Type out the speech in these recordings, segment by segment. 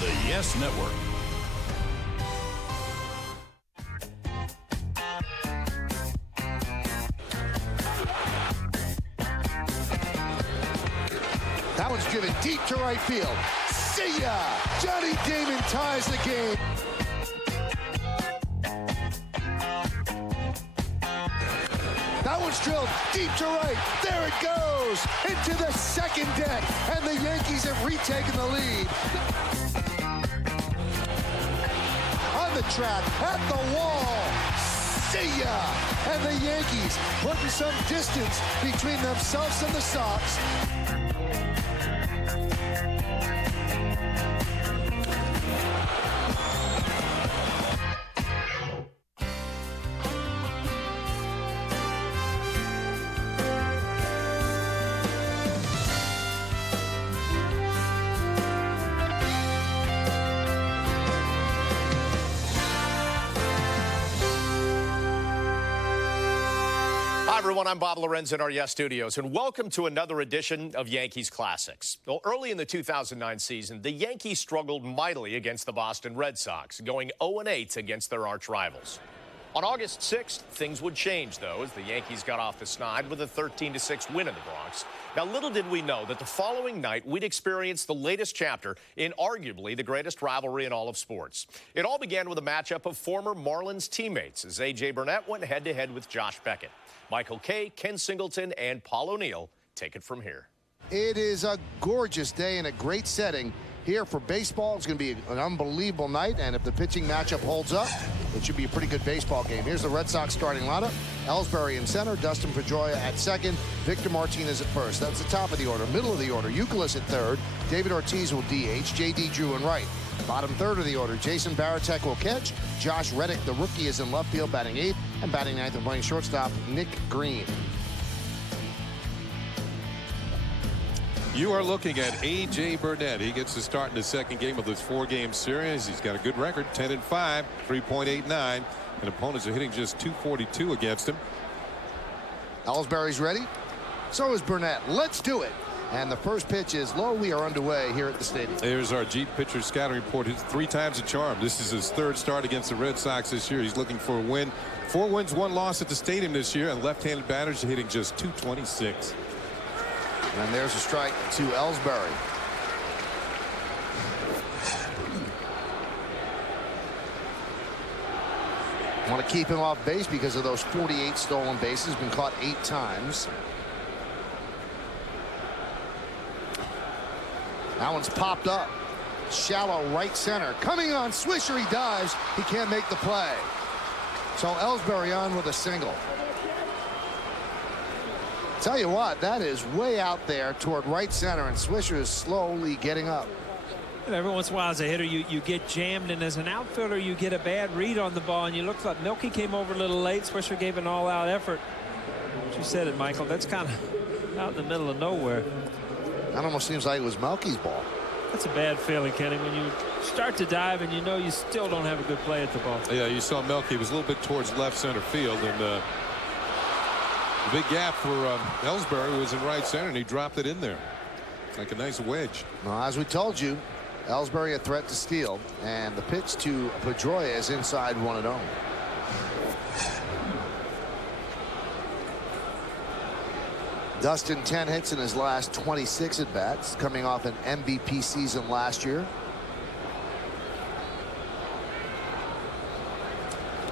The Yes Network. That one's driven deep to right field. See ya! Johnny Damon ties the game. That one's drilled deep to right. There it goes into the second deck, and the Yankees have retaken the lead. On the track, at the wall. See ya! And the Yankees putting some distance between themselves and the Sox. Hi, everyone. I'm Bob Lorenz in our Yes Studios, and welcome to another edition of Yankees Classics. Well, early in the 2009 season, the Yankees struggled mightily against the Boston Red Sox, going 0-8 against their arch rivals. On August 6th, things would change, though, as the Yankees got off the snide with a 13-6 win in the Bronx. Now, little did we know that the following night we'd experience the latest chapter in arguably the greatest rivalry in all of sports. It all began with a matchup of former Marlins teammates as A.J. Burnett went head-to-head with Josh Beckett. Michael Kay, Ken Singleton, and Paul O'Neill take it from here. It is a gorgeous day and a great setting here for baseball. It's going to be an unbelievable night, and if the pitching matchup holds up, it should be a pretty good baseball game. Here's the Red Sox starting lineup. Ellsbury in center, Dustin Pedroia at second, Victor Martinez at first. That's the top of the order. Middle of the order, Youkilis at third, David Ortiz will DH, J.D. Drew in right. Bottom third of the order, Jason Varitek will catch. Josh Reddick, the rookie, is in left field batting eighth, and batting ninth and playing shortstop, Nick Green. You are looking at A.J. Burnett. He gets to start in the second game of this four-game series. He's got a good record, 10-5, 3.89, and opponents are hitting just .242 against him. Ellsbury's ready. So is Burnett. Let's do it. And the first pitch is low. We are underway here at the stadium. There's our Jeep pitcher scouting report. He's 3 times a charm. This is his third start against the Red Sox this year. He's looking for a win. 4 wins, 1 loss at the stadium this year, and left-handed batters are hitting just .226. And there's a strike to Ellsbury. Want to keep him off base because of those 48 stolen bases. Been caught 8 times. That one's popped up. Shallow right center. Coming on Swisher. He dives. He can't make the play. So Ellsbury on with a single. Tell you what, that is way out there toward right center, and Swisher is slowly getting up. And every once in a while as a hitter you get jammed, and as an outfielder you get a bad read on the ball, and you look like Milky came over a little late. Swisher gave an all-out effort. You said it, Michael. That's kind of out in the middle of nowhere. That almost seems like it was Melky's ball. That's a bad feeling, Kenny, when you start to dive and you know you still don't have a good play at the ball. Yeah, you saw Melky was a little bit towards left center field, and the big gap for Ellsbury was in right center, and he dropped it in there like a nice wedge. Well, as we told you, Ellsbury a threat to steal, and the pitch to Pedroia is inside 1-0. Dustin 10 hits in his last 26 at bats, coming off an MVP season last year.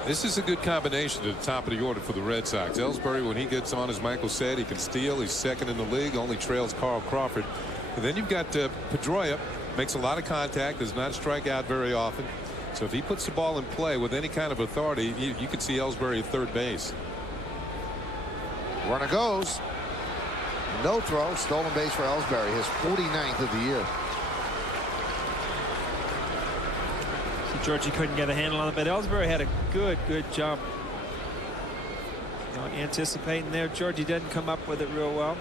This is a good combination at the top of the order for the Red Sox. Ellsbury, when he gets on, as Michael said, he can steal. He's second in the league, only trails Carl Crawford. And then you've got Pedroia, makes a lot of contact, does not strike out very often. So if he puts the ball in play with any kind of authority, you could see Ellsbury at third base. Runner goes. No throw. Stolen base for Ellsbury, his 49th of the year. See, Georgie couldn't get a handle on it, but Ellsbury had a good jump. You know, anticipating there. Georgie didn't come up with it real well.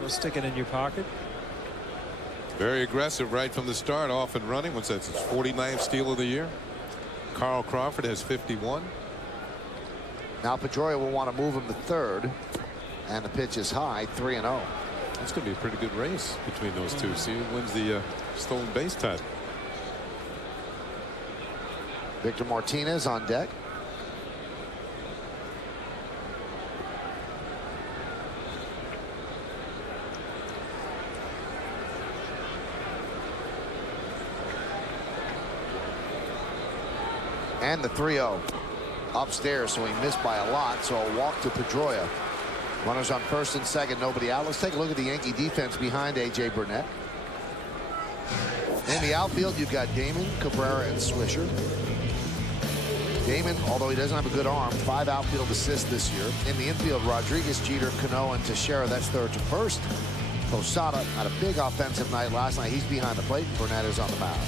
We'll stick it in your pocket. Very aggressive right from the start, off and running. What's that? His 49th steal of the year. Carl Crawford has 51. Now Pedroia will want to move him to third. And the pitch is high, 3-0. It's going to be a pretty good race between those two. See who wins the stolen base title. Victor Martinez on deck. And the 3-0 upstairs, so he missed by a lot. So a walk to Pedroia. Runners on first and second, nobody out. Let's take a look at the Yankee defense behind A.J. Burnett. In the outfield, you've got Damon, Cabrera, and Swisher. Damon, although he doesn't have a good arm, 5 outfield assists this year. In the infield, Rodriguez, Jeter, Cano, and Teixeira. That's third to first. Posada had a big offensive night last night. He's behind the plate. Burnett is on the mound.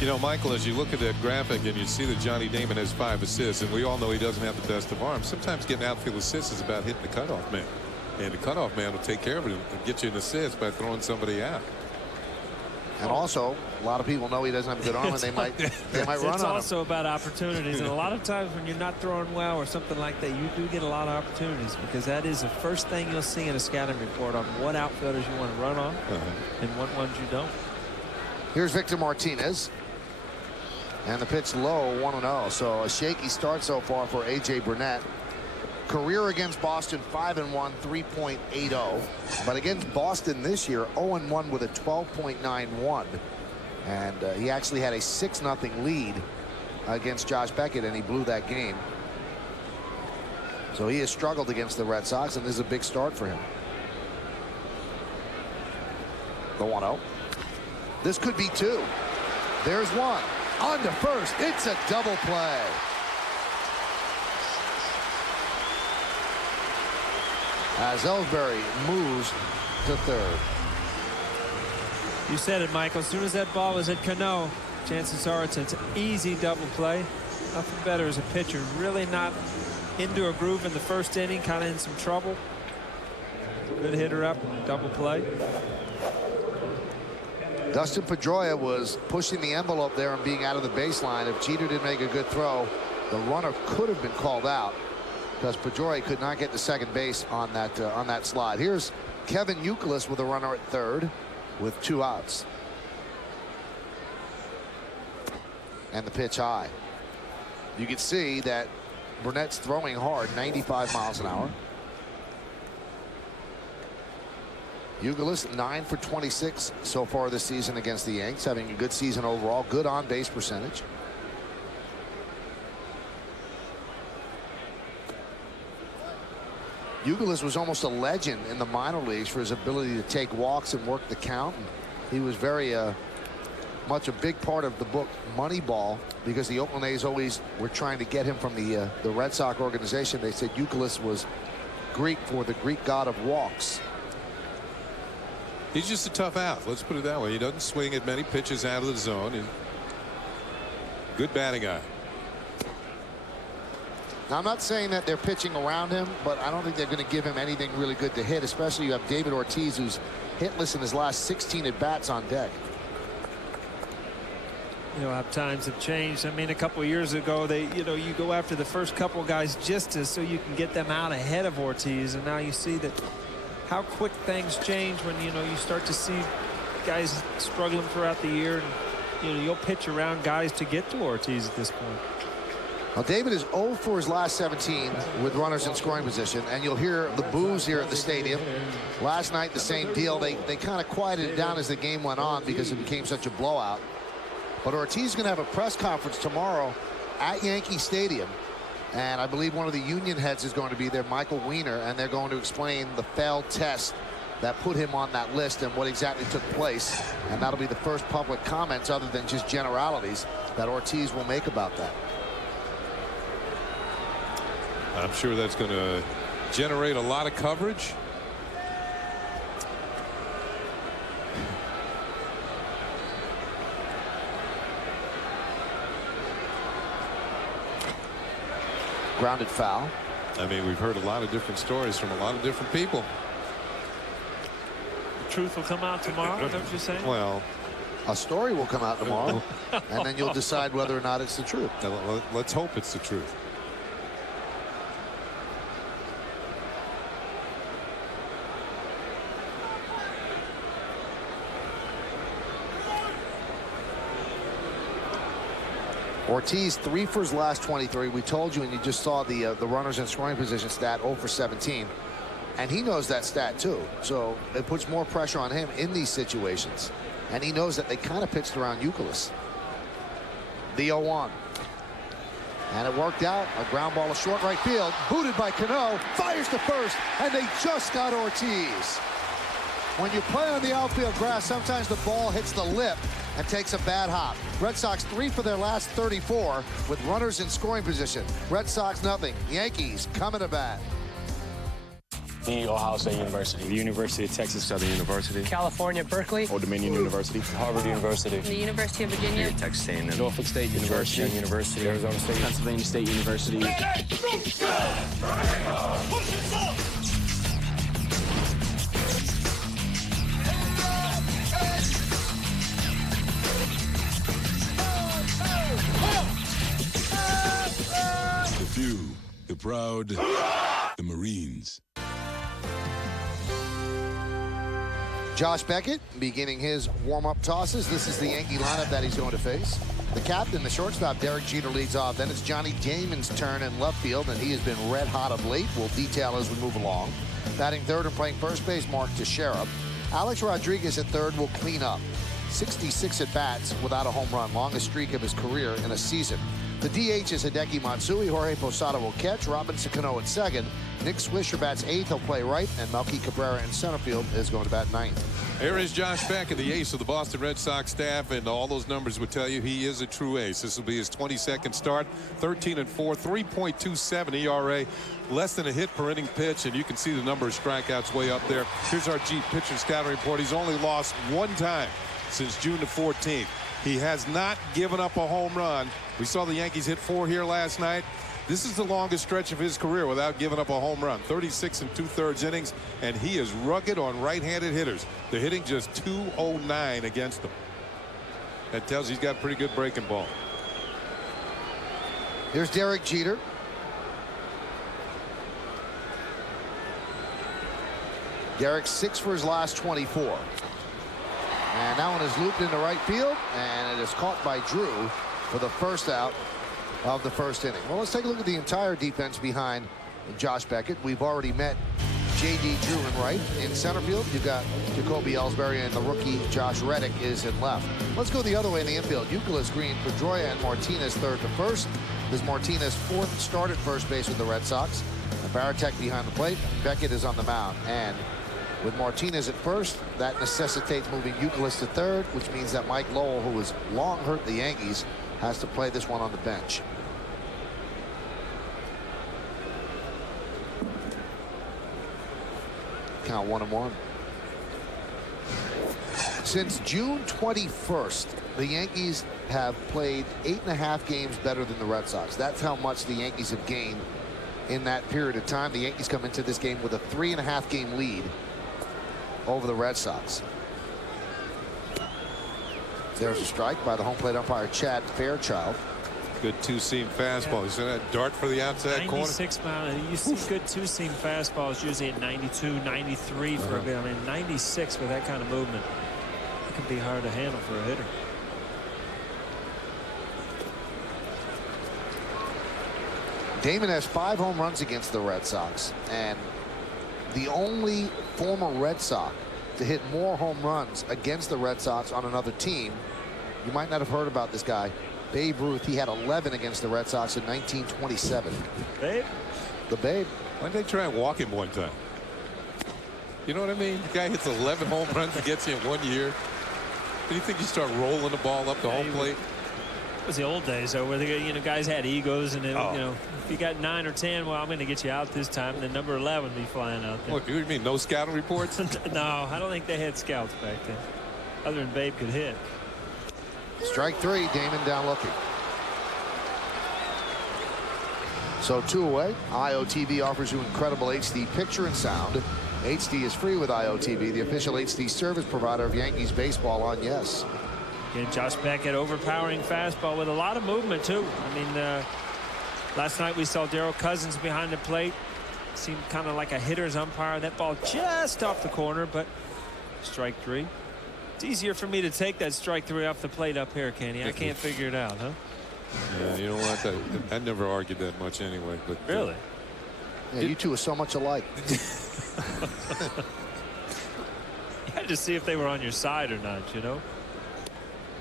You know, Michael, as you look at that graphic and you see that Johnny Damon has 5 assists, and we all know he doesn't have the best of arms, sometimes getting outfield assists is about hitting the cutoff man. And the cutoff man will take care of it and get you an assist by throwing somebody out. And also, a lot of people know he doesn't have a good arm, and they might run on him. It's also about opportunities, and a lot of times when you're not throwing well or something like that, you do get a lot of opportunities, because that is the first thing you'll see in a scouting report on what outfielders you want to run on and what ones you don't. Here's Victor Martinez. And the pitch low, 1-0. So a shaky start so far for A.J. Burnett. Career against Boston, 5-1, 3.80. But against Boston this year, 0-1 with a 12.91. And he actually had a 6-0 lead against Josh Beckett, and he blew that game. So he has struggled against the Red Sox, and this is a big start for him. The 1-0. This could be 2. There's 1. On to first. It's a double play. As Ellsbury moves to third. You said it, Michael. As soon as that ball was at Cano, chances are it's an easy double play. Nothing better as a pitcher. Really not into a groove in the first inning, kind of in some trouble. Good hitter up, double play. Dustin Pedroia was pushing the envelope there and being out of the baseline. If Jeter didn't make a good throw, the runner could have been called out, because Pedroia could not get to second base on that slide. Here's Kevin Youkilis with a runner at third with 2 outs. And the pitch high. You can see that Burnett's throwing hard, 95 miles an hour. Youkilis 9 for 26 so far this season against the Yanks, having a good season overall, good on base percentage. Youkilis was almost a legend in the minor leagues for his ability to take walks and work the count. And he was very much a big part of the book Moneyball, because the Oakland A's always were trying to get him from the Red Sox organization. They said Youkilis was Greek for the Greek god of walks. He's just a tough out. Let's put it that way. He doesn't swing at many pitches out of the zone. He's good batting eye. Now, I'm not saying that they're pitching around him, but I don't think they're going to give him anything really good to hit, especially you have David Ortiz, who's hitless in his last 16 at-bats on deck. You know how times have changed. I mean, a couple of years ago, you go after the first couple guys just so you can get them out ahead of Ortiz, and now you see that how quick things change when you start to see guys struggling throughout the year, and you'll pitch around guys to get to Ortiz at this point. Well, David is 0 for his last 17 with runners in scoring position, and you'll hear the boos here at the stadium. Last night, the same deal. They kind of quieted it down as the game went on because it became such a blowout. But Ortiz is going to have a press conference tomorrow at Yankee Stadium, and I believe one of the union heads is going to be there, Michael Weiner, and they're going to explain the failed test that put him on that list and what exactly took place. And that'll be the first public comments, other than just generalities, that Ortiz will make about that. I'm sure that's going to generate a lot of coverage. Grounded foul. I mean, we've heard a lot of different stories from a lot of different people. The truth will come out tomorrow, is that what you're saying? Well, a story will come out tomorrow, and then you'll decide whether or not it's the truth. Let's hope it's the truth. Ortiz 3 for his last 23. We told you, and you just saw the runners in scoring position stat, 0 for 17. And he knows that stat too. So it puts more pressure on him in these situations. And he knows that they kind of pitched around Youkilis. The 0-1. And it worked out. A ground ball to short right field. Booted by Cano. Fires to first. And they just got Ortiz. When you play on the outfield grass, sometimes the ball hits the lip and takes a bad hop. Red Sox 3 for their last 34 with runners in scoring position. Red Sox nothing. Yankees coming to bat. The Ohio State University. The University of Texas Southern University. California, Berkeley. Old Dominion University. Harvard University. The University of Virginia. Texas A&M. Norfolk State University. University. Arizona State. Pennsylvania State University. The few, the proud, the Marines. Josh Beckett beginning his warm-up tosses. This is the Yankee lineup that he's going to face. The captain, the shortstop, Derek Jeter, leads off. Then it's Johnny Damon's turn in left field, and he has been red hot of late. We'll detail as we move along. Batting third and playing first base, Mark Teixeira. Alex Rodriguez at third will clean up. 66 at-bats without a home run, longest streak of his career in a season. The DH is Hideki Matsui. Jorge Posada will catch. Robinson Cano at second. Nick Swisher bats eighth. He'll play right. And Melky Cabrera in center field is going to bat ninth. Here is Josh Beckett, the ace of the Boston Red Sox staff, and all those numbers would tell you he is a true ace. This will be his 22nd start, 13-4, 3.27 ERA, less than a hit per inning pitch, and you can see the number of strikeouts way up there. Here's our G pitcher scouting report. He's only lost one time since June the 14th. He has not given up a home run. We saw the Yankees hit 4 here last night. This is the longest stretch of his career without giving up a home run. 36 2/3 innings, and he is rugged on right-handed hitters. They're hitting just 209 against them. That tells you he's got a pretty good breaking ball. Here's Derek Jeter. Derek 6 for his last 24. And that one is looped into right field, and it is caught by Drew for the first out of the first inning. Well, let's take a look at the entire defense behind Josh Beckett. We've already met J.D. Drew in right. In center field, you've got Jacoby Ellsbury, and the rookie Josh Reddick is in left. Let's go the other way in the infield. Youkilis, Green, Pedroia, and Martinez third to first. This is Martinez' fourth start at first base with the Red Sox. And Baratek behind the plate. Beckett is on the mound. And with Martinez at first, that necessitates moving Youkilis to third, which means that Mike Lowell, who has long hurt the Yankees, has to play this one on the bench. Count 1-1. Since June 21st, the Yankees have played 8.5 games better than the Red Sox. That's how much the Yankees have gained in that period of time. The Yankees come into this game with a 3.5 game lead over the Red Sox. There's a strike by the home plate umpire Chad Fairchild. Good two-seam fastball. He's in a dart for the outside 96 corner. mile. You see good two-seam fastballs usually at 92, 93 for a bit. I mean, 96 with that kind of movement. It can be hard to handle for a hitter. Damon has 5 home runs against the Red Sox, and the only former Red Sox to hit more home runs against the Red Sox on another team. You might not have heard about this guy, Babe Ruth. He had 11 against the Red Sox in 1927. Babe? The Babe. Why didn't they try and walk him one time? You know what I mean? The guy hits 11 home runs against you in 1 year. Do you think you start rolling the ball up the home plate? It was the old days, though, where guys had egos, and if you got 9 or 10, well, I'm going to get you out this time. And then number 11 would be flying out there. What do you mean? No scouting reports? No, I don't think they had scouts back then, other than Babe could hit. Strike 3. Damon down looking. So 2 away. IOTV offers you incredible HD picture and sound. HD is free with IOTV, the official HD service provider of Yankees baseball on Yes. Again, Josh Beckett, overpowering fastball with a lot of movement, too. I mean, last night we saw Darryl Cousins behind the plate. Seemed kind of like a hitter's umpire. That ball just off the corner, but strike 3. It's easier for me to take that strike 3 off the plate up here, Kenny. I can't figure it out, huh? Yeah, you know what? I never argued that much anyway. But Really? Yeah, you two are so much alike. You had to see if they were on your side or not, you know?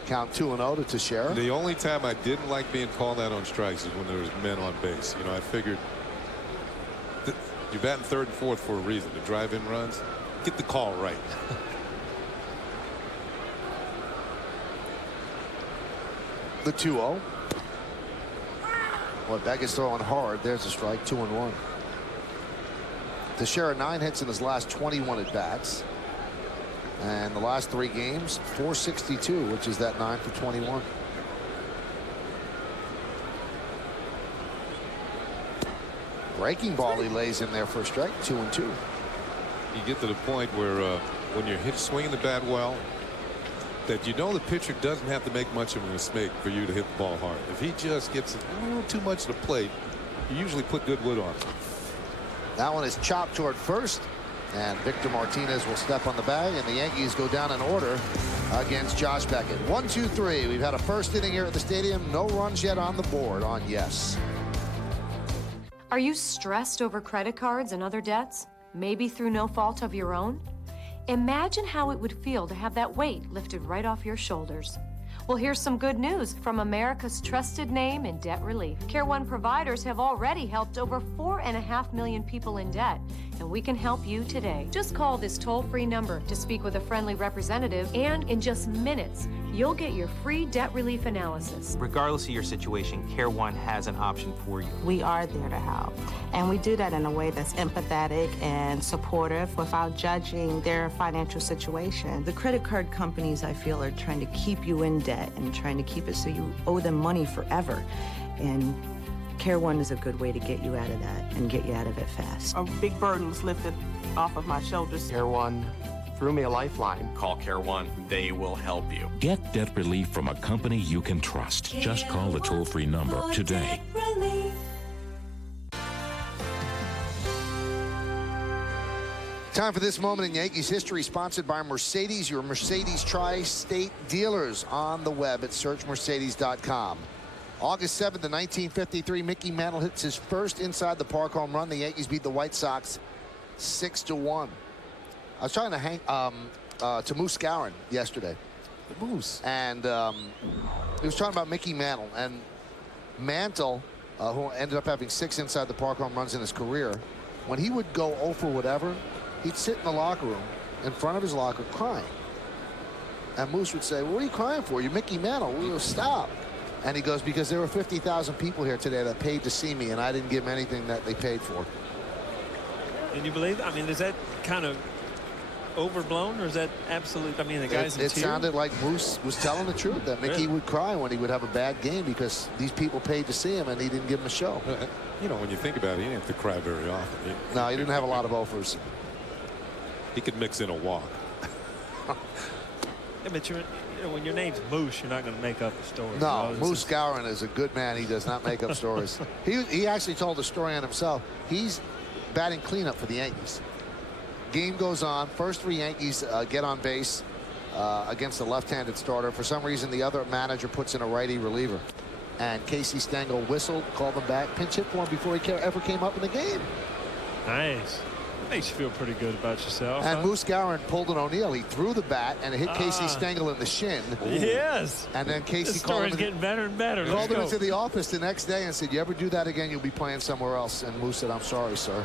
Count 2-0 to Teixeira. the only time I didn't like being called out on strikes is when there was men on base. You know, I figured you're batting third and fourth for a reason, to drive in runs. Get the call right. The 2-0. Well, Beck is throwing hard. There's a strike. 2-1. Teixeira 9 hits in his last 21 at bats. And the last 3 games, 462, which is that 9 for 21. Breaking ball he lays in there for a strike. 2-2. You get to the point where when you're swinging the bat well, that you know the pitcher doesn't have to make much of a mistake for you to hit the ball hard. If he just gets a little too much to the plate, you usually put good wood on it. That one is chopped toward first, and Victor Martinez will step on the bag, and the Yankees go down in order against Josh Beckett. 1, 2, 3. We've had a first inning here at the stadium. No runs yet on the board on Yes. Are you stressed over credit cards and other debts? Maybe through no fault of your own? Imagine how it would feel to have that weight lifted right off your shoulders. Well, here's some good news from America's trusted name in debt relief. Care One providers have already helped over 4.5 million people in debt, and we can help you today. Just call this toll-free number to speak with a friendly representative, and in just minutes, you'll get your free debt relief analysis. Regardless of your situation, Care One has an option for you. We are there to help, and we do that in a way that's empathetic and supportive without judging their financial situation. The credit card companies, I feel, are trying to keep you in debt and trying to keep it so you owe them money forever. And Care One is a good way to get you out of that and get you out of it fast. A big burden was lifted off of my shoulders. Care One threw me a lifeline. Call Care One. They will help you. Get debt relief from a company you can trust. Just call the toll-free number today. Time for this moment in Yankees history, sponsored by Mercedes, your Mercedes tri-state dealers on the web at searchmercedes.com. August 7th, 1953, Mickey Mantle hits his first inside the park home run. The Yankees beat the White Sox 6-1. I was trying to hang to Moose Gowan yesterday. The Moose. And he was talking about Mickey Mantle. And Mantle, who ended up having 6 inside the park home runs in his career, when he would go 0 for whatever, he'd sit in the locker room in front of his locker crying. And Moose would say, well, what are you crying for? You're Mickey Mantle. We'll stop. And he goes, because there were 50,000 people here today that paid to see me, and I didn't give them anything that they paid for. Can you believe? I mean, is that kind of overblown, or is that absolute? I mean, the guys in it tears? sounded like Moose was telling the truth, that Mickey would cry when he would have a bad game because these people paid to see him and he didn't give them a show. You know, when you think about it, he didn't have to cry very often. No, he didn't have a lot of offers. He could mix in a walk. Yeah, but you know, when your name's Moose, you're not going to make up a story. No, you know, Moose Gowan is a good man. He does not make up stories. He actually told a story on himself. He's batting cleanup for the Yankees. Game goes on. First 3 Yankees get on base against the left-handed starter. For some reason, the other manager puts in a righty reliever. And Casey Stengel whistled, called him back, pinch hit for him before he ever came up in the game. Nice. Makes you feel pretty good about yourself. And huh? Moose Gowan pulled an O'Neill. He threw the bat and it hit Casey Stengel in the shin. Yes. And then Casey This called him, story's getting better and better. called him into the office the next day and said, you ever do that again, you'll be playing somewhere else. And Moose said, I'm sorry, sir.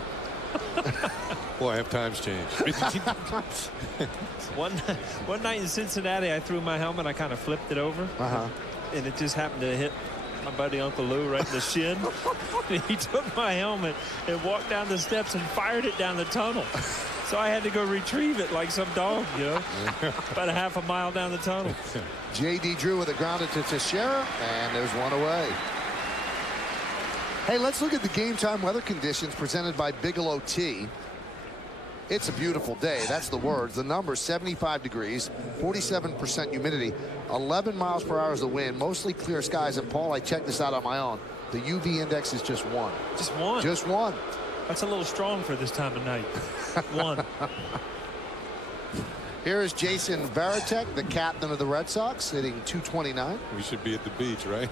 Boy, have times changed. One night in Cincinnati, I threw my helmet. I kind of flipped it over. And it just happened to hit my buddy Uncle Lou right in the shin. And he took my helmet and walked down the steps and fired it down the tunnel. So I had to go retrieve it like some dog, you know, about a half a mile down the tunnel. J.D. Drew with a grounded to Teixeira, and there's one away. Hey, let's look at the game time weather conditions presented by Bigelow Tea. It's a beautiful day. That's the words. The number's 75 degrees, 47% humidity, 11 miles per hour is the wind, mostly clear skies. And Paul, I checked this out on my own. The UV index is just 1. Just 1? Just 1. That's a little strong for this time of night. 1. Here is Jason Varitek, the captain of the Red Sox, hitting .229. We should be at the beach, right?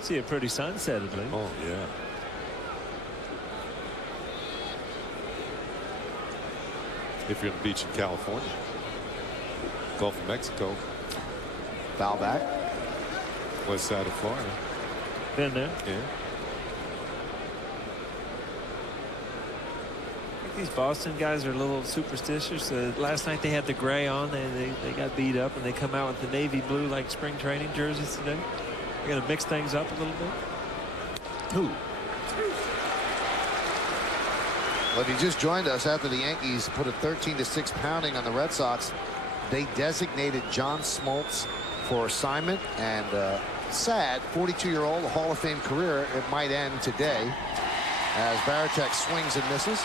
See a pretty sunset at least. Oh, yeah. If you're on the beach in California. Gulf of Mexico. Foul back. West side of Florida. Been there. Yeah. These Boston guys are a little superstitious. Last night they had the gray on. They got beat up, and they come out with the navy blue like spring training jerseys today. They're going to mix things up a little bit. Who? Well, if you just joined us after the Yankees put a 13-6 pounding on the Red Sox, they designated John Smoltz for assignment, and sad 42-year-old Hall of Fame career, it might end today as Varitek swings and misses.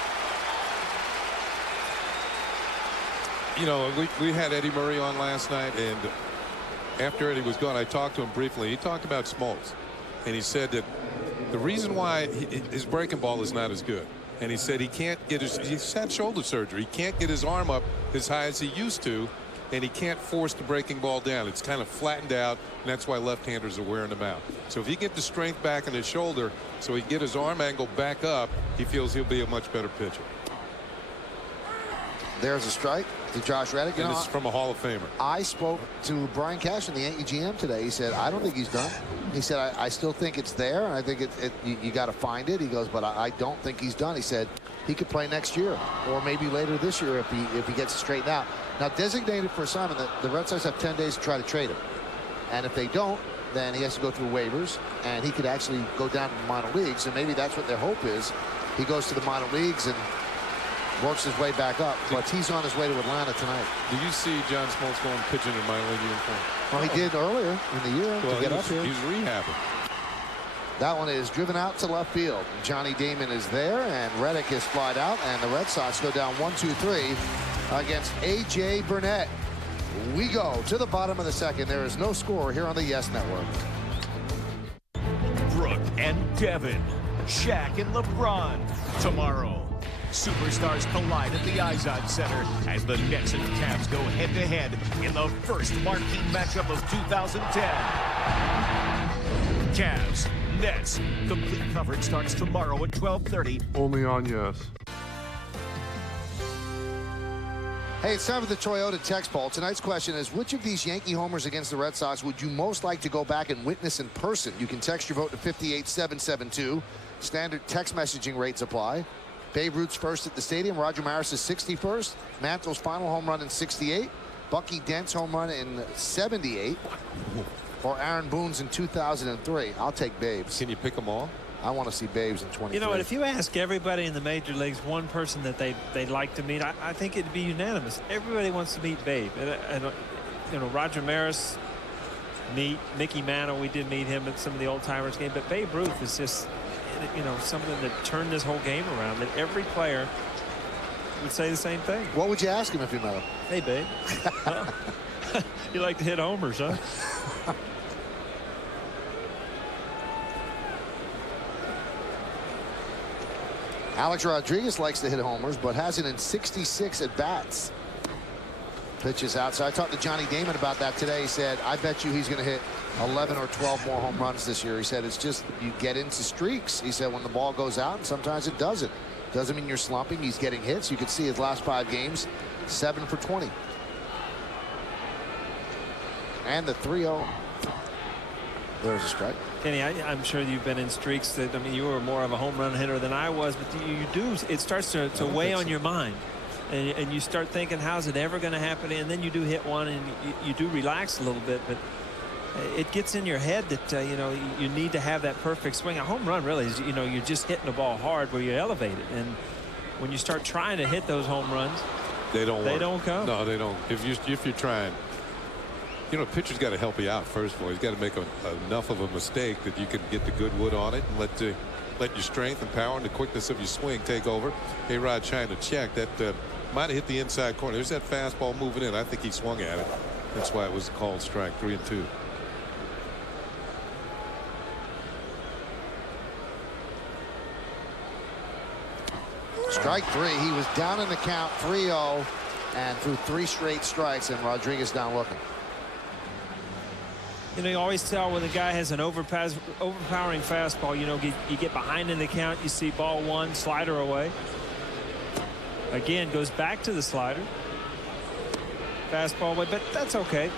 You know, we had Eddie Murray on last night, and after Eddie was gone, I talked to him briefly. He talked about Smoltz, and he said that the reason why his breaking ball is not as good, and he said he can't get he's had shoulder surgery. He can't get his arm up as high as he used to, and he can't force the breaking ball down. It's kind of flattened out, and that's why left-handers are wearing him out. So if he get the strength back in his shoulder so he get his arm angle back up, he feels he'll be a much better pitcher. There's a strike to Josh Reddick. And this is from a Hall of Famer. I spoke to Brian Cashman, the Yankee GM, today. He said, I don't think he's done. He said, I still think it's there, and I think you got to find it. He goes, but I don't think he's done. He said he could play next year or maybe later this year if he gets it straightened out. Now, designated for assignment, the Red Sox have 10 days to try to trade him. And if they don't, then he has to go through waivers, and he could actually go down to the minor leagues, and maybe that's what their hope is. He goes to the minor leagues and works his way back up, but he's on his way to Atlanta tonight. Do you see John Smoltz going pitching in minor league uniform? Well, he did earlier in the year to get up here. He's rehabbing. That one is driven out to left field. Johnny Damon is there, and Reddick is flied out, and the Red Sox go down 1-2-3 against A.J. Burnett. We go to the bottom of the second. There is no score here on the Yes Network. Brooke and Devin, Shaq and LeBron. Tomorrow, superstars collide at the Izod Center as the Nets and Cavs go head-to-head in the first marquee matchup of 2010. Cavs, Nets. Complete coverage starts tomorrow at 12:30. Only on Yes. Hey, it's time for the Toyota text poll. Tonight's question is, which of these Yankee homers against the Red Sox would you most like to go back and witness in person? You can text your vote to 58772. Standard text messaging rates apply. Babe Ruth's first at the stadium. Roger Maris's 61st. Mantle's final home run in 68. Bucky Dent's home run in 78. Or Aaron Boone's in 2003. I'll take Babe's. Can you pick them all? I want to see Babe's in 23. You know what? If you ask everybody in the major leagues one person that they'd like to meet, I think it'd be unanimous. Everybody wants to meet Babe. And you know, Roger Maris, Mickey Mantle, we did meet him at some of the old timers game. But Babe Ruth is just, you know, something that turned this whole game around. That every player would say the same thing. What would you ask him if you met him? Hey, Babe. Well, you like to hit homers, huh? Alex Rodriguez likes to hit homers, but has it in 66 at-bats. Pitches outside. I talked to Johnny Damon about that today. He said, I bet you he's going to hit 11 or 12 more home runs this year. He said, it's just you get into streaks. He said when the ball goes out, and sometimes it doesn't. Doesn't mean you're slumping. He's getting hits. You could see his last 5 games, 7 for 20. And the 3-0. There's a strike. Kenny, I'm sure you've been in streaks that, I mean, you were more of a home run hitter than I was, but you do, it starts to weigh on your mind. And you start thinking, how's it ever going to happen? And then you do hit one, and you do relax a little bit, but it gets in your head that, you know, you need to have that perfect swing. A home run really is, you know, you're just hitting the ball hard where you elevate it. And when you start trying to hit those home runs, they don't come. No, they don't. If you're trying, you know, a pitcher's got to help you out. First of all, he's got to make enough of a mistake that you can get the good wood on it and let your strength and power and the quickness of your swing take over. Arod trying to check that might have hit the inside corner. There's that fastball moving in. I think he swung at it. That's why it was called strike 3-2. Strike 3. He was down in the count 3-0. and threw 3 straight strikes, and Rodriguez down looking. You know, you always tell when the guy has an overpowering fastball. You know, you get behind in the count, you see ball 1, slider away. Again, goes back to the slider. Fastball away, but that's okay.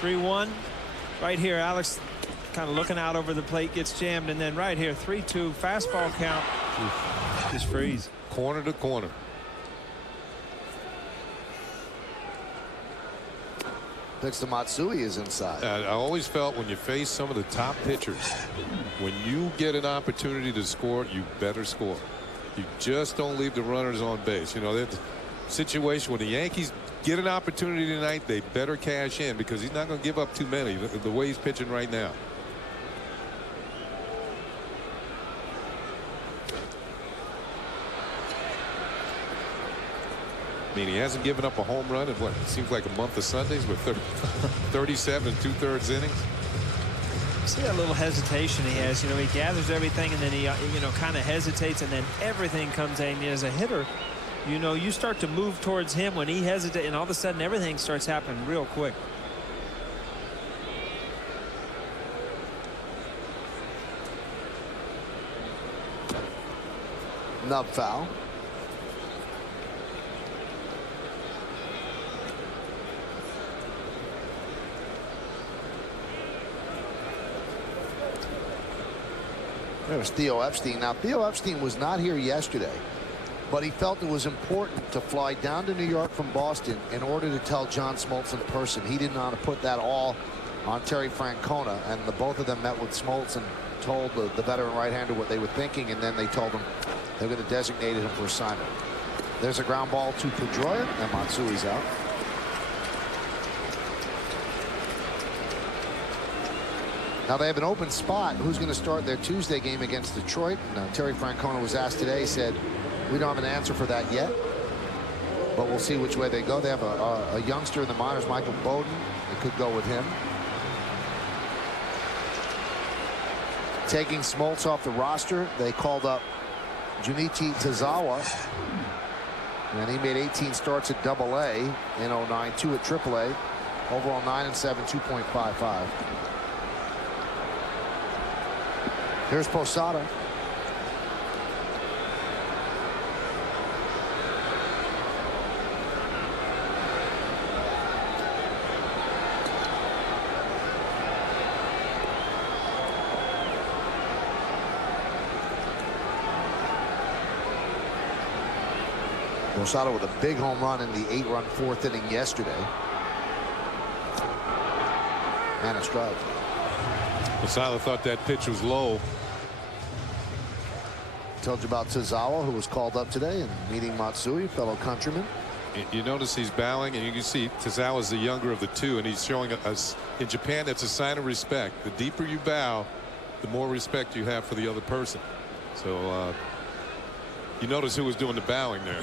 3-1. Right here, Alex kind of looking out over the plate, gets jammed, and then right here, 3-2, fastball count. Just freeze. Corner to corner. Pitch to Matsui is inside. I always felt when you face some of the top pitchers, when you get an opportunity to score, you better score. You just don't leave the runners on base. You know, that situation when the Yankees get an opportunity tonight, they better cash in because he's not going to give up too many the way he's pitching right now. I mean, he hasn't given up a home run in what seems like a month of Sundays with 37 2/3 innings. See that little hesitation he has. You know, he gathers everything and then he, you know, kind of hesitates and then everything comes in. As a hitter, you know, you start to move towards him when he hesitates and all of a sudden everything starts happening real quick. Nub foul. There's Theo Epstein. Now, Theo Epstein was not here yesterday, but he felt it was important to fly down to New York from Boston in order to tell John Smoltz in person. He didn't want to put that all on Terry Francona, and the both of them met with Smoltz and told the veteran right-hander what they were thinking, and then they told him they're going to designate him for assignment. There's a ground ball to Pedroia, and Matsui's out. Now they have an open spot. Who's going to start their Tuesday game against Detroit? Terry Francona was asked today. He said, we don't have an answer for that yet, but we'll see which way they go. They have a youngster in the minors, Michael Bowden. They could go with him. Taking Smoltz off the roster, they called up Junichi Tazawa, and he made 18 starts at AA in 09, 2 at AAA. Overall 9-7, 2.55. Here's Posada. Posada with a big home run in the 8-run 4th inning yesterday. And a strike. Posada thought that pitch was low. Told you about Tazawa, who was called up today and meeting Matsui, fellow countryman. You notice he's bowing, and you can see Tazawa's the younger of the two, and he's showing us in Japan that's a sign of respect. The deeper you bow, the more respect you have for the other person. So you notice who was doing the bowing there.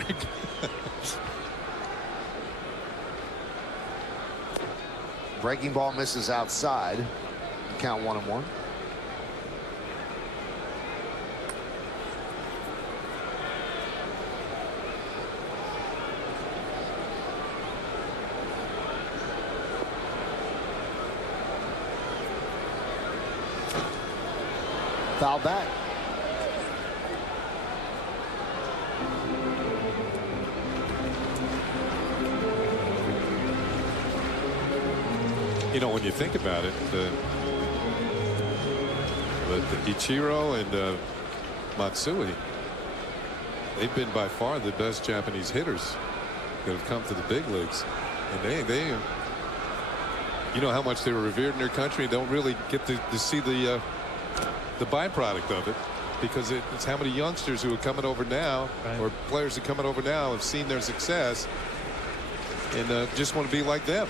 Breaking ball misses outside. Count 1-1. Foul back. You know, when you think about it, the Ichiro and Matsui, they've been by far the best Japanese hitters that have come to the big leagues, and they you know how much they were revered in their country. They don't really get to see the byproduct of it, because it's how many youngsters who are coming over now, right, or players who are coming over now have seen their success and just want to be like them.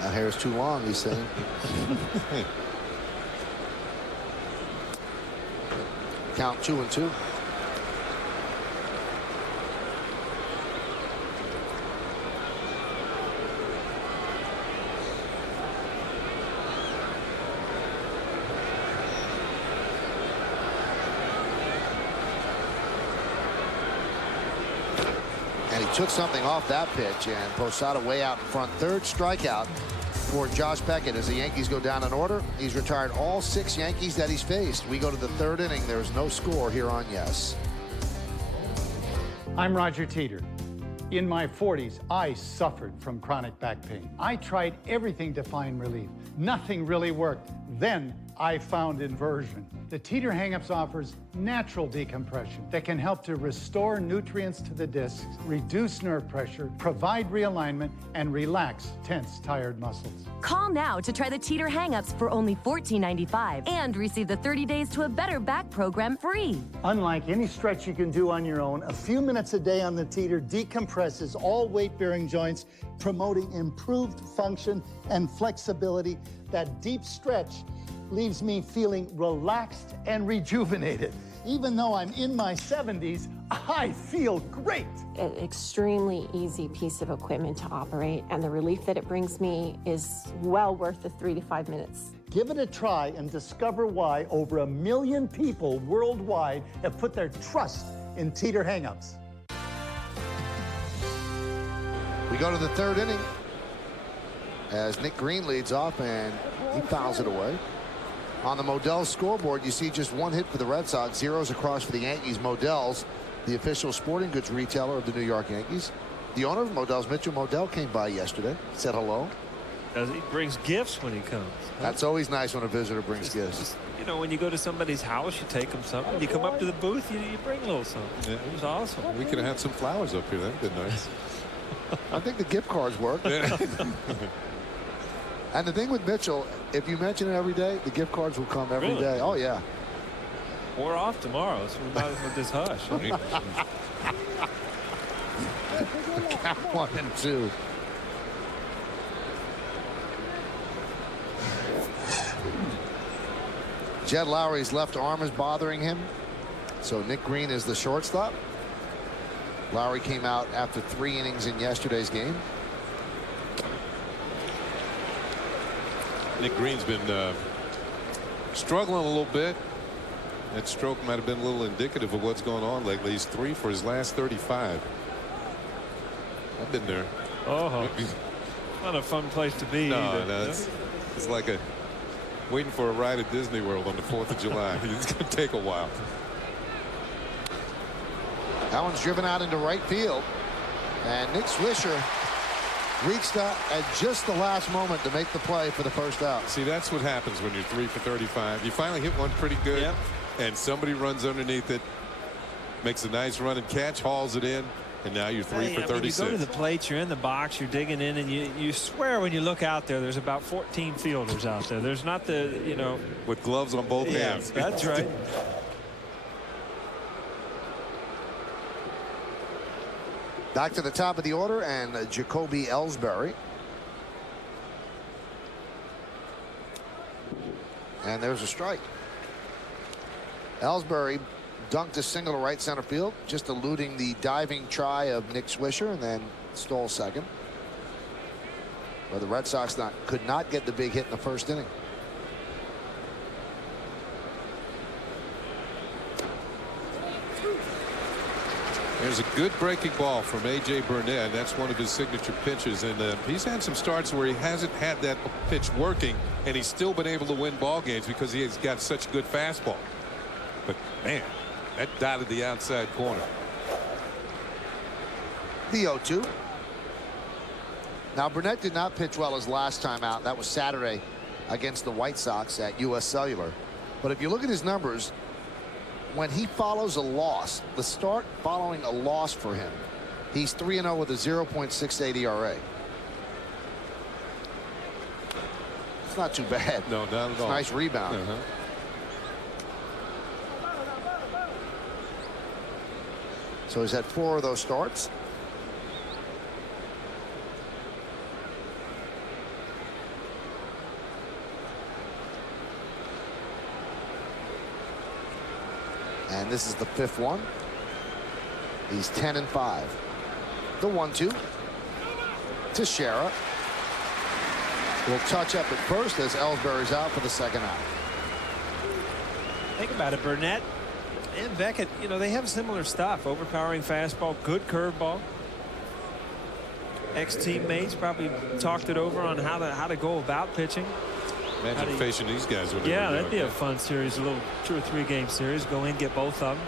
That hair is too long, he's saying. Count 2-2. He took something off that pitch, and Posada way out in front. Third strikeout for Josh Beckett as the Yankees go down in order. He's retired all 6 Yankees that he's faced. We go to the 3rd inning. There is no score here on Yes. I'm Roger Teeter. In my 40s, I suffered from chronic back pain. I tried everything to find relief. Nothing really worked. Then I found inversion. The Teeter Hang-Ups offers natural decompression that can help to restore nutrients to the discs, reduce nerve pressure, provide realignment, and relax tense, tired muscles. Call now to try the Teeter Hang-Ups for only $14.95 and receive the 30 Days to a Better Back program free. Unlike any stretch you can do on your own, a few minutes a day on the Teeter decompresses all weight-bearing joints, promoting improved function and flexibility. That deep stretch leaves me feeling relaxed and rejuvenated. Even though I'm in my 70s, I feel great. An extremely easy piece of equipment to operate, and the relief that it brings me is well worth the 3 to 5 minutes. Give it a try and discover why over 1 million people worldwide have put their trust in Teeter Hang-Ups. We go to the 3rd inning as Nick Green leads off, and he fouls it away. On the Modell's scoreboard, you see just 1 hit for the Red Sox, 0s across for the Yankees. Modell's the official sporting goods retailer of the New York Yankees. The owner of Modell's, Mitchell Modell, came by yesterday, said hello. He brings gifts when he comes. That's always nice when a visitor brings gifts. You know, when you go to somebody's house, you take them something. You come up to the booth, you bring a little something. Yeah. It was awesome. We could have had some flowers up here. That would be nice. I think the gift cards work. Yeah. And the thing with Mitchell, if you mention it every day, the gift cards will come every day. Oh, yeah. We're off tomorrow, so we might as well just hush. Count 1 and 2. Jed Lowry's left arm is bothering him, so Nick Green is the shortstop. Lowry came out after 3 innings in yesterday's game. Nick Green's been struggling a little bit. That stroke might have been a little indicative of what's going on lately. He's 3 for his last 35. I've been there. Oh, not a fun place to be. No, it's like waiting for a ride at Disney World on the 4th of July. It's going to take a while. That one's driven out into right field, and Nick Swisher reached out at just the last moment to make the play for the first out. See, that's what happens when you're 3 for 35. You finally hit one pretty good, yep, and somebody runs underneath it, makes a nice run and catch, hauls it in, and now you're 3 for 36. You go to the plate, you're in the box, you're digging in, and you swear when you look out there's about 14 fielders out there. There's not the, you know. With gloves on both hands. That's right. Back to the top of the order, and Jacoby Ellsbury. And there's a strike. Ellsbury dunked a single to right center field, just eluding the diving try of Nick Swisher, and then stole second. But the Red Sox could not get the big hit in the 1st inning. There's a good breaking ball from A.J. Burnett. That's one of his signature pitches, and he's had some starts where he hasn't had that pitch working, and he's still been able to win ball games because he has got such a good fastball. But man, that dotted the outside corner. The 0-2. Now Burnett did not pitch well his last time out. That was Saturday against the White Sox at U.S. Cellular. But if you look at his numbers, when he follows a loss, the start following a loss for him, he's 3-0 with a 0.68 ERA. It's not too bad. No, not at all. Nice rebound. So he's had 4 of those starts. And this is the 5th one. He's 10-5. The 1-2. Teixeira will touch up at first as Ellsbury's out for the 2nd out. Think about it, Burnett and Beckett, you know, they have similar stuff. Overpowering fastball, good curveball. ex-teammates, probably talked it over on how to go about pitching. Imagine facing these guys. Yeah, that'd be a fun series, a little 2 or 3 game series. Go in, get both of them.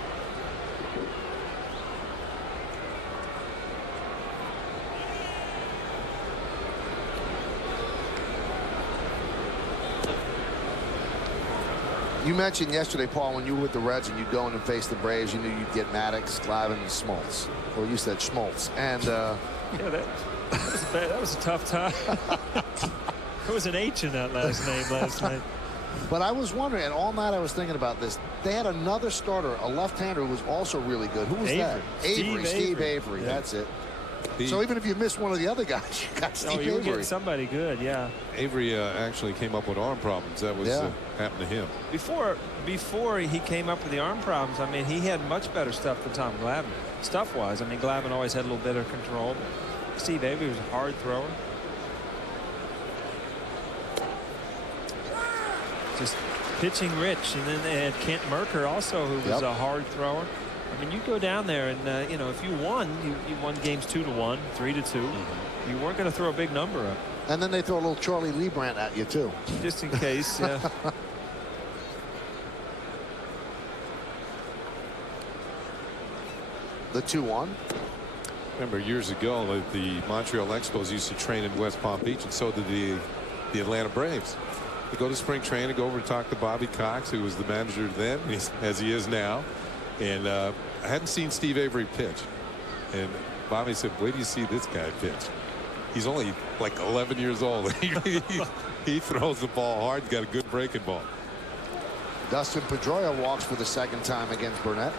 You mentioned yesterday, Paul, when you were with the Reds and you'd go in and face the Braves, you knew you'd get Maddox, Glavine, and Smoltz. Or you said Schmaltz. And yeah, that was a tough time. There was an H in that last name last night. But I was wondering, and all night I was thinking about this. They had another starter, a left-hander who was also really good. Who was that? Steve Avery. Yeah. That's it. So even if you missed one of the other guys, you got Steve Avery. You were getting somebody good, yeah. Avery actually came up with arm problems. That was happened to him. Before he came up with the arm problems, I mean, he had much better stuff than Tom Glavine. Stuff-wise, I mean, Glavine always had a little better control. But Steve Avery was a hard thrower. Just pitching rich. And then they had Kent Merker also, who was a hard thrower. I mean, you go down there and, you know, if you won, you won games 2-1, 3-2. You weren't going to throw a big number up. And then they throw a little Charlie Leibrandt at you, too. Just in case, yeah. The 2-1. Remember years ago, the Montreal Expos used to train in West Palm Beach, and so did the Atlanta Braves. They go to spring training, go over and talk to Bobby Cox, who was the manager then, as he is now. And I hadn't seen Steve Avery pitch. And Bobby said, wait till you see this guy pitch. He's only like 11 years old. He throws the ball hard. He's got a good breaking ball. Dustin Pedroia walks for the second time against Burnett.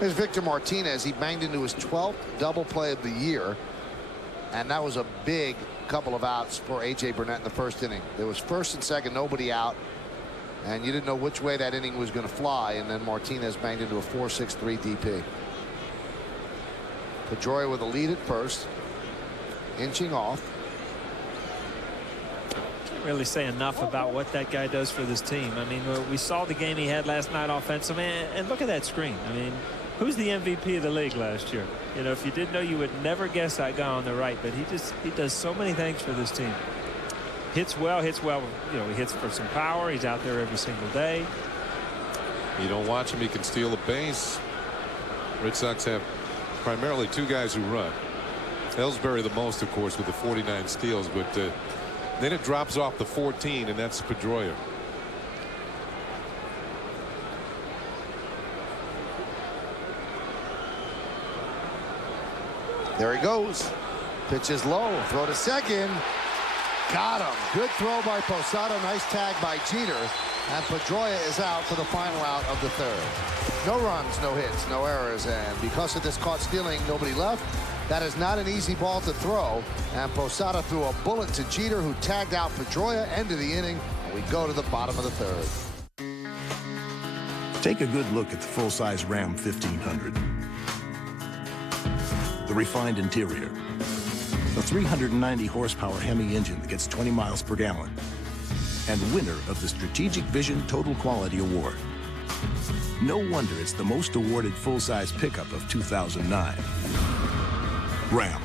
Here's Victor Martinez. He banged into his 12th double play of the year. And that was a big couple of outs for A.J. Burnett in the first inning. There was first and second, nobody out. And you didn't know which way that inning was going to fly. And then Martinez banged into a 4-6-3 DP. Pedroia with a lead at first. Inching off. Can't really say enough about what that guy does for this team. I mean, we saw the game he had last night offensively. And look at that screen. I mean, who's the MVP of the league last year? You know, if you didn't know, you would never guess that guy on the right. But he does so many things for this team. Hits well. You know, he hits for some power. He's out there every single day. You don't watch him, he can steal a base. Red Sox have primarily 2 guys who run. Ellsbury the most, of course, with the 49 steals. But then it drops off the 14, and that's Pedroia. There he goes. Pitch is low. Throw to second. Got him. Good throw by Posada. Nice tag by Jeter. And Pedroia is out for the final out of the third. No runs, no hits, no errors. And because of this caught stealing, nobody left. That is not an easy ball to throw. And Posada threw a bullet to Jeter, who tagged out Pedroia. End of the inning. And we go to the bottom of the third. Take a good look at the full-size Ram 1500. The refined interior, the 390 horsepower Hemi engine that gets 20 miles per gallon, and winner of the Strategic Vision Total Quality Award. No wonder it's the most awarded full-size pickup of 2009. Ram.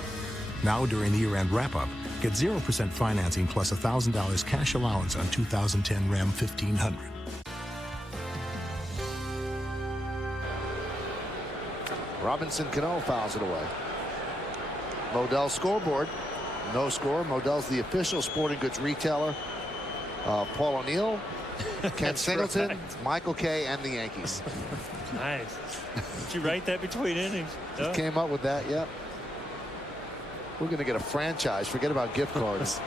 Now during the year-end wrap-up, get 0% financing plus $1,000 cash allowance on 2010 Ram 1500. Robinson Cano fouls it away. Modell's scoreboard. No score. Modell's the official sporting goods retailer. Paul O'Neill, Ken Singleton, right. Michael Kay, and the Yankees. Nice. Did you write that between innings? Just came up with that, yep. We're going to get a franchise. Forget about gift cards.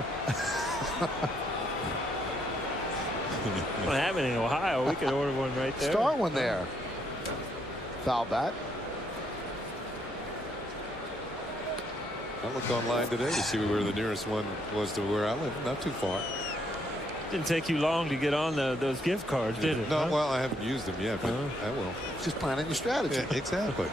What happened in Ohio? We could order one right there. Start one there. Foul bat. I looked online today to see where the nearest one was to where I live. Not too far. Didn't take you long to get on those gift cards, did it? No, huh? well, I haven't used them yet, but I will. Just planning your strategy. Yeah, exactly.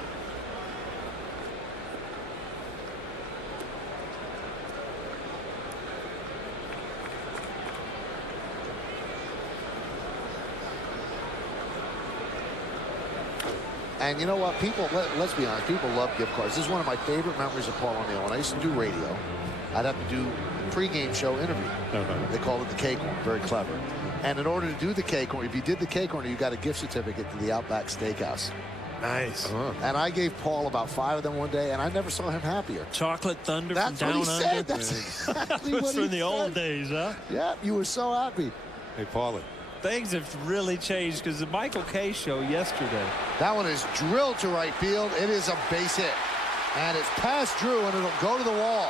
And you know what? People, let's be honest, people love gift cards. This is one of my favorite memories of Paul O'Neill. When I used to do radio, I'd have to do pregame show interview. They called it the cake horn. Very clever. And in order to do the cake horn, if you did the cake horn, you got a gift certificate to the Outback Steakhouse. Nice. And I gave Paul about 5 of them one day, and I never saw him happier. Chocolate Thunder That's from what Down he Under. said. That's exactly That what was he from the old said. days, huh? Yeah, you were so happy. Hey, Paulie. Things have really changed because the Michael Kay show yesterday. That one is drilled to right field. It is a base hit. And it's past Drew, and it'll go to the wall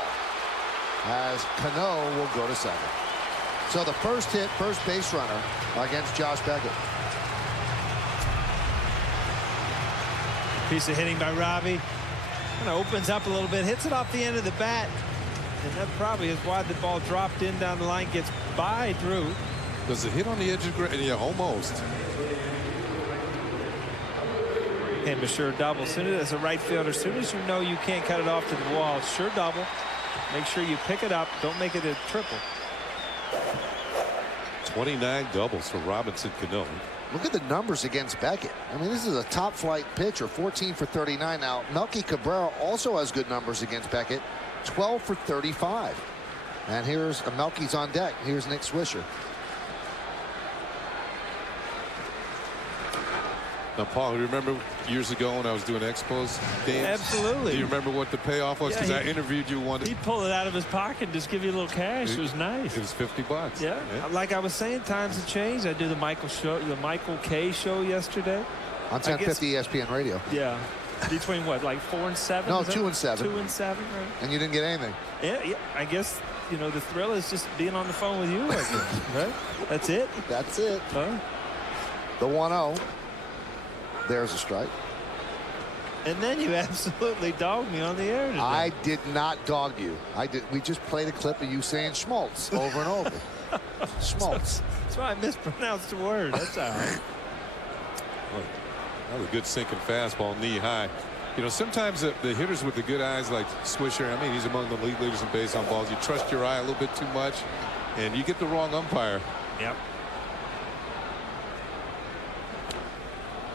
as Cano will go to second. So the first hit, first base runner against Josh Beckett. Piece of hitting by Robbie. Kind of opens up a little bit, hits it off the end of the bat. And that probably is why the ball dropped in down the line, gets by Drew. Does it hit on the edge of the ground? Yeah, almost. And a sure double. Soon as a right fielder, as soon as you know you can't cut it off to the wall, sure double. Make sure you pick it up. Don't make it a triple. 29 doubles for Robinson Cano. Look at the numbers against Beckett. I mean, this is a top flight pitcher, 14 for 39. Now, Melky Cabrera also has good numbers against Beckett, 12 for 35. And here's Melky's on deck. Here's Nick Swisher. Now, Paul, you remember years ago when I was doing Expos games? Absolutely. Do you remember what the payoff was? Because Yeah, I interviewed you one. He'd pull it out of his pocket and just give you a little cash. It was nice. It was $50. Yeah. Like I was saying, times have changed. I do the Michael Kay show yesterday. On 1050 ESPN radio. Yeah. Between what, like 4 and 7? No, 2 and 7. 2 and 7, right? And you didn't get anything. Yeah, I guess, you know, the thrill is just being on the phone with you, I guess, right? That's it? That's it. Huh? The 1-0. There's a strike. And then you absolutely dogged me on the air today. I did not dog you. We just played a clip of you saying schmaltz over and over. Schmaltz. That's why I mispronounced the word. That's all right. That was a good sinking fastball, knee high. You know, sometimes the hitters with the good eyes like Swisher, I mean, he's among the league leaders in base on balls. You trust your eye a little bit too much, and you get the wrong umpire. Yep.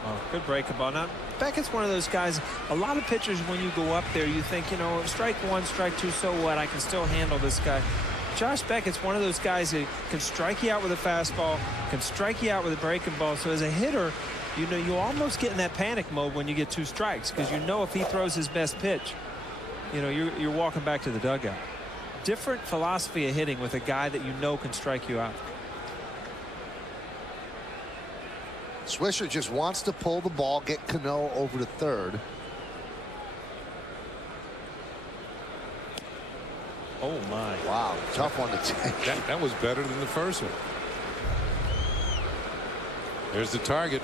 Oh, good breaking ball. Now, Beckett's one of those guys, a lot of pitchers, when you go up there, you think, you know, strike 1, strike 2, so what? I can still handle this guy. Josh Beckett's one of those guys that can strike you out with a fastball, can strike you out with a breaking ball. So as a hitter, you know, you almost get in that panic mode when you get 2 strikes, because you know if he throws his best pitch, you know, you're walking back to the dugout. Different philosophy of hitting with a guy that you know can strike you out. Swisher just wants to pull the ball, get Cano over to third. Oh, my. Wow, tough one to take. That was better than the first one. There's the target.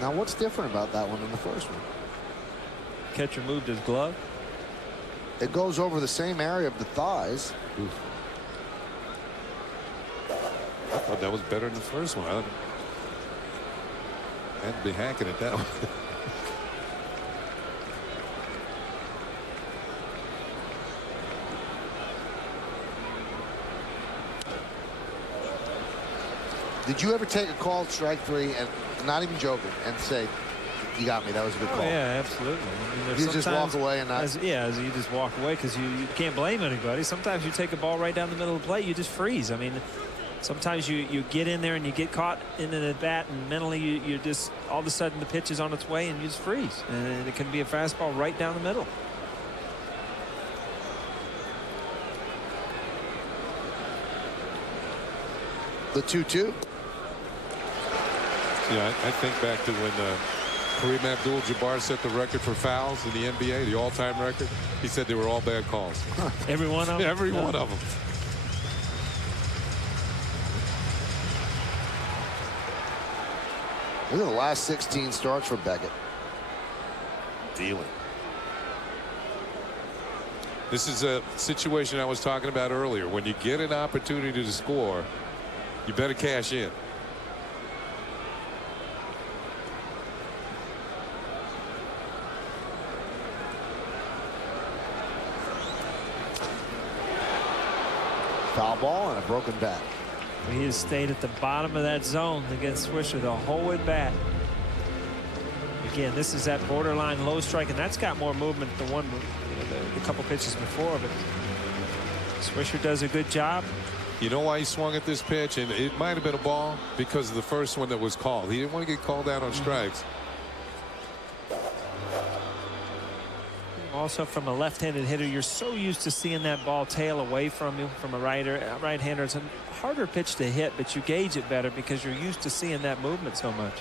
Now, what's different about that one than the first one? Catcher moved his glove. It goes over the same area of the thighs. Oof. I thought that was better than the first one. I'd be hacking at that one. Did you ever take a call at strike 3 and not even joking and say, you got me, that was a good call? Yeah, absolutely. I mean, you just walk away and not. As you just walk away because you can't blame anybody. Sometimes you take a ball right down the middle of the plate, you just freeze. I mean, sometimes you get in there and you get caught in the bat, and mentally you just all of a sudden the pitch is on its way and you just freeze. And it can be a fastball right down the middle. The 2-2. Yeah, I think back to when Kareem Abdul-Jabbar set the record for fouls in the NBA, the all-time record. He said they were all bad calls. Every one of them? Every one of them. Look at the last 16 starts for Beckett. Dealing. This is a situation I was talking about earlier. When you get an opportunity to score, you better cash in. Foul ball and a broken bat. He has stayed at the bottom of that zone against Swisher the whole at bat. Again, this is that borderline low strike, and that's got more movement than one, the couple pitches before. But Swisher does a good job. You know why he swung at this pitch? And it might have been a ball because of the first one that was called. He didn't want to get called out on strikes. Also, from a left-handed hitter, you're so used to seeing that ball tail away from you. From a right-hander, it's a harder pitch to hit, but you gauge it better because you're used to seeing that movement so much.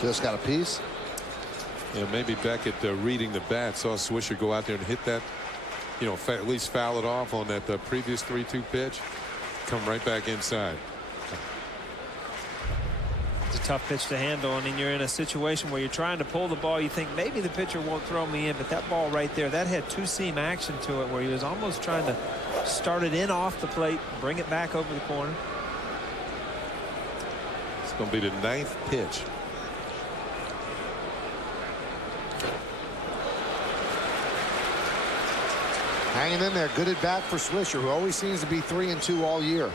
Just got a piece. Yeah, maybe Beckett reading the bat, saw Swisher go out there and hit that, you know, at least foul it off on that previous 3-2 pitch. Come right back inside. It's a tough pitch to handle, and then you're in a situation where you're trying to pull the ball. You think maybe the pitcher won't throw me in, but that ball right there, that had two-seam action to it where he was almost trying to start it in off the plate, bring it back over the corner. It's going to be the 9th pitch. Hanging in there. Good at bat for Swisher, who always seems to be 3-2 all year.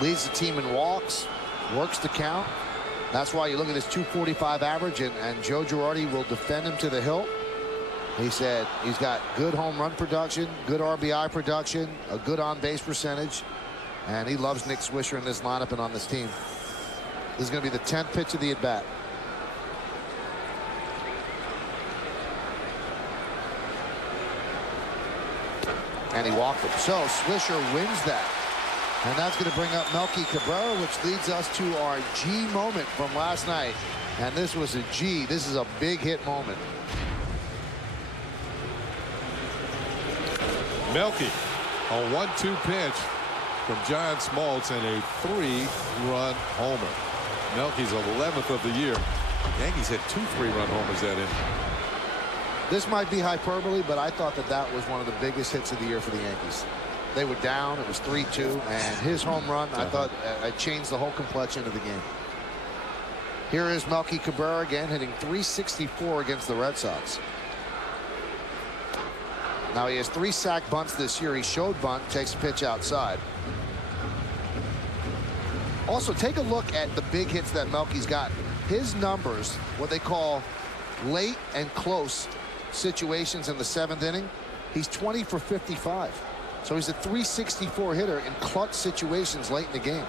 Leads the team in walks, works the count. That's why you look at his .245 average, and Joe Girardi will defend him to the hilt. He said he's got good home run production, good RBI production, a good on-base percentage, and he loves Nick Swisher in this lineup and on this team. This is going to be the 10th pitch of the at-bat. And he walked him. So Swisher wins that. And that's going to bring up Melky Cabrera, which leads us to our G moment from last night. And this was a G. This is a big hit moment. Melky, a 1-2 pitch from John Smoltz and a 3-run homer. Melky's 11th of the year. Yankees had 2 3-run homers that inning. This might be hyperbole, but I thought that was one of the biggest hits of the year for the Yankees. They were down. It was 3-2, and his home run, I thought, changed the whole complexion of the game. Here is Melky Cabrera again, hitting .364 against the Red Sox. Now he has 3 sack bunts this year. He showed bunt, takes a pitch outside. Also, take a look at the big hits that Melky's gotten. His numbers, what they call late and close situations in the 7th inning, he's 20 for 55. So he's a .364 hitter in clutch situations late in the game.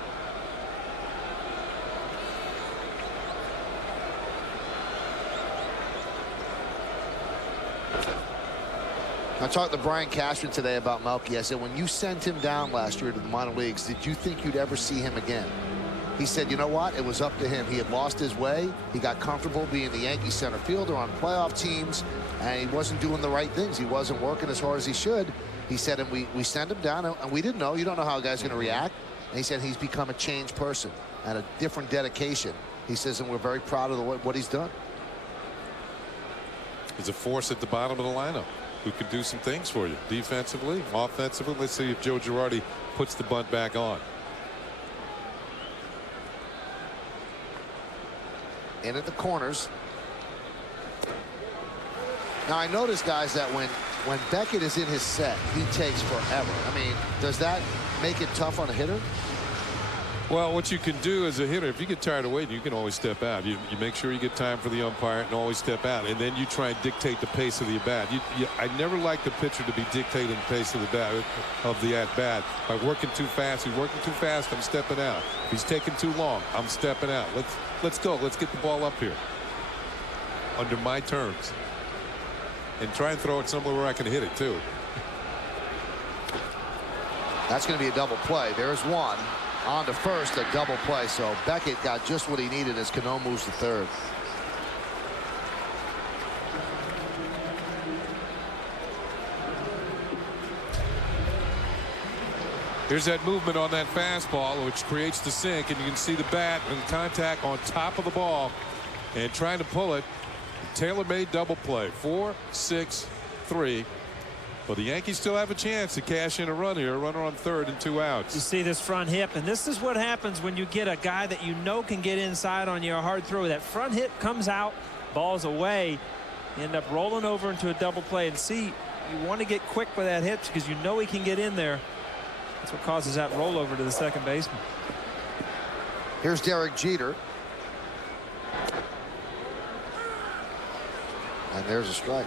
I talked to Brian Cashman today about Melky. I said, when you sent him down last year to the minor leagues, did you think you'd ever see him again? He said, you know what? It was up to him. He had lost his way. He got comfortable being the Yankee center fielder on playoff teams, and he wasn't doing the right things. He wasn't working as hard as he should. He said, and we sent him down, and we didn't know. You don't know how a guy's going to react. And he said he's become a changed person and a different dedication. He says, and we're very proud of what he's done. He's a force at the bottom of the lineup who can do some things for you defensively, offensively. Let's see if Joe Girardi puts the bunt back on. In at the corners. Now I notice, guys, that when Beckett is in his set, he takes forever. I mean, does that make it tough on a hitter? Well, what you can do as a hitter, if you get tired of waiting, you can always step out. You make sure you get time for the umpire and always step out, and then you try and dictate the pace of the at-bat. I never like the pitcher to be dictating the pace of the at-bat by working too fast. He's working too fast, I'm stepping out. If he's taking too long, I'm stepping out. Let's go. Let's get the ball up here under my terms. And try and throw it somewhere where I can hit it, too. That's going to be a double play. There's one. On to first, a double play. So Beckett got just what he needed as Cano moves to third. Here's that movement on that fastball, which creates the sink, and you can see the bat and contact on top of the ball and trying to pull it. Tailor-made double play. 4-6-3. But the Yankees still have a chance to cash in a run here. A runner on third and 2 outs. You see this front hip, and this is what happens when you get a guy that you know can get inside on your hard throw. That front hip comes out, ball's away. You end up rolling over into a double play. And see, you want to get quick with that hit because you know he can get in there. That's what causes that rollover to the second baseman. Here's Derek Jeter. And there's a strike.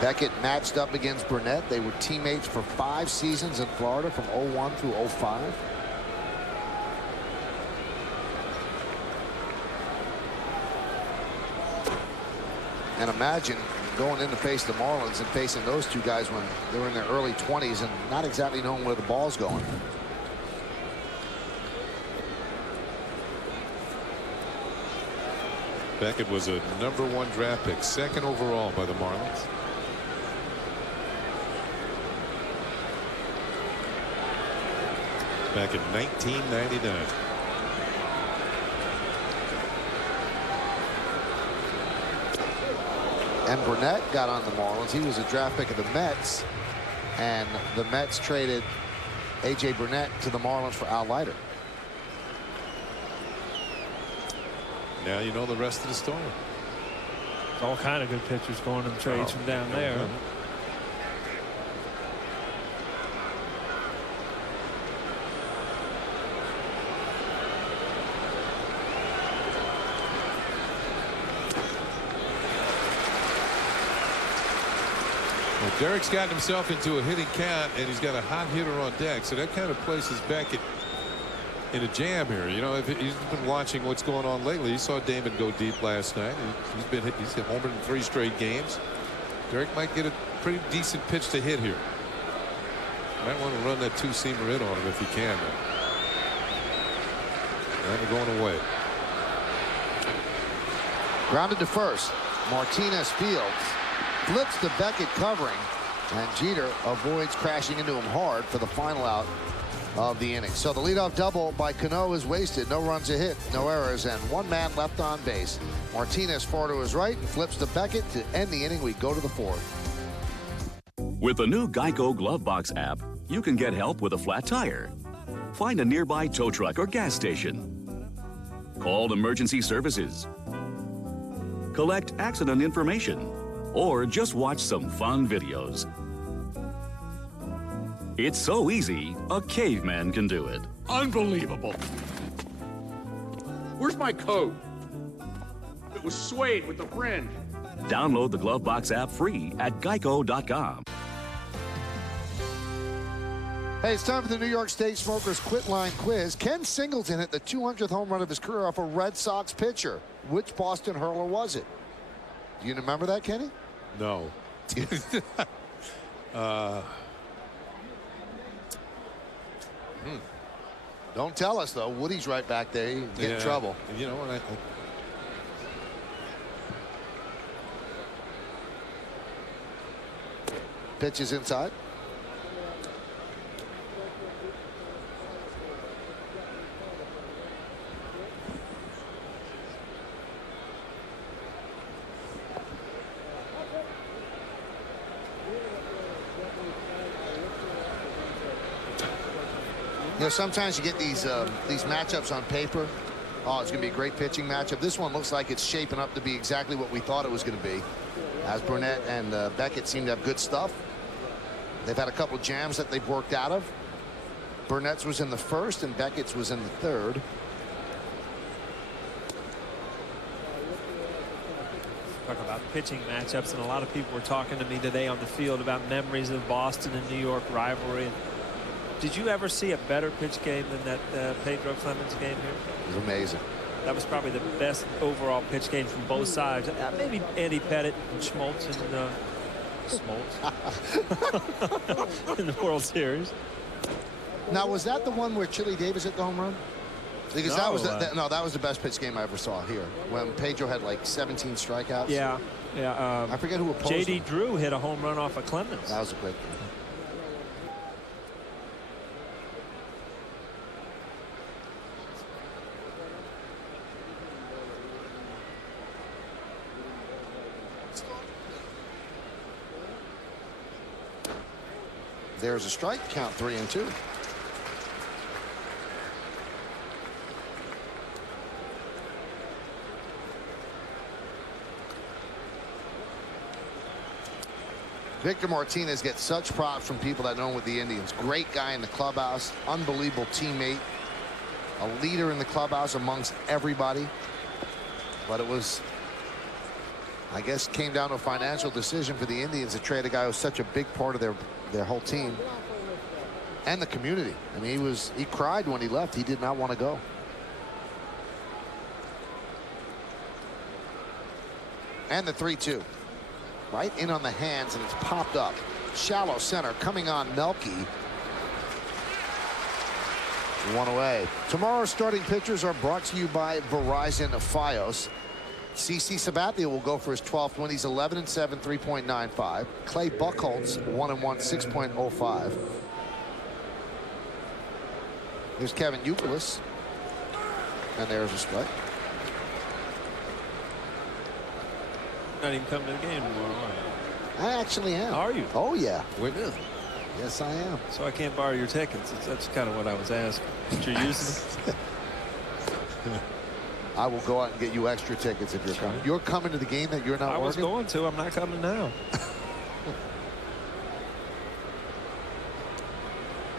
Beckett matched up against Burnett. They were teammates for 5 seasons in Florida from 01 through 05. And imagine going in to face the Marlins and facing those two guys when they were in their early 20s and not exactly knowing where the ball's going. Beckett was a #1 draft pick, 2nd overall by the Marlins. Back in 1999. And Burnett got on the Marlins. He was a draft pick of the Mets, and the Mets traded A.J. Burnett to the Marlins for Al Leiter. Now you know the rest of the story. There's all kind of good pitchers going in the trades from down there. Well, Derek's gotten himself into a hitting count, and he's got a hot hitter on deck, so that kind of places Beckett in a jam here. You know, if he's been watching what's going on lately. He saw Damon go deep last night. He's hit homer in 3 straight games. Derek might get a pretty decent pitch to hit here. Might want to run that 2-seamer in on him if he can. Never going away. Grounded to first. Martinez fields. Flips to Beckett covering. And Jeter avoids crashing into him hard for the final out of the inning. So the leadoff double by Cano is wasted. No runs a hit, no errors, and 1 man left on base. Martinez far to his right and flips to Beckett to end the inning. We go to the 4th. With the new Geico Glove Box app, you can get help with a flat tire. Find a nearby tow truck or gas station. Call emergency services. Collect accident information. Or just watch some fun videos. It's so easy, a caveman can do it. Unbelievable. Where's my coat? It was suede with the fringe. Download the Glove Box app free at geico.com. Hey, it's time for the New York State Smokers Quit Line Quiz. Ken Singleton hit the 200th home run of his career off a Red Sox pitcher. Which Boston hurler was it? Do you remember that, Kenny? No. Don't tell us, though. Woody's right back there. You get in trouble. You know what? Pitch is inside. You know, sometimes you get these matchups on paper. Oh, it's going to be a great pitching matchup. This one looks like it's shaping up to be exactly what we thought it was going to be. As Burnett and Beckett seem to have good stuff. They've had a couple of jams that they've worked out of. Burnett's was in the 1st and Beckett's was in the 3rd. Talk about pitching matchups, and a lot of people were talking to me today on the field about memories of Boston and New York rivalry. Did you ever see a better pitch game than that Pedro Clemens game here? It was amazing. That was probably the best overall pitch game from both sides. Maybe Andy Pettit and Schmaltz in the World Series. Now, was that the one where Chili Davis hit the home run? Because that was that was the best pitch game I ever saw here, when Pedro had like 17 strikeouts. Yeah. I forget who opposed J.D. him. Drew hit a home run off of Clemens. That was a great game. There's a strike. Count 3-2. Victor Martinez gets such props from people that know him with the Indians. Great guy in the clubhouse, unbelievable teammate, a leader in the clubhouse amongst everybody. But it was, I guess, came down to a financial decision for the Indians to trade a guy who was such a big part of their whole team and the community. I mean, he cried when he left. He did not want to go. And the 3-2. Right in on the hands, and it's popped up. Shallow center coming on Melky. One away. Tomorrow's starting pitchers are brought to you by Verizon Fios. CC Sabathia will go for his 12th win. He's 11-7, 3.95. Clay Buchholz 1-1, 6.05. Here's Kevin Youkilis, and there's a strike. Not even coming to the game tomorrow, are you? I actually am. Are you? Oh, yeah. Really? Yes, I am. So I can't borrow your tickets. That's kind of what I was asking. But you're using them? I will go out and get you extra tickets if you're coming. You're coming to the game that you're not working? I was going to. I'm not coming now.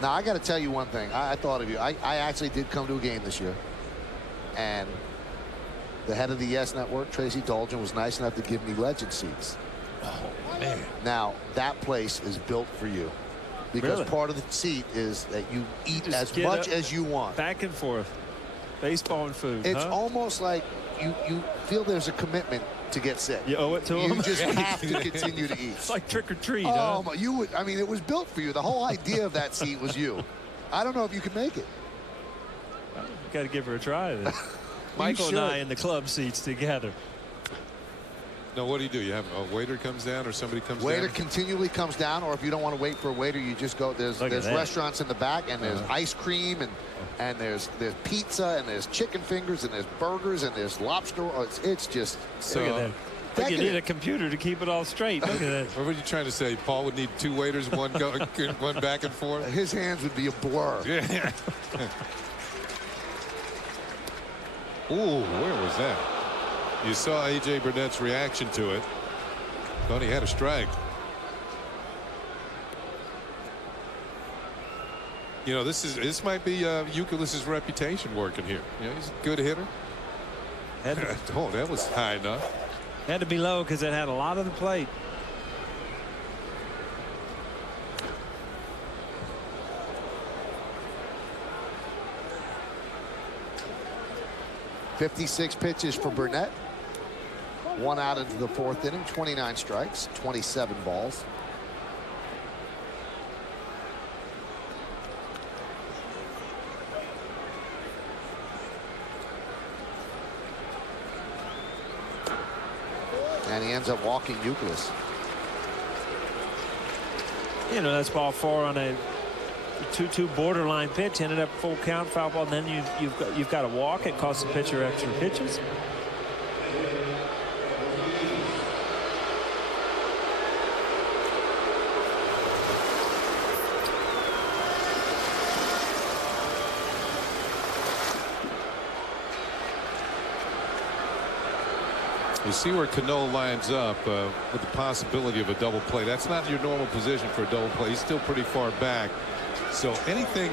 Now, I got to tell you one thing. I thought of you. I actually did come to a game this year. And the head of the Yes Network, Tracy Dolgen, was nice enough to give me legend seats. Oh, man. Now, that place is built for you. Because part of the seat is that you eat Just as much as you want. Back and forth. Baseball and food. It's almost like you feel there's a commitment to get sick. You owe it to them? You just have to continue to eat. It's like trick or treat, oh, huh? You would. I mean, it was built for you. The whole idea of that seat was you. I don't know if you can make it. Well, got to give her a try then. Michael and I in the club seats together. No, what do? You have a waiter comes down or somebody comes down? Waiter continually comes down, or if you don't want to wait for a waiter, you just go. There's restaurants in the back, and there's ice cream, and there's pizza, and there's chicken fingers, and there's burgers, and there's lobster. It's just so. Look at that. You need a computer to keep it all straight. Look at that. What were you trying to say? Paul would need 2 waiters, one back and forth? His hands would be a blur. Yeah. Ooh, where was that? You saw A.J. Burnett's reaction to it. Thought he had a strike. You know, this might be Youkilis's reputation working here. You know, he's a good hitter. Oh, that was high enough. Had to be low because it had a lot of the plate. .56 pitches for Burnett. 1 out into the 4th inning. 29 strikes, 27 balls. And he ends up walking Youkilis. You know, that's ball 4 on a 2-2 borderline pitch. Ended up full count, foul ball. And then you've got to walk. It costs the pitcher extra pitches. You see where Cano lines up with the possibility of a double play. That's not your normal position for a double play. He's still pretty far back. So anything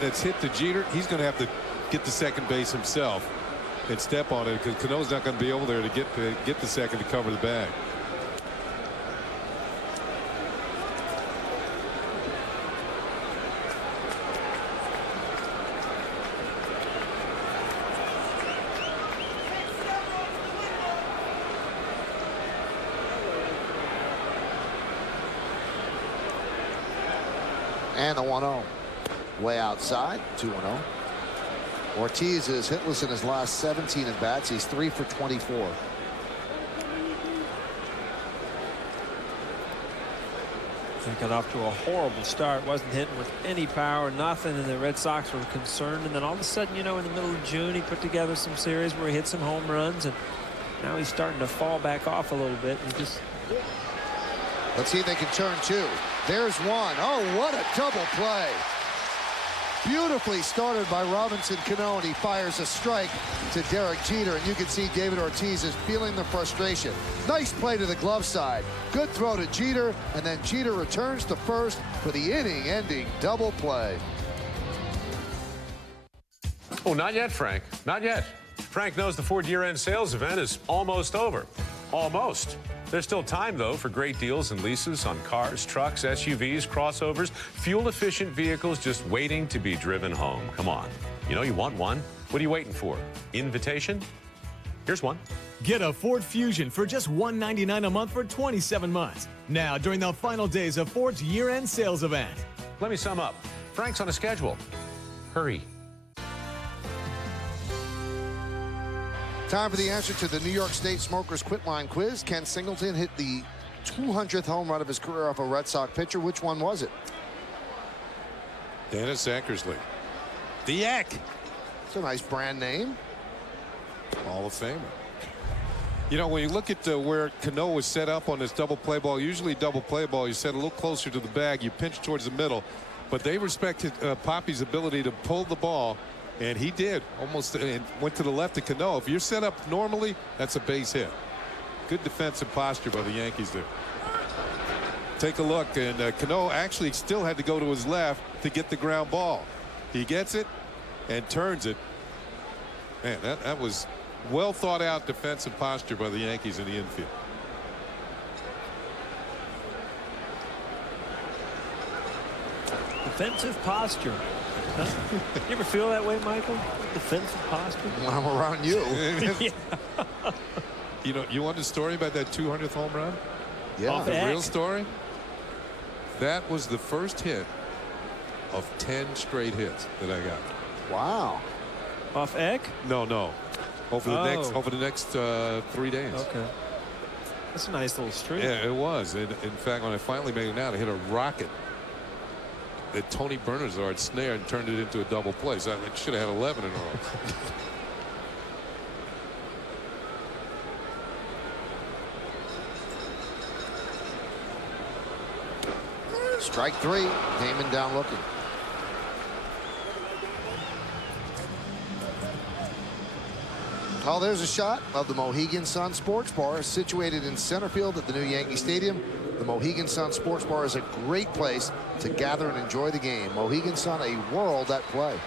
that's hit to Jeter, he's going to have to get to second base himself and step on it because Cano's not going to be over there to get the second to cover the bag. And the 1-0. Way outside, 2-0. Ortiz is hitless in his last 17 at bats. He's 3 for 24. They got off to a horrible start. Wasn't hitting with any power, nothing, and the Red Sox were concerned. And then all of a sudden, you know, in the middle of June, he put together some series where he hit some home runs, and now he's starting to fall back off a little bit. He just... Let's see if they can turn 2. There's one. Oh, what a double play. Beautifully started by Robinson Cano, and he fires a strike to Derek Jeter, and you can see David Ortiz is feeling the frustration. Nice play to the glove side. Good throw to Jeter, and then Jeter returns to first for the inning-ending double play. Oh, not yet, Frank. Not yet. Frank knows the Ford year-end sales event is almost over. Almost. There's still time, though, for great deals and leases on cars, trucks, SUVs, crossovers, fuel-efficient vehicles just waiting to be driven home. Come on. You know you want one. What are you waiting for? Invitation? Here's one. Get a Ford Fusion for just $199 a month for 27 months. Now, during the final days of Ford's year-end sales event. Let me sum up. Frank's on a schedule. Hurry. Time for the answer to the New York State Smokers Quit Line Quiz. Ken Singleton hit the 200th home run of his career off a Red Sox pitcher. Which one was it? Dennis Eckersley. The Yak. It's a nice brand name. Hall of Famer. You know, when you look at where Cano was set up on this double play ball, usually double play ball, you set a little closer to the bag, you pinch towards the middle, but they respected Poppy's ability to pull the ball. And he did, almost, and went to the left of Cano. If you're set up normally, that's a base hit. Good defensive posture by the Yankees there. Take a look, and Cano actually still had to go to his left to get the ground ball. He gets it and turns it. Man, that was well thought out defensive posture by the Yankees in the infield. Defensive posture. Huh? You ever feel that way, Michael? Defensive posture? When I'm around you. Yeah. You know, you want the story about that 200th home run? Yeah. The real story? That was the first hit of 10 straight hits that I got. Wow. Off Eck? No. Over the next 3 days. Okay. That's a nice little streak. Yeah, it was. In fact, when I finally made it out, I hit a rocket that Tony Bernazard snared and turned it into a double play. So I should have had 11 in a row. Strike three. Damon down looking. Oh, there's a shot of the Mohegan Sun Sports Bar, situated in center field at the new Yankee Stadium. The Mohegan Sun Sports Bar is a great place to gather and enjoy the game. Mohegan Sun, a world at play.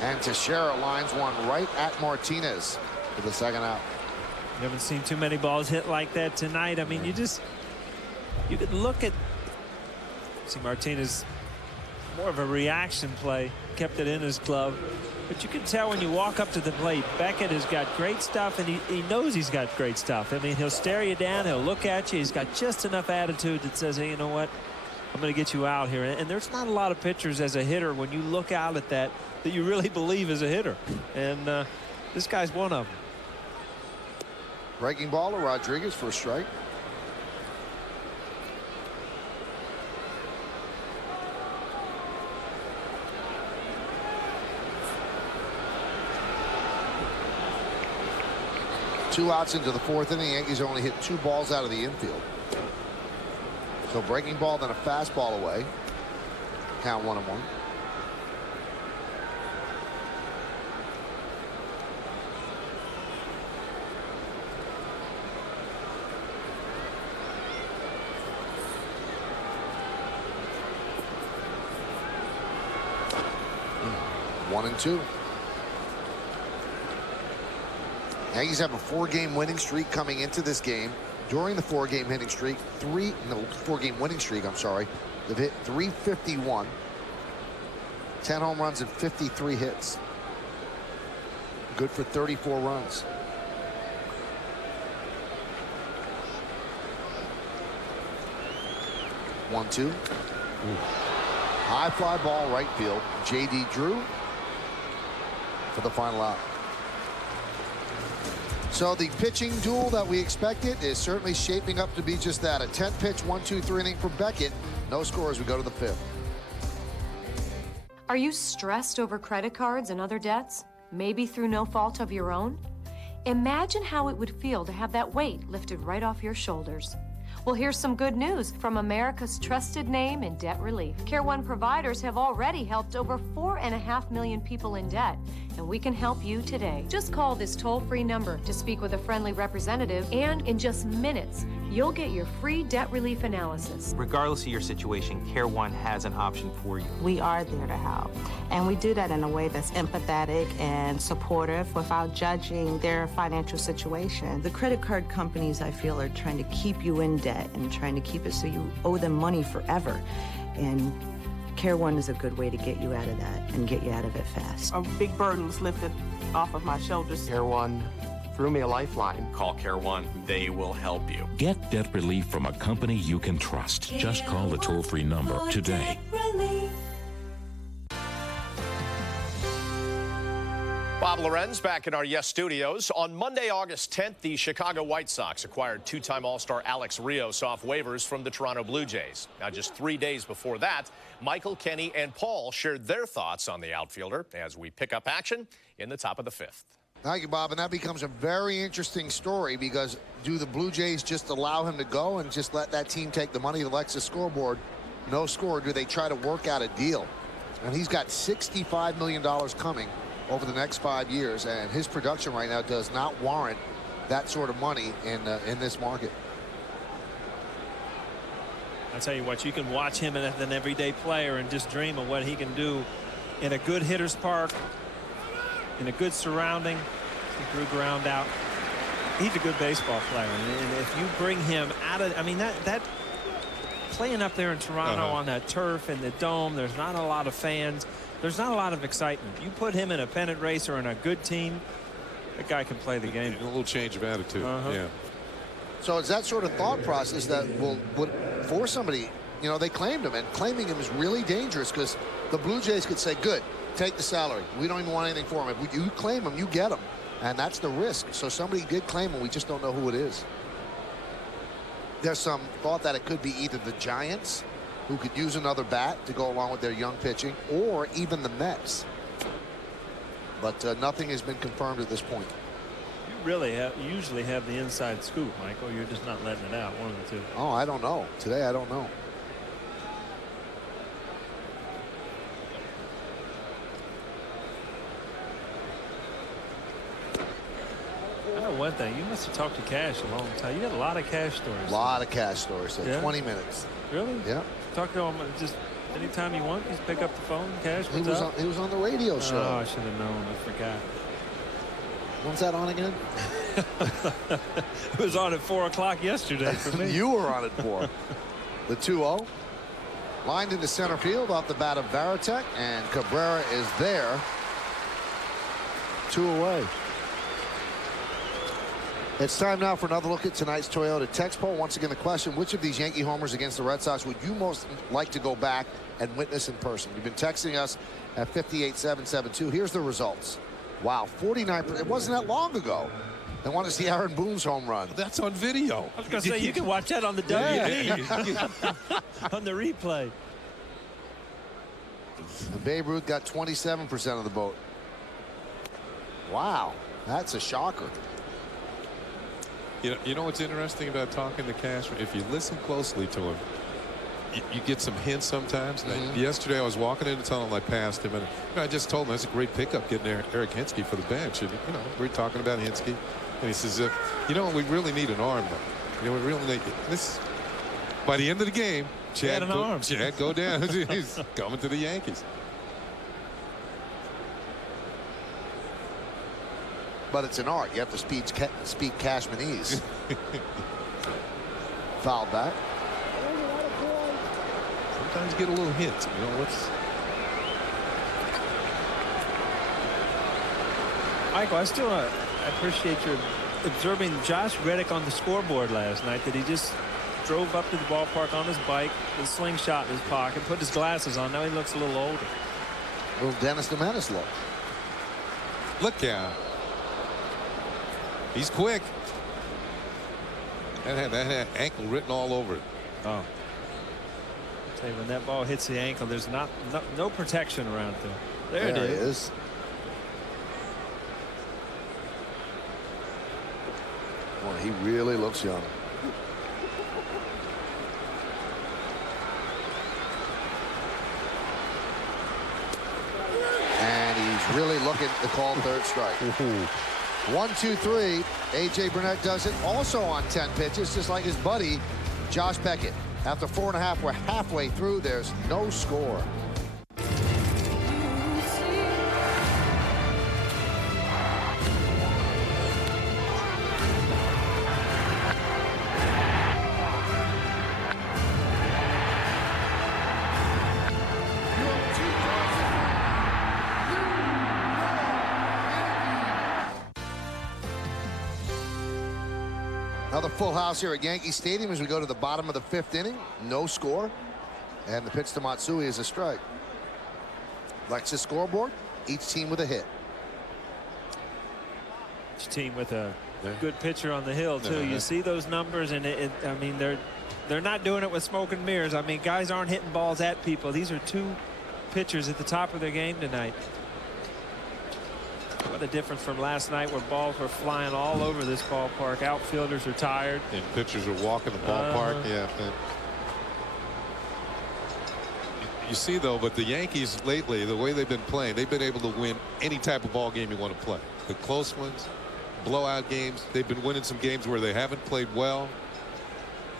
And Teixeira lines one right at Martinez for the second out. You haven't seen too many balls hit like that tonight. I mean, you could look at, see Martinez, more of a reaction play, kept it in his glove. But you can tell when you walk up to the plate, Beckett has got great stuff, and he knows he's got great stuff. I mean, he'll stare you down, he'll look at you. He's got just enough attitude that says, hey, you know what? I'm going to get you out here. And there's not a lot of pitchers as a hitter, when you look out at that you really believe is a hitter. And this guy's one of them. Breaking ball to Rodriguez for a strike. Two outs into the fourth inning. Yankees only hit 2 balls out of the infield. So breaking ball, then a fastball away. Count 1-1. One and two. Yankees have a 4-game winning streak coming into this game. During the 4-game winning streak, 4-game winning streak, I'm sorry, they've hit 351, 10 home runs and 53 hits. Good for 34 runs. One, two. High fly ball right field. J.D. Drew for the final out. So the pitching duel that we expected is certainly shaping up to be just that. A 10-pitch 1-2-3 inning for Beckett. No score as we go to the 5th. Are you stressed over credit cards and other debts? Maybe through no fault of your own? Imagine how it would feel to have that weight lifted right off your shoulders. Well, here's some good news from America's trusted name in debt relief. Care One providers have already helped over 4.5 million people in debt, and we can help you today. Just call this toll-free number to speak with a friendly representative, and in just minutes, you'll get your free debt relief analysis. Regardless of your situation, Care One has an option for you. We are there to help, and we do that in a way that's empathetic and supportive without judging their financial situation. The credit card companies, I feel, are trying to keep you in debt and trying to keep it so you owe them money forever. And Care One is a good way to get you out of that and get you out of it fast. A big burden was lifted off of my shoulders. Care One threw me a lifeline. Call Care One. They will help you. Get debt relief from a company you can trust. Just call the toll-free number today. Bob Lorenz back in our Yes Studios. On Monday, August 10th, the Chicago White Sox acquired two-time All-Star Alex Rios off waivers from the Toronto Blue Jays. Now, just 3 days before that, Michael, Kenny, and Paul shared their thoughts on the outfielder as we pick up action in the top of the fifth. Thank you, Bob. And that becomes a very interesting story because do the Blue Jays just allow him to go and just let that team take the money that likes the scoreboard? No score. Do they try to work out a deal? And he's got $65 million coming over the next 5 years, and his production right now does not warrant that sort of money in this market. I'll tell you what, you can watch him as an everyday player and just dream of what he can do in a good hitter's park, in a good surrounding. He threw ground out. He's a good baseball player, and if you bring him out of, I mean, that playing up there in Toronto on that turf and the dome, there's not a lot of fans. There's not a lot of excitement. You put him in a pennant race or in a good team, that guy can play the game. A little change of attitude. Yeah. So it's that sort of thought process that would force somebody, you know, they claimed him, and claiming him is really dangerous because the Blue Jays could say, good, take the salary. We don't even want anything for him. If you claim him, you get him. And that's the risk. So somebody did claim him. We just don't know who it is. There's some thought that it could be either the Giants, who could use another bat to go along with their young pitching, or even the Mets. But nothing has been confirmed at this point. You really usually have the inside scoop, Michael. You're just not letting it out. One of the two. Oh, I don't know. Today, I don't know. I know one thing. You must have talked to Cash a long time. You got a lot of Cash stories. A lot of Cash stories. Yeah? 20 minutes. Really? Yeah. Talk to him just anytime you want. Just pick up the phone. Cash, He was on the radio show. Oh, I should have known. I forgot. When's that on again? It was on at 4 o'clock yesterday for me. You were on at 4. The 2-0. Lined into center field off the bat of Varitek, and Cabrera is there. 2 away. It's time now for another look at tonight's Toyota text poll. Once again, the question, which of these Yankee homers against the Red Sox would you most like to go back and witness in person? You've been texting us at 58772. Here's the results. Wow, 49%. It wasn't that long ago. They want to see Aaron Boone's home run. That's on video. I was going to say, you can watch that on the on the replay. And Babe Ruth got 27% of the vote. Wow, that's a shocker. You know what's interesting about talking to Cash? If you listen closely to him, you get some hints sometimes. Yesterday I was walking in the tunnel, I passed him, and I just told him that's a great pickup getting Eric Hinske for the bench. And we're talking about Hinske, and he says, we really need an arm though. We really need this. By the end of the game, Chad go down. He's coming to the Yankees. But it's an art. You have to speak Cashmanese. Foul back. Sometimes you get a little hint. Michael, I still appreciate your observing Josh Reddick on the scoreboard last night, that he just drove up to the ballpark on his bike with a slingshot in his pocket, put his glasses on. Now he looks a little older. A little Dennis the Menace look. Look out. He's quick. That had ankle written all over it. Oh. Say, when that ball hits the ankle, there's no protection around there. There it is. Boy, he really looks young. And he's really looking to call third strike. 1, 2, 3. A.J. Burnett does it also on 10 pitches, just like his buddy, Josh Beckett. After 4.5, we're halfway through. There's no score. Another full house here at Yankee Stadium as we go to the bottom of the 5th inning. No score. And the pitch to Matsui is a strike. Lexus scoreboard. Each team with a hit. Each team with a good pitcher on the hill, too. You see those numbers, and I mean, they're not doing it with smoke and mirrors. I mean, guys aren't hitting balls at people. These are 2 pitchers at the top of their game tonight. What a difference from last night where balls were flying all over this ballpark. Outfielders are tired. And pitchers are walking the ballpark. Yeah. You see, though, but the Yankees lately, the way they've been playing, they've been able to win any type of ball game you want to play. The close ones, blowout games. They've been winning some games where they haven't played well.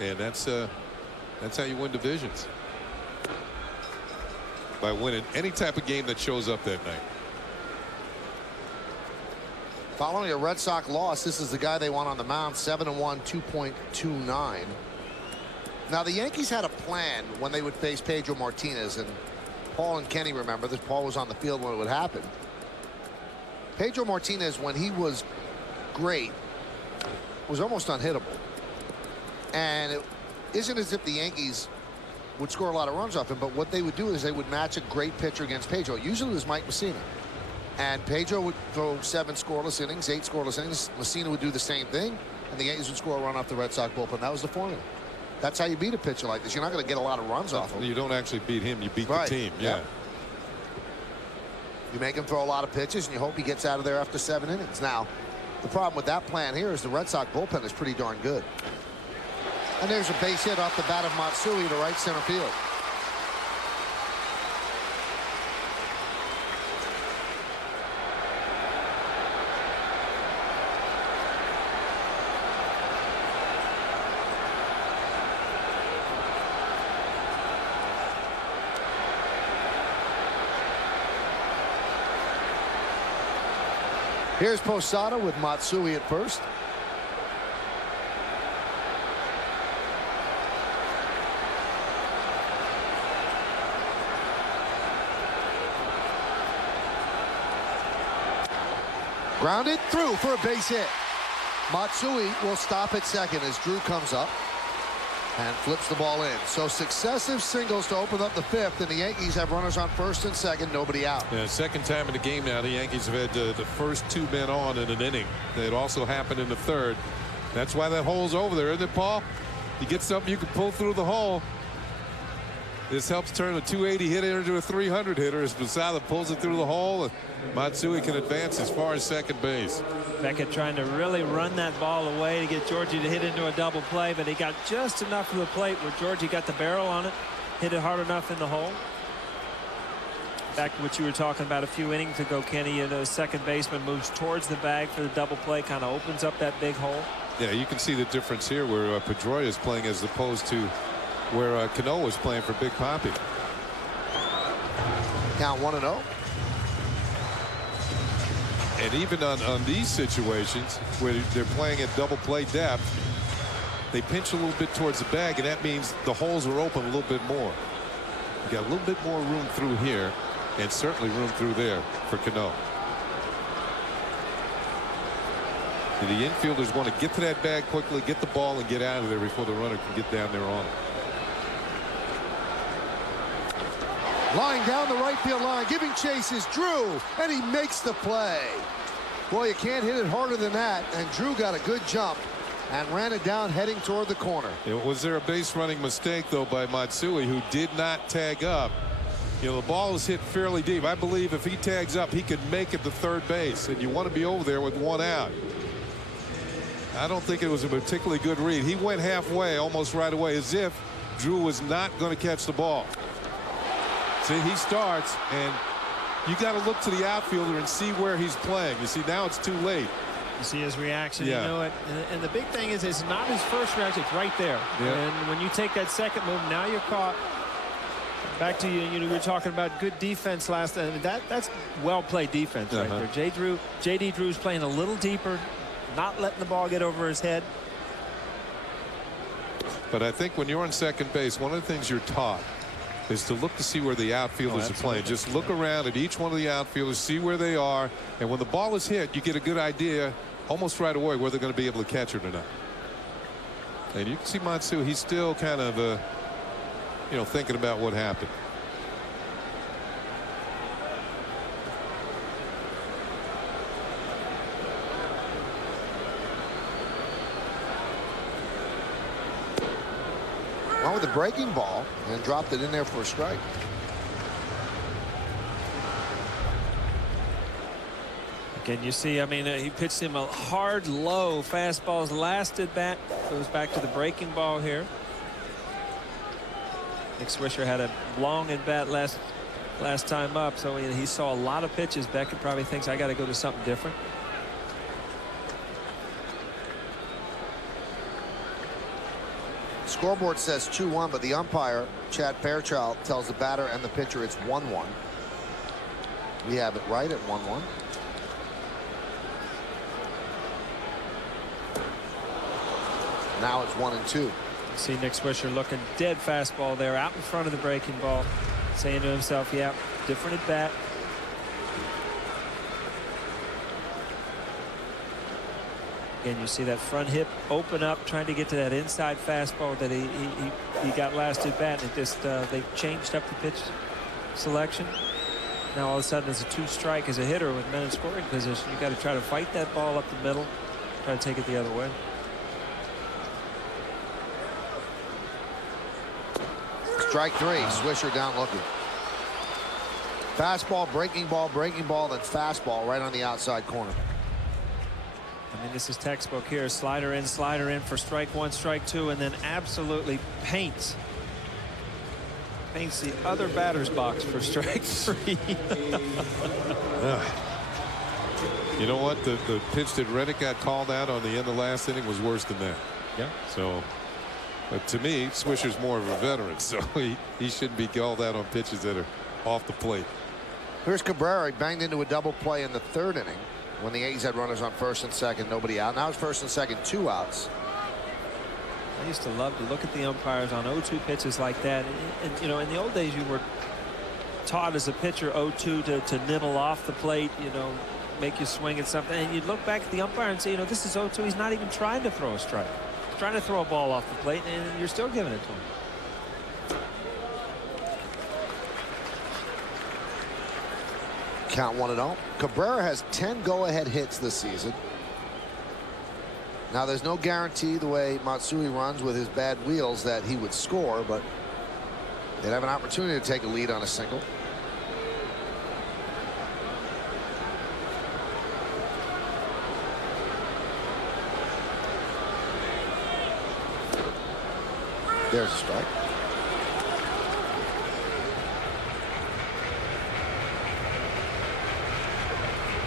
And that's how you win divisions. By winning any type of game that shows up that night. Following a Red Sox loss, this is the guy they want on the mound. 7-1, 2.29. Now the Yankees had a plan when they would face Pedro Martinez, and Paul and Kenny remember this. Paul was on the field when it would happen. Pedro Martinez, when he was great, was almost unhittable. And it isn't as if the Yankees would score a lot of runs off him, but what they would do is they would match a great pitcher against Pedro. Usually it was Mike Mussina. And Pedro would throw 7 scoreless innings, 8 scoreless innings. Mussina would do the same thing, and the Yankees would score a run off the Red Sox bullpen. That was the formula. That's how you beat a pitcher like this. You're not going to get a lot of runs off him. You don't actually beat him. You beat the team. Yeah. Yep. You make him throw a lot of pitches, and you hope he gets out of there after 7 innings. Now, the problem with that plan here is the Red Sox bullpen is pretty darn good. And there's a base hit off the bat of Matsui to right center field. Here's Posada with Matsui at first. Grounded through for a base hit. Matsui will stop at second as Drew comes up and flips the ball in. So successive singles to open up the 5th, and the Yankees have runners on first and second, nobody out. Yeah, second time in the game now, the Yankees have had the first 2 men on in an inning. It also happened in the 3rd. That's why that hole's over there, isn't it, Paul? You get something you can pull through the hole. This helps turn a 280 hitter into a 300 hitter as Posada pulls it through the hole, and Matsui can advance as far as second base. Beckett trying to really run that ball away to get Georgie to hit into a double play, but he got just enough of the plate where Georgie got the barrel on it, hit it hard enough in the hole. Back to what you were talking about a few innings ago, Kenny, the second baseman moves towards the bag for the double play, kind of opens up that big hole. Yeah, you can see the difference here where Pedroia is playing as opposed to where Cano was playing for Big Papi. Count 1-0. And even on these situations where they're playing at double play depth, they pinch a little bit towards the bag, and that means the holes are open a little bit more. You got a little bit more room through here, and certainly room through there for Cano. The infielders want to get to that bag quickly, get the ball, and get out of there before the runner can get down there on it. Lying down the right field line, giving chase is Drew, and he makes the play. Boy, you can't hit it harder than that, and Drew got a good jump and ran it down heading toward the corner. Was there a base running mistake, though, by Matsui, who did not tag up? You know, the ball is hit fairly deep. I believe if he tags up, he could make it to third base, and you want to be over there with one out. I don't think it was a particularly good read. He went halfway almost right away, as if Drew was not going to catch the ball. See, he starts, and you got to look to the outfielder and see where he's playing. You see, now it's too late. You see his reaction. Yeah. You know it. And the big thing is, it's not his first reaction. It's right there. Yeah. And when you take that second move, now you're caught. Back to you. You know, we were talking about good defense last time. That's well played defense right there. J.D. Drew's playing a little deeper, not letting the ball get over his head. But I think when you're on second base, one of the things you're taught is to look to see where the outfielders are playing. Just look around at each one of the outfielders, see where they are, and when the ball is hit, you get a good idea almost right away where they're going to be able to catch it or not. And you can see Matsui, he's still kind of you know, thinking about what happened. Went with the breaking ball and dropped it in there for a strike. Again, you see, I mean, he pitched him a hard, low fastball's last at bat. Goes back to the breaking ball here. Nick Swisher had a long at bat last time up, so he saw a lot of pitches. Beckett probably thinks, I got to go to something different. Scoreboard says 2-1, but the umpire, Chad Fairchild, tells the batter and the pitcher it's 1-1. We have it right at 1-1. Now it's 1-2. See Nick Swisher looking dead fastball there out in front of the breaking ball, saying to himself, yeah, different at bat. Again, you see that front hip open up, trying to get to that inside fastball that he got last at bat. And it just they changed up the pitch selection. Now all of a sudden it's a 2-strike as a hitter with men in scoring position. You got to try to fight that ball up the middle, try to take it the other way. Strike 3. Swisher down looking. Fastball, breaking ball, then fastball right on the outside corner. I mean, this is textbook here. Slider in for strike 1, strike 2, and then absolutely paints the other batter's box for strike 3. You know what? The pitch that Reddick got called out on the end of the last inning was worse than that. Yeah. So, but to me, Swisher's more of a veteran, so he shouldn't be called out on pitches that are off the plate. Here's Cabrera. He banged into a double play in the 3rd inning when the A's had runners on 1st and 2nd, nobody out. Now it's 1st and 2nd, 2 outs. I used to love to look at the umpires on 0-2 pitches like that. And you know, in the old days, you were taught as a pitcher 0-2 to nibble off the plate, you know, make you swing at something. And you'd look back at the umpire and say, you know, this is 0-2. He's not even trying to throw a strike. He's trying to throw a ball off the plate, and you're still giving it to him. Count 1-0. Cabrera has 10 go-ahead hits this season. Now there's no guarantee the way Matsui runs with his bad wheels that he would score, but they'd have an opportunity to take a lead on a single. There's a strike.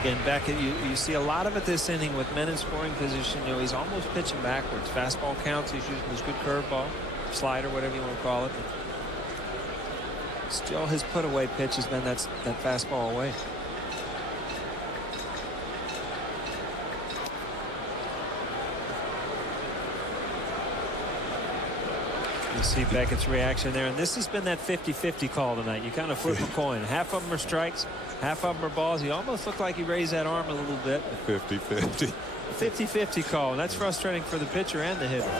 Again, back at you see a lot of it this inning with men in scoring position. You know, he's almost pitching backwards. Fastball counts. He's using his good curveball, slider, whatever you want to call it. But still, his put away pitch has been that fastball away. You see Beckett's reaction there, and this has been that 50-50 call tonight. You kind of flip a coin. Half of them are strikes, half of them are balls. He almost looked like he raised that arm a little bit. 50-50. 50-50 call, and that's frustrating for the pitcher and the hitter.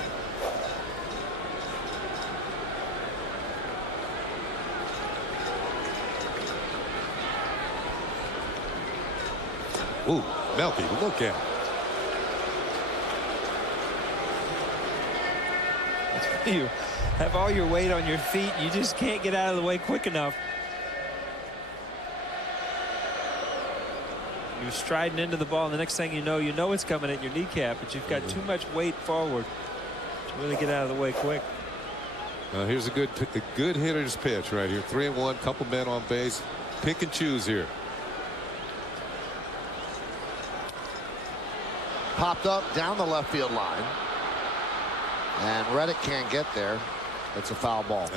Ooh, Melky, look at it. You have all your weight on your feet. You just can't get out of the way quick enough. You're striding into the ball, and the next thing you know it's coming at your kneecap, but you've got too much weight forward to really get out of the way quick. Here's a good hitter's pitch right here. 3-1, couple men on base. Pick and choose here. Popped up down the left field line. And Reddick can't get there. It's a foul ball.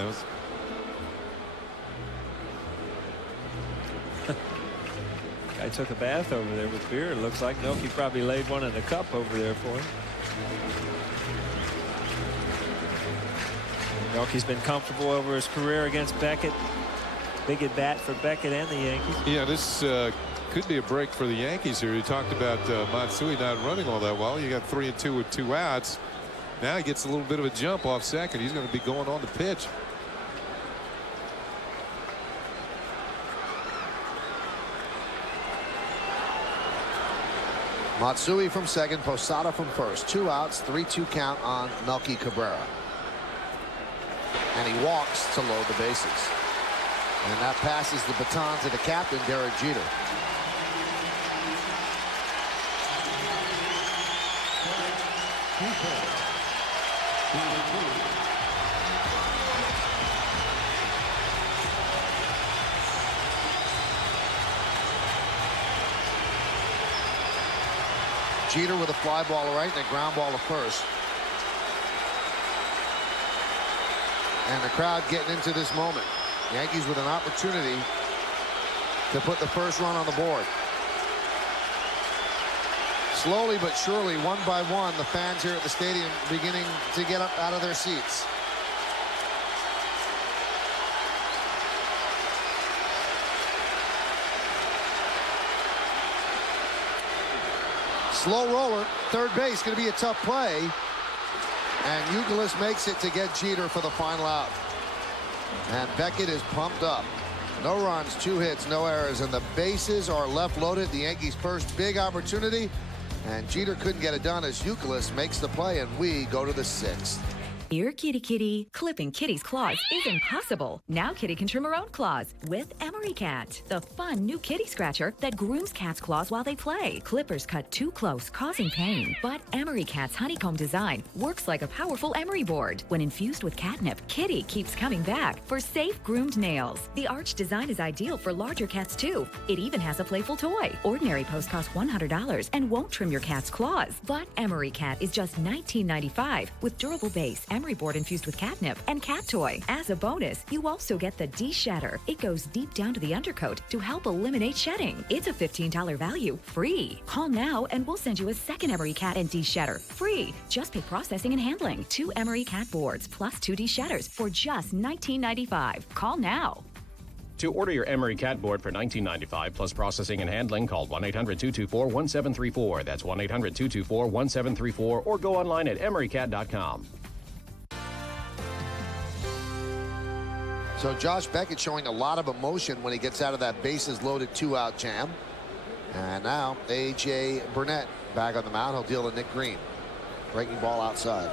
Guy took a bath over there with beer. It looks like Milky probably laid one in the cup over there for him. Milky's been comfortable over his career against Beckett. Big at bat for Beckett and the Yankees. Yeah, this could be a break for the Yankees here. You talked about Matsui not running all that well. You got 3-2 with 2 outs. Now he gets a little bit of a jump off second. He's going to be going on the pitch. Matsui from second, Posada from first. 2 outs, 3-2 count on Melky Cabrera. And he walks to load the bases. And that passes the baton to the captain, Derek Jeter. Jeter with a fly ball to right and a ground ball to first. And the crowd getting into this moment. Yankees with an opportunity to put the first run on the board. Slowly but surely, one by one, the fans here at the stadium beginning to get up out of their seats. Slow roller, third base, going to be a tough play. And Youkilis makes it to get Jeter for the final out. And Beckett is pumped up. No runs, 2 hits, no errors, and the bases are left loaded. The Yankees' first big opportunity. And Jeter couldn't get it done as Youkilis makes the play, and we go to the 6th. Dear kitty kitty, clipping Kitty's claws is impossible. Now Kitty can trim her own claws with Emery Cat, the fun new kitty scratcher that grooms cats' claws while they play. Clippers cut too close, causing pain. But Emery Cat's honeycomb design works like a powerful emery board. When infused with catnip, Kitty keeps coming back for safe groomed nails. The arch design is ideal for larger cats too. It even has a playful toy. Ordinary post costs $100 and won't trim your cat's claws. But Emery Cat is just $19.95 with durable base, emery board infused with catnip, and cat toy. As a bonus, you also get the de-shedder. It goes deep down to the undercoat to help eliminate shedding. It's a $15 value, free. Call now and we'll send you a second Emery Cat and de-shedder, free. Just pay processing and handling. 2 Emery Cat boards plus 2 de-shedders for just $19.95. Call now. To order your Emery Cat board for $19.95 plus processing and handling, call 1-800-224-1734. That's 1-800-224-1734, or go online at emerycat.com. So Josh Beckett showing a lot of emotion when he gets out of that bases loaded 2-out jam. And now A.J. Burnett back on the mound. He'll deal to Nick Green. Breaking ball outside.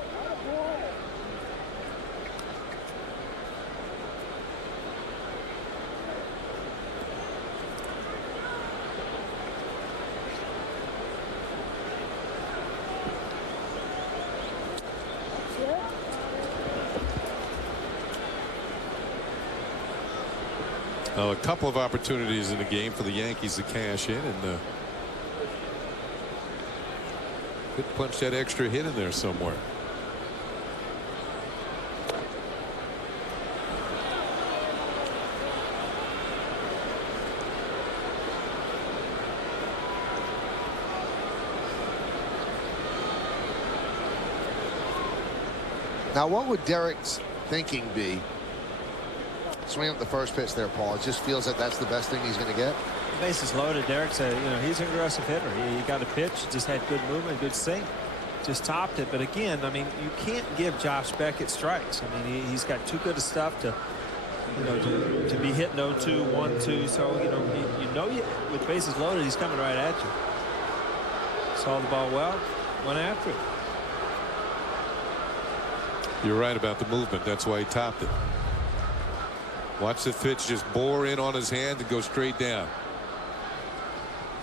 A couple of opportunities in the game for the Yankees to cash in, and could punch that extra hit in there somewhere. Now, what would Derek's thinking be? Swing up the first pitch there, Paul. It just feels like that's the best thing he's going to get. The base is loaded. Derek said, he's an aggressive hitter. He got a pitch, just had good movement, good sink, just topped it. But again, I mean, you can't give Josh Beckett strikes. I mean, he's got too good of stuff to, to be hitting 0-2, 1-2. So with bases loaded, he's coming right at you. Saw the ball well, went after it. You're right about the movement. That's why he topped it. Watch the pitch just bore in on his hand and go straight down.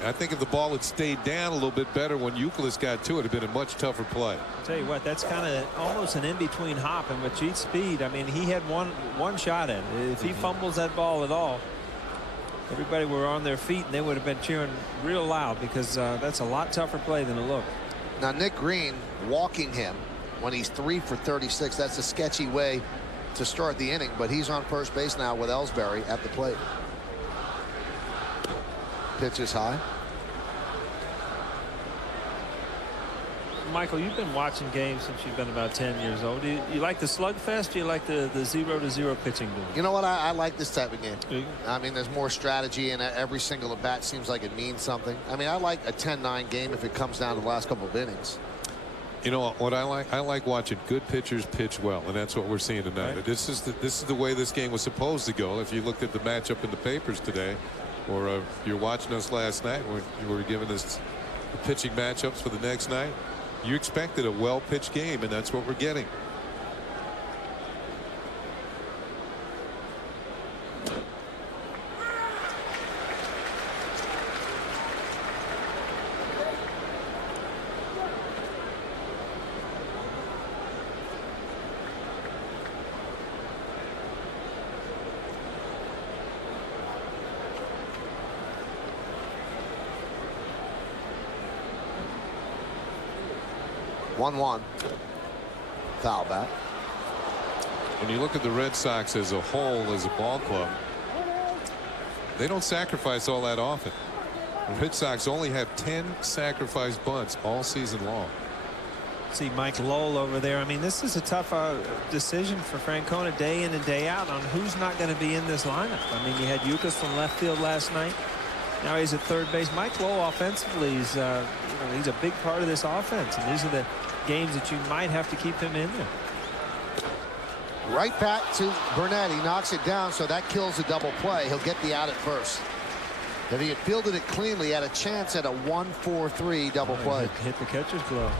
I think if the ball had stayed down a little bit better when Youkilis got to it, it'd have been a much tougher play. I'll tell you what, that's kind of almost an in-between hop, and with Jeet's speed, I mean, he had one shot at it. If he fumbles that ball at all, everybody were on their feet and they would have been cheering real loud, because that's a lot tougher play than it looked. Now Nick Green walking him when he's 3 for 36. That's a sketchy way to start the inning, but he's on first base now with Ellsbury at the plate. Pitch is high. Michael, you've been watching games since you've been about 10 years old. Do you like the slugfest? Do you like the 0-0 pitching duel? You know what? I like this type of game. I mean, there's more strategy, and every single at bat seems like it means something. I mean, I like a 10-9 game if it comes down to the last couple of innings. You know what I like? I like watching good pitchers pitch well, and that's what we're seeing tonight. Right. This is the way this game was supposed to go. If you looked at the matchup in the papers today, or you're watching us last night when you were giving us the pitching matchups for the next night, you expected a well-pitched game, and that's what we're getting. One foul back. When you look at the Red Sox as a whole, as a ball club, they don't sacrifice all that often. The Red Sox only have 10 sacrifice bunts all season long. See Mike Lowell over there. I mean, this is a tough decision for Francona day in and day out on who's not going to be in this lineup. I mean, you had Youkilis from left field last night. Now he's at third base. Mike Lowell offensively is he's a big part of this offense, and these are the games that you might have to keep him in there. Right back to Burnett. He knocks it down, so that kills a double play. He'll get the out at first. If he had fielded it cleanly, he had a chance at a 1-4-3 double play. Hit the catcher's glove.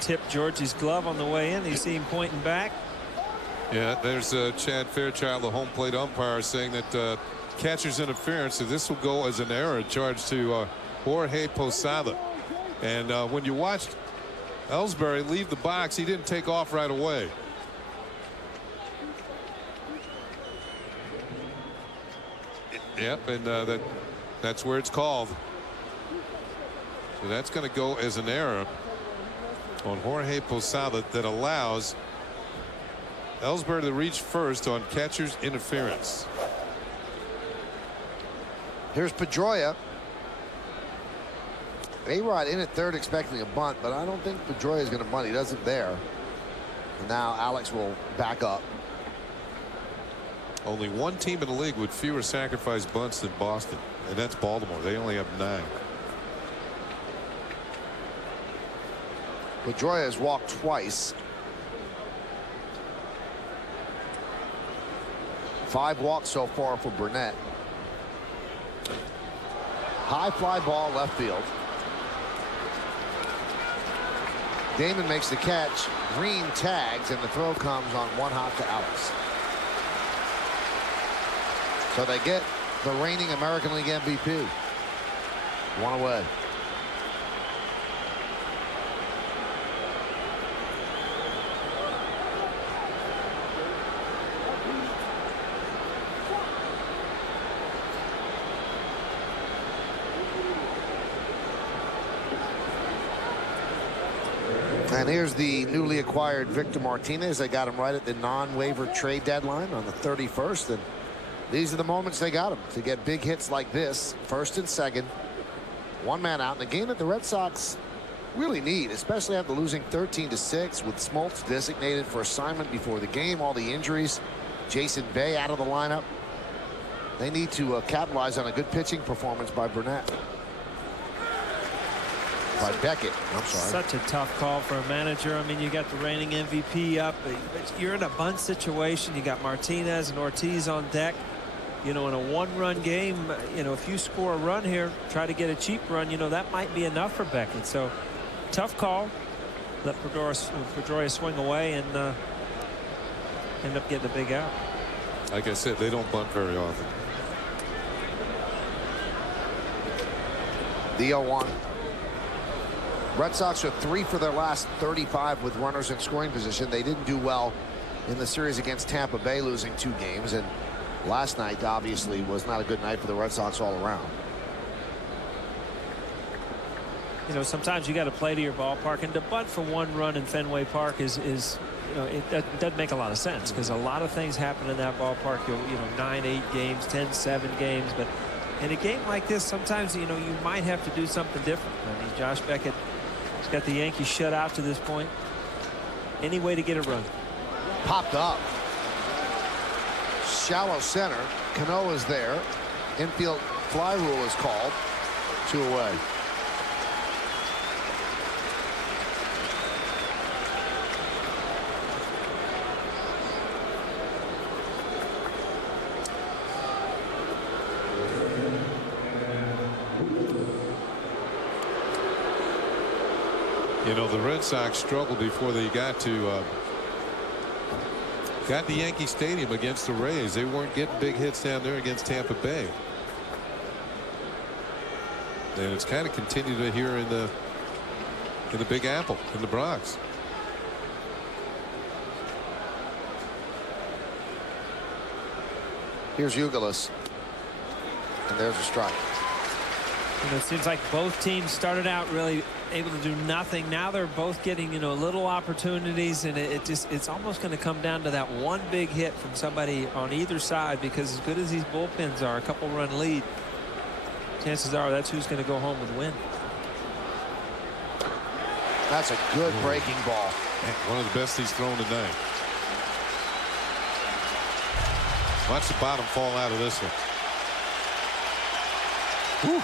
Tipped Georgie's glove on the way in. You see him pointing back. Yeah, there's Chad Fairchild, the home plate umpire, saying that catcher's interference. So this will go as an error charged to Jorge Posada. And when you watched Ellsbury leave the box, he didn't take off right away. Yep, and that's where it's called. So that's going to go as an error on Jorge Posada that allows Ellsbury to reach first on catcher's interference. Here's Pedroia. Arod in at third expecting a bunt, but I don't think Pedroia is going to bunt. He doesn't there. And now Alex will back up. Only one team in the league with fewer sacrifice bunts than Boston, and that's Baltimore. They only have 9. Pedroia has walked twice. 5 walks so far for Burnett. High fly ball left field. Damon makes the catch. Green tags, and the throw comes on one hop to Alex. So they get the reigning American League MVP. 1 away. And here's the newly acquired Victor Martinez. They got him right at the non-waiver trade deadline on the 31st. And these are the moments they got him to get big hits like this. First and second. 1 man out in a game that the Red Sox really need, especially after losing 13-6 with Smoltz designated for assignment before the game. All the injuries. Jason Bay out of the lineup. They need to capitalize on a good pitching performance by Burnett. By Beckett. I'm sorry. Such a tough call for a manager. I mean, you got the reigning MVP up. You're in a bunt situation. You got Martinez and Ortiz on deck. You know, in a 1-run game, you know, if you score a run here, try to get a cheap run, you know, that might be enough for Beckett. So tough call. let Pedroia swing away and end up getting a big out. Like I said, they don't bunt very often. The 0-1. Red Sox are 3 for their last 35 with runners in scoring position. They didn't do well in the series against Tampa Bay, losing 2 games, and last night obviously was not a good night for the Red Sox all around. You know, sometimes you got to play to your ballpark, and to bunt for 1 run in Fenway Park is you know, it doesn't make a lot of sense, because a lot of things happen in that ballpark. You know, 9-8 games, 10-7 games, but in a game like this, sometimes, you know, you might have to do something different. I mean, Josh Beckett has got the Yankees shut out to this point. Any way to get a run. Popped up. Shallow center. Cano is there. Infield fly rule is called. 2 away. You know, the Red Sox struggled before they got to the Yankee Stadium against the Rays. They weren't getting big hits down there against Tampa Bay. And it's kind of continued here in the Big Apple, in the Bronx. Here's Ugalis. And there's a strike. You know, it seems like both teams started out really able to do nothing. Now they're both getting, you know, little opportunities, and it's almost going to come down to that one big hit from somebody on either side, because as good as these bullpens are, a couple-run lead, chances are that's who's going to go home with the win. That's a good breaking ball. One of the best he's thrown tonight. Watch the bottom fall out of this one. Whew.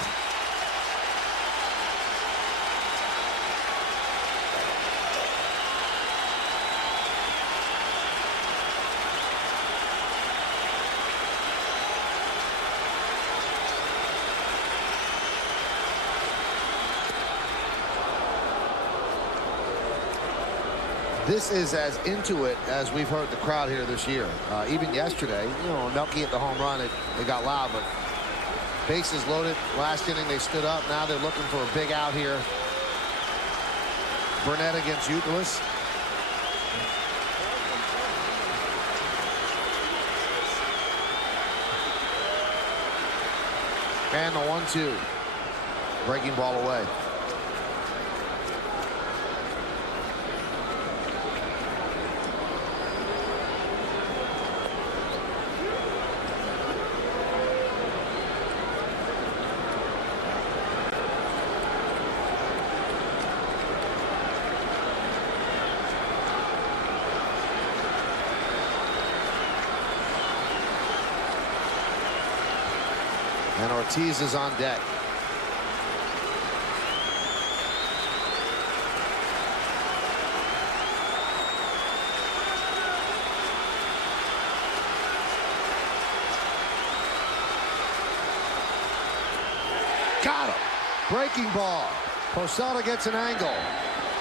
This is as into it as we've heard the crowd here this year. Even yesterday, you know, Melky at the home run, it got loud, but bases loaded. Last inning they stood up. Now they're looking for a big out here. Burnett against Ugalis. And the 1-2. Breaking ball away. And Ortiz is on deck. Got him. Breaking ball. Posada gets an angle.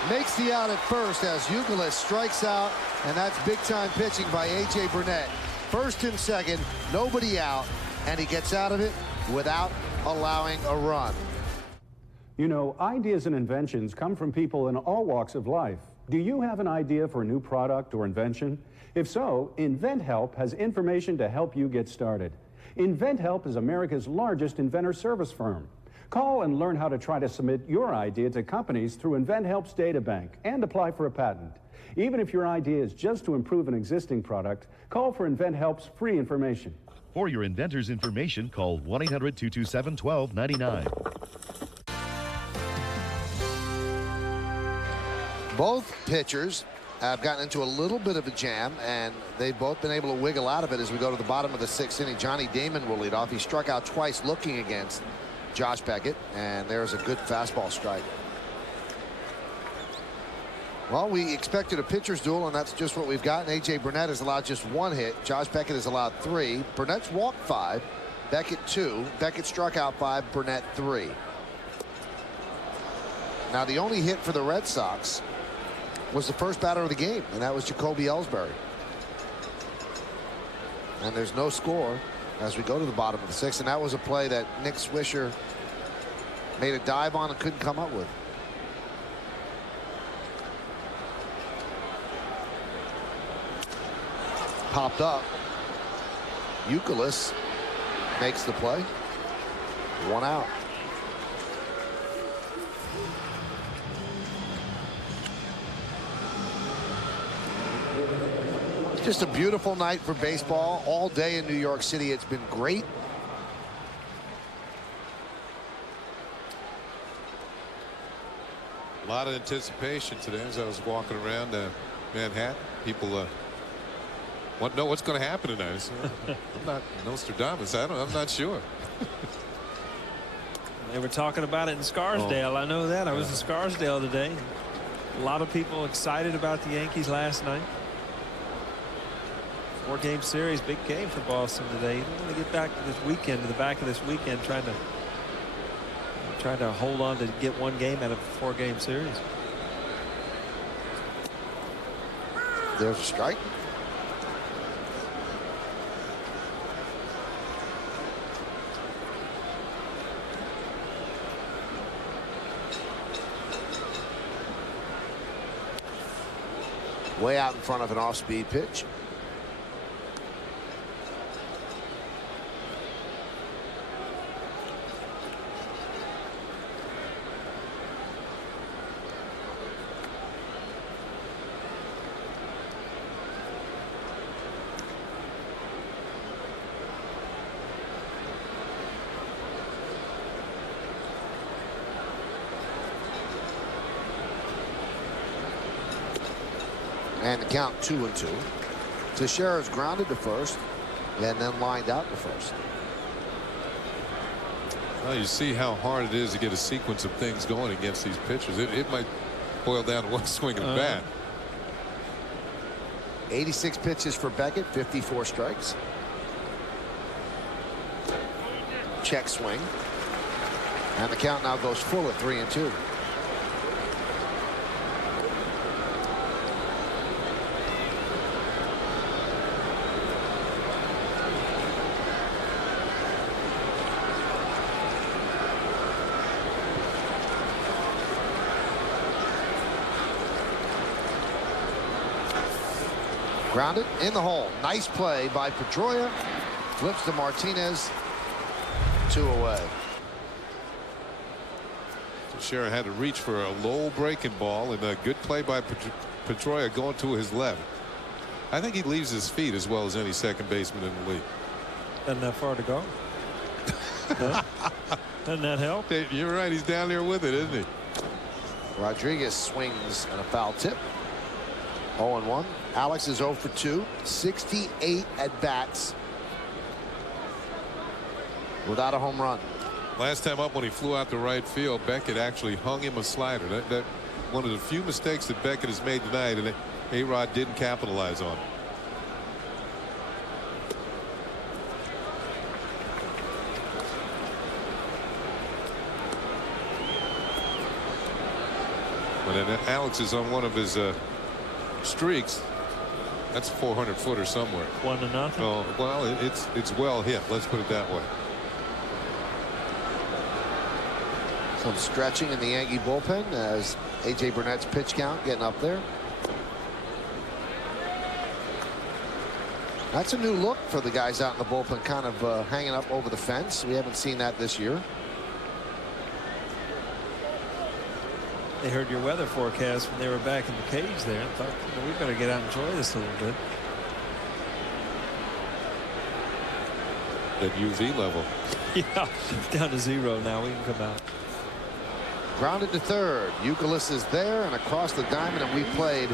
Makes the out at first as Ugalis strikes out, and that's big-time pitching by A.J. Burnett. First and second, nobody out, and he gets out of it without allowing a run. You know, ideas and inventions come from people in all walks of life. Do you have an idea for a new product or invention? If so, InventHelp has information to help you get started. InventHelp is America's largest inventor service firm. Call and learn how to try to submit your idea to companies through InventHelp's data bank and apply for a patent. Even if your idea is just to improve an existing product, call for InventHelp's free information. For your inventor's information, call 1-800-227-1299. Both pitchers have gotten into a little bit of a jam, and they've both been able to wiggle out of it as we go to the bottom of the 6th inning. Johnny Damon will lead off. He struck out twice looking against Josh Beckett, and there's a good fastball strike. Well, we expected a pitcher's duel, and that's just what we've gotten. A.J. Burnett has allowed just 1 hit. Josh Beckett has allowed 3. Burnett's walked 5. Beckett 2. Beckett struck out 5. Burnett 3. Now, the only hit for the Red Sox was the first batter of the game, and that was Jacoby Ellsbury. And there's no score as we go to the bottom of the 6th, and that was a play that Nick Swisher made a dive on and couldn't come up with. Popped up. Youkilis makes the play. 1 out. Just a beautiful night for baseball all day in New York City. It's been great. A lot of anticipation today as I was walking around Manhattan. People want to know what's going to happen tonight. I said, I'm not Nostradamus. I'm not sure. They were talking about it in Scarsdale. I know that. I was in Scarsdale today. A lot of people excited about the Yankees last night. 4-game series, big game for Boston today. You don't want to get back to this weekend, to the back of this weekend, trying to hold on to get 1 game out of a 4-game series. There's a strike. Way out in front of an off-speed pitch. And the count 2-2. Teixeira's grounded to first and then lined out to first. Well, you see how hard it is to get a sequence of things going against these pitchers. It might boil down to one swing of the bat. 86 pitches for Beckett, 54 strikes. Check swing. And the count now goes full at 3-2. Grounded in the hole. Nice play by Pedroia. Flips to Martinez. 2 away. Teixeira had to reach for a low breaking ball, and a good play by Pedroia going to his left. I think he leaves his feet as well as any second baseman in the league. Doesn't that far to go. Doesn't that help? You're right. He's down there with it, isn't he? Rodriguez swings on a foul tip. 0-1. Alex is 0 for 2. 68 at bats without a home run. Last time up when he flew out to right field, Beckett actually hung him a slider. That one of the few mistakes that Beckett has made tonight, and Arod didn't capitalize on. But then Alex is on one of his streaks. That's a 400-footer somewhere. 1-0. Oh, well, it's well hit. Let's put it that way. Some stretching in the Yankee bullpen as A.J. Burnett's pitch count getting up there. That's a new look for the guys out in the bullpen, kind of hanging up over the fence. We haven't seen that this year. They heard your weather forecast when they were back in the cage there and thought, well, we better get out and enjoy this a little bit. At UV level. Yeah, down to 0 now. We can come out. Grounded to third. Youkilis is there and across the diamond, and we played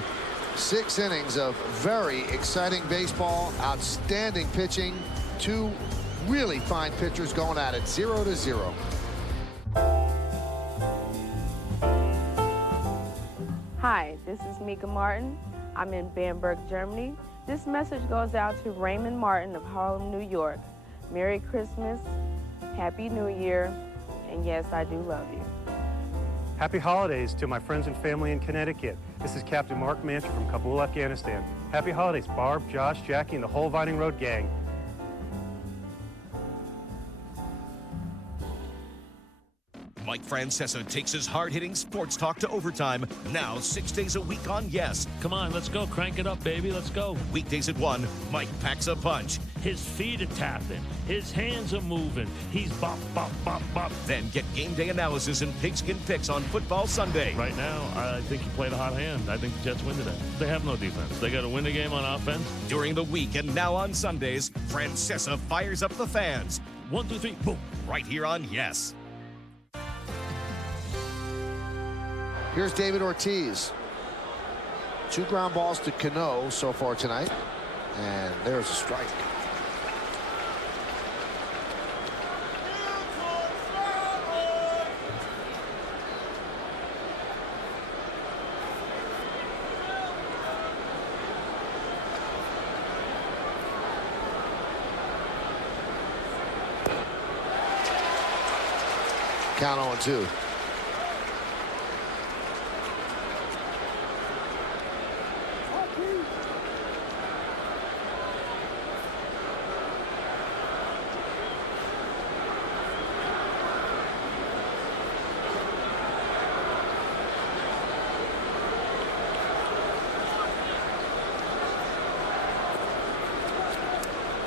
6 innings of very exciting baseball. Outstanding pitching. 2 really fine pitchers going at it. 0-0. Hi, this is Mika Martin. I'm in Bamberg, Germany. This message goes out to Raymond Martin of Harlem, New York. Merry Christmas, Happy New Year, and yes, I do love you. Happy holidays to my friends and family in Connecticut. This is Captain Mark Mancher from Kabul, Afghanistan. Happy holidays, Barb, Josh, Jackie, and the whole Vining Road gang. Mike Francesa takes his hard-hitting sports talk to overtime, now 6 days a week on Yes. Come on, let's go. Crank it up, baby. Let's go. Weekdays at 1, Mike packs a punch. His feet are tapping. His hands are moving. He's bop, bop, bop, bop. Then get game day analysis and pigskin picks on Football Sunday. Right now, I think you played a hot hand. I think the Jets win today. They have no defense. They got to win the game on offense. During the week and now on Sundays, Francesa fires up the fans. 1, 2, 3, boom. Right here on Yes. Here's David Ortiz. 2 ground balls to Cano so far tonight. And there's a strike. Count 0-2.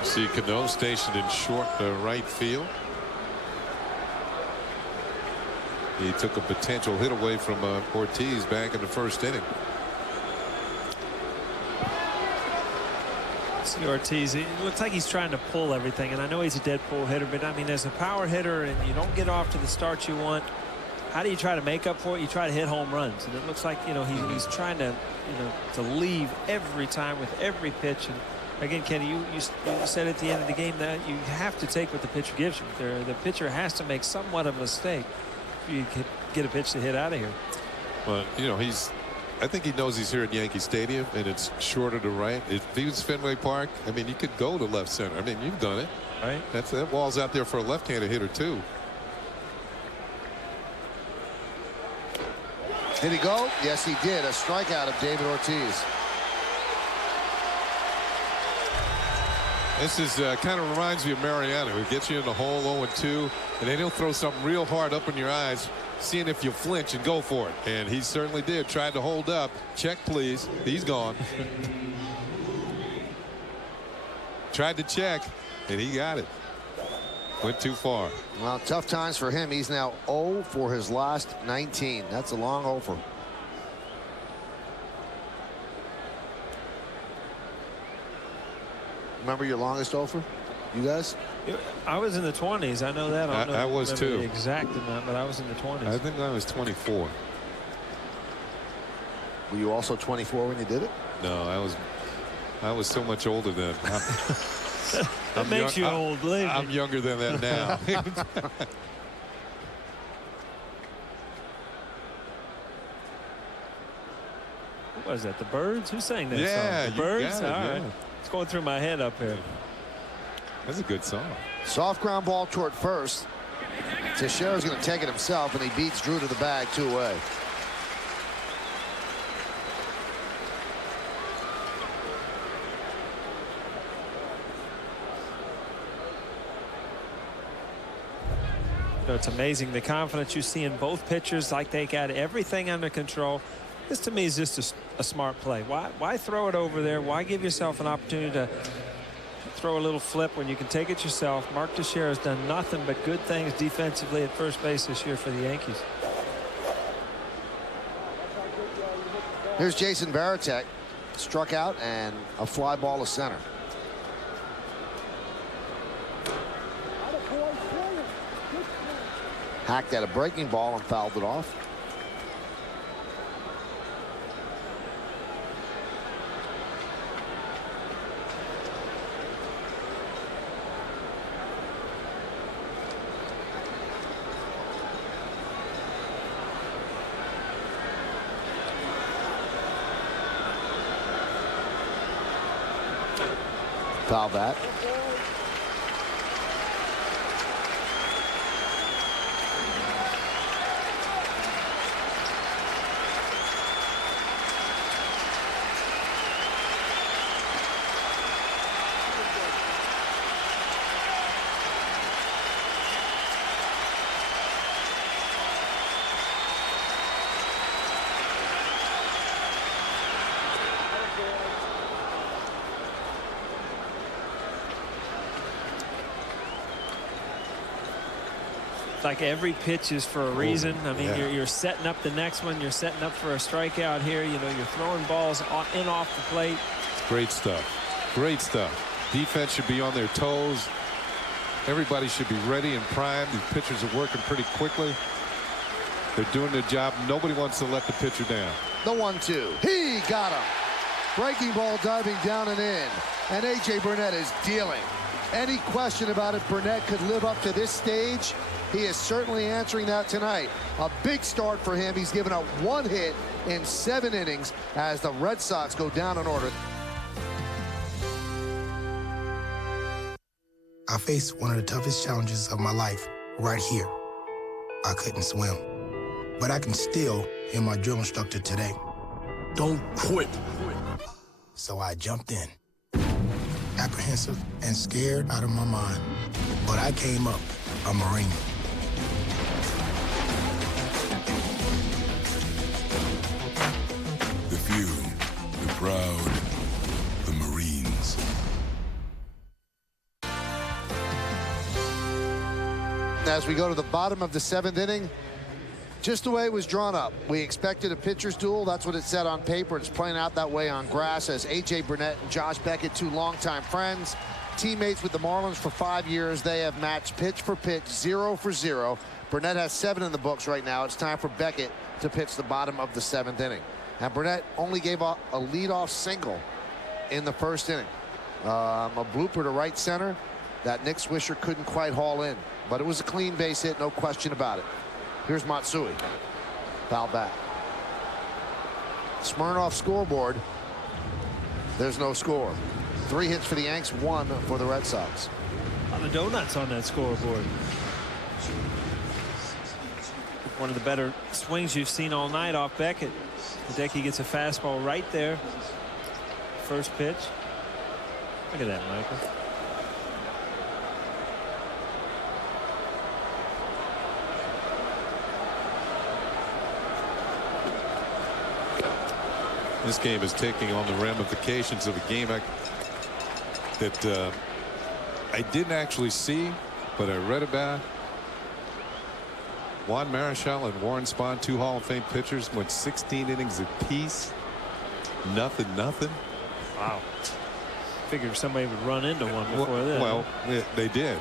See Cano stationed in short right field. He took a potential hit away from Ortiz back in the first inning. See Ortiz, it looks like he's trying to pull everything, and I know he's a dead pull hitter, but I mean, as a power hitter and you don't get off to the start you want, how do you try to make up for it? You try to hit home runs, and it looks like, you know, he's trying to, you know, to leave every time with every pitch. And again, Kenny, you said at the end of the game that you have to take what the pitcher gives you. The pitcher has to make somewhat of a mistake if you could get a pitch to hit out of here. Well, you know, I think he knows he's here at Yankee Stadium, and it's shorter to right. If he was Fenway Park, I mean, you could go to left center. I mean, you've done it. Right. That ball's out there for a left-handed hitter, too. Did he go? Yes, he did. A strikeout of David Ortiz. This is kind of reminds me of Mariano, who gets you in the hole 0-2, and then he'll throw something real hard up in your eyes, seeing if you flinch and go for it. And he certainly did. Tried to hold up. Check, please. He's gone. Tried to check, and he got it. Went too far. Well, tough times for him. He's now 0 for his last 19. That's a long over. Remember your longest over? You guys? I was in the 20s. I know that. I was too. The exact amount, but I was in the 20s. I think I was 24. Were you also 24 when you did it? No, I was so much older then. That makes you old, believe me. I'm younger than that now. What was that? The Birds? Who sang that song? The Birds? All right. It's going through my head up here. That's a good song. Soft ground ball toward first. Teixeira's going to take it himself, and he beats Drew to the bag 2 away. You know, it's amazing the confidence you see in both pitchers, like they got everything under control. This to me is just a smart play. Why throw it over there? Why give yourself an opportunity to throw a little flip when you can take it yourself? Mark Teixeira has done nothing but good things defensively at first base this year for the Yankees. Here's Jason Varitek, struck out, and a fly ball to center. Hacked at a breaking ball and fouled it off. Foul that. like every pitch is for a reason. I mean, yeah. you're setting up the next one. You're setting up for a strikeout here. You know, you're throwing balls in off the plate. Great stuff. Great stuff. Defense should be on their toes. Everybody should be ready and primed. These pitchers are working pretty quickly. They're doing their job. Nobody wants to let the pitcher down. The 1-2. He got him. Breaking ball diving down and in. And A.J. Burnett is dealing. Any question about if Burnett could live up to this stage? He is certainly answering that tonight. A big start for him. He's given up 1 hit in 7 innings as the Red Sox go down in order. I faced one of the toughest challenges of my life right here. I couldn't swim, but I can still hear my drill instructor today. Don't quit. So I jumped in, apprehensive and scared out of my mind, but I came up a Marine. The few, the proud, the Marines. As we go to the bottom of the 7th inning, just the way it was drawn up. We expected a pitcher's duel. That's what it said on paper. It's playing out that way on grass as A.J. Burnett and Josh Beckett, 2 longtime friends, teammates with the Marlins for 5 years. They have matched pitch for pitch, 0 for 0. Burnett has 7 in the books right now. It's time for Beckett to pitch the bottom of the 7th inning. And Burnett only gave up a leadoff single in the 1st inning. A blooper to right center that Nick Swisher couldn't quite haul in. But it was a clean base hit, no question about it. Here's Matsui. Foul back. Smirnoff scoreboard. There's no score. 3 hits for the Yanks, 1 for the Red Sox. A lot of donuts on that scoreboard. One of the better swings you've seen all night off Beckett. Hideki gets a fastball right there. First pitch. Look at that, Michael. This game is taking on the ramifications of a game that I didn't actually see, but I read about. Juan Marichal and Warren Spahn, 2 Hall of Fame pitchers, went 16 innings apiece. Nothing. Wow. Figured somebody would run into one before this. Well, they did.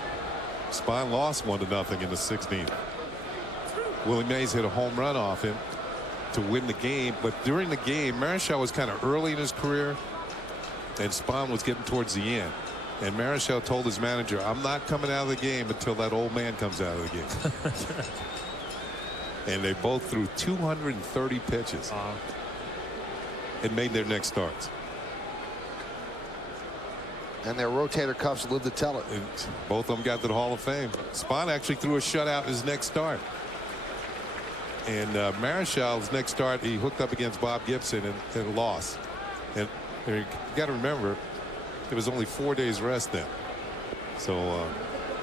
Spahn lost 1-0 in the 16th. Willie Mays hit a home run off him to win the game, but during the game, Marichal was kind of early in his career, and Spahn was getting towards the end. And Marichal told his manager, "I'm not coming out of the game until that old man comes out of the game." And they both threw 230 pitches and made their next starts. And their rotator cuffs live to tell it. And both of them got to the Hall of Fame. Spahn actually threw a shutout in his next start. And Marichal's next start, he hooked up against Bob Gibson and lost. And you got to remember, there was only 4 days rest then. So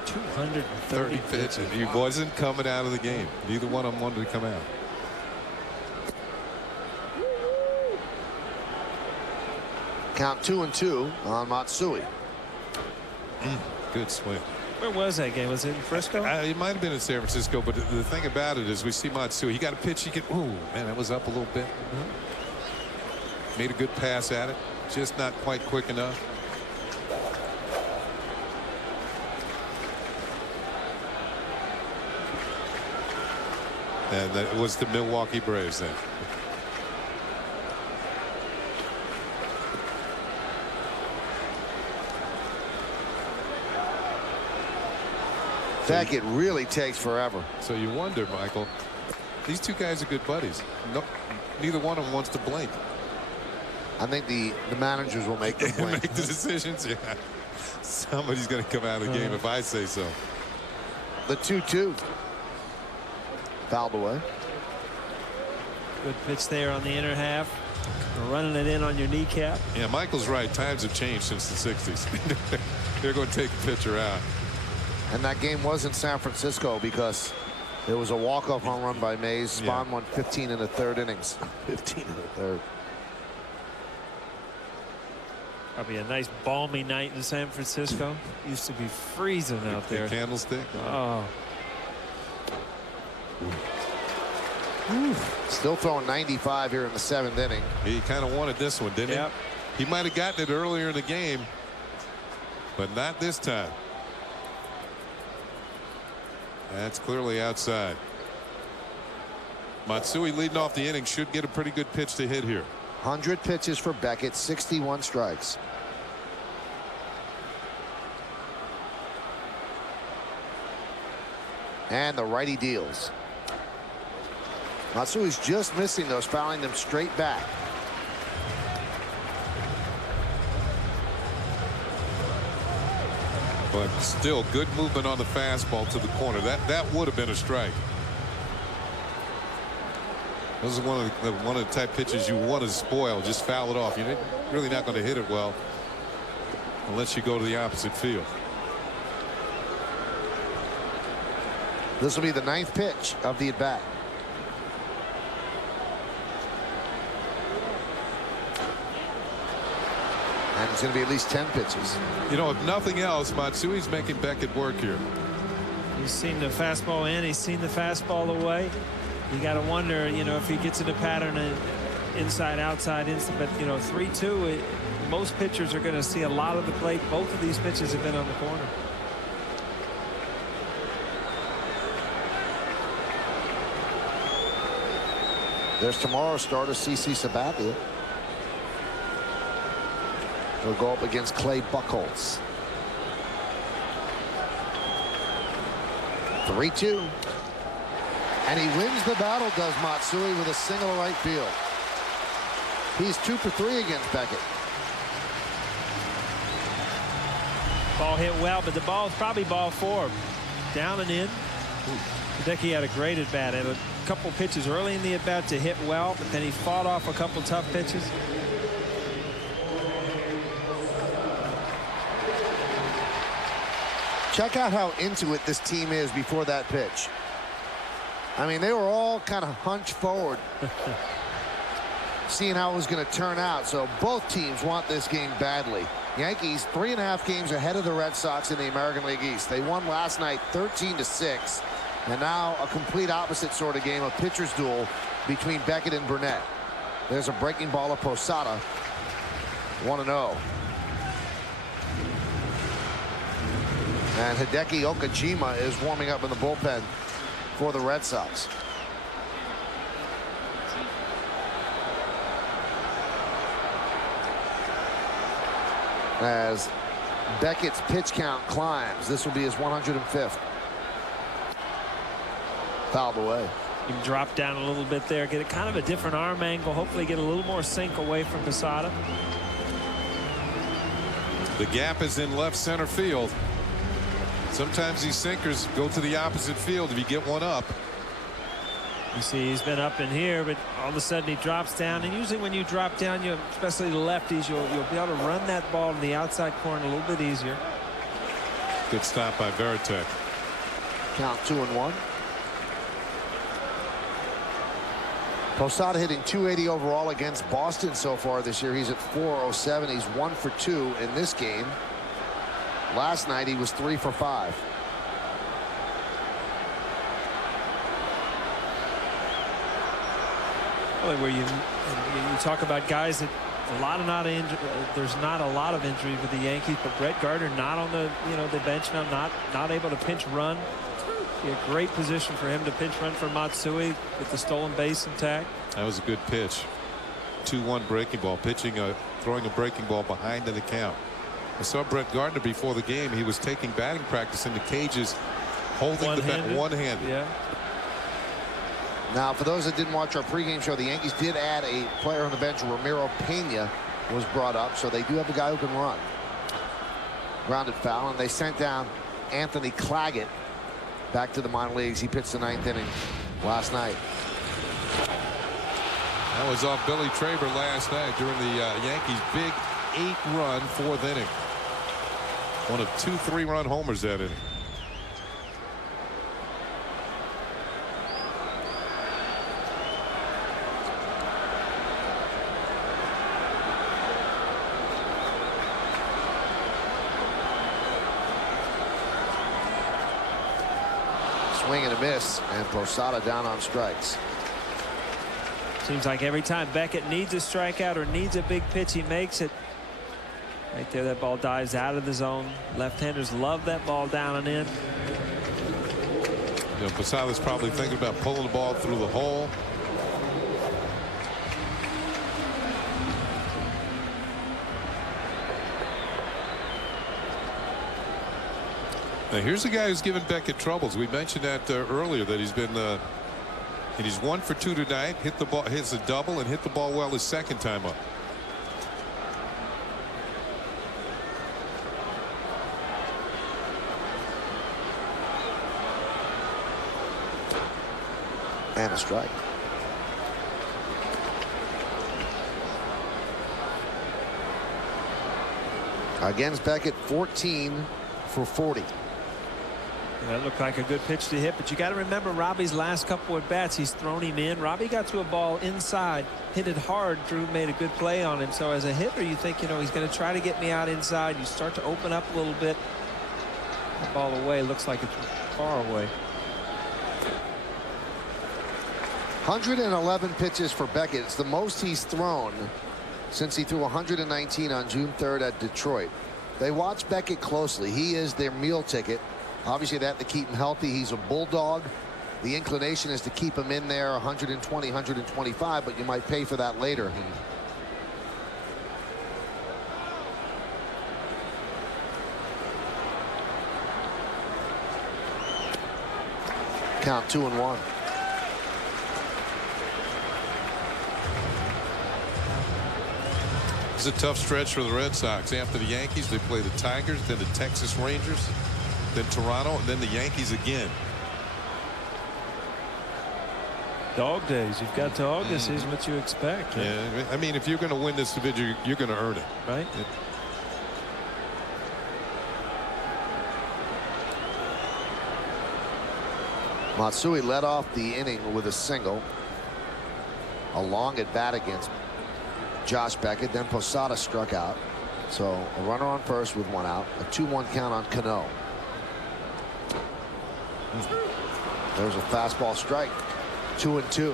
230 pitches. He wasn't coming out of the game. Neither one of them wanted to come out. Count 2-2 on Matsui. Good swing. Where was that game? Was it in Frisco? It might have been in San Francisco, but the thing about it is we see Matsui. He got a pitch. He could. Ooh, man, that was up a little bit. Made a good pass at it. Just not quite quick enough. And that was the Milwaukee Braves then. Beckett really takes forever. So you wonder, Michael, these 2 guys are good buddies. No, neither one of them wants to blink. I think the managers will make them blink. Make the decisions. Yeah, somebody's going to come out of the game if I say so. The 2-2 fouled away. Good pitch there on the inner half. Running it in on your kneecap. Yeah, Michael's right. Times have changed since the 60s. They're going to take the pitcher out. And that game was in San Francisco because there was a walk-off home run by Mays. Spahn won 15 in the 3rd innings. 15 in the 3rd. Probably a nice balmy night in San Francisco. Used to be freezing out there. Candlestick. Oh. Still throwing 95 here in the 7th inning. He kind of wanted this one, didn't he? He might have gotten it earlier in the game, but not this time. That's clearly outside. Matsui leading off the inning should get a pretty good pitch to hit here. 100 pitches for Beckett, 61 strikes. And the righty deals. Matsui's just missing those, fouling them straight back. But still good movement on the fastball to the corner. That would have been a strike. This is one of the type pitches you want to spoil. Just foul it off. You're really not going to hit it well unless you go to the opposite field. This will be the 9th pitch of the at bat. And it's going to be at least 10 pitches. You know, if nothing else, Matsui's making Beckett work here. He's seen the fastball in. He's seen the fastball away. You got to wonder, you know, if he gets in a pattern of inside, outside, inside. But, you know, 3-2, most pitchers are going to see a lot of the plate. Both of these pitches have been on the corner. There's tomorrow's starter, CC Sabathia. He'll go up against Clay Buchholz. 3-2. And he wins the battle, does Matsui, with a single to right field. He's 2 for 3 against Beckett. Ball hit well, but the ball is probably ball 4. Down and in. Hideki had a great at bat. Had a couple pitches early in the at bat to hit well, but then he fought off a couple tough pitches. Check out how into it this team is before that pitch. I mean, they were all kind of hunched forward, seeing how it was going to turn out. So both teams want this game badly. Yankees 3.5 games ahead of the Red Sox in the American League East. They won last night 13-6. And now a complete opposite sort of game, a pitcher's duel between Beckett and Burnett. There's a breaking ball of Posada. 1-0. And Hideki Okajima is warming up in the bullpen for the Red Sox. As Beckett's pitch count climbs, this will be his 105th. Fouled away. You can drop down a little bit there, get a kind of a different arm angle, hopefully get a little more sink away from Posada. The gap is in left center field. Sometimes these sinkers go to the opposite field if you get one up. You see he's been up in here, but all of a sudden he drops down. And usually when you drop down, you, especially the lefties, you'll be able to run that ball to the outside corner a little bit easier. Good stop by Veritek. Count 2-1. Posada hitting .280 overall against Boston so far this year. He's at .407. He's 1 for 2 in this game. Last night he was 3 for 5. Really, where you talk about guys that there's not a lot of injury with the Yankees, but Brett Gardner not on the the bench now, not able to pinch run. Be a great position for him to pinch run for Matsui with the stolen base intact. That was a good pitch. 2-1 breaking ball, throwing a breaking ball behind in the count. I saw Brett Gardner before the game. He was taking batting practice in the cages, holding the bat one-handed. Yeah. Now, for those that didn't watch our pregame show, the Yankees did add a player on the bench. Ramiro Pena was brought up, so they do have a guy who can run. Grounded foul, and they sent down Anthony Claggett back to the minor leagues. He pitched the 9th inning last night. That was off Billy Traber last night during the Yankees' big 8-run 4th inning. One of 2 3-run homers that inning. Swing and a miss, and Posada down on strikes. Seems like every time Beckett needs a strikeout or needs a big pitch, he makes it. Right there, that ball dives out of the zone. Left-handers love that ball down and in. You know, Posada's probably thinking about pulling the ball through the hole. Now here's a guy who's given Beckett troubles. We mentioned that earlier, that he's been and he's 1 for 2 tonight. Hit the ball, hits a double, and hit the ball well his second time up. And a strike. Against Beckett, 14 for 40. That looked like a good pitch to hit, but you got to remember Robbie's last couple at bats, he's thrown him in. Robbie got to a ball inside, hit it hard. Drew made a good play on him. So as a hitter, you think, you know, he's going to try to get me out inside. You start to open up a little bit. The ball away looks like it's far away. 111 pitches for Beckett. It's the most he's thrown since he threw 119 on June 3rd at Detroit. They watch Beckett closely. He is their meal ticket. Obviously, they have to keep him healthy. He's a bulldog. The inclination is to keep him in there 120, 125, but you might pay for that later. Count 2-1. It's a tough stretch for the Red Sox. After the Yankees, they play the Tigers, then the Texas Rangers, then Toronto, and then the Yankees again. Dog days. You've got to August is what you expect. Yeah, I mean, if you're going to win this division, you're going to earn it. Right. Yeah. Matsui led off the inning with a single. A long at bat against Josh Beckett. Then Posada struck out. So a runner on first with 1 out. A 2-1 count on Cano. There's a fastball strike. 2-2.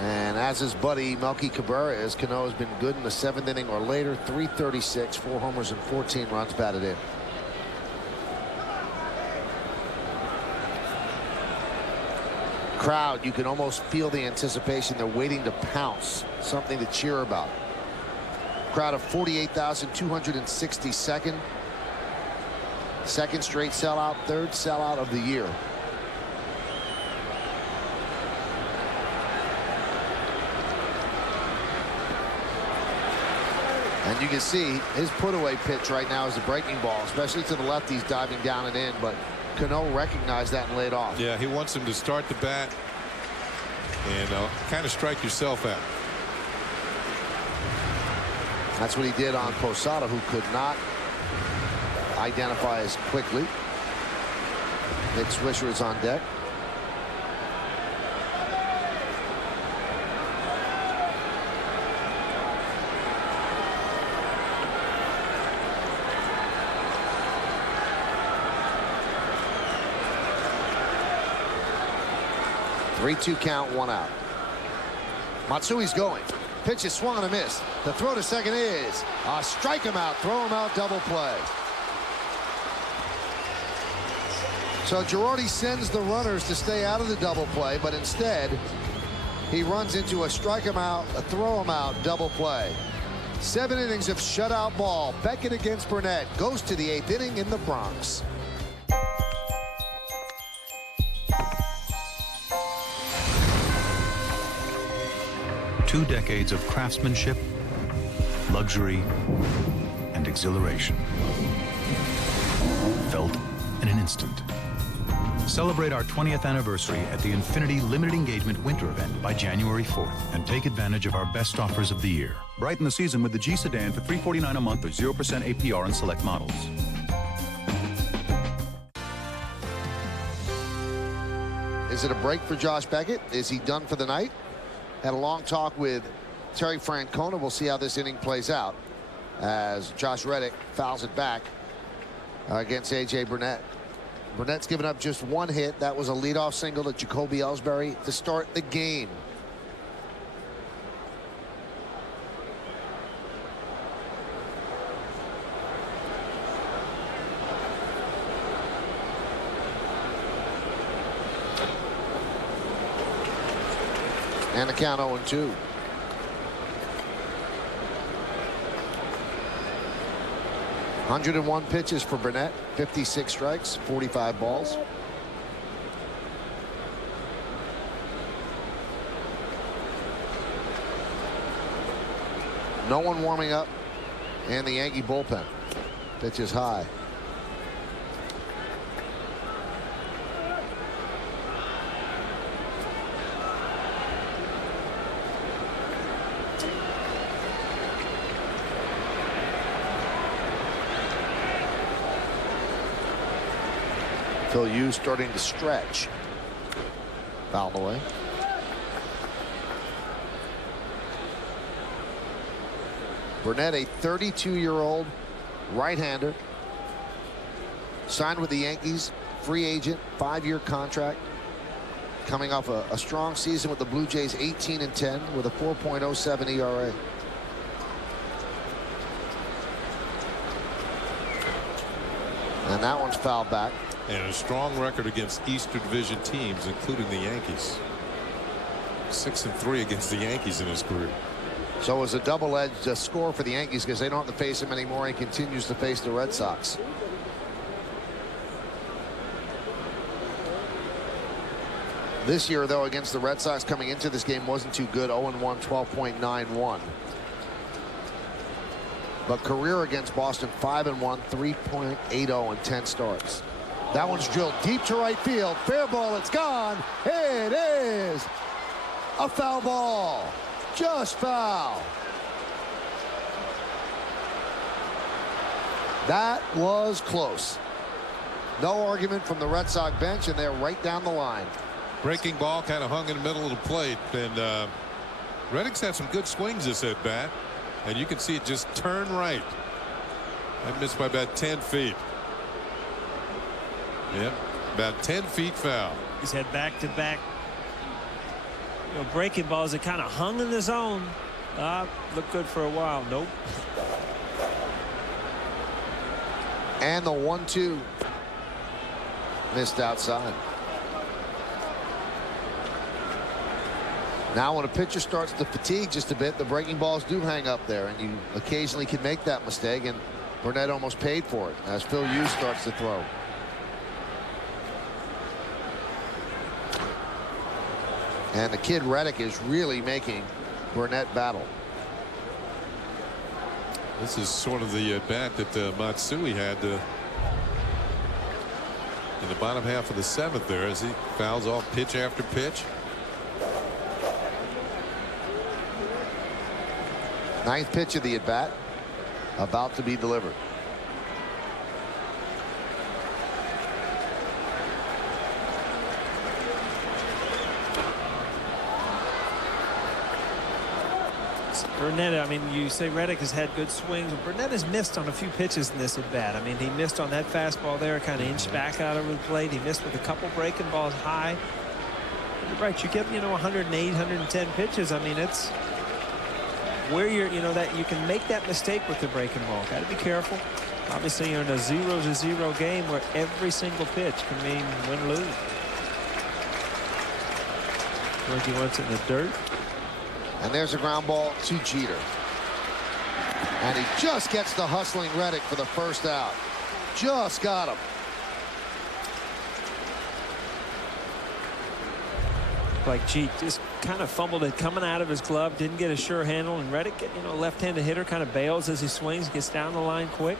And as his buddy Melky Cabrera is, Cano has been good in the 7th inning or later. 336, 4 homers and 14 runs batted in. Crowd, you can almost feel the anticipation. They're waiting to pounce. Something to cheer about. Crowd of 48,262. Second straight sellout, third sellout of the year. And you can see his put-away pitch right now is a breaking ball, especially to the left. He's diving down and in, but Cano recognized that and laid off. Yeah, he wants him to start the bat and kind of strike yourself out. That's what he did on Posada, who could not identify as quickly. Nick Swisher is on deck. Three-two count, 1 out. Matsui's going. Pitch is swung and a miss. The throw to second is strike him out, throw him out, double play. So Girardi sends the runners to stay out of the double play, but instead he runs into a strike him out, a throw him out, double play. 7 innings of shutout ball. Beckett against Burnett goes to the 8th inning in the Bronx. Two decades of craftsmanship, luxury, and exhilaration. Felt in an instant. Celebrate our 20th anniversary at the Infinity Limited Engagement Winter Event by January 4th and take advantage of our best offers of the year. Brighten the season with the G Sedan for $349 a month or 0% APR on select models. Is it a break for Josh Beckett? Is he done for the night? Had a long talk with Terry Francona. We'll see how this inning plays out as Josh Reddick fouls it back against A.J. Burnett. Burnett's given up just one hit. That was a leadoff single to Jacoby Ellsbury to start the game. And the count 0-2. ...101 pitches for Burnett, 56 strikes, 45 balls. No one warming up, and the Yankee bullpen. Pitch is high. Phil Hughes starting to stretch. Foul away. Burnett, a 32-year-old right-hander, signed with the Yankees, free agent, 5-year contract, coming off a strong season with the Blue Jays, 18-10 with a 4.07 ERA. And that one's fouled back. And a strong record against Eastern Division teams, including the Yankees. 6-3 against the Yankees in his career. So it was a double-edged score for the Yankees because they don't have to face him anymore. He continues to face the Red Sox. This year, though, against the Red Sox coming into this game wasn't too good. 0-1, 12.91. But career against Boston, 5-1, 3.80 in 10 starts. That one's drilled deep to right field. Fair ball, it's gone. It is a foul ball. Just foul. That was close. No argument from the Red Sox bench, and they're right down the line. Breaking ball kind of hung in the middle of the plate, and Reddick's had some good swings this at bat, and you can see it just turn right. That missed by about 10 feet. Yep, about 10 feet foul. He's had back-to-back breaking balls that kind of hung in the zone. Looked good for a while. Nope. And the 1-2 missed outside. Now when a pitcher starts to fatigue just a bit, the breaking balls do hang up there, and you occasionally can make that mistake, and Burnett almost paid for it as Phil Hughes starts to throw. And the kid Reddick is really making Burnett battle. This is sort of the bat that Matsui had in the bottom half of the 7th there as he fouls off pitch after pitch. 9th pitch of the at bat about to be delivered. Burnett, I mean, you say Reddick has had good swings. Burnett has missed on a few pitches in this at bat. I mean, he missed on that fastball there, kind of inched back out over the plate. He missed with a couple breaking balls high. You're right. You get, 108, 110 pitches. I mean, it's where you're, that you can make that mistake with the breaking ball. Got to be careful. Obviously, you're in a 0-0 game where every single pitch can mean win or lose. He wants it in the dirt. And there's a ground ball to Jeter. And he just gets the hustling Reddick for the first out. Just got him. Like Jeet just kind of fumbled it coming out of his glove, didn't get a sure handle, and Reddick, left-handed hitter, kind of bails as he swings, gets down the line quick.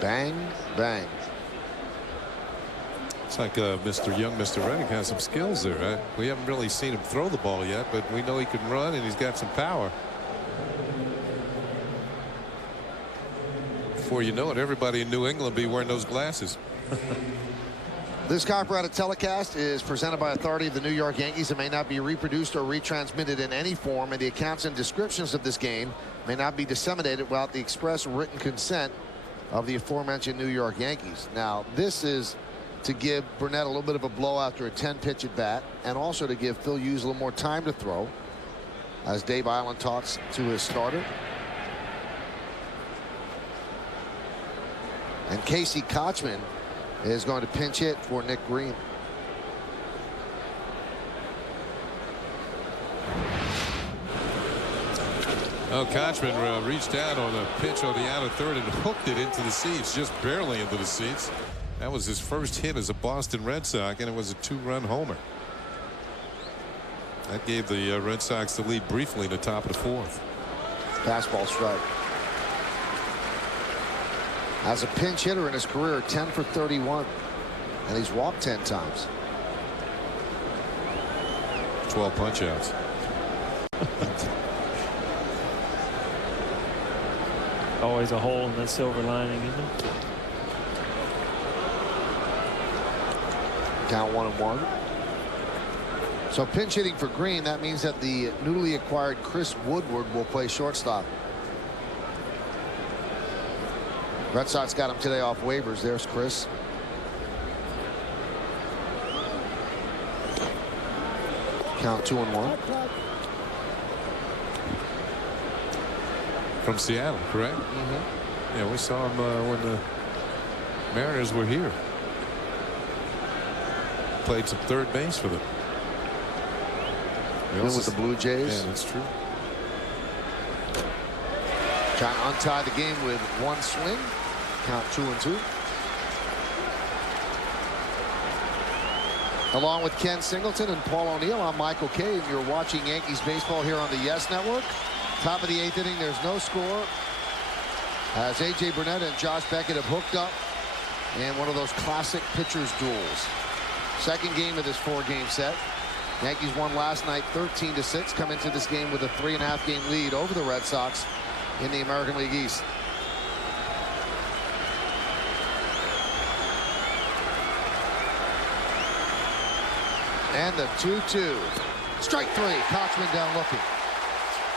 Bang, bang. It's like Mr. Reddick has some skills there. We haven't really seen him throw the ball yet, but we know he can run and he's got some power. Before you know it, everybody in New England will be wearing those glasses. This copyrighted telecast is presented by authority of the New York Yankees. It may not be reproduced or retransmitted in any form, and the accounts and descriptions of this game may not be disseminated without the express written consent of the aforementioned New York Yankees. Now, this is to give Burnett a little bit of a blow after a 10-pitch at bat, and also to give Phil Hughes a little more time to throw as Dave Island talks to his starter. And Casey Kochman is going to pinch hit for Nick Green. Oh, Kochman reached out on a pitch on the outer third and hooked it into the seats, just barely into the seats. That was his first hit as a Boston Red Sox, and it was a 2-run homer. That gave the Red Sox the lead briefly in the top of the 4th. Fastball strike. As a pinch hitter in his career, 10 for 31, and he's walked 10 times. 12 punch-outs. Always a hole in that silver lining, isn't it? Count 1-1. So pinch hitting for Green, that means that the newly acquired Chris Woodward will play shortstop. Red Sox got him today off waivers. There's Chris. Count 2-1. From Seattle, correct? Mm-hmm. Yeah, we saw him when the Mariners were here. Played some third base for them. With the Blue Jays. Yeah, that's true. Trying to untie the game with one swing. Count 2-2. Along with Ken Singleton and Paul O'Neill, I'm Michael Kay, and you're watching Yankees baseball here on the Yes Network. Top of the 8th inning, there's no score, as A.J. Burnett and Josh Beckett have hooked up in one of those classic pitchers duels. Second game of this 4-game set. Yankees won last night 13-6, come into this game with a 3.5-game lead over the Red Sox in the American League East. And the 2-2. Strike 3. Kochman down looking.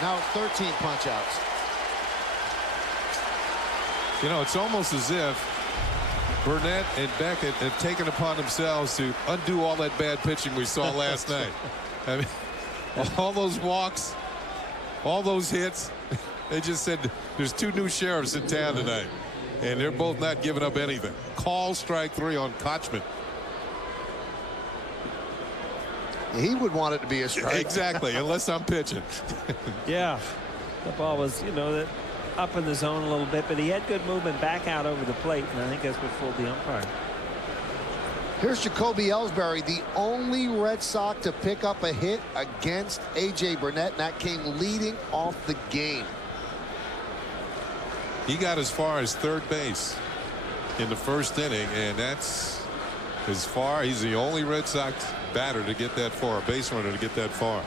Now 13 punch outs. You know, it's almost as if Burnett and Beckett have taken upon themselves to undo all that bad pitching we saw last night. I mean, all those walks, all those hits. They just said there's 2 new sheriffs in town tonight, and they're both not giving up anything. Call strike 3 on Kochman. He would want it to be a strike. Exactly, unless I'm pitching. Yeah, the ball was, you know, up in the zone a little bit, but he had good movement back out over the plate, and I think that's what fooled the umpire. Here's Jacoby Ellsbury, the only Red Sox to pick up a hit against A.J. Burnett, and that came leading off the game. He got as far as third base in the first inning, and that's as far. He's the only Red Sox batter to get that far, a base runner to get that far.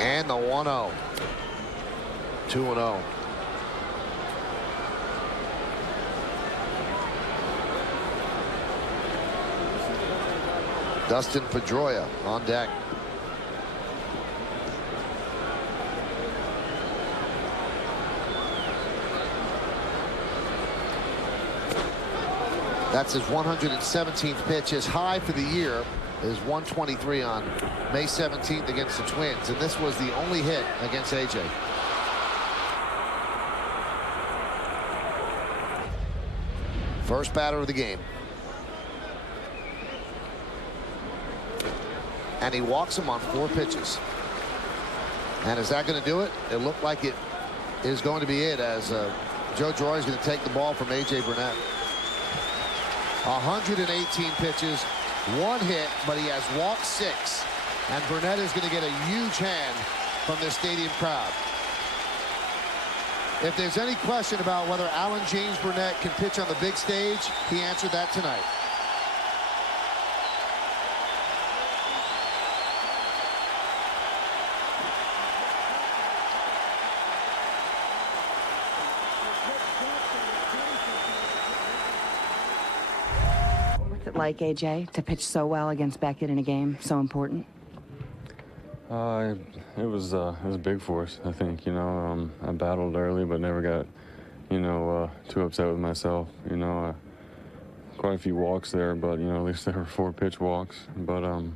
And the 1-0. 2-0. Dustin Pedroia on deck. That's his 117th pitch. His high for the year is 123 on May 17th against the Twins, and this was the only hit against AJ. First batter of the game. And he walks him on 4 pitches. And is that going to do it? It looked like it is going to be it, as Joe Joy is going to take the ball from A.J. Burnett. 118 pitches, 1 hit, but he has walked 6. And Burnett is going to get a huge hand from this stadium crowd. If there's any question about whether Alan James Burnett can pitch on the big stage, he answered that tonight. it like, AJ, to pitch so well against Beckett in a game so important? It was big for us, I think. You know, I battled early, but never got, you know, too upset with myself. You know, quite a few walks there, but, you know, at least there were 4 pitch walks. But, you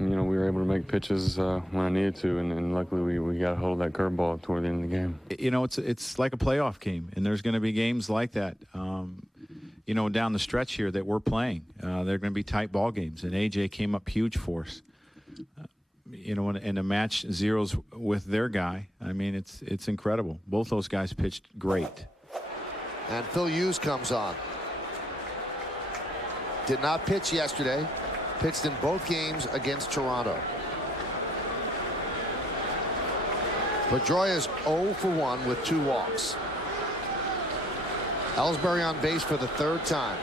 know, we were able to make pitches when I needed to, and luckily we got a hold of that curveball toward the end of the game. You know, it's like a playoff game, and there's going to be games like that, you know, down the stretch here that we're playing. They're going to be tight ball games, and AJ came up huge for us. You know, and the match zeros with their guy. I mean, it's incredible. Both those guys pitched great. And Phil Hughes comes on. Did not pitch yesterday. Pitched in both games against Toronto. Pedroia is 0 for 1 with 2 walks. Ellsbury on base for the 3rd time.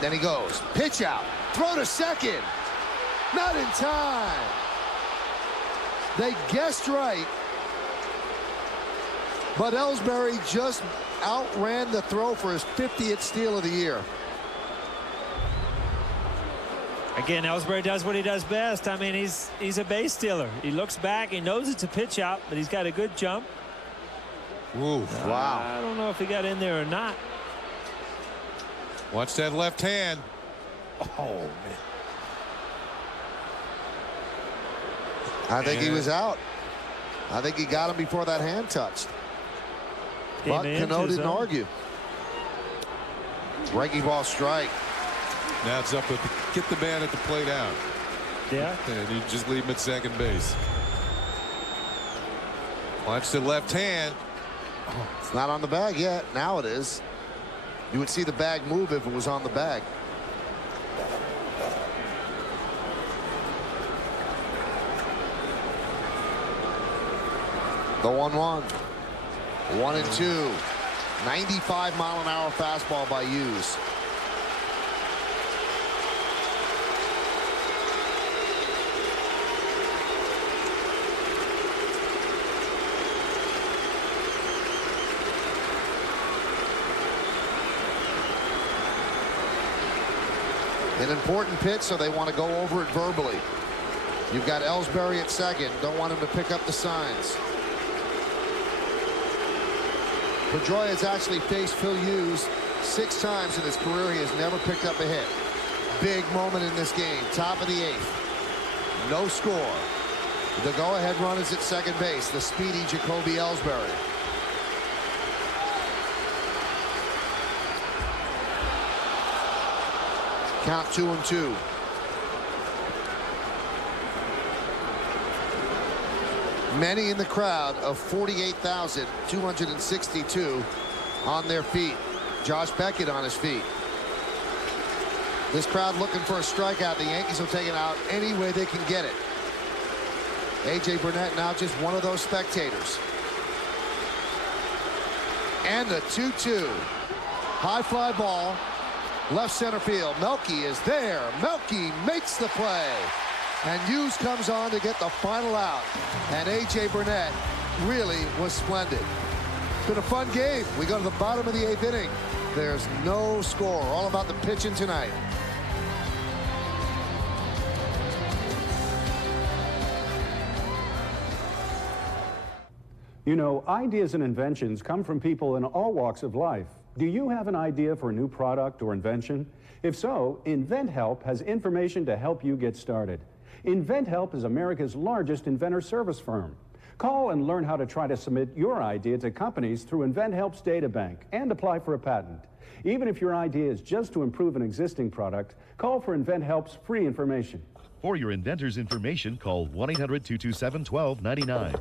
Then he goes. Pitch out. Throw to second. Not in time. They guessed right. But Ellsbury just outran the throw for his 50th steal of the year. Again, Ellsbury does what he does best. I mean, he's a base stealer. He looks back, he knows it's a pitch out, but he's got a good jump. Ooh, wow. I don't know if he got in there or not. Watch that left hand. Oh, man. I think he was out. I think he got him before that hand touched. But Cano didn't argue. Breaking ball strike. Now it's up with get the man at the plate out. Yeah. And you just leave him at second base. Watch the left hand. Oh, it's not on the bag yet. Now it is. You would see the bag move if it was on the bag. The 1-1. 1-2. 95-mile-an-hour fastball by Hughes. An important pitch, so they want to go over it verbally. You've got Ellsbury at second. Don't want him to pick up the signs. Pedroia has actually faced Phil Hughes 6 times in his career. He has never picked up a hit. Big moment in this game. Top of the 8th. No score. The go-ahead run is at second base. The speedy Jacoby Ellsbury. Count 2-2. Many in the crowd of 48,262 on their feet. Josh Beckett on his feet. This crowd looking for a strikeout. The Yankees will take it out any way they can get it. A.J. Burnett now just one of those spectators. And the 2-2. High fly ball. Left center field. Melky is there. Melky makes the play. And Hughes comes on to get the final out. And A.J. Burnett really was splendid. It's been a fun game. We go to the bottom of the 8th inning. There's no score. All about the pitching tonight. You know, ideas and inventions come from people in all walks of life. Do you have an idea for a new product or invention? If so, InventHelp has information to help you get started. InventHelp is America's largest inventor service firm. Call and learn how to try to submit your idea to companies through InventHelp's data bank and apply for a patent. Even if your idea is just to improve an existing product, call for InventHelp's free information. For your inventor's information, call 1-800-227-1299.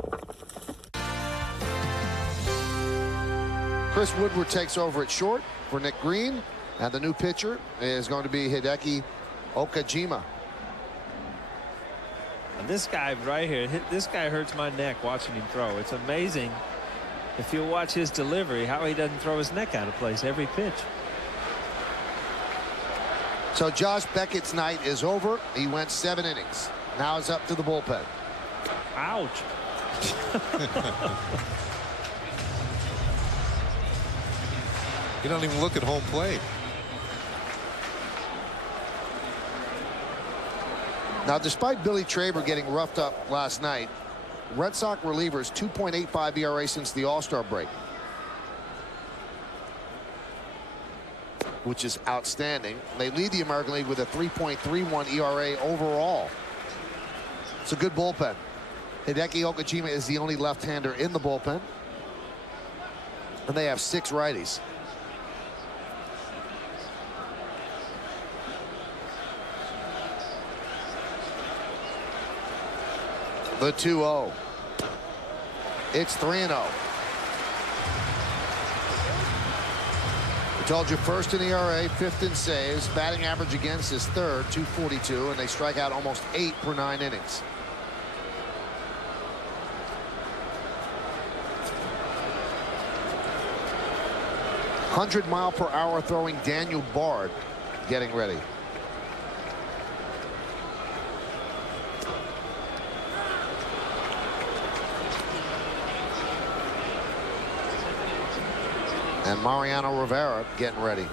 Chris Woodward takes over at short for Nick Green, and the new pitcher is going to be Hideki Okajima. And this guy right here, this guy hurts my neck watching him throw. It's amazing if you watch his delivery, how he doesn't throw his neck out of place every pitch. So Josh Beckett's night is over. He went 7 innings. Now it's up to the bullpen. Ouch. You don't even look at home plate. Now, despite Billy Traber getting roughed up last night, Red Sox relievers 2.85 ERA since the All-Star break, which is outstanding. They lead the American League with a 3.31 ERA overall. It's a good bullpen. Hideki Okajima is the only left-hander in the bullpen, and they have 6 righties. The 2-0. It's 3-0. I told you, first in ERA, 5th in saves. Batting average against is 3rd, 242, and they strike out almost 8 per 9 innings. "100-mile-per-hour throwing Daniel Bard getting ready. And Mariano Rivera getting ready.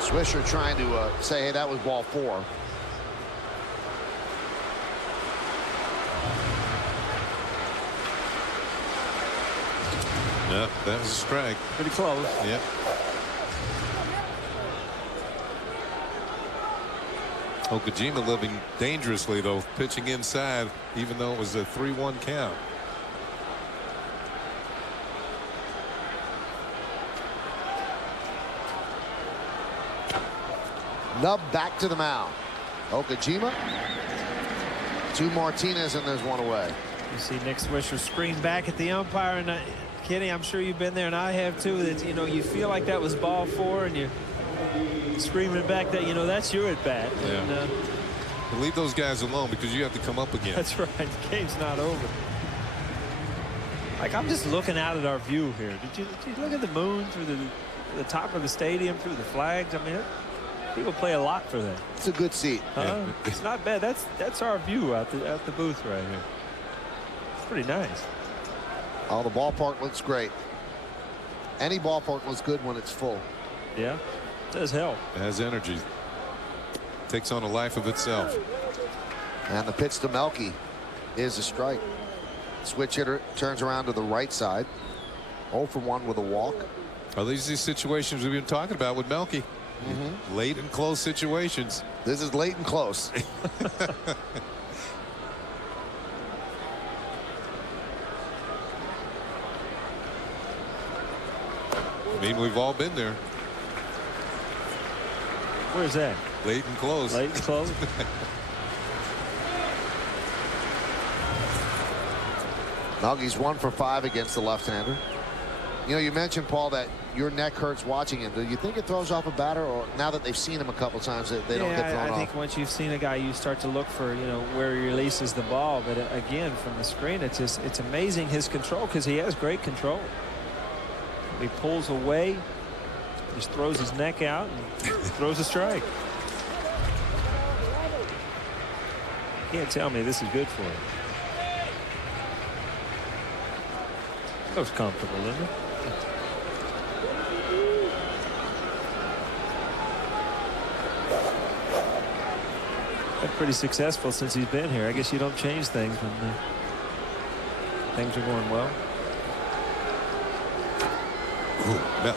Swisher trying to say, hey, that was ball 4. Yeah, that was a strike. Pretty close. Yep. Okajima living dangerously, though, pitching inside, even though it was a 3-1 count. Nub back to the mound. Okajima. 2 Martinez, and there's 1 away. You see Nick Swisher scream back at the umpire, and Kenny, I'm sure you've been there, and I have too. That, you know, you feel like that was ball 4, and you're screaming back that, you know, that's your at bat. Yeah. And, leave those guys alone because you have to come up again. That's right. The game's not over. Like, I'm just looking out at our view here. Did you look at the moon through the top of the stadium, through the flags? I mean, people play a lot for that. It's a good seat. It's not bad. That's our view out the booth right here. It's pretty nice. Oh, the ballpark looks great. Any ballpark looks good when it's full. Yeah, it does help. It has energy. Takes on a life of itself. And the pitch to Melky is a strike. Switch hitter turns around to the right side. 0 for 1 with a walk. Are these the situations we've been talking about with Melky? Late and close situations. This is late and close. I mean, we've all been there. Where's that? Late and close. Late and close. Melky's 1 for 5 against the left-hander. You know, you mentioned, Paul, that your neck hurts watching him. Do you think it throws off a batter, or now that they've seen him a couple times, they don't get thrown off? I think once you've seen a guy, you start to look for, you know, where he releases the ball. But again, from the screen, it's amazing his control, because he has great control. He pulls away, just throws his neck out, and throws a strike. You can't tell me this is good for him. Looks comfortable, isn't it? Been pretty successful since he's been here. I guess you don't change things when things are going well. Ooh, no.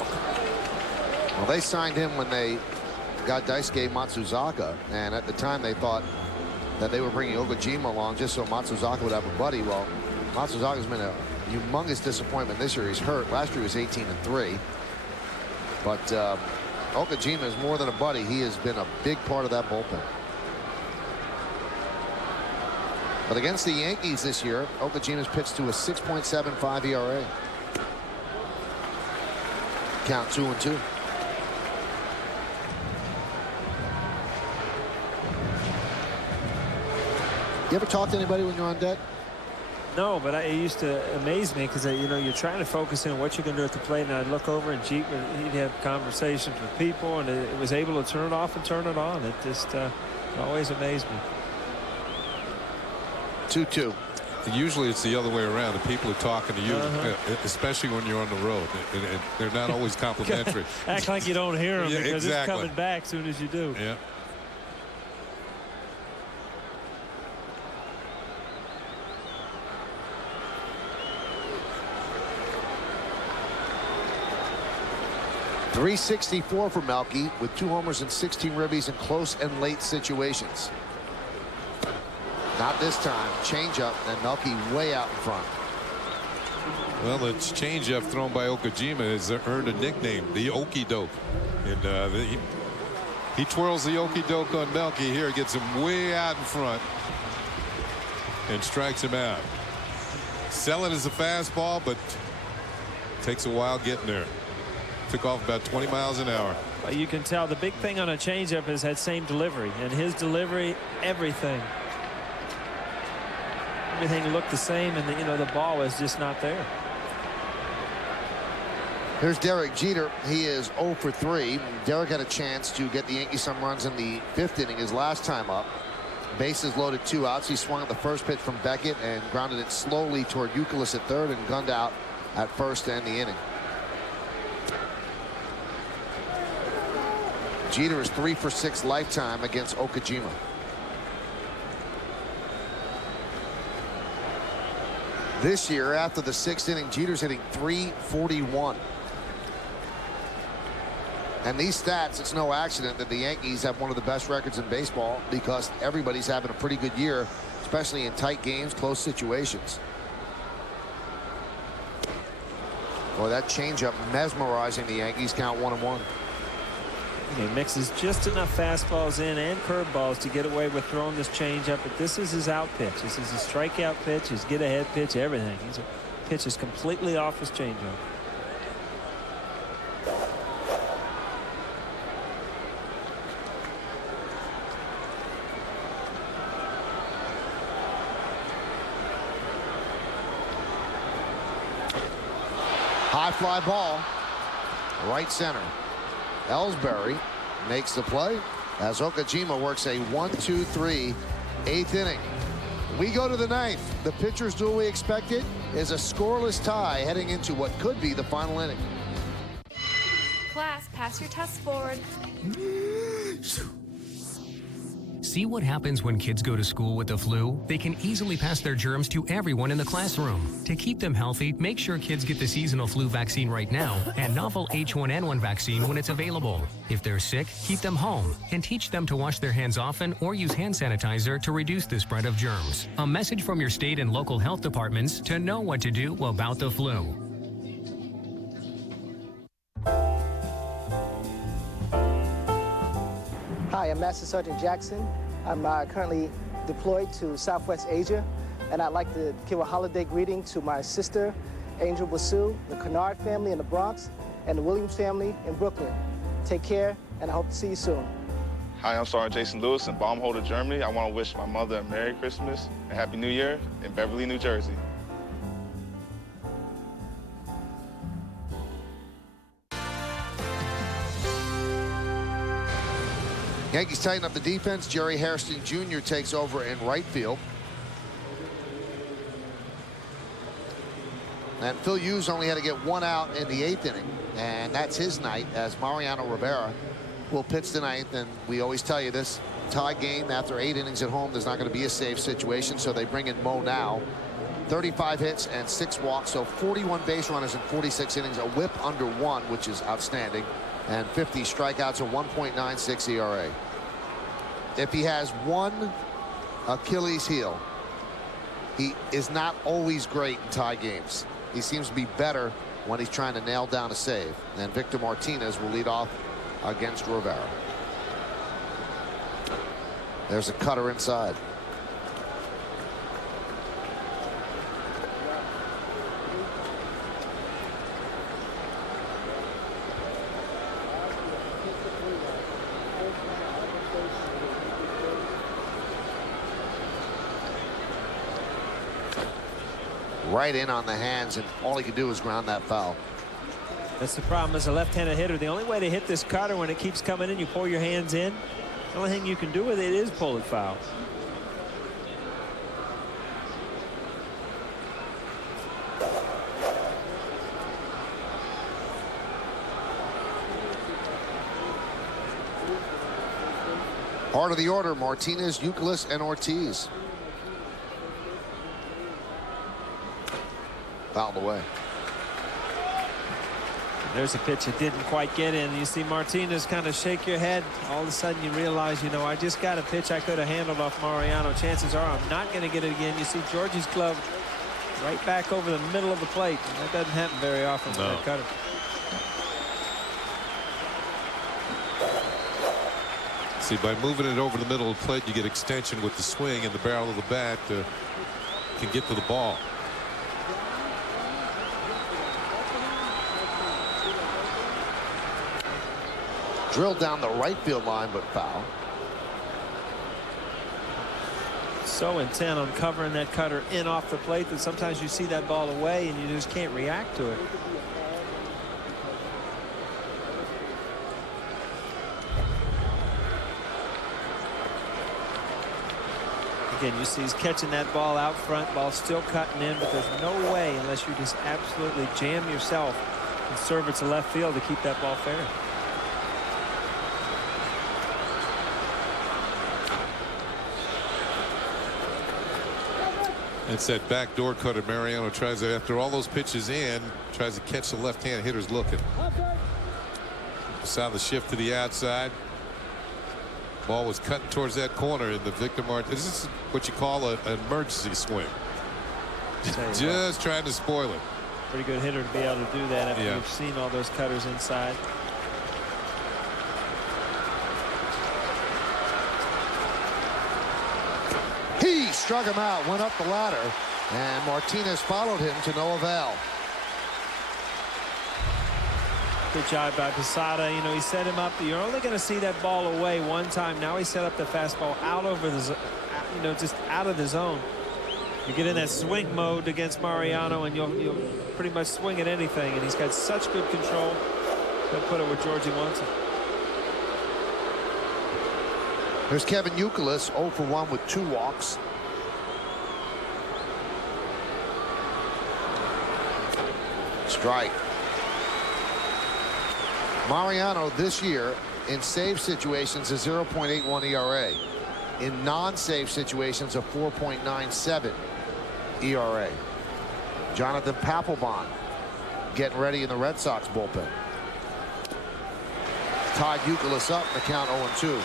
Well, they signed him when they got Daisuke Matsuzaka, and at the time they thought that they were bringing Okajima along just so Matsuzaka would have a buddy. Well, Matsuzaka's been a humongous disappointment this year. He's hurt. Last year he was 18-3. But Okajima is more than a buddy. He has been a big part of that bullpen. But against the Yankees this year, Okajima's pitched to a 6.75 ERA. Count 2-2. You ever talk to anybody when you're on deck? No, but it used to amaze me because, you know, you're trying to focus in on what you're going to do at the plate, and I'd look over and Jeep, he'd have conversations with people, and it was able to turn it off and turn it on. It just always amazed me. 2-2. Usually it's the other way around. The people are talking to you, especially when you're on the road. And they're not always complimentary. Act like you don't hear them because exactly. it's coming back as soon as you do. Yeah. .364 for Melky with 2 homers and 16 ribbies in close and late situations. Not this time. Changeup, and Melky way out in front. Well, it's changeup thrown by Okajima has earned a nickname, the Okie Doke. And he twirls the Okie Doke on Melky here, gets him way out in front, and strikes him out. Sell it as a fastball, but takes a while getting there. Took off about 20 miles an hour. Well, you can tell the big thing on a changeup is that same delivery, and his delivery, everything looked the same, and the ball is just not there. Here's Derek Jeter. He is 0 for 3. Derek had a chance to get the Yankees some runs in the 5th inning his last time up. Bases loaded, 2 outs. He swung at the first pitch from Beckett and grounded it slowly toward Youkilis at third and gunned out at first to end the inning. Jeter is 3 for 6 lifetime against Okajima. This year, after the 6th inning, Jeter's hitting .341. And these stats, it's no accident that the Yankees have one of the best records in baseball because everybody's having a pretty good year, especially in tight games, close situations. Boy, that changeup mesmerizing the Yankees. Count 1-1. He mixes just enough fastballs in and curveballs to get away with throwing this changeup, but this is his out pitch. This is his strikeout pitch, his get ahead pitch, everything. His pitch is completely off his changeup. High fly ball, right center. Ellsbury makes the play as Okajima works a 1-2-3 8th inning. We go to the 9th. The pitchers do what we expected is a scoreless tie heading into what could be the final inning. Class, pass your test forward. See what happens when kids go to school with the flu? They can easily pass their germs to everyone in the classroom. To keep them healthy, make sure kids get the seasonal flu vaccine right now and novel H1N1 vaccine when it's available. If they're sick, keep them home and teach them to wash their hands often or use hand sanitizer to reduce the spread of germs. A message from your state and local health departments to know what to do about the flu. Hi, I'm Master Sergeant Jackson. I'm currently deployed to Southwest Asia, and I'd like to give a holiday greeting to my sister, Angel Basu, the Kennard family in the Bronx, and the Williams family in Brooklyn. Take care, and I hope to see you soon. Hi, I'm Sergeant Jason Lewis in Baumholder, Germany. I want to wish my mother a Merry Christmas and Happy New Year in Beverly, New Jersey. Yankees tighten up the defense. Jerry Hairston Jr. takes over in right field. And Phil Hughes only had to get 1 out in the 8th inning. And that's his night as Mariano Rivera will pitch the 9th. And we always tell you this tie game after 8 innings at home, there's not going to be a safe situation. So they bring in Mo now. 35 hits and 6 walks. So 41 base runners in 46 innings. A whip under 1, which is outstanding. And 50 strikeouts, a 1.96 ERA. If he has one Achilles heel, he is not always great in tie games. He seems to be better when he's trying to nail down a save. And Victor Martinez will lead off against Rivera. There's a cutter inside. right in on the hands, and all he could do was ground that foul. That's the problem as a left-handed hitter. The only way to hit this cutter when it keeps coming in, you pull your hands in. The only thing you can do with it is pull it foul. Part of the order: Martinez, Youkilis, and Ortiz. Fouled away. There's a pitch that didn't quite get in. You see Martinez kind of shake your head. All of a sudden you realize, you know, I just got a pitch I could have handled off Mariano. Chances are I'm not going to get it again. You see Georgie's glove right back over the middle of the plate. And that doesn't happen very often with that cutter. See, by moving it over the middle of the plate, you get extension with the swing, and the barrel of the bat can get to the ball. Drilled down the right field line, but foul. So intent on covering that cutter in off the plate that sometimes you see that ball away and you just can't react to it. Again, you see he's catching that ball out front, ball still cutting in, but there's no way unless you just absolutely jam yourself and serve it to left field to keep that ball fair. It's that backdoor cutter. Mariano tries to, after all those pitches in, tries to catch the left-hand hitters looking. Saw the shift to the outside. Ball was cutting towards that corner in the Victor Martinez. This is what you call an emergency swing. Just trying to spoil it. Pretty good hitter to be able to do that after you've seen all those cutters inside. He struck him out, went up the ladder, and Martinez followed him to no avail. Good job by Posada. You know, he set him up. You're only going to see that ball away one time. Now he set up the fastball out over the, you know, just out of the zone. You get in that swing mode against Mariano, and you'll pretty much swing at anything. And he's got such good control. He'll put it where Georgie wants it. There's Kevin Youkilis, 0 for 1 with 2 walks. Strike. Mariano this year in save situations a 0.81 ERA. In non-save situations a 4.97 ERA. Jonathan Papelbon getting ready in the Red Sox bullpen. Tied Youkilis up in the count 0-2.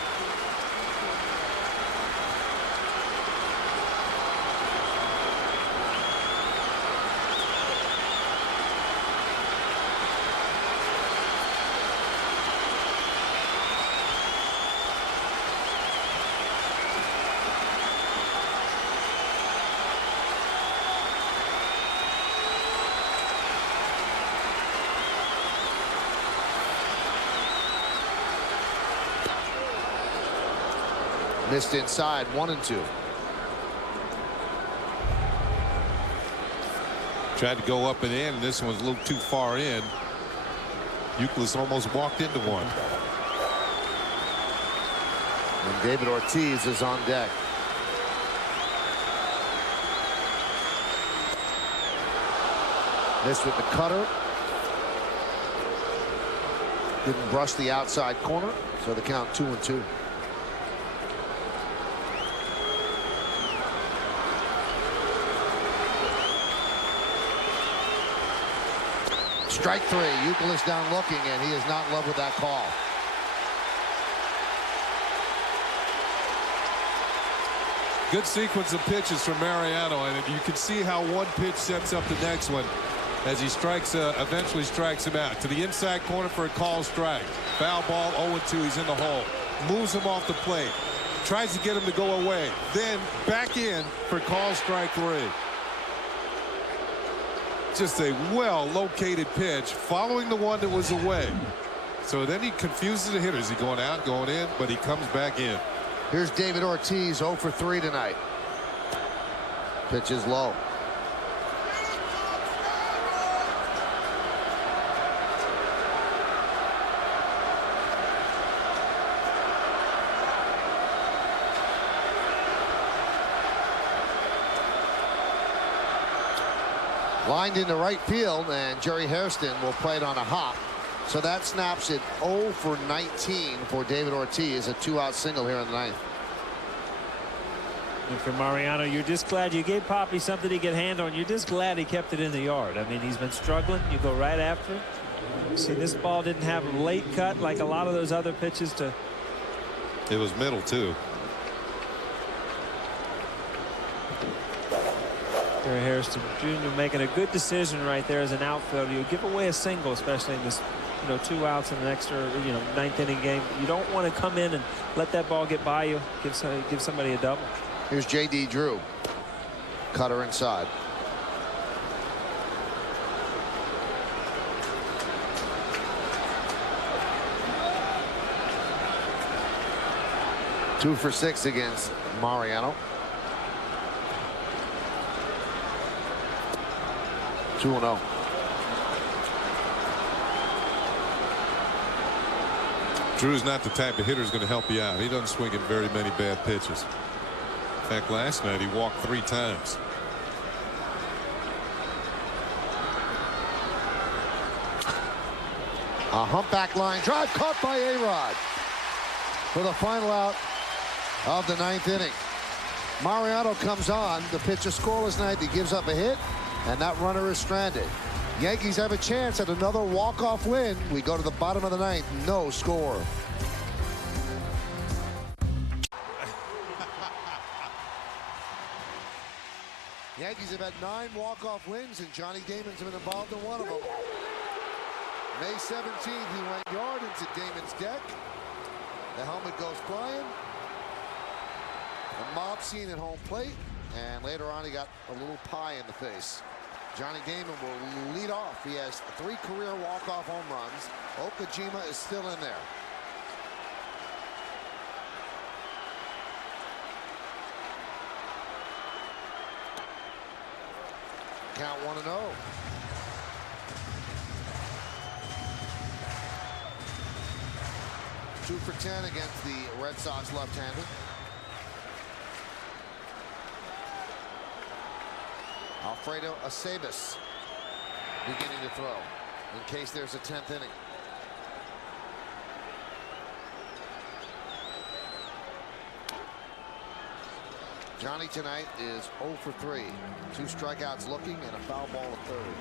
Missed inside, 1-2. Tried to go up and in, and this one was a little too far in. Youkilis almost walked into one. And David Ortiz is on deck. Missed with the cutter. Didn't brush the outside corner, so the count 2-2. Strike 3. Youkilis down looking, and he is not in love with that call. Good sequence of pitches from Mariano, and you can see how one pitch sets up the next one as he strikes, eventually strikes him out. To the inside corner for a call strike. Foul ball, 0-2. He's in the hole. Moves him off the plate. Tries to get him to go away. Then back in for call strike 3. Just a well-located pitch following the one that was away. So then he confuses the hitter. Is he going out, going in? But he comes back in. Here's David Ortiz, 0 for 3 tonight. Pitch is low. Lined into right field, and Jerry Hairston will play it on a hop. So that snaps it 0 for 19 for David Ortiz, a 2-out single here in the ninth. And for Mariano, you're just glad you gave Poppy something he could hand on. You're just glad he kept it in the yard. I mean, he's been struggling. You go right after it. See, this ball didn't have a late cut like a lot of those other pitches to. It was middle, too. Jerry Hairston Jr. making a good decision right there as an outfielder. You give away a single, especially in this, 2 outs in an extra, ninth inning game. You don't want to come in and let that ball get by you. Give somebody a double. Here's J.D. Drew. Cutter inside. Two for 6 against Mariano. 2-0. Drew's not the type of hitter who's going to help you out. He doesn't swing at very many bad pitches. In fact, last night he walked 3 times. A humpback line drive caught by Arod for the final out of the 9th inning. Mariano comes on to pitch a scoreless ninth. He gives up a hit, and that runner is stranded. Yankees have a chance at another walk-off win. We go to the bottom of the 9th. No score. Yankees have had 9 walk-off wins, and Johnny Damon's been involved in one of them. May 17th, he went yard into Damon's deck. The helmet goes flying. A mob scene at home plate, and later on he got a little pie in the face. Johnny Damon will lead off. He has 3 career walk-off home runs. Okajima is still in there. Count 1-0. Two for 10 against the Red Sox left-hander. Alfredo Acebas beginning to throw in case there's a 10th inning. Johnny tonight is 0 for 3. 2 strikeouts looking and a foul ball at third.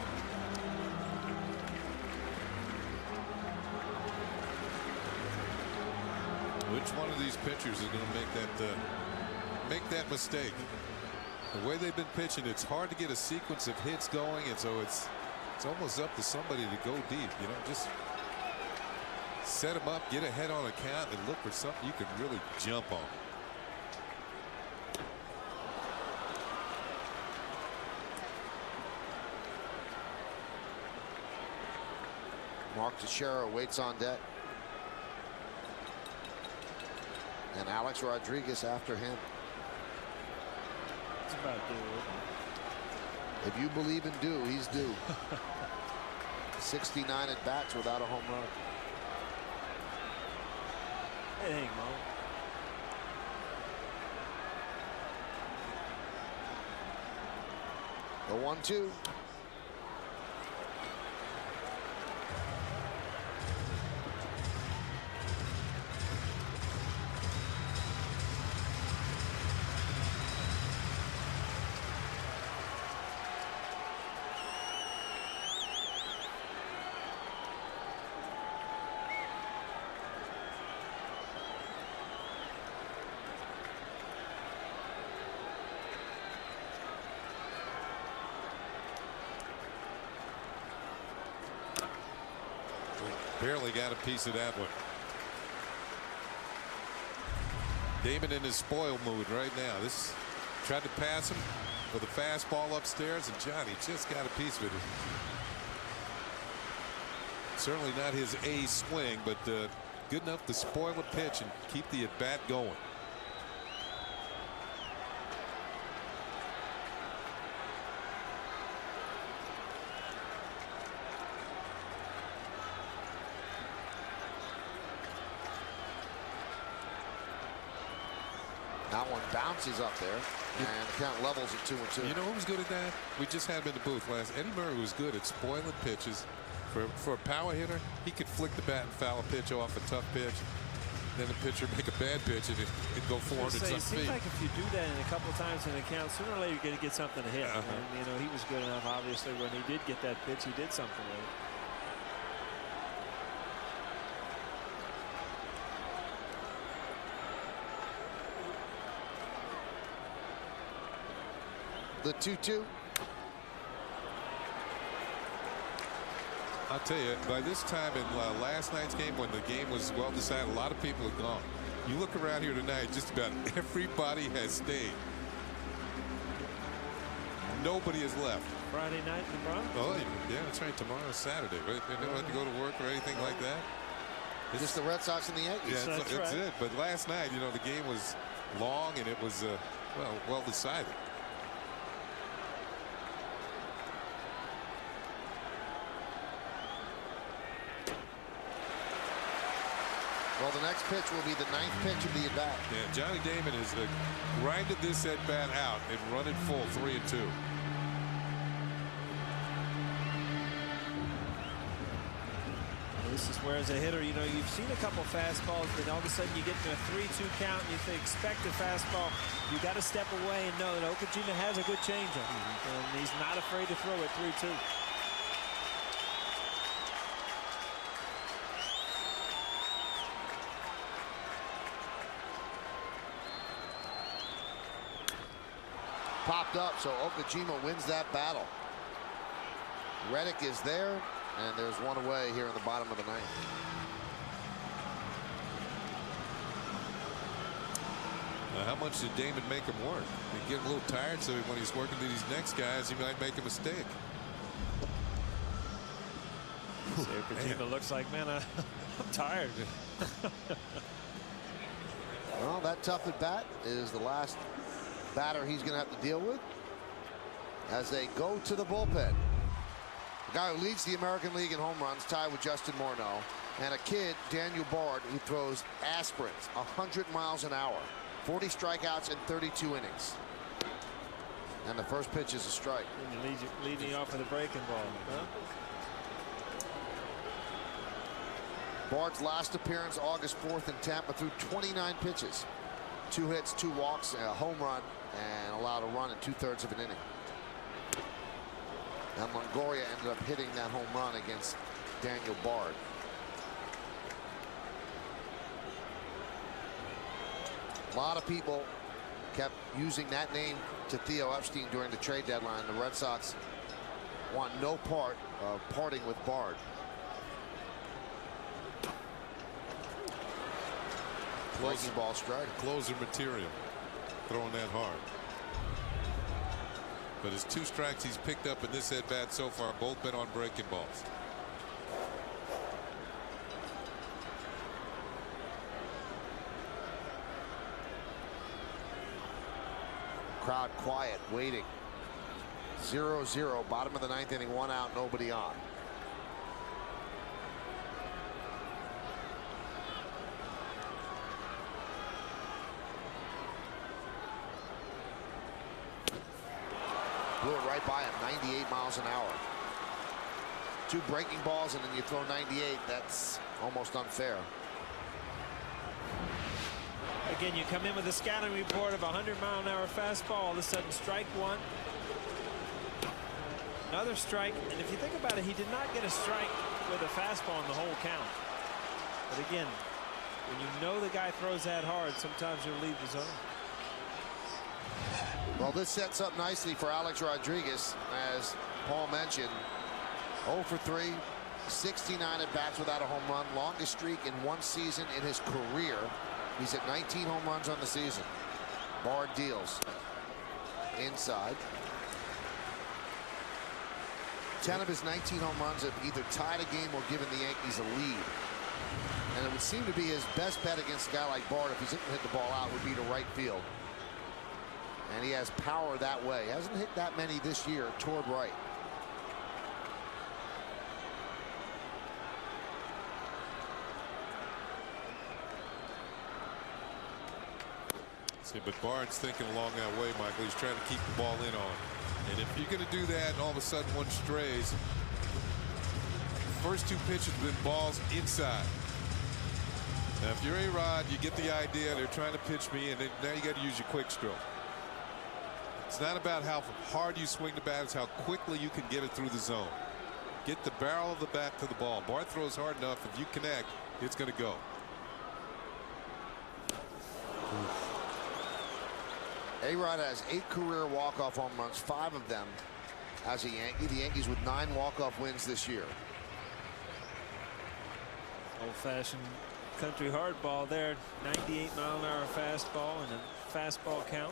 Which one of these pitchers is going to make that mistake? The way they've been pitching, it's hard to get a sequence of hits going, and so it's almost up to somebody to go deep. Just set them up, get ahead on a count, and look for something you can really jump on. Mark Teixeira waits on deck. And Alex Rodriguez after him. It's about due. If you believe in due, he's due. 69 at bats without a home run. It ain't, Mo. The 1-2. Barely got a piece of that one. Damon in his spoil mood right now. This tried to pass him for the fastball upstairs, and Johnny just got a piece of it. Certainly not his A swing, but good enough to spoil a pitch and keep the at bat going. That one bounces up there, and the count levels at 2-2. You know who was good at that? We just had him in the booth last. Eddie Murray was good at spoiling pitches. For a power hitter, he could flick the bat and foul a pitch off a tough pitch. Then the pitcher make a bad pitch and it'd go 400 some feet. It seems like if you do that in a couple times in the count, sooner or later you're going to get something to hit. And, you know, he was good enough. Obviously, when he did get that pitch, he did something with it. The 2-2. I'll tell you, by this time in last night's game, when the game was well decided, a lot of people have gone. You look around here tonight, just about everybody has stayed. Nobody has left. Friday night in the Bronx? Oh, yeah, that's right. Tomorrow's Saturday. Right? They don't have to go to work or anything like that. It's just the Red Sox and the Yankees. Yeah, that's right. it. But last night, you know, the game was long and it was, well decided. Well, the next pitch will be the 9th pitch of the at-bat. Yeah, Johnny Damon has grinded this at-bat out and run it full, 3-2. This is where, as a hitter, you know, you've seen a couple fastballs, but all of a sudden you get to a 3-2 count and you expect a fastball. You got to step away and know that Okajima has a good changeup, and he's not afraid to throw it 3-2. Popped up, so Okajima wins that battle. Reddick is there, and there's one away here in the bottom of the 9th. How much did Damon make him work? He get a little tired, so when he's working to these next guys, he might make a mistake. Okajima looks like, man, I'm tired. Well, that tough at bat is the last batter he's going to have to deal with as they go to the bullpen. The guy who leads the American League in home runs, tied with Justin Morneau, and a kid, Daniel Bard, who throws aspirins 100 miles an hour, 40 strikeouts in 32 innings. And the first pitch is a strike. Leading off with a breaking ball. Huh? Bard's last appearance August 4th in Tampa, threw 29 pitches, 2 hits, 2 walks, a home run, and allowed a run in 2/3 of an inning. And Longoria ended up hitting that home run against Daniel Bard. A lot of people kept using that name to Theo Epstein during the trade deadline. The Red Sox want no part of parting with Bard. Breaking ball strike. Closer material, throwing that hard. But his 2 strikes he's picked up in this at-bat so far, both been on breaking balls. Crowd quiet, waiting. 0-0, bottom of the 9th inning, 1 out, nobody on. Blew it right by him, 98 miles an hour. 2 breaking balls and then you throw 98. That's almost unfair. Again, you come in with a scouting report of 100-mile-an-hour fastball. All of a sudden, strike 1. Another strike. And if you think about it, he did not get a strike with a fastball in the whole count. But again, when you know the guy throws that hard, sometimes you'll leave the zone. Well, this sets up nicely for Alex Rodriguez, as Paul mentioned. 0 for 3, 69 at bats without a home run, longest streak in 1 season in his career. He's at 19 home runs on the season. Bard deals inside. 10 of his 19 home runs have either tied a game or given the Yankees a lead. And it would seem to be his best bet against a guy like Bard, if he's going to hit the ball out, would be to right field. And he has power that way. Hasn't hit that many this year toward right. See, but Barnes thinking along that way, Michael. He's trying to keep the ball in on. And if you're going to do that and all of a sudden one strays, first 2 pitches have been balls inside. Now, if you're Arod, you get the idea. They're trying to pitch me, and now you got to use your quick stroke. It's not about how hard you swing the bat. It's how quickly you can get it through the zone. Get the barrel of the bat to the ball. Bart throws hard enough. If you connect, it's going to go. Arod has 8 career walk-off home runs, 5 of them as a Yankee. The Yankees with 9 walk-off wins this year. Old-fashioned country hardball there. 98-mile-an-hour fastball and a fastball count.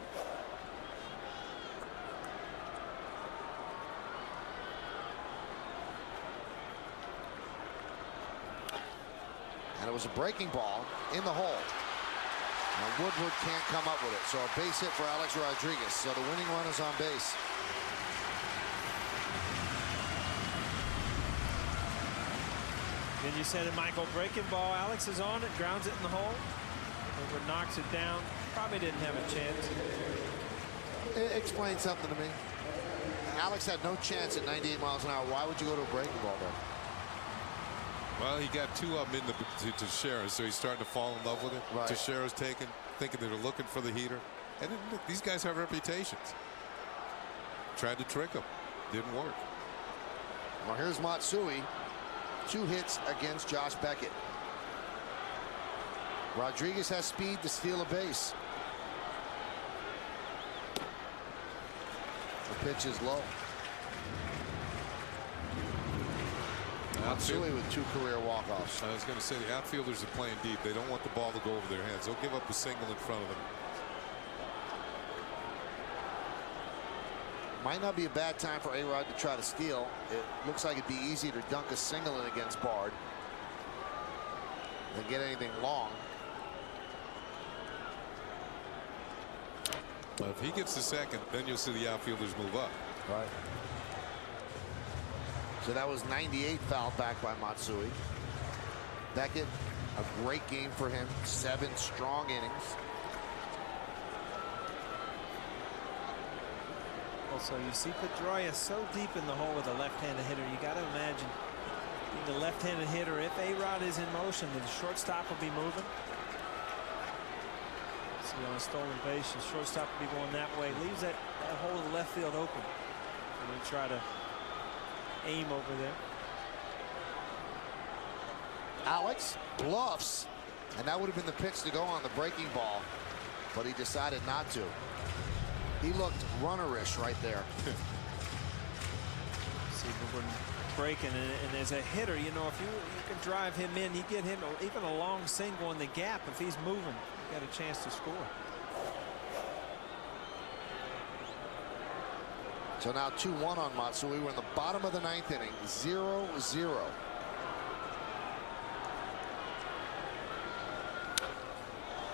And it was a breaking ball in the hole. Now Woodward can't come up with it. So a base hit for Alex Rodriguez. So the winning run is on base. Then you said it, Michael. Breaking ball. Alex is on it, grounds it in the hole. Woodward knocks it down. Probably didn't have a chance. Explain something to me. Alex had no chance at 98 miles an hour. Why would you go to a breaking ball though? Well, he got 2 of them in to Teixeira, so he's starting to fall in love with it. Right. Teixeira's thinking they're looking for the heater. And these guys have reputations. Tried to trick him. Didn't work. Well, here's Matsui. 2 hits against Josh Beckett. Rodriguez has speed to steal a base. The pitch is low. Matsui with 2 career walk-offs. I was going to say the outfielders are playing deep. They don't want the ball to go over their heads. They'll give up a single in front of them. Might not be a bad time for Arod to try to steal. It looks like it'd be easy to dunk a single in against Bard than get anything long. But if he gets the second, then you'll see the outfielders move up. Right. So that was 98 fouled back by Matsui. Beckett, a great game for him. 7 strong innings. Also, you see Pedroia so deep in the hole with a left-handed hitter. You got to imagine being a left-handed hitter. If Arod is in motion, the shortstop will be moving. See on a stolen base, the shortstop will be going that way. Leaves that hole of the left field open. And we try to aim over there. Alex bluffs, and that would have been the pitch to go on the breaking ball, but he decided not to. He looked runnerish right there. See Woodward breaking, and as a hitter, you know, if you can drive him in, you get him even a long single in the gap. If he's moving, you got a chance to score. So now 2-1 on Matsui. We're in the bottom of the 9th inning, 0-0.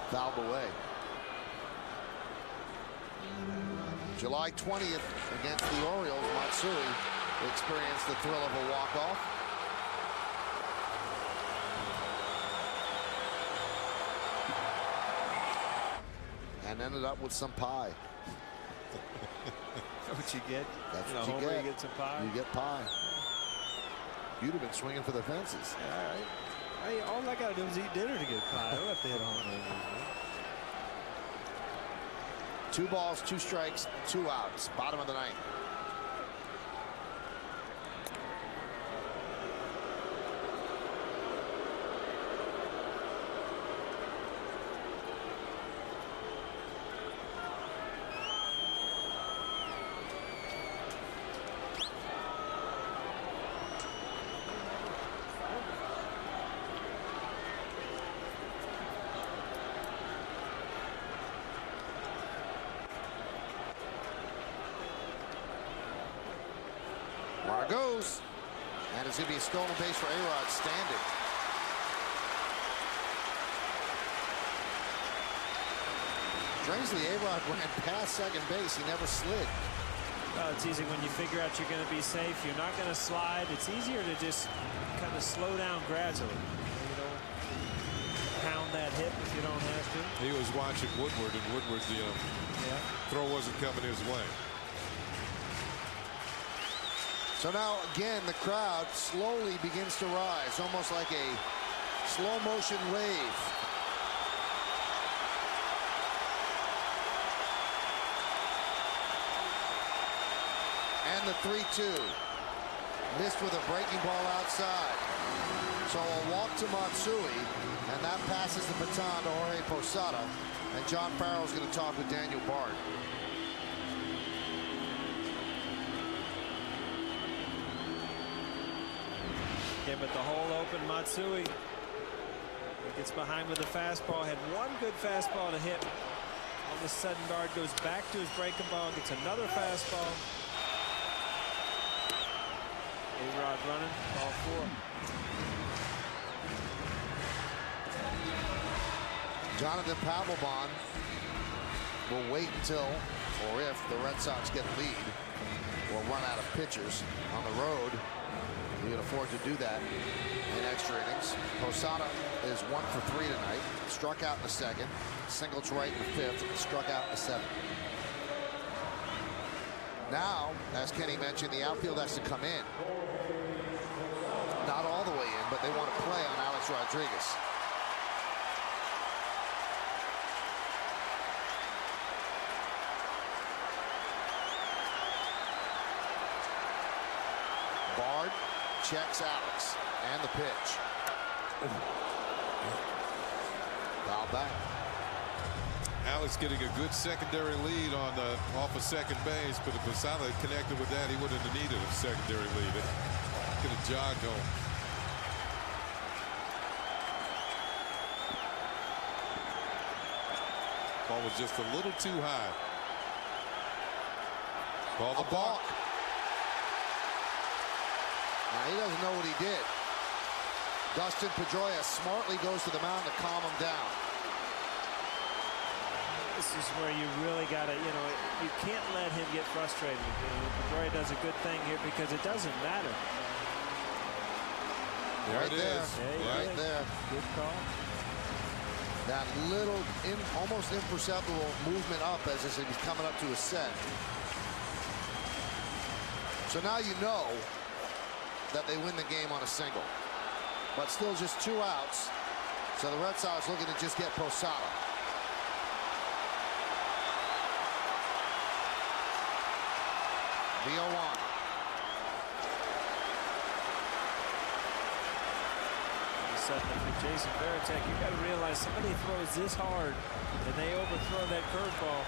Fouled away. July 20th against the Orioles, Matsui experienced the thrill of a walk-off. And ended up with some pie. What you get? That's in a what homer, you get. You get some pie. You get pie. You'd have been swinging for the fences. Yeah, all I got to do is eat dinner to get pie. I don't have to hit a home run. 2 balls, 2 strikes, 2 outs. Bottom of the 9th. Runner goes, and it's going to be a stolen base for Arod standing. Strangely, Arod ran past second base. He never slid. Well, it's easy when you figure out you're going to be safe. You're not going to slide. It's easier to just kind of slow down gradually. You know, pound that hit if you don't have to. He was watching Woodward, and Woodward's throw wasn't coming his way. So now again the crowd slowly begins to rise, almost like a slow motion wave. And the 3-2. Missed with a breaking ball outside. So a walk to Matsui, and that passes the baton to Jorge Posada. And John Farrell's going to talk with Daniel Bard. Again, with the hole open, Matsui gets behind with the fastball. Had one good fastball to hit. All of a sudden, Bard goes back to his breaking ball, gets another fastball. Arod running, ball 4. Jonathan Papelbon will wait until, or if, the Red Sox get a lead or run out of pitchers on the road. He can afford to do that in extra innings. Posada is 1 for 3 tonight. Struck out in the 2nd, singled to right in the 5th, struck out in the 7th. Now, as Kenny mentioned, the outfield has to come in. Not all the way in, but they want to play on Alex Rodriguez. Bard checks Alex, and the pitch. Foul back. Alex getting a good secondary lead on off of second base, but if Posada had connected with that, he wouldn't have needed a secondary lead. It could have jogged home. Ball was just a little too high. Ball the balk. Now he doesn't know what he did. Dustin Pedroia smartly goes to the mound to calm him down. This is where you really got to, you can't let him get frustrated. Pedroia does a good thing here because it doesn't matter. Right there. Right there. Good call. That little, almost imperceptible movement up as he's coming up to his set. So now you know that they win the game on a single. But still just 2 outs. So the Red Sox looking to just get Posada. The 0-1. Suddenly, Jason Varitek, you got to realize somebody throws this hard and they overthrow that curveball.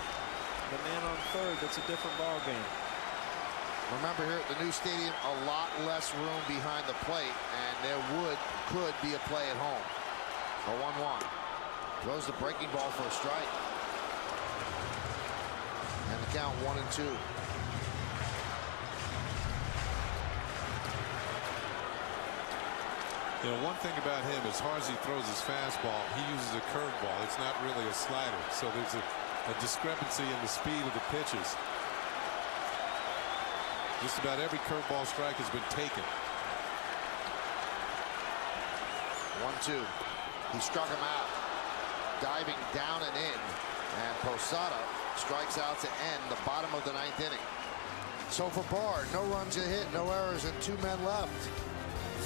The man on third, that's a different ball game. Remember, here at the new stadium, a lot less room behind the plate, and there could be a play at home. A 1-1. Throws the breaking ball for a strike. And the count 1-2. One thing about him, as hard as he throws his fastball, he uses a curveball. It's not really a slider. So there's a discrepancy in the speed of the pitches. Just about every curveball strike has been taken. 1-2. He struck him out. Diving down and in. And Posada strikes out to end the bottom of the 9th inning. So for Bard, no runs a hit, no errors, and 2 men left.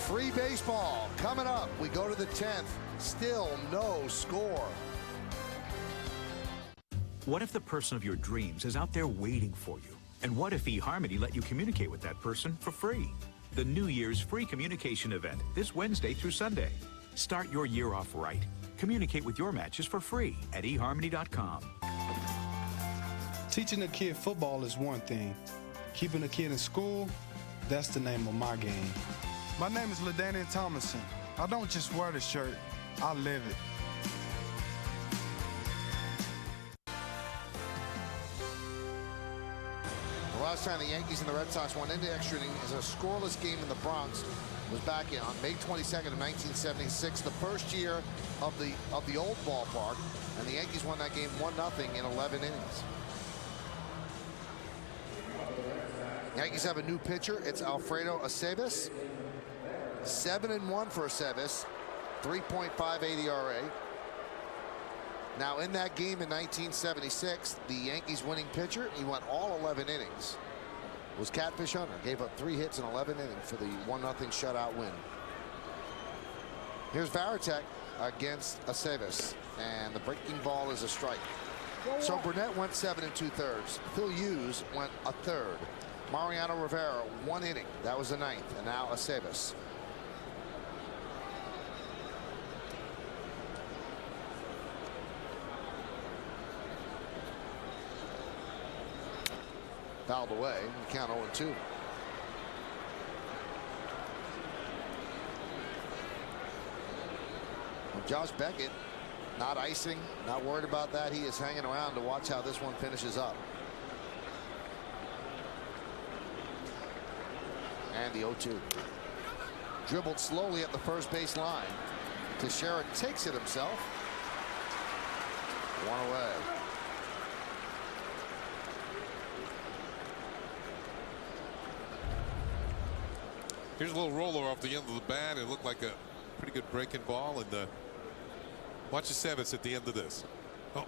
Free baseball coming up. We go to the 10th. Still no score. What if the person of your dreams is out there waiting for you? And what if eHarmony let you communicate with that person for free? The New Year's free communication event this Wednesday through Sunday. Start your year off right. Communicate with your matches for free at eHarmony.com. Teaching a kid football is one thing. Keeping a kid in school, that's the name of my game. My name is LaDainian Thomason. I don't just wear the shirt, I live it. The last time the Yankees and the Red Sox went into extra inning is a scoreless game in the Bronx was back in on May 22nd of 1976, the first year of the old ballpark, and the Yankees won that game 1-0 in 11 innings. Yankees have a new pitcher. It's Alfredo Aceves. 7-1 for Aceves, 3.58 ERA. Now, in that game in 1976, the Yankees winning pitcher, he went all 11 innings, was Catfish Hunter. Gave up 3 hits in 11 innings for the 1-0 shutout win. Here's Varitek against Aceves, and the breaking ball is a strike. So Burnett went 7 2/3. Phil Hughes went a third. Mariano Rivera 1 inning. That was the 9th, and now Aceves. Fouled away. Count 0-2. Josh Beckett not icing, not worried about that. He is hanging around to watch how this one finishes up. And the 0-2. Dribbled slowly at the first base line. Teixeira takes it himself. 1 away. Here's a little roller off the end of the bat. It looked like a pretty good breaking ball. And watch the Aceves at the end of this. Oh.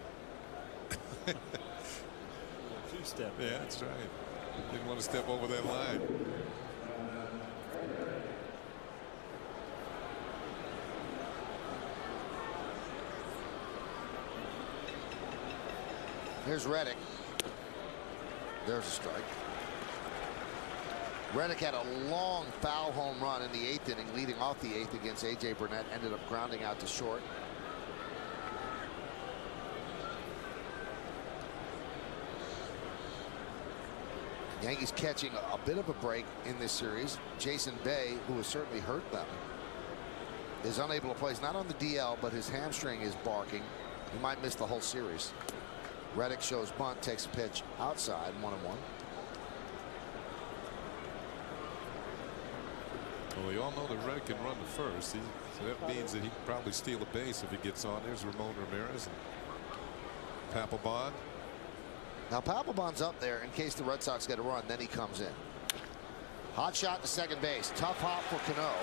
2-step. Yeah, that's right. Didn't want to step over that line. Here's Reddick. There's a strike. Reddick had a long foul home run in the 8th inning, leading off the 8th against A.J. Burnett. Ended up grounding out to short. Yankees catching a bit of a break in this series. Jason Bay, who has certainly hurt them, is unable to play. He's not on the DL, but his hamstring is barking. He might miss the whole series. Reddick shows bunt, takes a pitch outside, 1-1. Well, we all know that Reddick can run to first. So that means that he can probably steal a base if he gets on. There's Ramon Ramirez and Papelbon. Now Papelbon's up there in case the Red Sox get a run. Then he comes in. Hot shot to second base. Tough hop for Cano.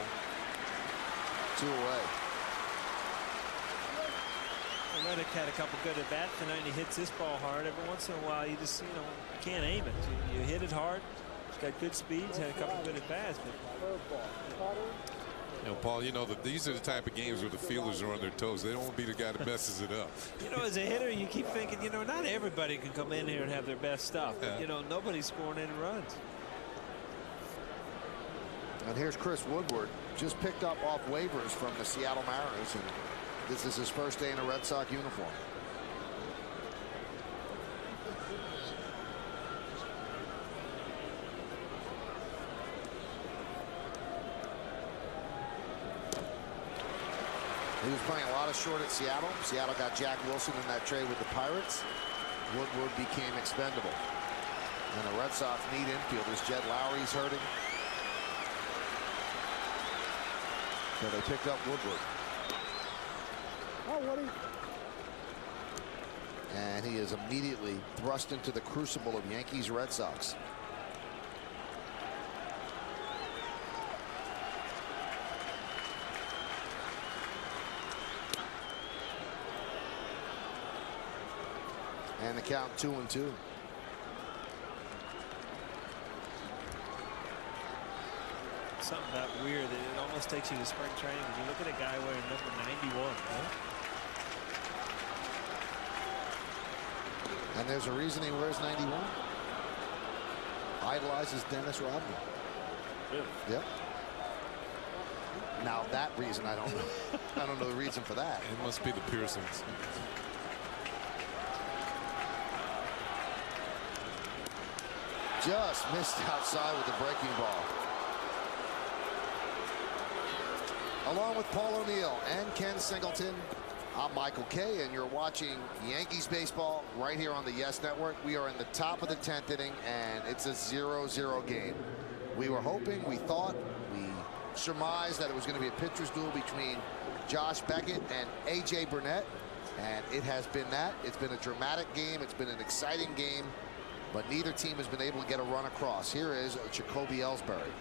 2 away. Reddick had a couple good at bats tonight, and he hits this ball hard. Every once in a while, you just, you can't aim it. You hit it hard. He's got good speeds, had a couple good at bats. But Paul, that these are the type of games where the fielders are on their toes. They don't want to be the guy that messes it up. As a hitter, you keep thinking, not everybody can come in here and have their best stuff. Yeah. But, nobody's scoring any runs. And here's Chris Woodward, just picked up off waivers from the Seattle Mariners, and this is his first day in a Red Sox uniform. He was playing a lot of short at Seattle. Seattle got Jack Wilson in that trade with the Pirates. Woodward became expendable. And the Red Sox need infielders. Jed Lowry's hurting. So they picked up Woodward. Oh, Woody. And he is immediately thrust into the crucible of Yankees Red Sox. And the count 2-2. Something about weird that it almost takes you to spring training when you look at a guy wearing number 91. And there's a reason he wears 91. Idolizes Dennis Rodman. Really? Yep. Now that reason I don't know. I don't know the reason for that. It must be the Pearsons. Just missed outside with the breaking ball. Along with Paul O'Neill and Ken Singleton, I'm Michael Kay, and you're watching Yankees baseball right here on the Yes Network. We are in the top of the 10th inning, and it's a 0-0 game. We were hoping, we thought, we surmised that it was going to be a pitcher's duel between Josh Beckett and A.J. Burnett, and it has been that. It's been a dramatic game. It's been an exciting game, but neither team has been able to get a run across. Here is Jacoby Ellsbury.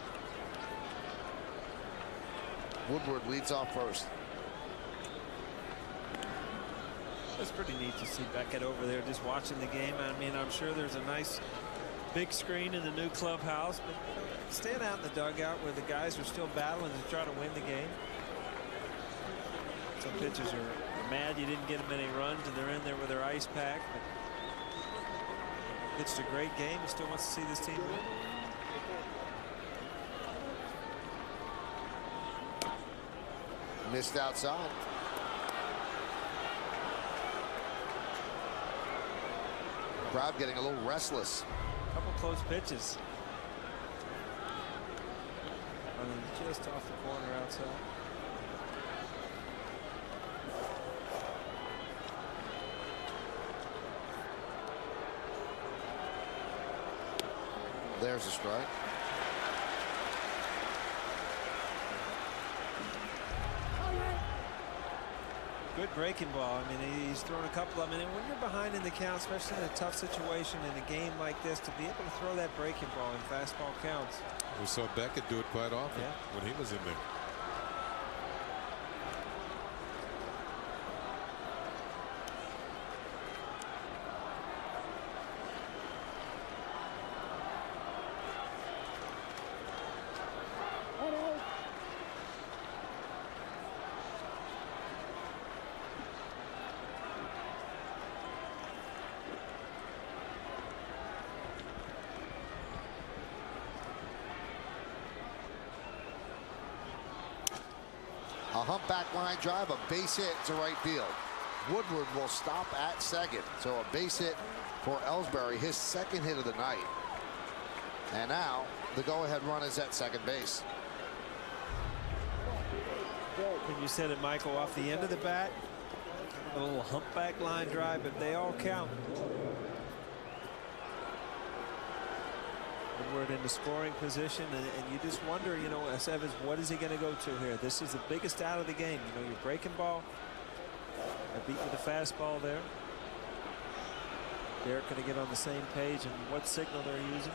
Woodward leads off first. It's pretty neat to see Beckett over there just watching the game. I mean, I'm sure there's a nice big screen in the new clubhouse, but stand out in the dugout where the guys are still battling to try to win the game. Some pitchers are mad you didn't get them any runs, and they're in there with their ice pack. But it's a great game. He still wants to see this team win. Missed outside. Crowd getting a little restless. Couple close pitches. Running just off the corner outside. There's a strike. Good breaking ball. I mean, he's thrown a couple of them. And when you're behind in the count, especially in a tough situation in a game like this, to be able to throw that breaking ball in fastball counts. We saw Beckett do it quite often when he was in there. A humpback line drive, a base hit to right field. Woodward will stop at second. So a base hit for Ellsbury, his second hit of the night. And now the go-ahead run is at second base. And you said it, Michael, off the end of the bat, a little humpback line drive, but they all count. Woodward in the scoring position, and you just wonder, you know, as Evans, what is he going to go to here? This is the biggest out of the game. You know, your breaking ball. I beat with the fastball there. Derek going to get on the same page and what signal they're using.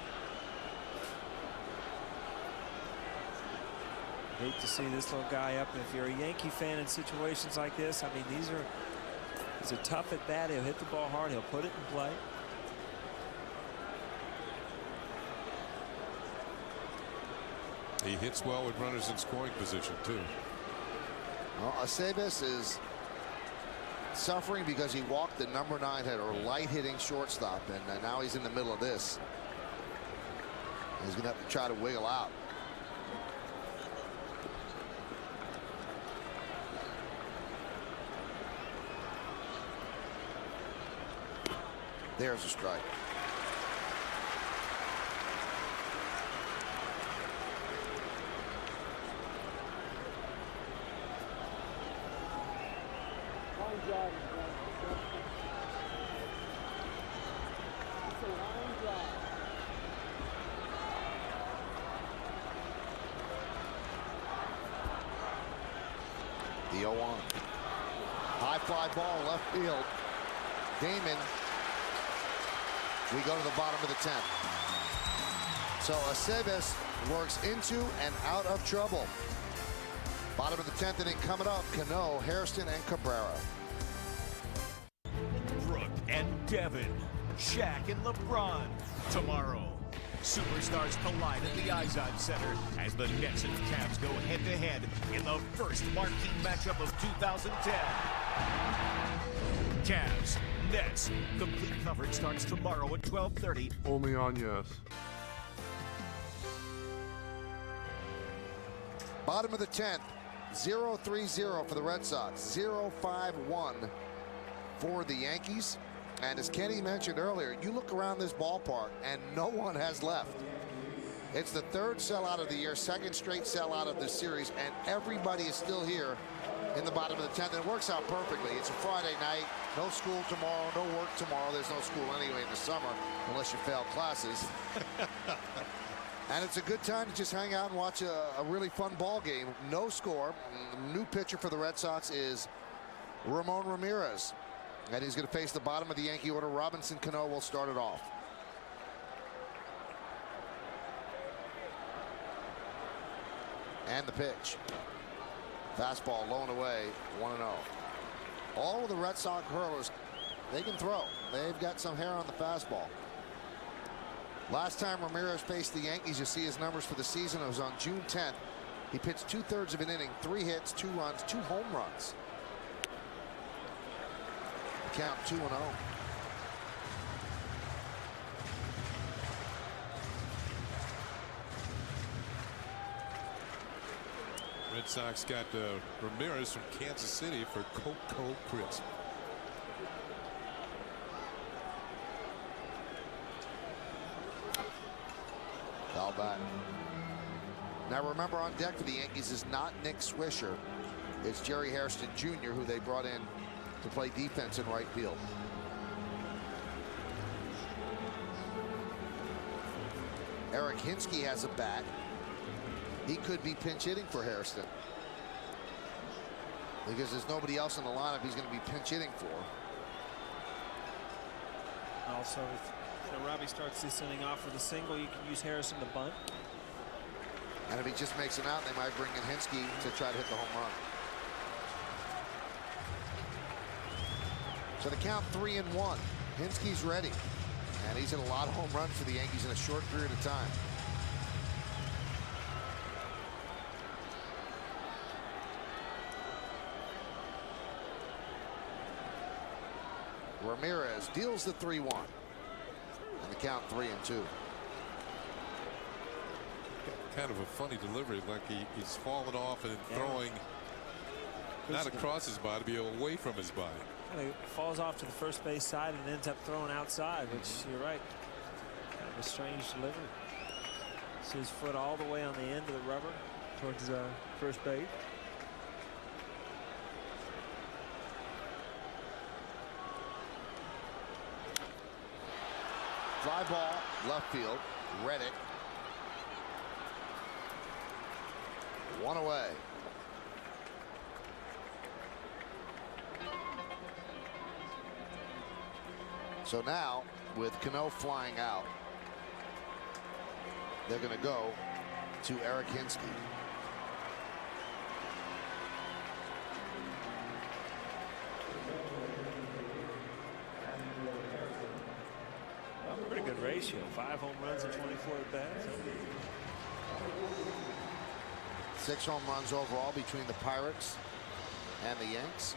Hate to see this little guy up. And if you're a Yankee fan in situations like this, I mean, these are tough at bat. He'll hit the ball hard. He'll put it in play. He hits well with runners in scoring position, too. Well, Aceves is suffering because he walked the number 9 hitter, light hitting shortstop, and now he's in the middle of this. He's going to have to try to wiggle out. There's a strike. The 0-1. High fly ball left field. Damon. We go to the bottom of the 10th. So Aceves works into and out of trouble. Bottom of the 10th inning coming up. Cano, Hairston, and Cabrera. Brooke and Devin, Shaq and LeBron. Tomorrow, superstars collide at the Izod Center as the Nets and Cavs go head-to-head in the first marquee matchup of 2010. Cavs, Nets. Complete coverage starts tomorrow at 12:30. Only on Yes. Bottom of the 10th. 0-3-0 for the Red Sox. 0-5-1 for the Yankees. And as Kenny mentioned earlier, you look around this ballpark and no one has left. It's the third sellout of the year, second straight sellout of the series, and everybody is still here in the bottom of the 10th. And it works out perfectly. It's a Friday night, no school tomorrow, no work tomorrow. There's no school anyway in the summer unless you fail classes. And it's a good time to just hang out and watch a really fun ball game. No score. New pitcher for the Red Sox is Ramon Ramirez. And he's going to face the bottom of the Yankee order. Robinson Cano will start it off. And the pitch. Fastball low and away, 1-0. All of the Red Sox hurlers, they can throw. They've got some hair on the fastball. Last time Ramirez faced the Yankees, you see his numbers for the season. It was on June 10th. He pitched 2/3 of an inning, 3 hits, 2 runs, 2 home runs. Count 2-0. Red Sox got Ramirez from Kansas City for Coco Crisp. Foul back. Now remember, on deck for the Yankees is not Nick Swisher. It's Jerry Hairston Jr., who they brought in to play defense in right field. Eric Hinsky has a bat. He could be pinch hitting for Hairston, because there's nobody else in the lineup he's going to be pinch hitting for. Also, if Robbie starts this inning off with a single, you can use Harrison to bunt. And if he just makes an out, they might bring in Hinsky to try to hit the home run. So the count 3-1. Hinsky's ready. And he's hit a lot of home runs for the Yankees in a short period of time. Ramirez deals the 3-1. And the count 3-2. Kind of a funny delivery, like he's falling off and throwing not across his body, but away from his body. Kind of falls off to the first base side and ends up throwing outside, which you're right. Kind of a strange delivery. It's his foot all the way on the end of the rubber towards first base. Fly ball, left field. Reddick. 1 away. So now, with Cano flying out, they're going to go to Eric Hinsky. Well, pretty good ratio. 5 home runs and 24 at bats. 6 home runs overall between the Pirates and the Yanks.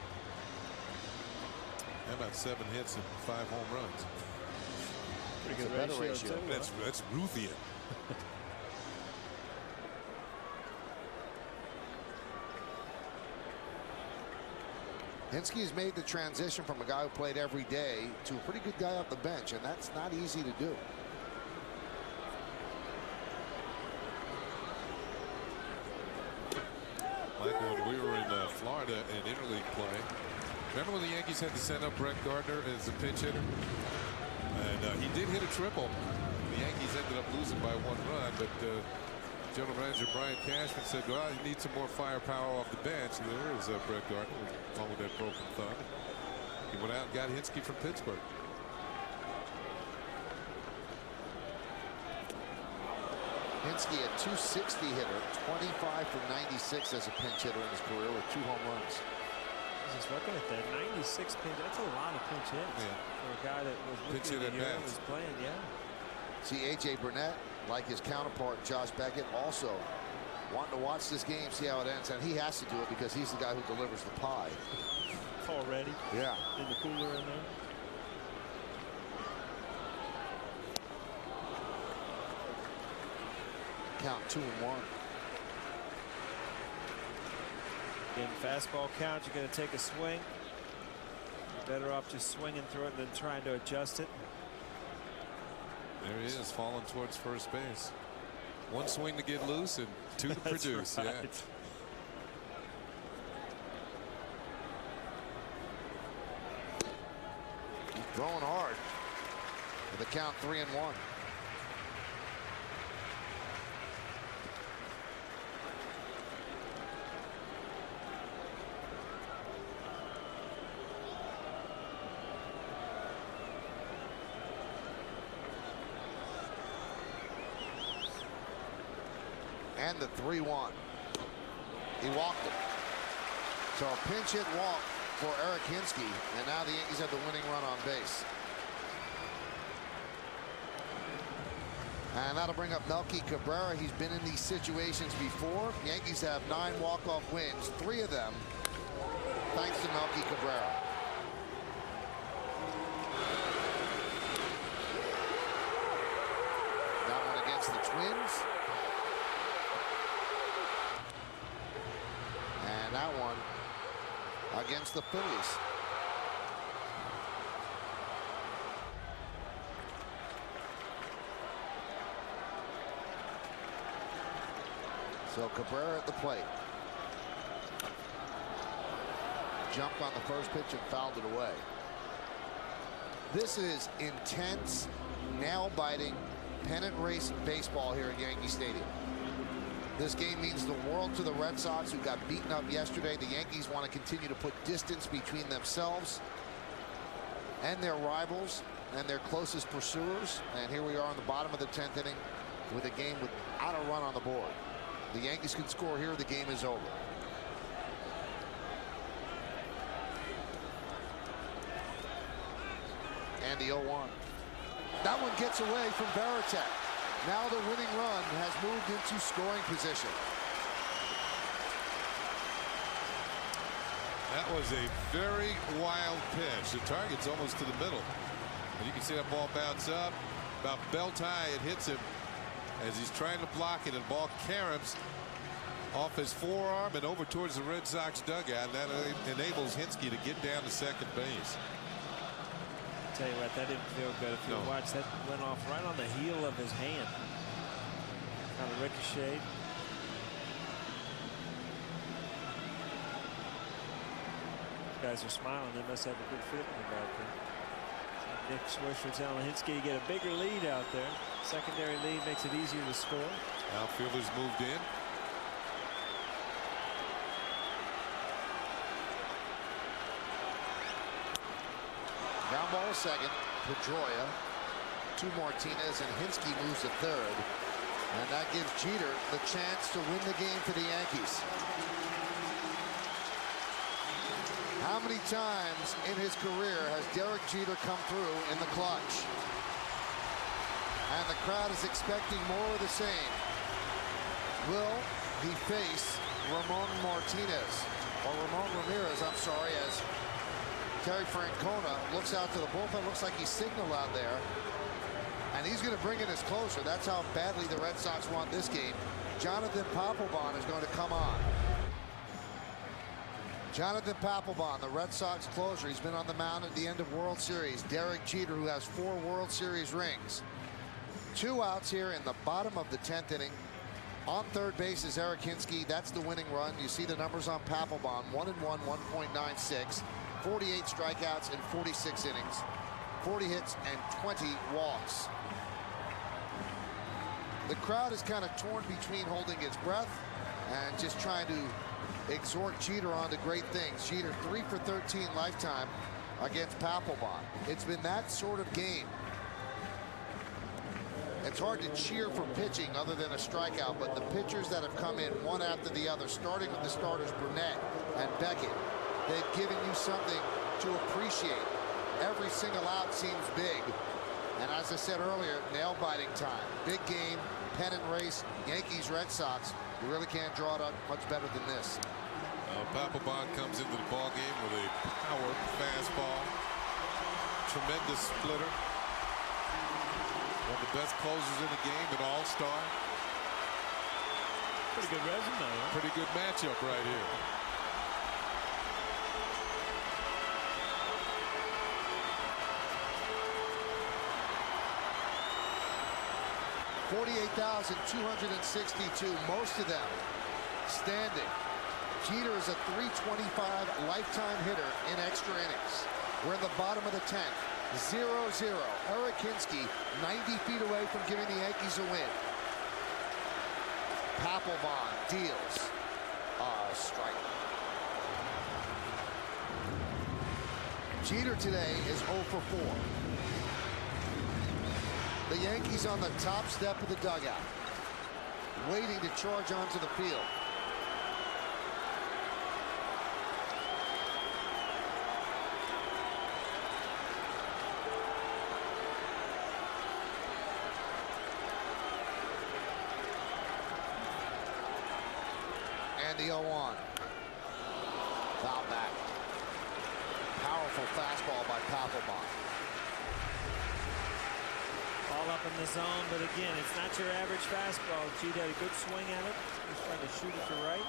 How about 7 hits and 5 home runs? Pretty good ratio. Too, that's Ruthian. Hinsky has made the transition from a guy who played every day to a pretty good guy off the bench, and that's not easy to do. Michael, when we were in Florida in interleague play, remember when the Yankees had to send up Brett Gardner as a pinch hitter? And he did hit a triple. The Yankees ended up losing by 1 run, but General Manager Brian Cashman said, well, you need some more firepower off the bench. And there is Brett Gardner with that broken thumb. He went out and got Hinsky from Pittsburgh. Hinsky, a .260 hitter, 25 for 96 as a pinch hitter in his career with 2 home runs. Just looking at that 96 pinch, that's a lot of pinch hits for a guy that was pinch hit at bats. Was playing, See A.J. Burnett, like his counterpart Josh Beckett, also wanting to watch this game, see how it ends, and he has to do it because he's the guy who delivers the pie. Already? Yeah. In the cooler in there. Count 2-1. In fastball count, you're going to take a swing. You're better off just swinging through it than trying to adjust it. There he is, falling towards first base. 1 swing to get loose and 2 to produce. Right. Yeah. He's throwing hard. With the count 3-1. And the 3-1. He walked him. So a pinch hit walk for Eric Hinsky, and now the Yankees have the winning run on base. And that'll bring up Melky Cabrera. He's been in these situations before. Yankees have 9 walk-off wins, 3 of them thanks to Melky Cabrera. That one against the Twins. And that one against the Phillies. So Cabrera at the plate. Jumped on the first pitch and fouled it away. This is intense, nail-biting, pennant race baseball here at Yankee Stadium. This game means the world to the Red Sox, who got beaten up yesterday. The Yankees want to continue to put distance between themselves and their rivals and their closest pursuers. And here we are in the bottom of the 10th inning with a game without a run on the board. The Yankees can score here, the game is over. And the 0-1. That one gets away from Varitek. Now the winning run has moved into scoring position. That was a very wild pitch. The target's almost to the middle. And you can see that ball bounce up. About belt high, it hits him as he's trying to block it, and the ball caroms off his forearm and over towards the Red Sox dugout. That enables Hinsky to get down to second base. I'll tell you what, that didn't feel good. If you watch, that went off right on the heel of his hand. Kind of ricocheted. Guys are smiling. They must have a good feeling about it. Nick Swisher telling Hinsky to get a bigger lead out there. Secondary lead makes it easier to score. Outfielders moved in. Ground ball to second. Pedroia to Martinez, and Hinsky moves to third. And that gives Jeter the chance to win the game for the Yankees. How many times in his career has Derek Jeter come through in the clutch? And the crowd is expecting more of the same. Will he face Ramon Ramirez, I'm sorry, as Terry Francona looks out to the bullpen. Looks like he's signaled out there. And he's going to bring in his closer. That's how badly the Red Sox want this game. Jonathan Papelbon is going to come on. Jonathan Papelbon, the Red Sox closer. He's been on the mound at the end of World Series. Derek Jeter, who has 4 World Series rings. 2 outs here in the bottom of the 10th inning. On third base is Eric Hinsky. That's the winning run. You see the numbers on Papelbon. 1-1, 1.96. 48 strikeouts in 46 innings. 40 hits and 20 walks. The crowd is kind of torn between holding its breath and just trying to exhort Jeter on to great things. Jeter 3 for 13 lifetime against Papelbon. It's been that sort of game. It's hard to cheer for pitching other than a strikeout, but the pitchers that have come in one after the other, starting with the starters Burnett and Beckett, they've given you something to appreciate. Every single out seems big. And as I said earlier, nail-biting time. Big game, pennant race, Yankees, Red Sox. You really can't draw it up much better than this. Papelbon comes into the ball game with a power fastball. Tremendous splitter. One of the best closers in the game, an all-star. Pretty good resume, huh? Pretty good matchup right here. 48,262, most of them standing. Jeter is a .325 lifetime hitter in extra innings. We're in the bottom of the 10th. 0-0. Eric Hinsky 90 feet away from giving the Yankees a win. Papelbon deals a strike. Jeter today is 0 for 4. The Yankees on the top step of the dugout, waiting to charge onto the field. And the 0-1. Foul back. Powerful fastball by Papelbon. All up in the zone, but again, it's not your average fastball. Jeter had a good swing at it. He's trying to shoot it to right.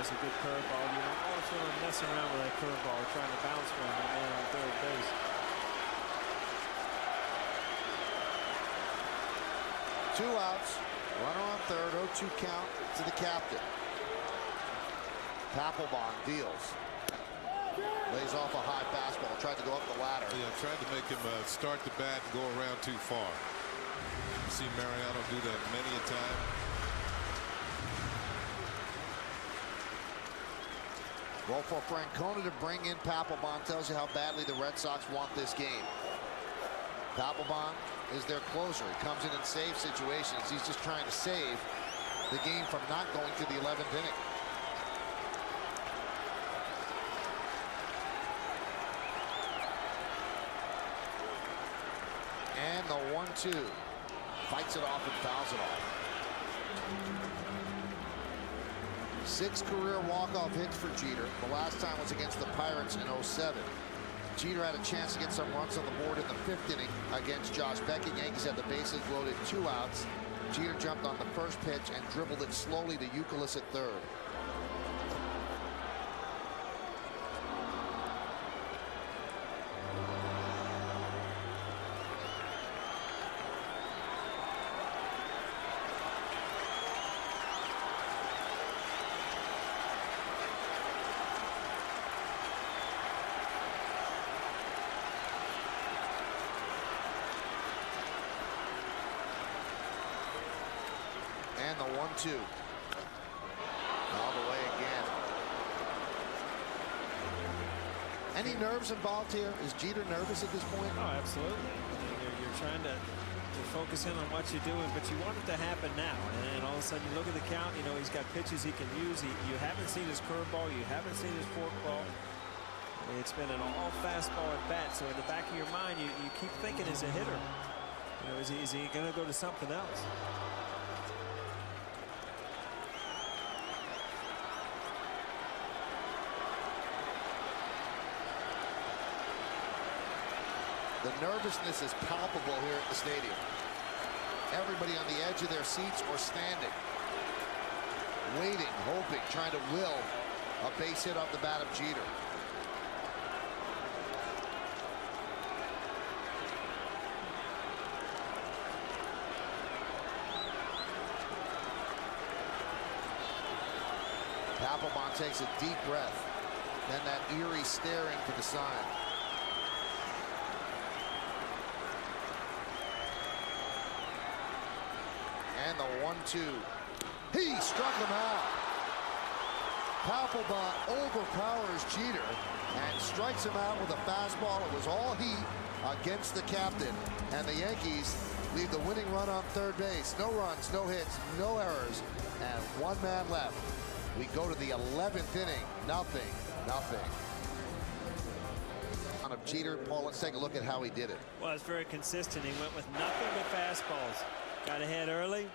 That's a good curveball. You don't want to mess around with that curveball, trying to bounce one and man on third base. Two outs, runner on third, 0-2 count to the captain. Papelbon deals. Lays off a high fastball, tried to go up the ladder. Yeah, tried to make him start the bat and go around too far. You see Mariano do that many a time. Well, for Francona to bring in Papelbon tells you how badly the Red Sox want this game. Papelbon is their closer. He comes in saves situations. He's just trying to save the game from not going to the 11th inning. And the 1-2. Fights it off and fouls it off. 6 career walk-off hits for Jeter. The last time was against the Pirates in 07. Jeter had a chance to get some runs on the board in the 5th inning against Josh Beckett. Yankees had the bases loaded, 2 outs. Jeter jumped on the first pitch and dribbled it slowly to Youkilis at third. And the 1-2. All the way again. Any nerves involved here? Is Jeter nervous at this point? Oh, absolutely. You're trying to focus in on what you're doing, but you want it to happen now. And all of a sudden you look at the count, you know, he's got pitches he can use. You haven't seen his curveball. You haven't seen his forkball. It's been an all fastball at bat. So in the back of your mind, you keep thinking as a hitter, you know, is he going to go to something else? The nervousness is palpable here at the stadium. Everybody on the edge of their seats or standing. Waiting, hoping, trying to will a base hit off the bat of Jeter. Papelbon takes a deep breath. Then that eerie staring for the sign. And the 1-2. He struck him out. Papelbon overpowers Jeter and strikes him out with a fastball. It was all heat against the captain. And the Yankees leave the winning run on third base. No runs, no hits, no errors, and 1 man left. We go to the 11th inning. Nothing. Of Jeter. Paul, let's take a look at how he did it. Well, it's very consistent. He went with nothing but fastballs. Got ahead early.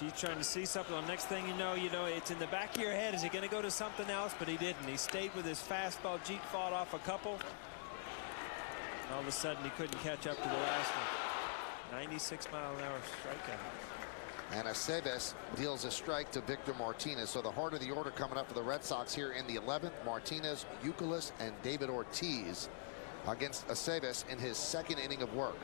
He's trying to see something. The next thing you know, it's in the back of your head. Is he going to go to something else? But he didn't. He stayed with his fastball. Jeter fought off a couple. All of a sudden, he couldn't catch up to the last one. 96-mile-an-hour strikeout. And Aceves deals a strike to Victor Martinez. So the heart of the order coming up for the Red Sox here in the 11th. Martinez, Youkilis, and David Ortiz against Aceves in his 2nd inning of work.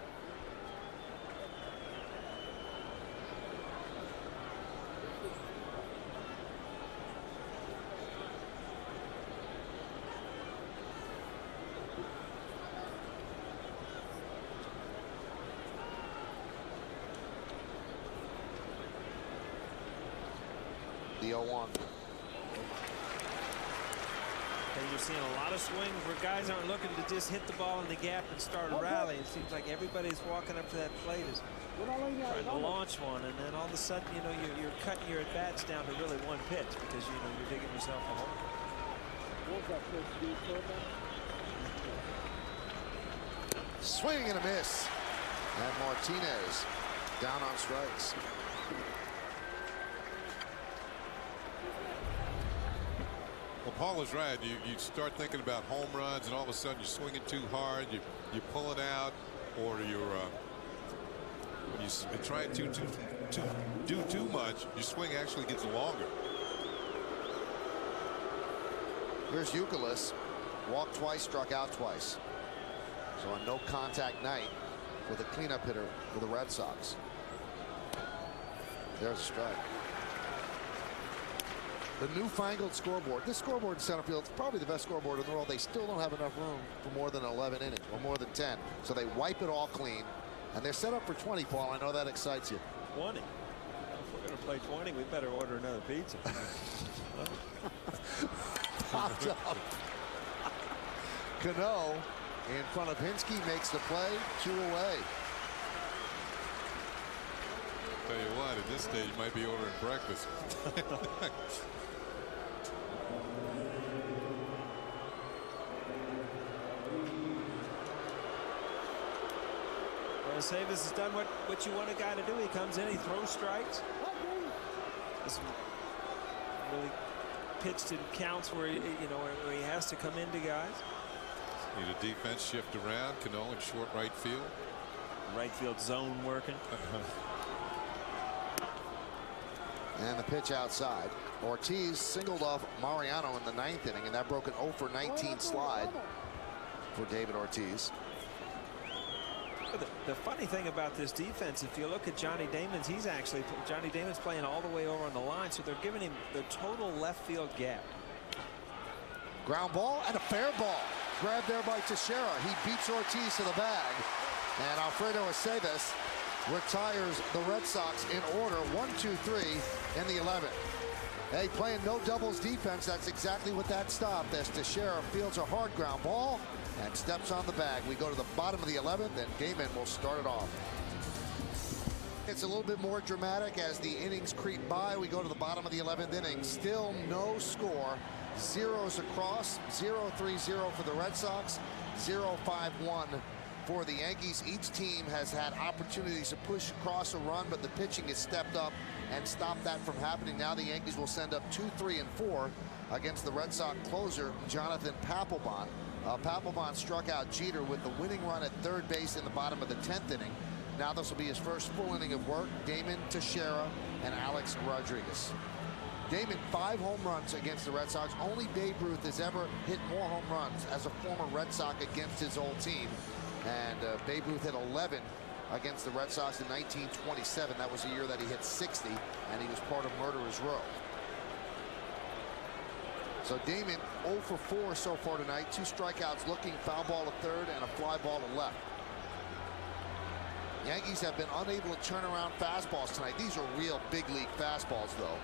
The 0-1. And you're seeing a lot of swings where guys aren't looking to just hit the ball in the gap and start a rally. It seems like everybody's walking up to that plate is trying to launch one, and then all of a sudden, you know, you're cutting your at-bats down to really one pitch because, you know, you're digging yourself a hole. Swing and a miss. And Martinez down on strikes. Well, Paul is right. You start thinking about home runs, and all of a sudden you're swinging too hard. You pull it out, or you're trying to do too much. Your swing actually gets longer. Here's Youkilis. Walked twice, struck out twice. So a no contact night with a cleanup hitter for the Red Sox. There's a strike. The newfangled scoreboard. This scoreboard in center field is probably the best scoreboard in the world. They still don't have enough room for more than 11 innings or more than 10. So they wipe it all clean. And they're set up for 20, Paul. I know that excites you. 20. If we're going to play 20, we better order another pizza. Popped up. Cano in front of Hinsky makes the play. 2 away. Tell you what, at this stage, you might be ordering breakfast. Well, Savis has done what you want a guy to do. He comes in, he throws strikes. This really pitched in counts where where he has to come into guys. Need a defense shift around. Cano in short right field. Right field zone working. And the pitch outside. Ortiz singled off Mariano in the 9th inning, and that broke an 0 for 19 slide for David Ortiz. The funny thing about this defense, if you look at Johnny Damon's, Johnny Damon's playing all the way over on the line, so they're giving him the total left field gap. Ground ball and a fair ball. Grabbed there by Teixeira. He beats Ortiz to the bag. And Alfredo Aceves retires the Red Sox in order. 1-2-3 in the 11th. Hey, playing no doubles defense, that's exactly what that stopped as Teixeira fields a hard ground ball and steps on the bag. We go to the bottom of the 11th, and Damon will start it off. It's a little bit more dramatic as the innings creep by. We go to the bottom of the 11th inning. Still no score. Zeros across. 0-3-0 for the Red Sox. 0-5-1 for the Yankees. Each team has had opportunities to push across a run, but the pitching has stepped up and stopped that from happening. Now the Yankees will send up 2, 3, and 4 against the Red Sox closer, Jonathan Papelbon. Papelbon struck out Jeter with the winning run at third base in the bottom of the 10th inning. Now this will be his first full inning of work. Damon, Teixeira, and Alex Rodriguez. Damon, 5 home runs against the Red Sox. Only Babe Ruth has ever hit more home runs as a former Red Sox against his old team. And Babe Ruth hit 11 against the Red Sox in 1927. That was the year that he hit 60, and he was part of Murderers Row. So Damon 0 for 4 so far tonight. 2 strikeouts looking, foul ball to third and a fly ball to left. Yankees have been unable to turn around fastballs tonight. These are real big league fastballs, though.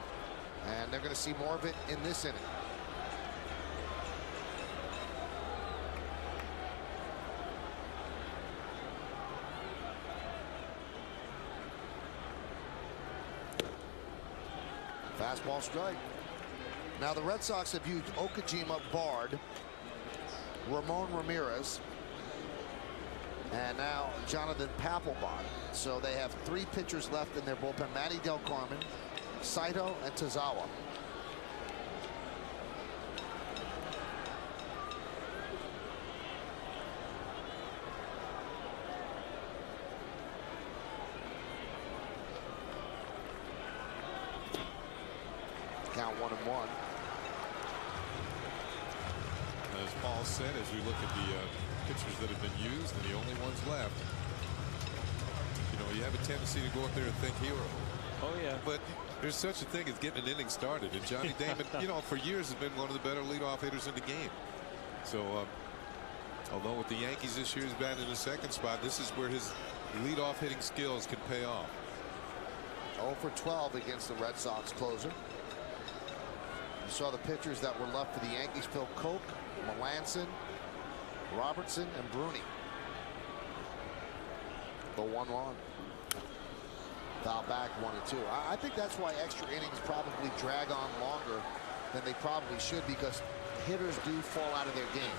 And they're going to see more of it in this inning. Fastball strike. Now the Red Sox have used Okajima, Bard, Ramon Ramirez, and now Jonathan Papelbon. So they have 3 pitchers left in their bullpen: Matty Del Carmen, Saito, and Tazawa. Count 1-1. As Paul said, as we look at the pitchers that have been used and the only ones left, you have a tendency to go up there and think hero. Oh, yeah. But there's such a thing as getting an inning started. And Johnny Damon, for years has been one of the better leadoff hitters in the game. So, although with the Yankees this year he's batting in the 2nd spot, this is where his leadoff hitting skills can pay off. 0 for 12 against the Red Sox closer. You saw the pitchers that were left for the Yankees: Phil Koch, Melanson, Robertson, and Bruni. The 1-1. Foul back 1-2. I think that's why extra innings probably drag on longer than they probably should, because hitters do fall out of their game.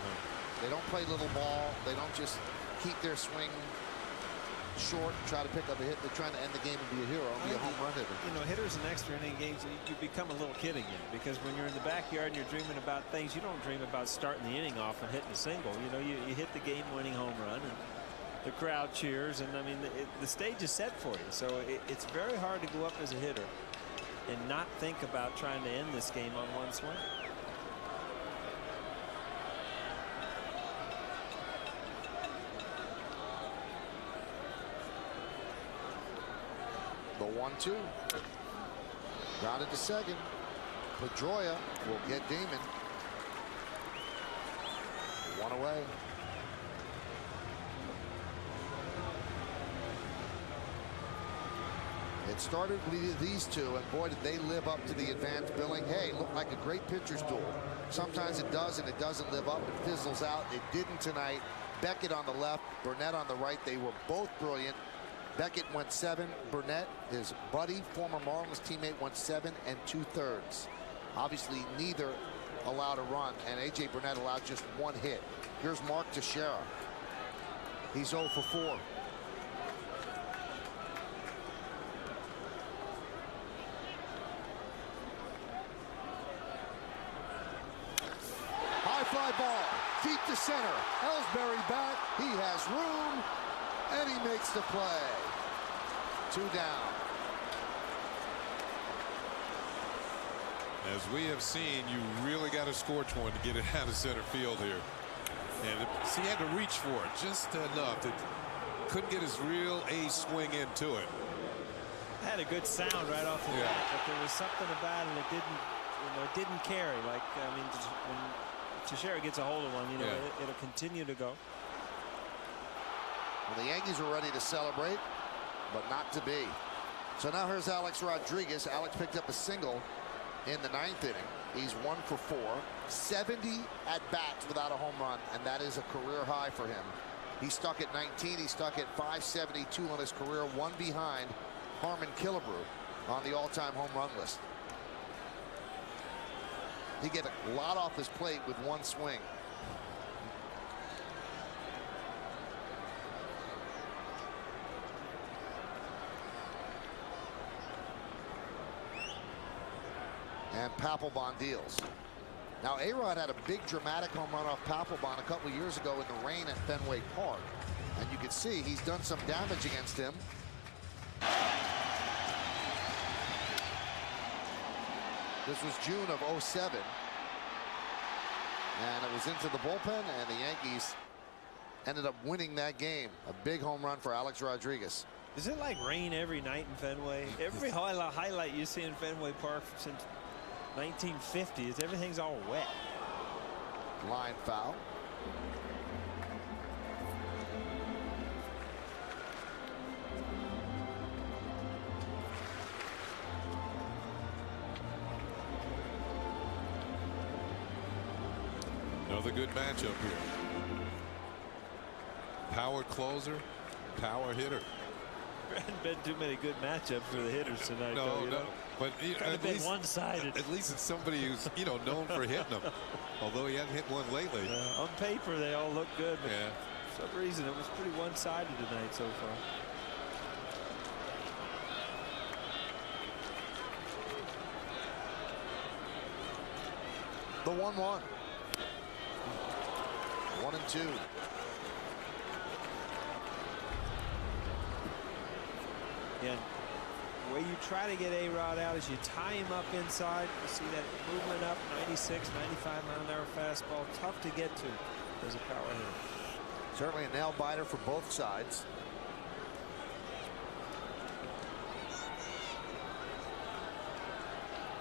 They don't play little ball. They don't just keep their swing short and try to pick up a hit. They're trying to end the game and be a hero and be a home run hitter. You know, hitters in extra inning games, you become a little kid again, because when you're in the backyard and you're dreaming about things, you don't dream about starting the inning off and hitting a single. You know, you hit the game-winning home run, and the crowd cheers, and I mean, the stage is set for you. So it's very hard to go up as a hitter and not think about trying to end this game on one swing. The 1-2. Grounded to second. Pedroia will get Damon. One away. It started with these two, and boy, did they live up to the advanced billing. Hey, looked like a great pitcher's duel. Sometimes it does, and it doesn't live up. It fizzles out. It didn't tonight. Beckett on the left, Burnett on the right. They were both brilliant. Beckett went 7. Burnett, his buddy, former Marlins teammate, went 7 2/3. Obviously, neither allowed a run, and A.J. Burnett allowed just 1 hit. Here's Mark Teixeira. He's 0 for 4. High fly ball, deep to center. Ellsbury back. He has room, and he makes the play. 2 down. As we have seen, you really got to scorch one to get it out of center field here. And he had to reach for it just enough. That couldn't get his real ace swing into it. Had a good sound right off the bat, but there was something about it that didn't, it didn't carry. Like, I mean, when Teixeira gets a hold of one, it'll continue to go. Well, the Yankees are ready to celebrate, but not to be. So now here's Alex Rodriguez. Alex picked up a single in the 9th inning. He's 1 for 4, 70 at bats without a home run, and that is a career high for him. He's stuck at 19. He's stuck at 572 on his career, 1 behind Harmon Killebrew on the all-time home run list. He get a lot off his plate with 1 swing. And Papelbon deals. Now, Arod had a big dramatic home run off Papelbon a couple of years ago in the rain at Fenway Park. And you can see he's done some damage against him. This was June of '07. And it was into the bullpen, and the Yankees ended up winning that game. A big home run for Alex Rodriguez. Is it like rain every night in Fenway? Every highlight you see in Fenway Park since 1950 everything's all wet. Line foul. Another good matchup here. Power closer, power hitter. There hadn't been too many good matchups for the hitters tonight. No, though, no. But at least one-sided. At least it's somebody who's known for hitting them. Although he hasn't hit one lately. On paper, they all look good, but for some reason it was pretty one-sided tonight so far. The 1-1. 1-2. And the way you try to get Arod out is you tie him up inside. You see that movement up, 96, 95 mile an hour fastball. Tough to get to as a power hitter. Certainly a nail biter for both sides.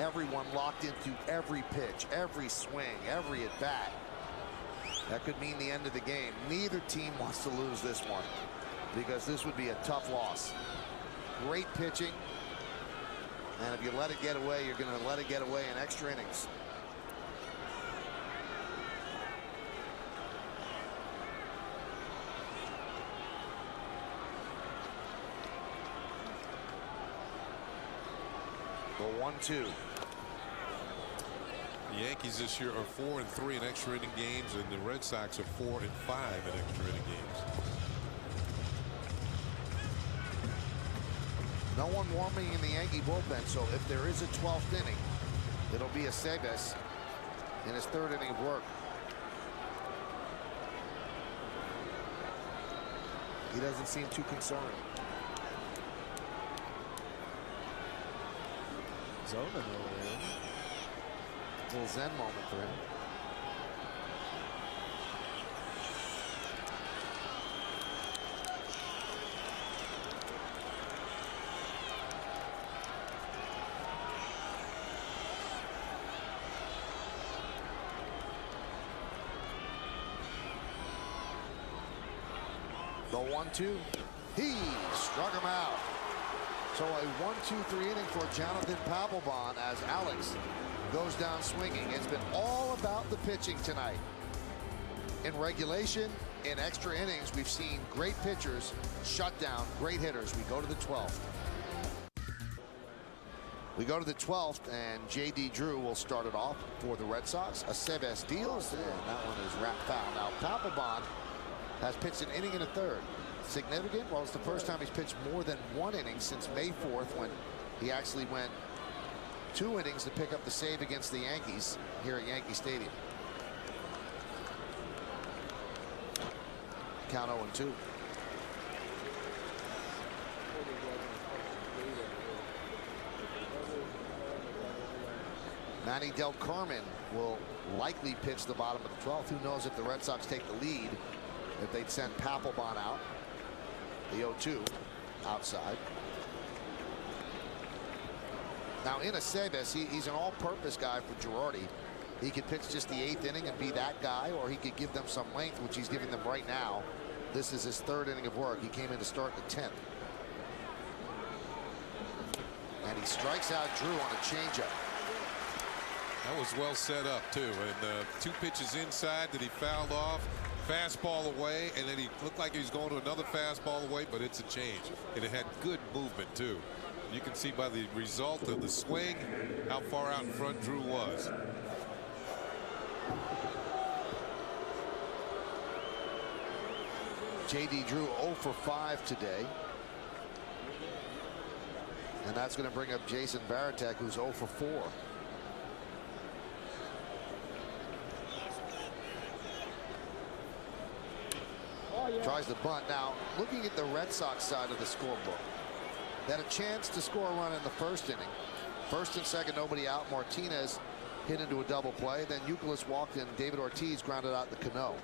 Everyone locked into every pitch, every swing, every at bat. That could mean the end of the game. Neither team wants to lose this one, because this would be a tough loss. Great pitching, and if you let it get away, you're going to let it get away in extra innings. 1-2. The Yankees this year are 4-3 in extra inning games, and the Red Sox are 4-5 in extra inning games. No one warming in the Yankee bullpen, so if there is a 12th inning, it'll be Aceves in his 3rd inning of work. He doesn't seem too concerned. Zoning over there. A little zen moment for him. The 1-2. He struck him out. So a 1-2-3 inning for Jonathan Papelbon as Alex goes down swinging. It's been all about the pitching tonight. In regulation, in extra innings, we've seen great pitchers shut down great hitters. We go to the 12th. We go to the 12th, and J.D. Drew will start it off for the Red Sox. Aceves deals, and that one is wrapped foul. Now Papelbon has pitched an inning and a third. Significant? Well, it's the first time he's pitched more than 1 inning since May 4th, when he actually went 2 innings to pick up the save against the Yankees here at Yankee Stadium. Count 0-2. Manny Del Carmen will likely pitch the bottom of the 12th. Who knows if the Red Sox take the lead, if they'd send Papelbon out. The 0-2 outside. Now in Aceves, he's an all-purpose guy for Girardi. He could pitch just the 8th inning and be that guy, or he could give them some length, which he's giving them right now. This is his 3rd inning of work. He came in to start the 10th. And he strikes out Drew on a changeup. That was well set up, too. And 2 pitches inside that he fouled off. Fastball away, and then he looked like he was going to another fastball away, but it's a change. And it had good movement, too. You can see by the result of the swing how far out in front Drew was. J.D. Drew 0 for 5 today. And that's going to bring up Jason Varitek, who's 0 for 4. Tries the bunt. Now, looking at the Red Sox side of the scorebook, they had a chance to score a run in the 1st inning. 1st and 2nd, nobody out. Martinez hit into a double play. Then Youkilis walked in. David Ortiz grounded out the Cano.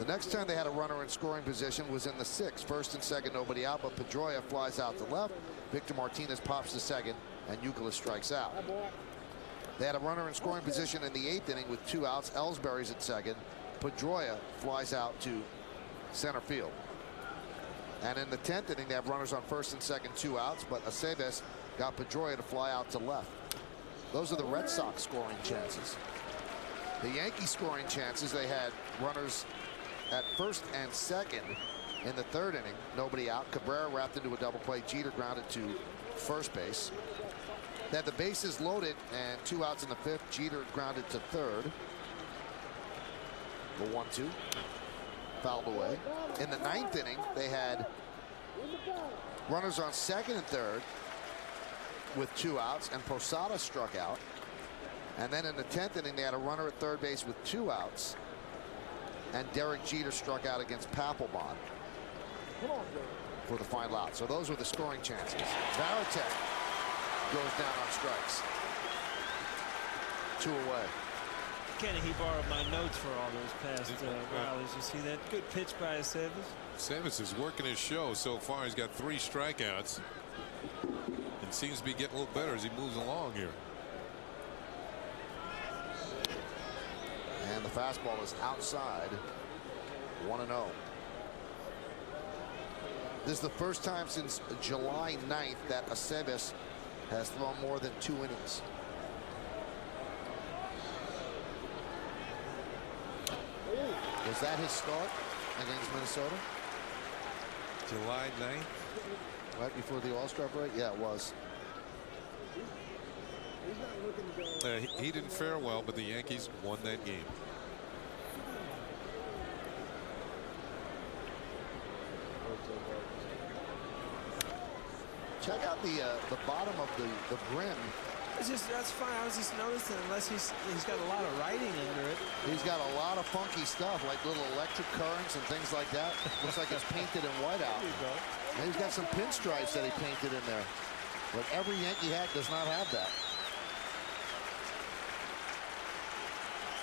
The next time they had a runner in scoring position was in the 6th. 1st and 2nd, nobody out, but Pedroia flies out to left. Victor Martinez pops to second, and Youkilis strikes out. They had a runner in scoring position in the 8th inning with 2 outs. Ellsbury's at second. Pedroia flies out to center field. And in the 10th inning, they have runners on 1st and 2nd, 2 outs, but Aceves got Pedroia to fly out to left. Those are the Red Sox scoring chances. The Yankees scoring chances, they had runners at 1st and 2nd in the 3rd inning, nobody out. Cabrera wrapped into a double play. Jeter grounded to first base. They had the bases loaded and 2 outs in the 5th. Jeter grounded to 3rd. The 1-2. Fouled away. In the 9th inning, they had runners on 2nd and 3rd with 2 outs, and Posada struck out. And then in the 10th inning, they had a runner at 3rd base with 2 outs, and Derek Jeter struck out against Papelbon for the final out. So those were the scoring chances. Varitek goes down on strikes. 2 away. Kenny, he borrowed my notes for all those past rallies. You see that? Good pitch by Aceves. Aceves is working his show so far. He's got 3 strikeouts and seems to be getting a little better as he moves along here. And the fastball is outside. 1-0. This is the first time since July 9th that Aceves has thrown more than 2 innings. Was that his start against Minnesota? July 9th? Right before the All-Star break? Yeah, it was. He didn't fare well, but the Yankees won that game. Check out the bottom of the brim. That's fine. I was just noticing, unless he's got a lot of writing under it. He's got a lot of funky stuff, like little electric currents and things like that. Looks like it's painted in whiteout. There you go. And he's got some pinstripes that he painted in there. But every Yankee hat does not have that.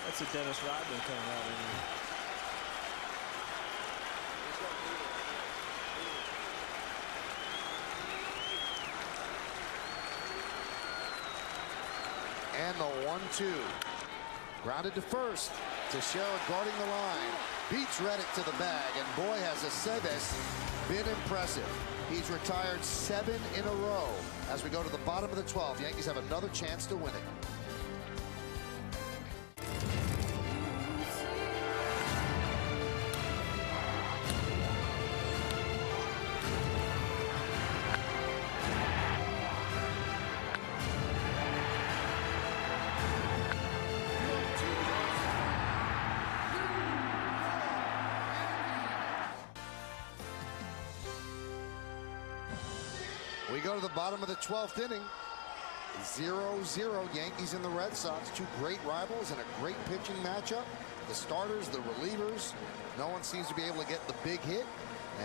That's a Dennis Rodman coming out in here. And the 1-2. Grounded to first. Teixeira guarding the line. Beats Reddick to the bag. And boy, has Aceves been impressive. He's retired 7 in a row. As we go to the bottom of the 12th, Yankees have another chance to win it. We go to the bottom of the 12th inning. 0-0 Yankees and the Red Sox. Two great rivals and a great pitching matchup. The starters, the relievers. No one seems to be able to get the big hit.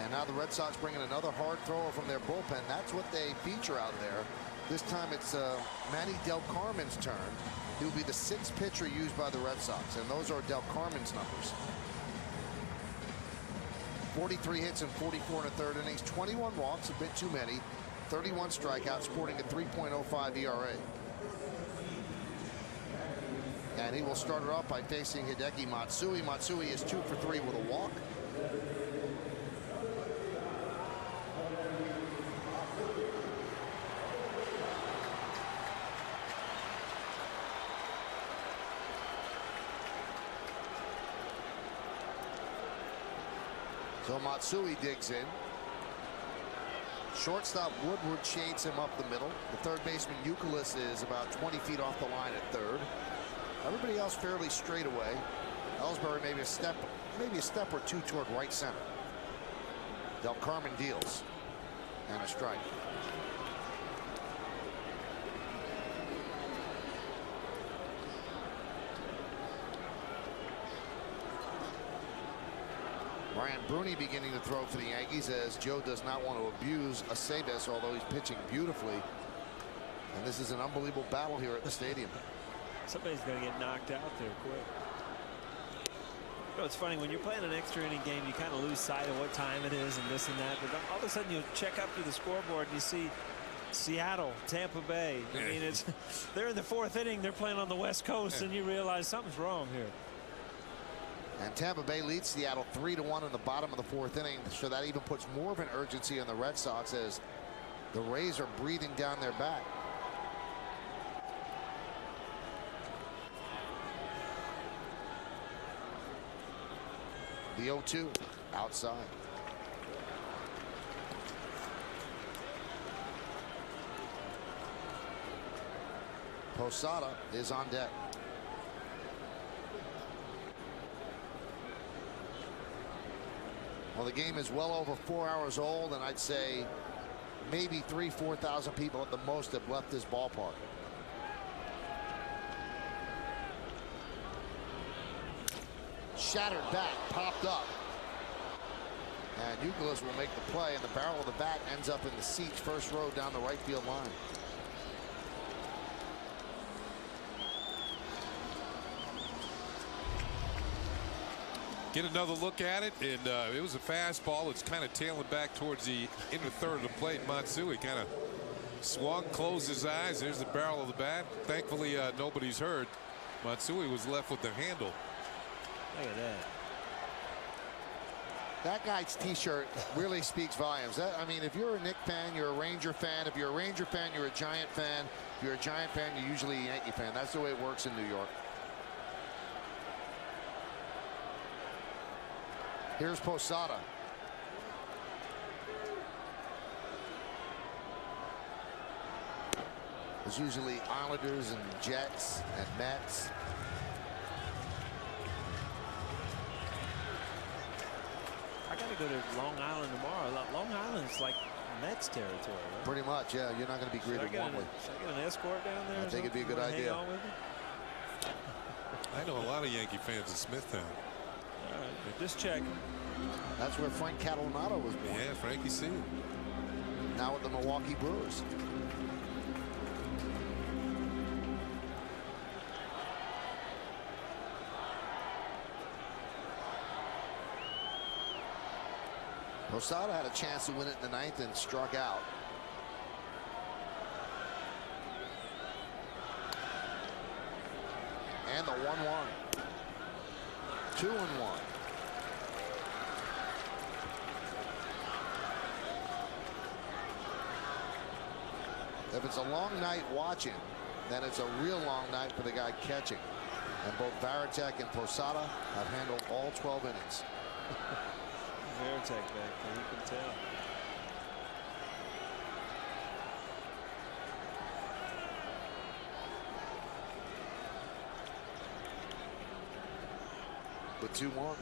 And now the Red Sox bring in another hard thrower from their bullpen. That's what they feature out there. This time it's Manny Del Carmen's turn. He'll be the 6th pitcher used by the Red Sox. And those are Del Carmen's numbers. 43 hits and 44 in the 3rd innings. 21 walks, a bit too many. 31 strikeouts, sporting a 3.05 ERA. And he will start it off by facing Hideki Matsui. Matsui is 2 for 3 with a walk. So Matsui digs in. Shortstop Woodward shades him up the middle. The third baseman Youkilis is about 20 feet off the line at third. Everybody else fairly straight away. Ellsbury maybe a step or two toward right center. Del Carmen deals. And a strike. Brian Bruni beginning to throw for the Yankees as Joe does not want to abuse Aceves, although he's pitching beautifully. And this is an unbelievable battle here at the stadium. Somebody's going to get knocked out there quick. You know, it's funny, when you're playing an extra inning game, you kind of lose sight of what time it is and this and that. But all of a sudden you check up to the scoreboard and you see Seattle, Tampa Bay. I mean, they're in the 4th inning. They're playing on the West Coast, and you realize something's wrong here. And Tampa Bay leads Seattle 3-1 in the bottom of the 4th inning. So that even puts more of an urgency on the Red Sox as the Rays are breathing down their back. The 0-2 outside. Posada is on deck. Well, the game is well over 4 hours old, and I'd say maybe 4,000 people at the most have left this ballpark. Shattered bat, popped up. And Youkilis will make the play, and the barrel of the bat ends up in the seats, first row down the right field line. Get another look at it, and it was a fastball. It's kind of tailing back towards the inner third of the plate. Matsui kind of swung, closed his eyes. There's the barrel of the bat. Thankfully, nobody's hurt. Matsui was left with the handle. Look at that. That guy's T-shirt really speaks volumes. I mean, if you're a Knicks fan, you're a Ranger fan. If you're a Ranger fan, you're a Giant fan. If you're a Giant fan, you're usually a Yankee fan. That's the way it works in New York. Here's Posada. There's usually Islanders and Jets and Mets. I got to go to Long Island tomorrow. Long Island's like Mets territory, right? Pretty much, yeah. You're not going to be greeted warmly. Should I get an escort down there? I think it'd be a good idea. I know a lot of Yankee fans in Smithtown. All right, just checking. That's where Frank Catalanato was born. Yeah, Frankie C. Now with the Milwaukee Brewers. Posada had a chance to win it in the ninth and struck out. And the 1-1. 2-1. If it's a long night watching, then it's a real long night for the guy catching. And both Varitek and Posada have handled all 12 innings. Varitek back there, you can tell. With 2-1.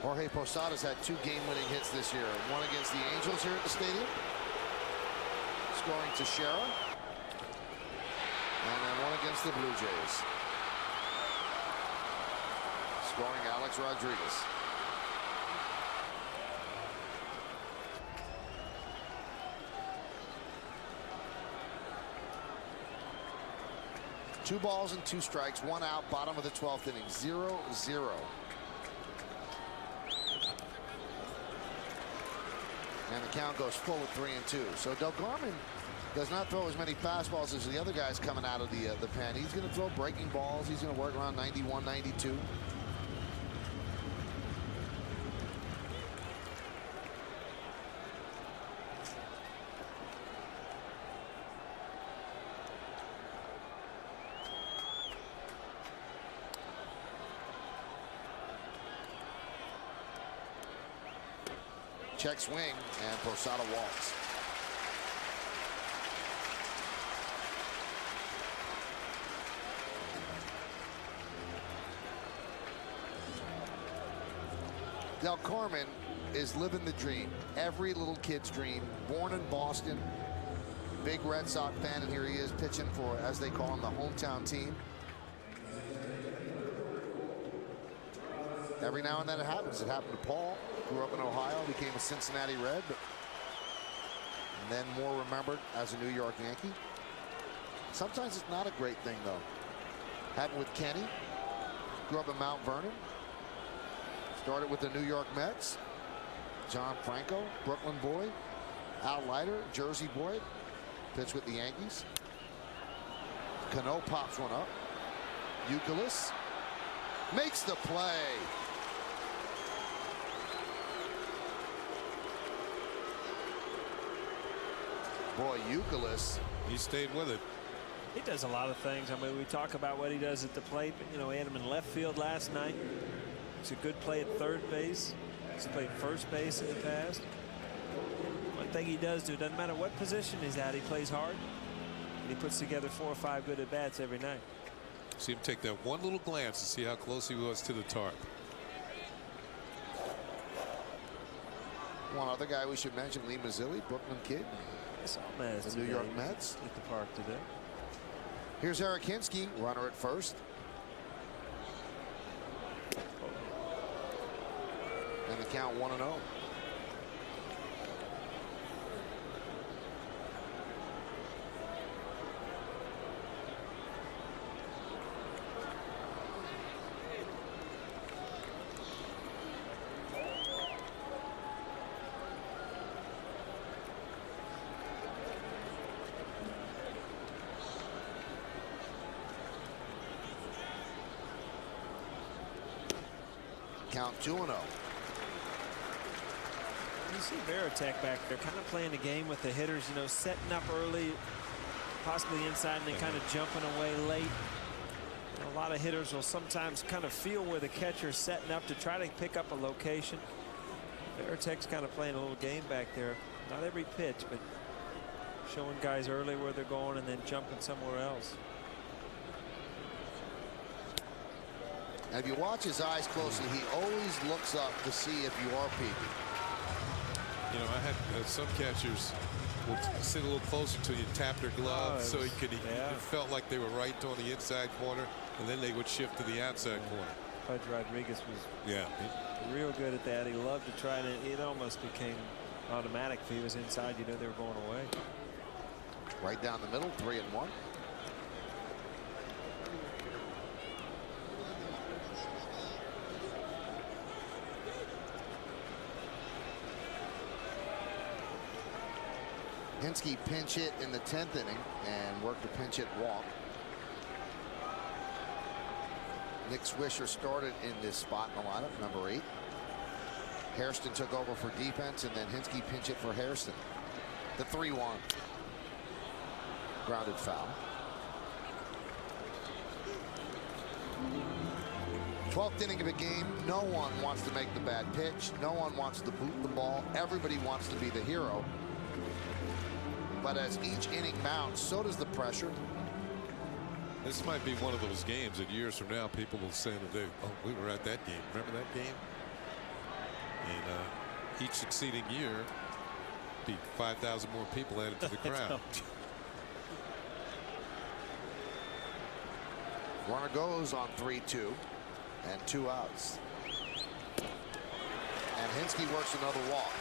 Jorge Posada's had 2 game-winning hits this year. One against the Angels here at the stadium, scoring Teixeira, and then one against the Blue Jays, scoring Alex Rodriguez. Two balls and 2 strikes, 1 out, bottom of the 12th inning, 0-0. And the count goes full at 3-2. So Delgarmin does not throw as many fastballs as the other guys coming out of the pen. He's going to throw breaking balls. He's going to work around 91, 92. Check swing, and Posada walks. Delgarmin is living the dream. Every little kid's dream. Born in Boston. Big Red Sox fan, and here he is pitching for, as they call him, the hometown team. Every now and then it happens. It happened to Paul. Grew up in Ohio, became a Cincinnati Red, and then more remembered as a New York Yankee. Sometimes it's not a great thing, though. Happened with Kenny. Grew up in Mount Vernon. Started with the New York Mets. John Franco, Brooklyn boy. Al Leiter, Jersey boy. Pitched with the Yankees. Cano pops one up. Youkilis makes the play. Boy, Youkilis. He stayed with it. He does a lot of things. I mean, we talk about what he does at the plate, but, you know, he had him in left field last night. It's a good play at third base. He's played first base in the past. One thing he does do, doesn't matter what position he's at, he plays hard. And he puts together 4 or 5 good at-bats every night. See him take that one little glance to see how close he was to the tarp. One other guy we should mention, Lee Mazzilli, Brooklyn kid. The New York Mets at the park today. Here's Eric Hinsky, runner at first. And the count 1-0. Count 2-0. You see Varitek back there kind of playing the game with the hitters, you know, setting up early, possibly inside, and then kind of jumping away late. You know, a lot of hitters will sometimes kind of feel where the catcher's setting up to try to pick up a location. Veritek's kind of playing a little game back there. Not every pitch, but showing guys early where they're going and then jumping somewhere else. And if you watch his eyes closely, he always looks up to see if you are peeping. You know, I had some catchers would sit a little closer to you, tap their glove, so he could. It felt like they were right on the inside corner, and then they would shift to the outside corner. Pudge Rodriguez was real good at that. He loved to try to. It almost became automatic. If he was inside, you know they were going away. Right down the middle, 3-1. Hinske pinch hit in the 10th inning and worked a pinch hit walk. Nick Swisher started in this spot in the lineup, number 8. Hairston took over for defense, and then Hinske pinch hit for Hairston. The 3-1. Grounded foul. 12th inning of a game. No one wants to make the bad pitch. No one wants to boot the ball. Everybody wants to be the hero. But as each inning mounts, so does the pressure. This might be one of those games that years from now people will say today, oh, we were at that game. Remember that game? And each succeeding year, be 5,000 more people added to the crowd. Runner goes on 3-2 and 2 outs. And Hinske works another walk.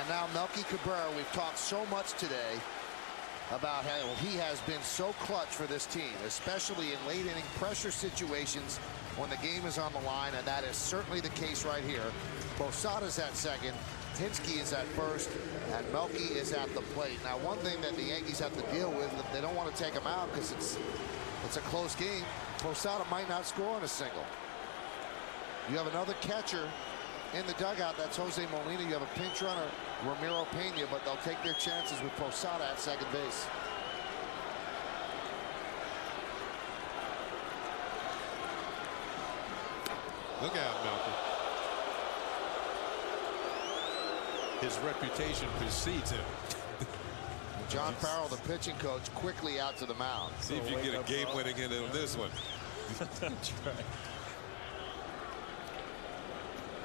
And now Melky Cabrera, we've talked so much today about how he has been so clutch for this team, especially in late inning pressure situations when the game is on the line, and that is certainly the case right here. Posada's at second, Hinske is at first, and Melky is at the plate. Now, one thing that the Yankees have to deal with, they don't want to take him out because it's a close game. Posada might not score on a single. You have another catcher in the dugout. That's Jose Molina. You have a pinch runner, Ramiro Pena, but they'll take their chances with Posada at second base. Look out, Melky. His reputation precedes him. John Farrell, the pitching coach, quickly out to the mound. See if you get a game-winning in on this one. That's right.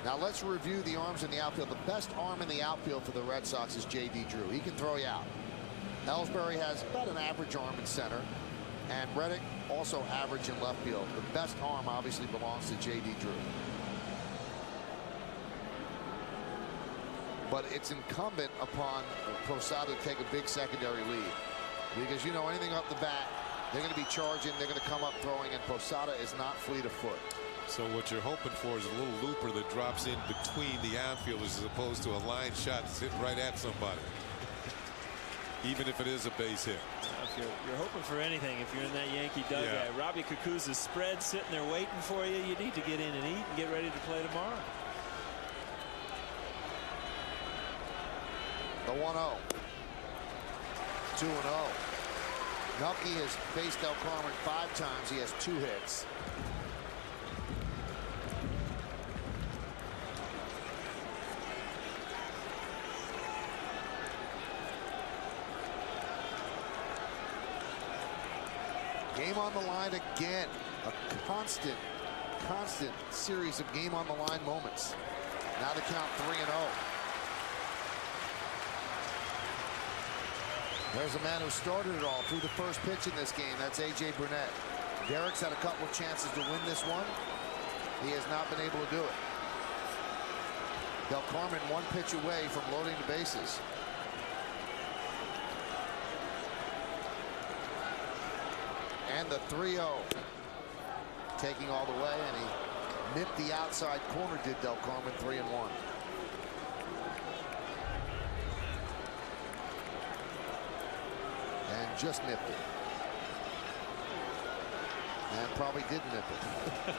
Now let's review the arms in the outfield. The best arm in the outfield for the Red Sox is J.D. Drew. He can throw you out. Ellsbury has about an average arm in center, and Reddick also average in left field. The best arm obviously belongs to J.D. Drew. But it's incumbent upon Posada to take a big secondary lead, because you know anything up the bat, they're going to be charging, they're going to come up throwing, and Posada is not fleet of foot. So what you're hoping for is a little looper that drops in between the outfielders as opposed to a line shot that's hit right at somebody, even if it is a base hit. If you're hoping for anything, if you're in that Yankee dugout, Robbie Kukuz's spread sitting there waiting for you. You need to get in and eat and get ready to play tomorrow. The 1-0. 2-0. Melky has faced Del Carmen 5 times. He has 2 hits. Game on the line again. A constant series of game on the line moments. Now the count 3-0. There's a man who started it all through the first pitch in this game. That's A.J. Burnett. Derek's had a couple of chances to win this one. He has not been able to do it. Del Carmen 1 pitch away from loading the bases. And the 3-0. Taking all the way, and he nipped the outside corner, did Del Carmen. 3-1. And just nipped it. And probably did nip it.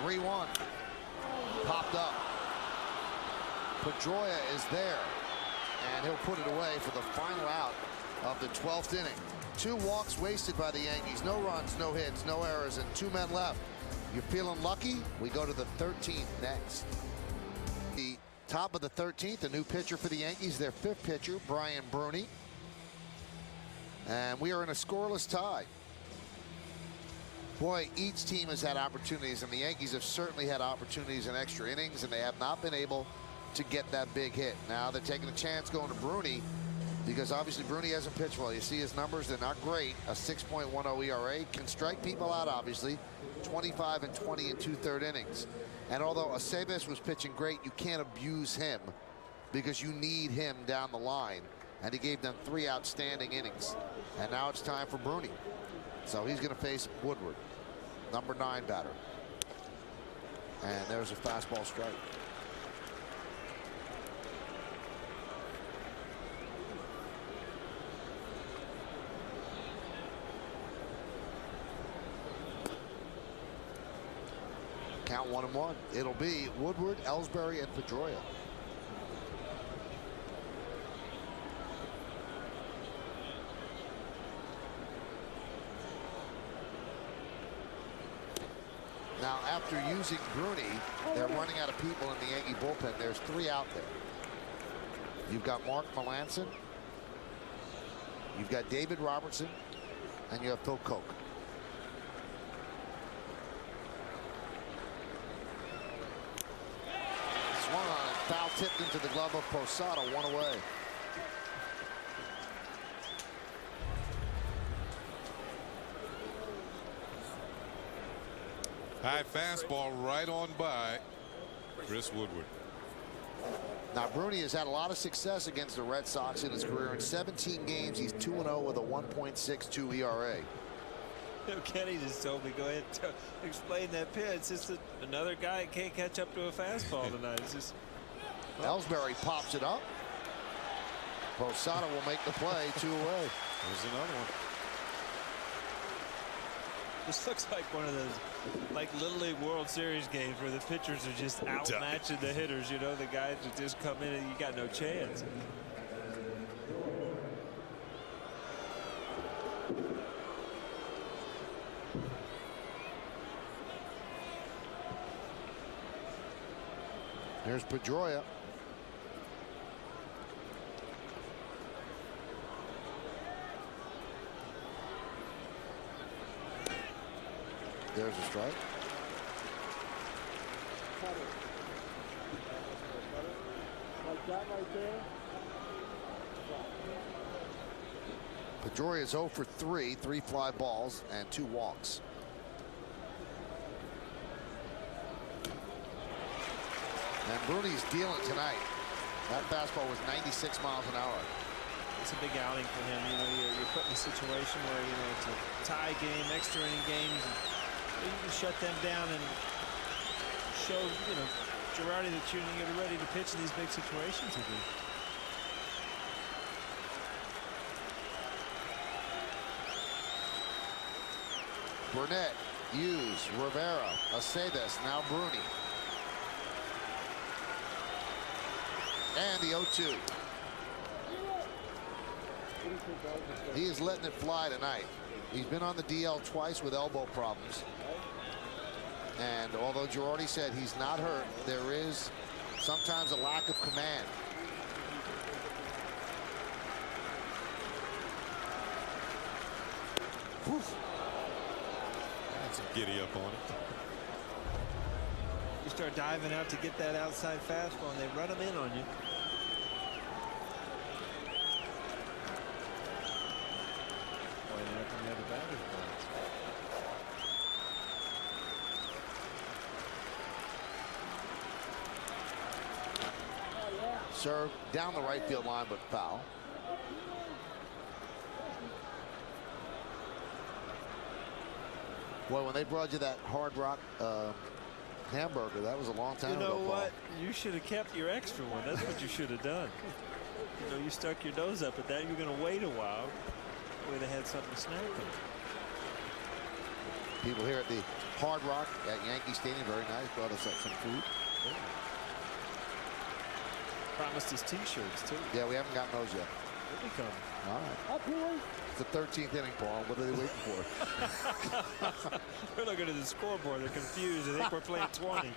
3-1. Popped up. Pedroia is there, and he'll put it away for the final out of the 12th inning. 2 walks wasted by the Yankees. No runs, no hits, no errors, and 2 men left. You're feeling lucky? We go to the 13th next. The top of the 13th, a new pitcher for the Yankees, their 5th pitcher, Brian Bruni. And we are in a scoreless tie. Boy, each team has had opportunities, and the Yankees have certainly had opportunities in extra innings, and they have not been able to get that big hit. Now they're taking a chance going to Bruni, because obviously Bruni hasn't pitched well. You see his numbers, they're not great. A 6.10 ERA, can strike people out, obviously. 25 and 20 in 2/3 innings. And although Aceves was pitching great, you can't abuse him because you need him down the line. And he gave them 3 outstanding innings. And now it's time for Bruni. So he's going to face Woodward, number 9 batter. And there's a fastball strike. Count 1-1. It'll be Woodward, Ellsbury, and Pedroia. Now, after using Bruni, they're running out of people in the Yankee bullpen. There's 3 out there. You've got Mark Melanson, you've got David Robertson, and you have Phil Koch. Swung on and foul tipped into the glove of Posada, 1 away. High fastball right on by Chris Woodward. Now, Bruni has had a lot of success against the Red Sox in his career. In 17 games, he's 2-0 with a 1.62 ERA. Kenny just told me, go ahead and explain that pitch. It's just that another guy can't catch up to a fastball tonight. It's just. Ellsbury pops it up. Posada will make the play, 2 away. There's another one. This looks like one of those like Little League World Series games where the pitchers are just outmatching the hitters. You know, the guys that just come in and you got no chance. There's Pedroia. There's a strike. Like that right there. Pedroia is 0 for 3, 3 fly balls and 2 walks. And Bruni's dealing tonight. That fastball was 96 miles an hour. It's a big outing for him. You know, you're put in a situation where, you know, it's a tie game, extra inning games. You can shut them down and show, you know, Girardi that you're ready to pitch in these big situations again. Burnett, Hughes, Rivera, Aceves, now Bruni. And the 0-2. He is letting it fly tonight. He's been on the DL twice with elbow problems. And although Girardi said he's not hurt, there is sometimes a lack of command. Oof. That's a giddy up on it. You start diving out to get that outside fastball and they run them in on you. Serve down the right field line, but foul. Boy, when they brought you that Hard Rock hamburger, that was a long time ago. You know what? You should have kept your extra one. That's what you should have done. You know, you stuck your nose up at that. You're going to wait a while. Where they had something to snack on. People here at the Hard Rock at Yankee Stadium, very nice. Brought us up some food. Promised us T-shirts too. Yeah, we haven't gotten those yet. He'll be coming. All right. It's the 13th inning, Paul. What are they waiting for? They're looking at the scoreboard. They're confused. They think we're playing 20.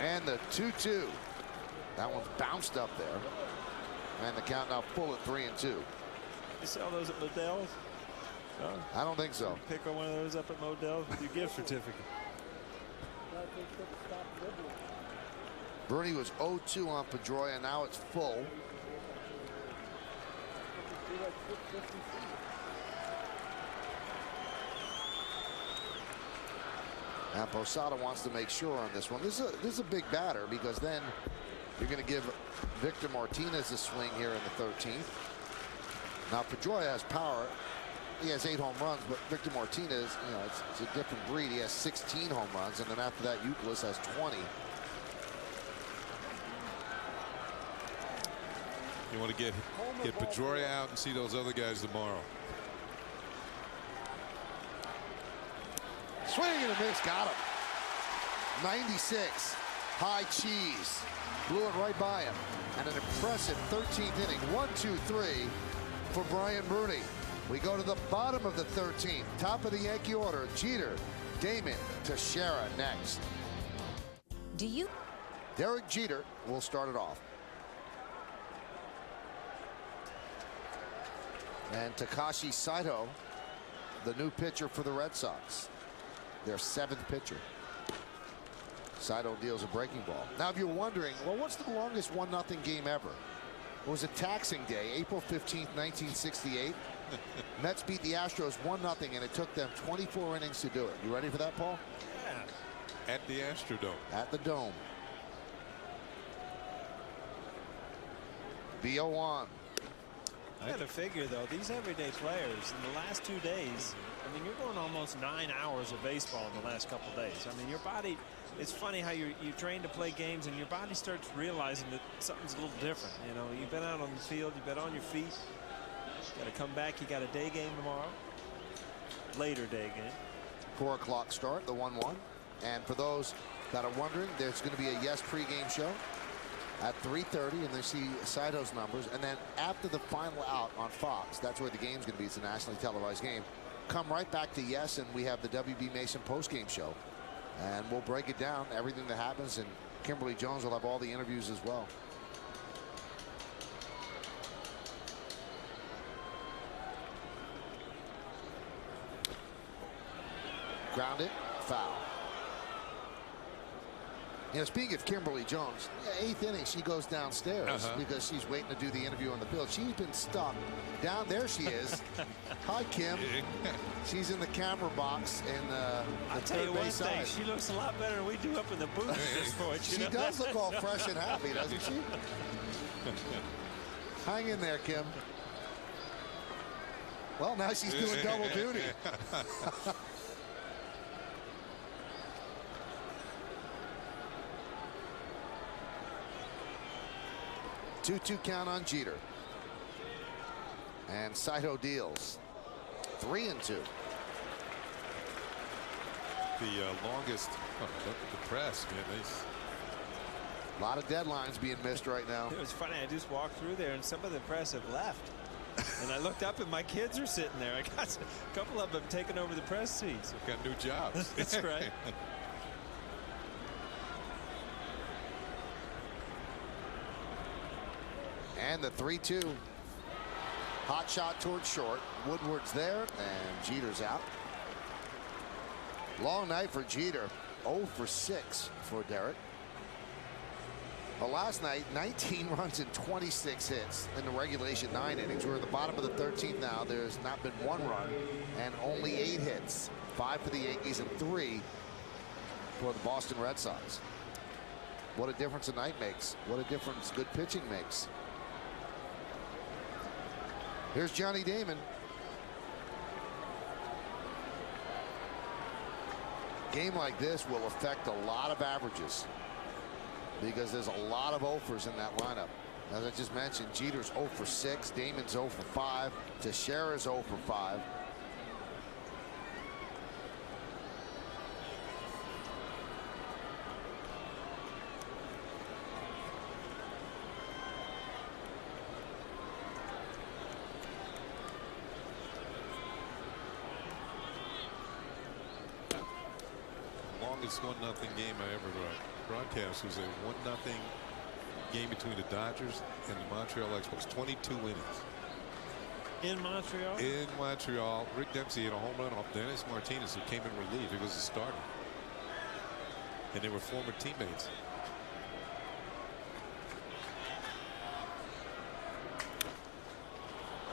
And the 2-2. That one's bounced up there. And the count now full at 3-2. You sell those at Modell's? No? I don't think so. Pick up one of those up at Modell's with your gift certificate. Bernie was 0-2 on Pedroia. Now it's full. And Posada wants to make sure on this one. This is a big batter, because then you're going to give Victor Martinez a swing here in the 13th. Now Pedroia has power. He has 8 home runs, but Victor Martinez, you know, it's a different breed. He has 16 home runs, and then after that, Euclid has 20. You want to get Pedroia out and see those other guys tomorrow. Swing and a miss, got him. 96, high cheese. Blew it right by him. And an impressive 13th inning. 1-2-3 for Brian Bruni. We go to the bottom of the 13th. Top of the Yankee order. Jeter, Damon, Teixeira next. Do you? Derek Jeter will start it off. And Takashi Saito, the new pitcher for the Red Sox. Their 7th pitcher. Saito deals a breaking ball. Now, if you're wondering, well, what's the longest 1-0 game ever? It was a taxing day, April 15th, 1968. Mets beat the Astros 1-0, and it took them 24 innings to do it. You ready for that, Paul? Yeah. At the Astrodome. At the Dome. BO1. I got to figure, though, these everyday players in the last 2 days, I mean, you're going almost 9 hours of baseball in the last couple of days. I mean, your body, it's funny how you train to play games and your body starts realizing that something's a little different. You know, you've been out on the field, you've been on your feet. Got to come back. You got a day game tomorrow. Later day game. 4 o'clock start, the 1-1. And for those that are wondering, there's going to be a Yes pregame show at 3:30, and they see Saito's numbers. And then after the final out on Fox, that's where the game's going to be. It's a nationally televised game. Come right back to Yes, and we have the WB Mason postgame show. And we'll break it down, everything that happens, and Kimberly Jones will have all the interviews as well. Grounded, foul. You know, speaking of Kimberly Jones, 8th inning, she goes downstairs because she's waiting to do the interview on the field. She's been stuck. Down there she is. Hi, Kim. She's in the camera box in the third base side. She looks a lot better than we do up in the booth at this point. She does look all fresh and happy, doesn't she? Hang in there, Kim. Well, now she's doing double duty. 2-2 count on Jeter. And Saito deals. 3-2. The longest, look at the press, man. A lot of deadlines being missed right now. It was funny. I just walked through there, and some of the press have left. And I looked up, and my kids are sitting there. I got a couple of them taking over the press seats. They've got new jobs. That's right. And the 3-2. Hot shot towards short. Woodward's there, and Jeter's out. Long night for Jeter. 0 for 6 for Derek. Well, last night, 19 runs and 26 hits in the regulation 9 innings. We're at the bottom of the 13th now. There's not been 1 run and only 8 hits. 5 for the Yankees and 3 for the Boston Red Sox. What a difference a night makes. What a difference good pitching makes. Here's Johnny Damon. Game like this will affect a lot of averages because there's a lot of offers in that lineup. As I just mentioned, Jeter's 0 for 6, Damon's 0 for 5, Teixeira's 0 for 5. longest 1-0 game I ever broadcast was a 1-0 game between the Dodgers and the Montreal Expos. 22 innings. In Montreal? In Montreal. Rick Dempsey hit a home run off Dennis Martinez, who came in relief. He was a starter. And they were former teammates.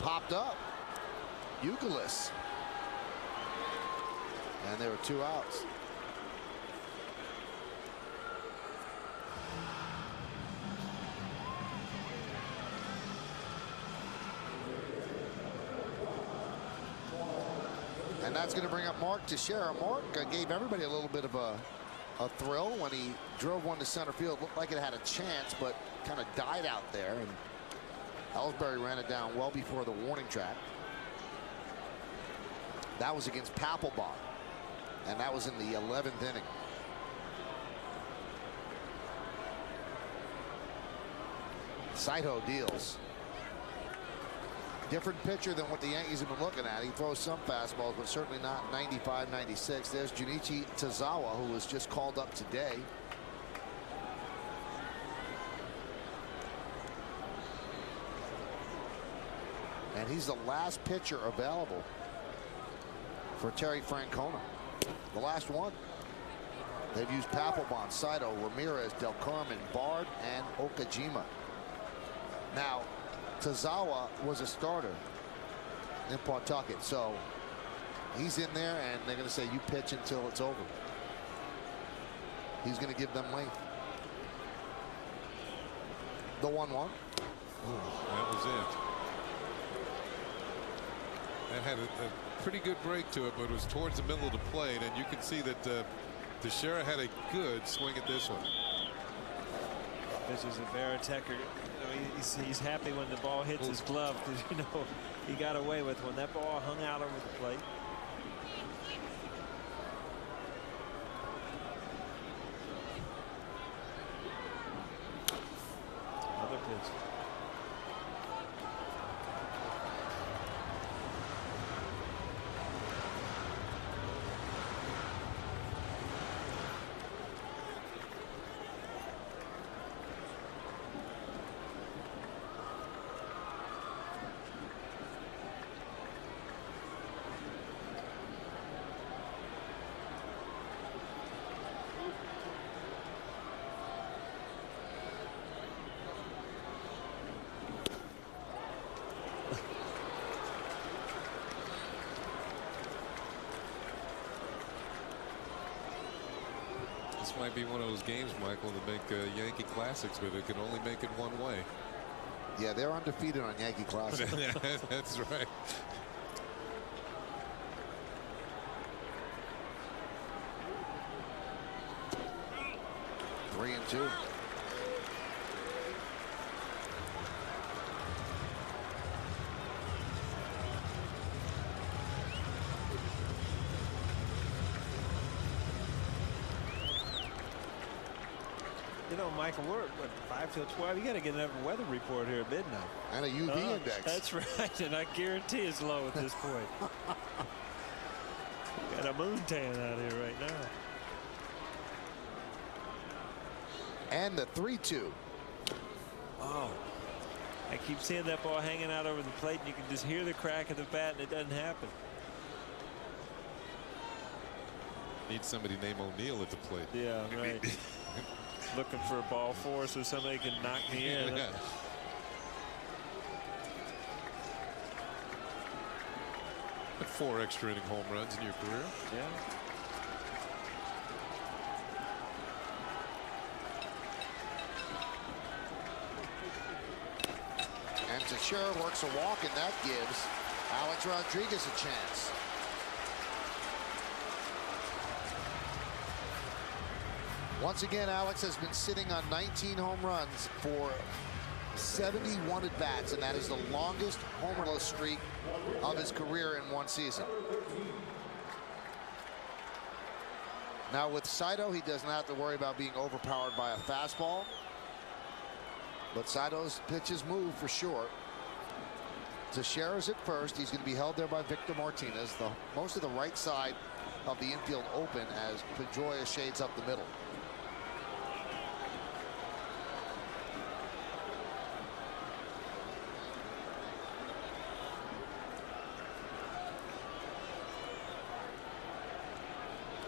Popped up. Youkilis. And there were 2 outs. And that's going to bring up Mark Teixeira. Mark gave everybody a little bit of a thrill when he drove one to center field. Looked like it had a chance, but kind of died out there. And Ellsbury ran it down well before the warning track. That was against Papelbon. And that was in the 11th inning. Saito deals. Different pitcher than what the Yankees have been looking at. He throws some fastballs, but certainly not 95, 96. There's Junichi Tazawa, who was just called up today. And he's the last pitcher available for Terry Francona. The last one. They've used Papelbon, Saito, Ramirez, Del Carmen, Bard, and Okajima. Now, Tazawa was a starter in Pawtucket, so he's in there, and they're going to say you pitch until it's over. He's going to give them length. The 1-1. That was it. That had a pretty good break to it, but it was towards the middle of the plate, and you can see that Teixeira had a good swing at this one. This is a Veritek. He's happy when the ball hits his glove, because you know he got away with when that ball hung out over the plate. Another pitch. This might be one of those games, Michael, to make Yankee Classics, but it can only make it one way. Yeah, they're undefeated on Yankee Classic. That's right. Three and two. You know, Michael, we're at 5 till 12. You got to get another weather report here at midnight. And a UV index. That's right, and I guarantee it's low at this point. Got a moon tan out here right now. And the 3-2. Oh, I keep seeing that ball hanging out over the plate, and you can just hear the crack of the bat, and it doesn't happen. Need somebody named O'Neill at the plate. Yeah, right. Looking for a ball four so somebody can knock me in. Yeah. Like 4 extra inning home runs in your career. Yeah. And Teixeira works a walk, and that gives Alex Rodriguez a chance. Once again, Alex has been sitting on 19 home runs for 71 at-bats, and that is the longest homerless streak of his career in one season. Now with Saito, he does not have to worry about being overpowered by a fastball. But Saito's pitches move for sure. Teixeira's at first. He's going to be held there by Victor Martinez. Most of the right side of the infield open as Pedroia shades up the middle.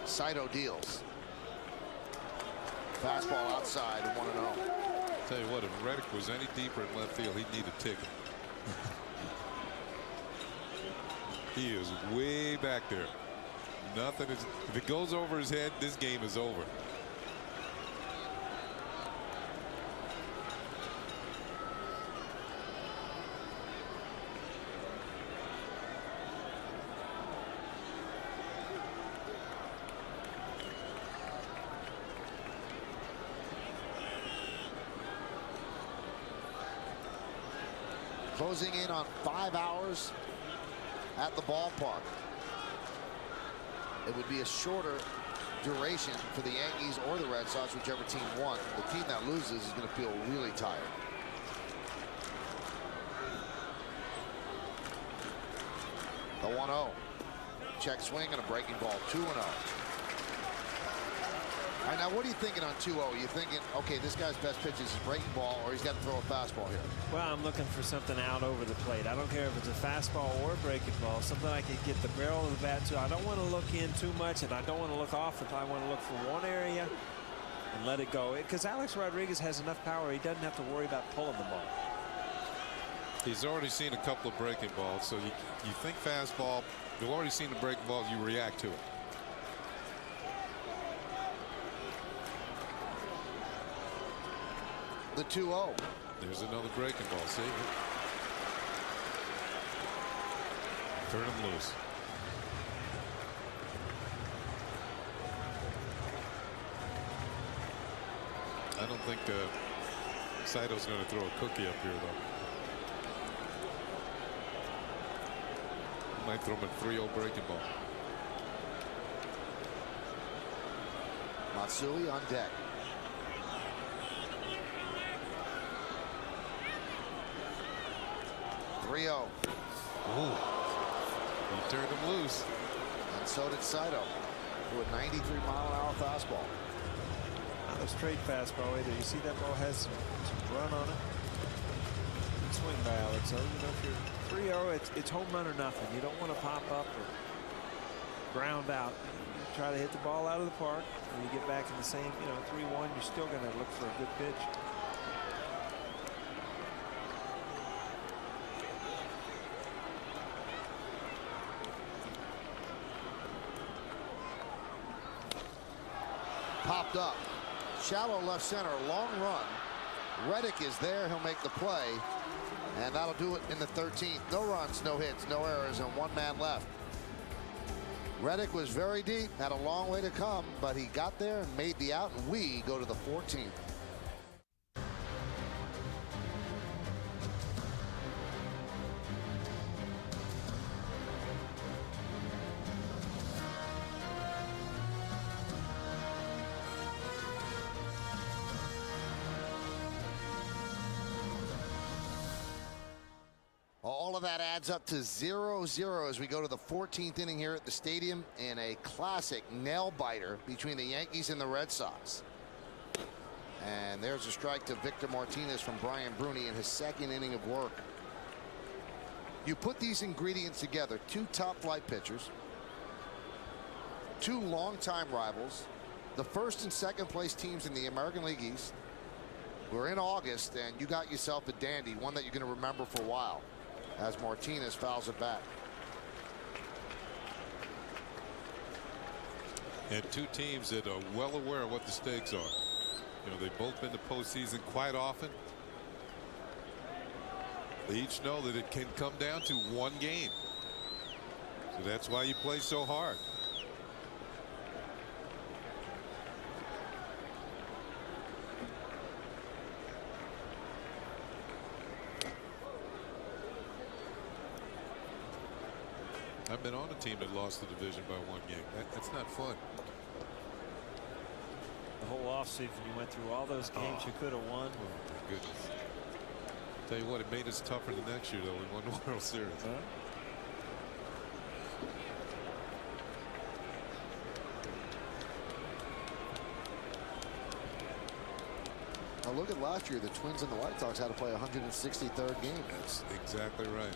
Saito deals. Fastball outside, 1-0. Tell you what, if Reddick was any deeper in left field, he'd need a ticket. He is way back there. Nothing is. If it goes over his head, this game is over. Closing in on 5 hours at the ballpark. It would be a shorter duration for the Yankees or the Red Sox, whichever team won. The team that loses is going to feel really tired. The 1-0. Check swing and a breaking ball, 2-0. All right, now what are you thinking on 2-0? You thinking, okay, this guy's best pitch is his breaking ball, or he's got to throw a fastball here? Well, I'm looking for something out over the plate. I don't care if it's a fastball or a breaking ball, something I can get the barrel of the bat to. I don't want to look in too much, and I don't want to look off if I want to look for one area and let it go. Because Alex Rodriguez has enough power, he doesn't have to worry about pulling the ball. He's already seen a couple of breaking balls, so you think fastball, you've already seen the breaking ball, you react to it. The 2-0. There's another breaking ball. See? Turn him loose. I don't think Saito's going to throw a cookie up here, though. Might throw him a 3-0 breaking ball. Matsui on deck. Rio. He turned him loose. And so did Saito. To a 93-mile-an-hour fastball. Not a straight fastball either. You see that ball has some run on it. Good swing by Alex. So, you know, if you're 3-0, it's home run or nothing. You don't want to pop up or ground out. You try to hit the ball out of the park. When you get back in the same, 3-1, you're still going to look for a good pitch. Popped up. Shallow left center, long run. Reddick is there. He'll make the play. And that'll do it in the 13th. No runs, no hits, no errors, and one man left. Reddick was very deep, had a long way to come, but he got there and made the out, and we go to the 14th. All of that adds up to 0-0 as we go to the 14th inning here at the stadium in a classic nail-biter between the Yankees and the Red Sox. And there's a strike to Victor Martinez from Brian Bruni in his second inning of work. You put these ingredients together, two top-flight pitchers, two longtime rivals, the first and second place teams in the American League East. We're in August, and you got yourself a dandy, one that you're going to remember for a while, as Martinez fouls it back. And two teams that are well aware of what the stakes are. You know, they've both been to postseason quite often. They each know that it can come down to one game. So that's why you play so hard. I've been on a team that lost the division by one game. That's not fun. The whole offseason, you went through all those games you could have won. Oh, my goodness. Tell you what, it made us tougher the next year, though. We won the World Series. look at last year, the Twins and the White Sox had to play 163rd game. That's exactly right.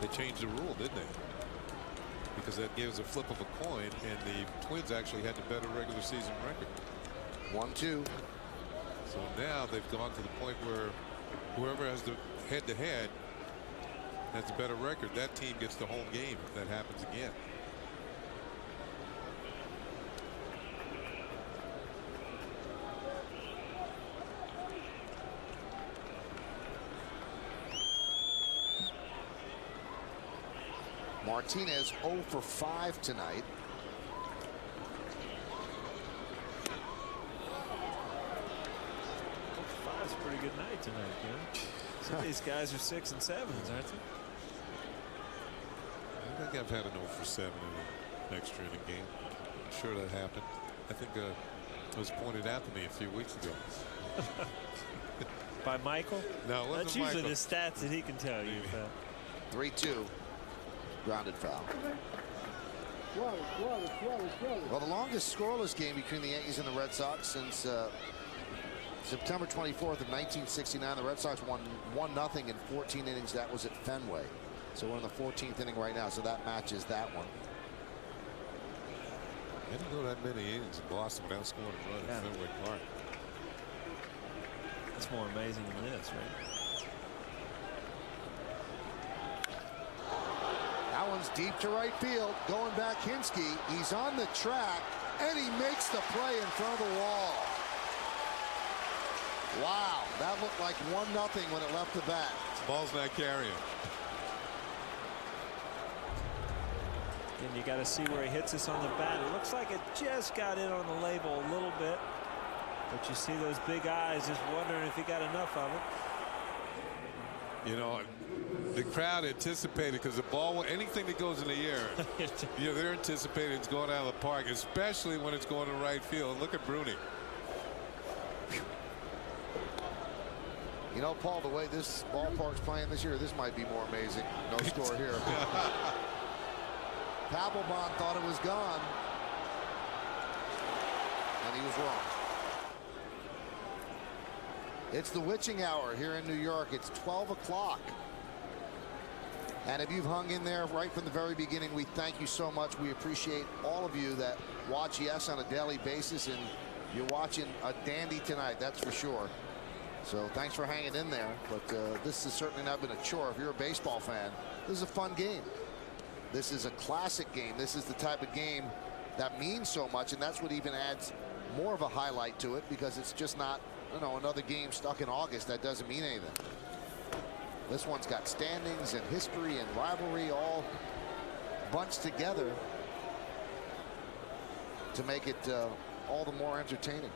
They changed the rule, didn't they? Because that gives a flip of a coin, and the Twins actually had the better regular season record. 1-2. So now they've gone to the point where whoever has the head-to-head has the better record. That team gets the home game if that happens again. Martinez 0 for 5 tonight. It's a pretty good night tonight, Ken. Some of these guys are 6 and 7s, aren't they? I think I've had an 0 for 7 in an extra inning game. I'm sure that happened. I think it was pointed out to me a few weeks ago. By Michael? No, it wasn't That's usually Michael. the stats that he can tell you. 3-2. Grounded foul. Well, the longest scoreless game between the Yankees and the Red Sox since September 24th of 1969. The Red Sox won 1-0 in 14 innings. That was at Fenway. So we're in the 14th inning right now. So that matches that one. I didn't go that many innings in Boston without scoring a run at Fenway Park. That's more amazing than this, right? That one's deep to right field. Going back, Hinske. He's on the track, and he makes the play in front of the wall. Wow, that looked like 1-0 when it left the bat. Ball's not carrying. And you got to see where he hits this on the bat. It looks like it just got in on the label a little bit. But you see those big eyes just wondering if he got enough of it. You know, the crowd anticipated because the ball, anything that goes in the air, you know, they're anticipating it's going out of the park, especially when it's going to right field. Look at Bruni. You know, Paul, the way this ballpark's playing this year, this might be more amazing. No score here. Papelbon thought it was gone, and he was wrong. It's the witching hour here in New York. It's 12 o'clock. And if you've hung in there right from the very beginning, we thank you so much. We appreciate all of you that watch YES on a daily basis, and you're watching a dandy tonight, that's for sure. So thanks for hanging in there. But this has certainly not been a chore. If you're a baseball fan, this is a fun game. This is a classic game. This is the type of game that means so much, and that's what even adds more of a highlight to it, because it's just not, you know, another game stuck in August that doesn't mean anything. This one's got standings and history and rivalry all bunched together to make it all the more entertaining.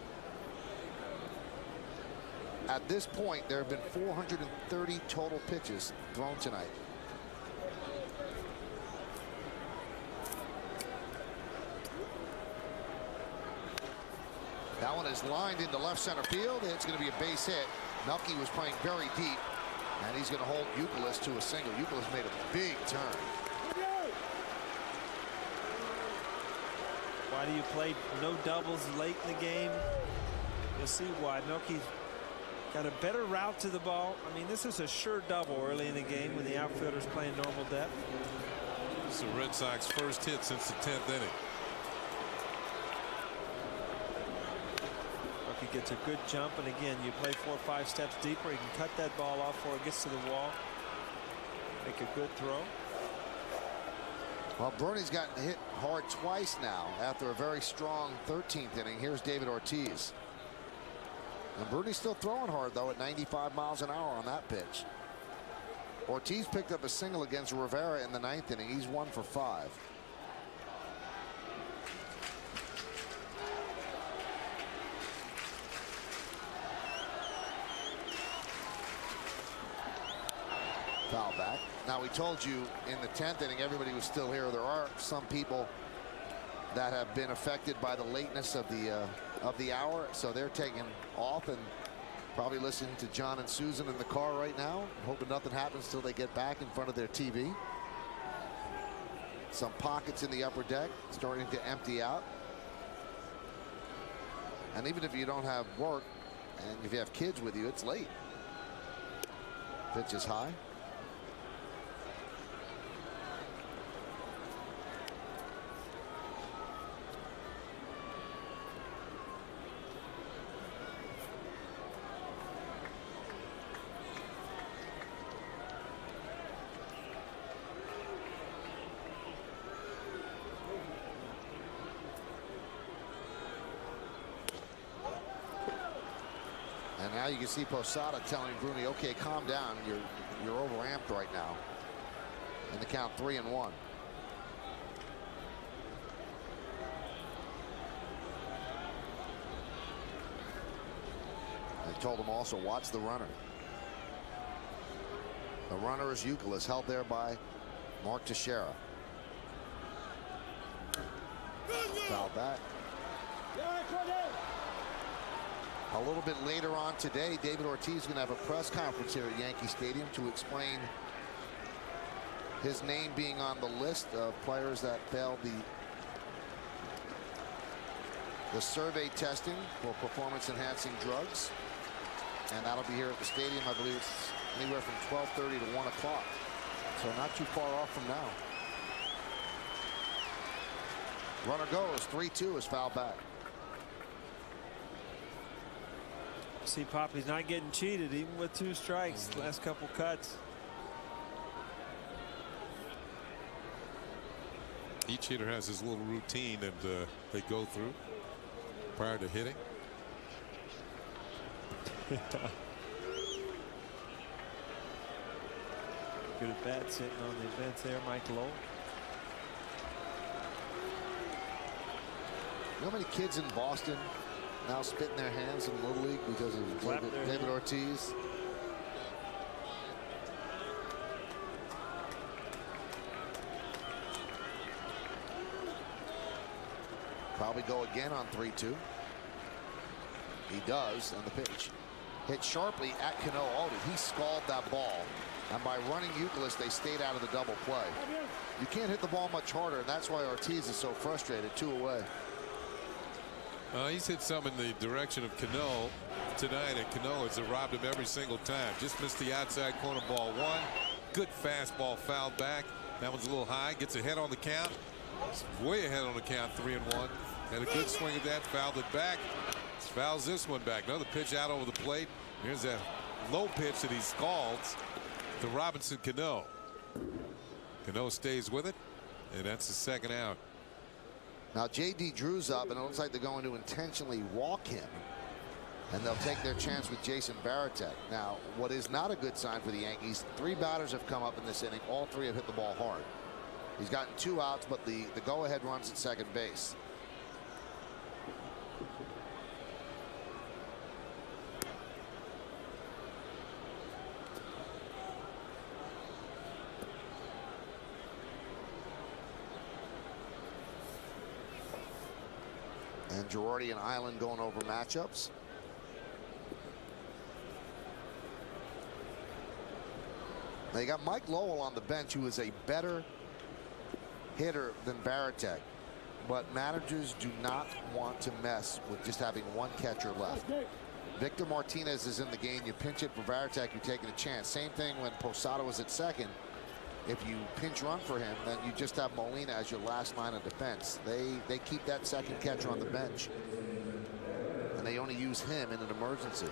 At this point, there have been 430 total pitches thrown tonight. That one is lined into left center field. It's going to be a base hit. Melky was playing very deep, and he's going to hold Youkilis to a single. Youkilis made a big turn. Why do you play no doubles late in the game? You'll see why. Melky's got a better route to the ball. I mean, this is a sure double early in the game when the outfielders playing normal depth. This is the Red Sox first hit since the 10th inning. He gets a good jump, and again, you play 4 or 5 steps deeper, you can cut that ball off before it gets to the wall. Make a good throw. Well, Bruni's gotten hit hard twice now after a very strong 13th inning. Here's David Ortiz. And Bruni's still throwing hard, though, at 95 miles an hour on that pitch. Ortiz picked up a single against Rivera in the 9th inning. He's 1 for 5. Foul back. Now, we told you in the 10th inning everybody was still here. There are some people that have been affected by the lateness of the hour, so they're taking off and probably listening to John and Susan in the car right now, hoping nothing happens till they get back in front of their TV. Some pockets in the upper deck starting to empty out. And even if you don't have work, and if you have kids with you, it's late. Pitch is high. And now you can see Posada telling Bruni, okay, calm down. You're overamped right now. And the count 3-1. I told him also, watch the runner. The runner is Youkilis, held there by Mark Teixeira. Foul back. A little bit later on today, David Ortiz is going to have a press conference here at Yankee Stadium to explain his name being on the list of players that failed the survey testing for performance-enhancing drugs. And that'll be here at the stadium. I believe it's anywhere from 12:30 to 1 o'clock. So not too far off from now. Runner goes. 3-2 is foul back. See, Poppy's not getting cheated even with 2 strikes. Last couple cuts. Each hitter has his little routine that they go through prior to hitting. Good at bat sitting on the bench there, Mike Lowell. You know how many kids in Boston now spitting their hands in Little League because of David Ortiz? Probably go again on 3-2. He does, and the pitch hit sharply at Cano. Oh, did he scald that ball? And by running Youkilis, they stayed out of the double play. You can't hit the ball much harder, and that's why Ortiz is so frustrated. 2 away. He's hit some in the direction of Cano tonight, and Cano has robbed him every single time. Just missed the outside corner ball 1. Good fastball fouled back. That one's a little high. Gets ahead on the count. It's way ahead on the count, 3-1. Had a good swing at that. Fouled it back. Fouls this one back. Another pitch out over the plate. Here's that low pitch that he scalds to Robinson Cano. Cano stays with it, and that's the second out. Now J.D. Drew's up, and it looks like they're going to intentionally walk him. And they'll take their chance with Jason Varitek. Now, what is not a good sign for the Yankees, 3 batters have come up in this inning. All 3 have hit the ball hard. He's gotten 2 outs, but the go-ahead runs at second base. And Girardi and Island going over matchups. Now you got Mike Lowell on the bench, who is a better hitter than Varitek. But managers do not want to mess with just having 1 catcher left. Victor Martinez is in the game. You pinch it for Varitek, you're taking a chance. Same thing when Posada was at second. If you pinch run for him, then you just have Molina as your last line of defense. They keep that second catcher on the bench, and they only use him in an emergency.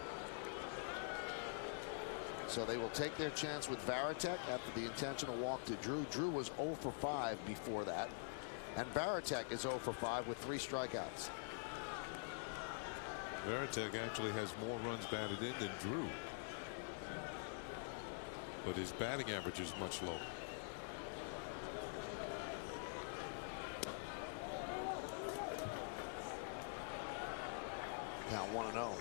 So they will take their chance with Varitek after the intentional walk to Drew. Drew was 0 for 5 before that, and Varitek is 0 for 5 with 3 strikeouts. Varitek actually has more runs batted in than Drew, but his batting average is much lower. Now 1-0.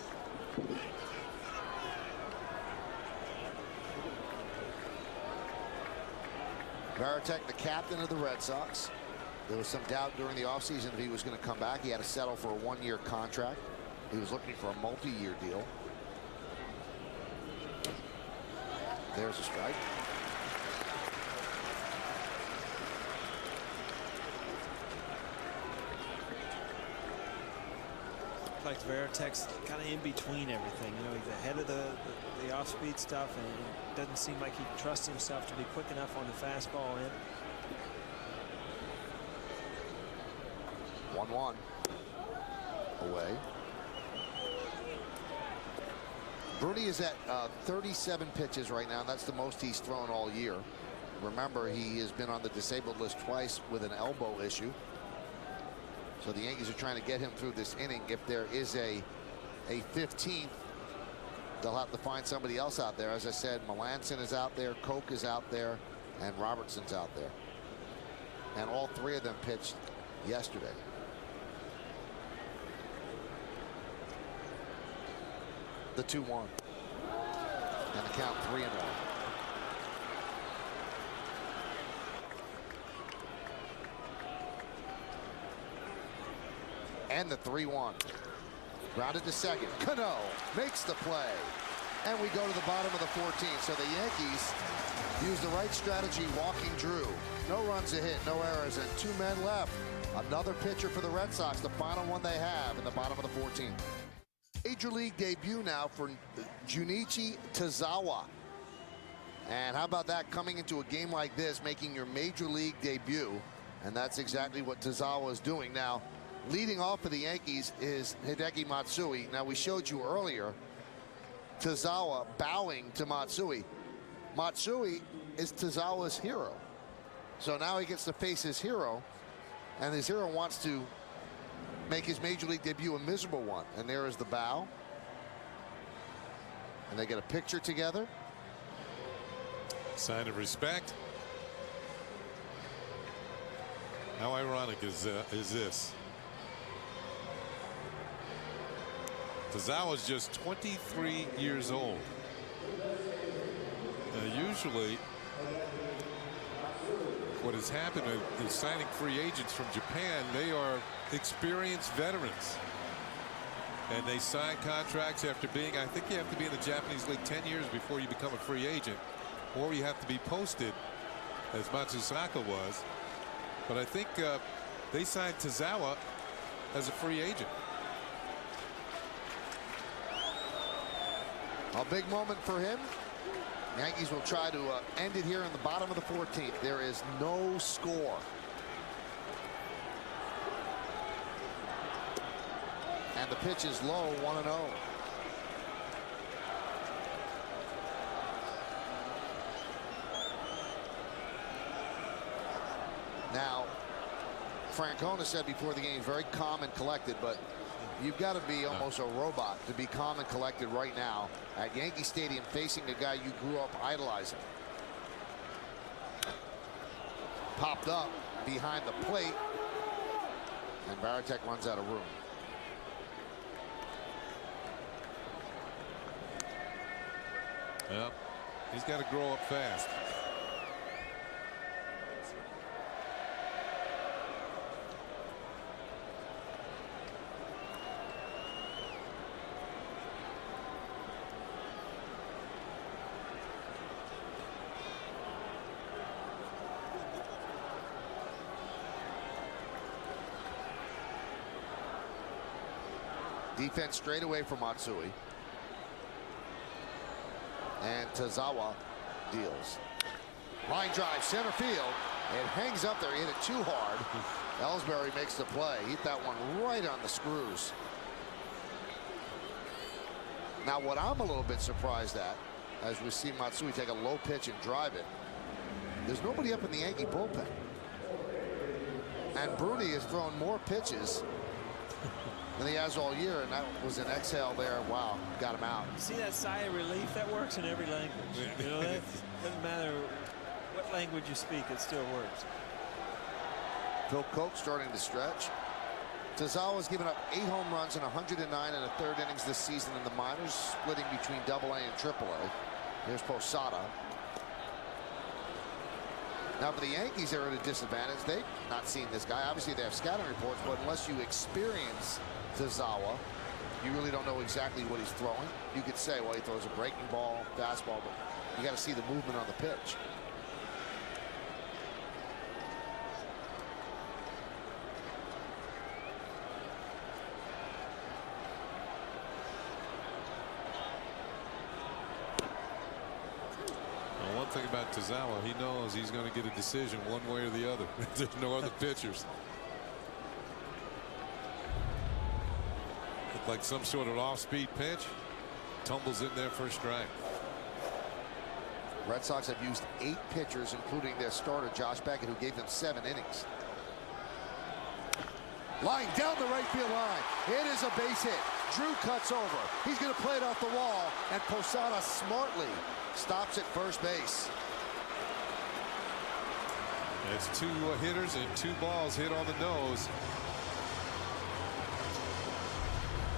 Varitek, the captain of the Red Sox. There was some doubt during the offseason if he was going to come back. He had to settle for a 1-year contract. He was looking for a multi-year deal. There's a strike. like Veritek's kind of in between everything. You know, he's ahead of the off-speed stuff, and it doesn't seem like he trusts himself to be quick enough on the fastball end. 1-1 away. Bruni is at 37 pitches right now, and that's the most he's thrown all year. Remember, he has been on the disabled list twice with an elbow issue. So the Yankees are trying to get him through this inning. If there is a 15th, they'll have to find somebody else out there. As I said, Melanson is out there, Koch is out there, and Robertson's out there. And all three of them pitched yesterday. The 2-1. And the count 3-1. And the 3-1. Grounded to second. Cano makes the play. And we go to the bottom of the 14th. So the Yankees use the right strategy, walking Drew. No runs a hit, no errors, and 2 men left. Another pitcher for the Red Sox, the final one they have in the bottom of the 14th. Major League debut now for Junichi Tazawa. And how about that, coming into a game like this, making your Major League debut? And that's exactly what Tazawa is doing. Now, leading off for the Yankees is Hideki Matsui. Now, we showed you earlier Tazawa bowing to Matsui. Matsui is Tazawa's hero. So now he gets to face his hero, and his hero wants to make his Major League debut a miserable one. And there is the bow. And they get a picture together. Sign of respect. How ironic is this? Tazawa's just 23 years old. Usually, what has happened is signing free agents from Japan. They are experienced veterans, and they sign contracts after being, I think you have to be in the Japanese league 10 years before you become a free agent, or you have to be posted, as Matsusaka was. But I think they signed Tazawa as a free agent. A big moment for him. Yankees will try to end it here in the bottom of the 14th. There is no score. And the pitch is low, 1-0. Now, Francona said before the game, very calm and collected, but you've got to be almost a robot to be calm and collected right now at Yankee Stadium facing a guy you grew up idolizing. Popped up behind the plate, and Varitek runs out of room. Well, he's got to grow up fast. Defense straight away from Matsui. And Tazawa deals. Line drive, center field. It hangs up there. He hit it too hard. Ellsbury makes the play. Hit that one right on the screws. Now, what I'm a little bit surprised at, as we see Matsui take a low pitch and drive it, there's nobody up in the Yankee bullpen. And Bruni has thrown more pitches than he has all year, and that was an exhale there. Wow, got him out. See that sigh of relief? That works in every language. You know, that doesn't matter what language you speak, it still works. Phil Koch starting to stretch. Tazawa's given up 8 home runs in 109 and a third innings this season in the minors, splitting between AA and AAA. Here's Posada. Now for the Yankees, they're at a disadvantage. They've not seen this guy. Obviously they have scouting reports, but unless you experience Tazawa, you really don't know exactly what he's throwing. You could say, well, he throws a breaking ball, fastball, but you got to see the movement on the pitch. Tazawa, he knows he's going to get a decision one way or the other. There's no other pitchers. Looked like some sort of off-speed pitch. Tumbles in there for a strike. Red Sox have used 8 pitchers, including their starter, Josh Beckett, who gave them 7 innings. Lying down the right field line. It is a base hit. Drew cuts over. He's going to play it off the wall, and Posada smartly stops at first base. It's 2 hitters and 2 balls hit on the nose.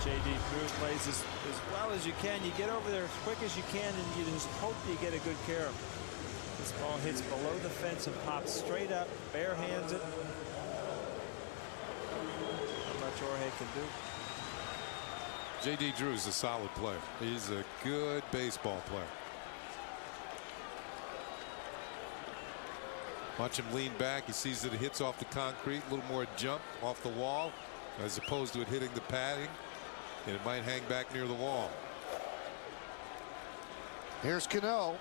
J.D. Drew plays as well as you can. You get over there as quick as you can, and you just hope you get a good care of him. This ball hits below the fence and pops straight up, bare hands it. Not much Jorge can do. J.D. Drew's a solid player. He's a good baseball player. Watch him lean back. He sees that it hits off the concrete. A little more jump off the wall as opposed to it hitting the padding. And it might hang back near the wall. Here's Cano.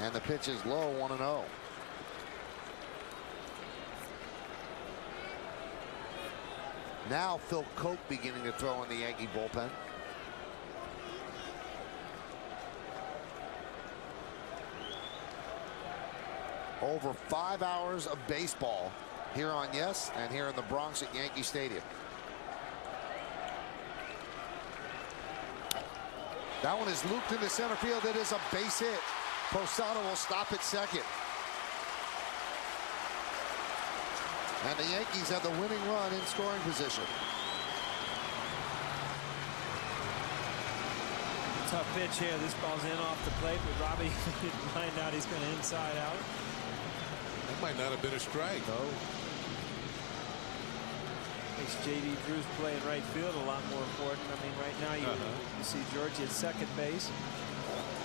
And the pitch is low, 1-0. Now Phil Coke beginning to throw in the Yankee bullpen. Over 5 hours of baseball here on Yes and here in the Bronx at Yankee Stadium. That one is looped into center field. It is a base hit. Posada will stop at second. And the Yankees have the winning run in scoring position. Tough pitch here. This ball's in off the plate, but Robbie didn't find out he's going to inside out. That might not have been a strike. No. Makes J.D. Drew's playing right field a lot more important. I mean, right now you see Georgie at second base.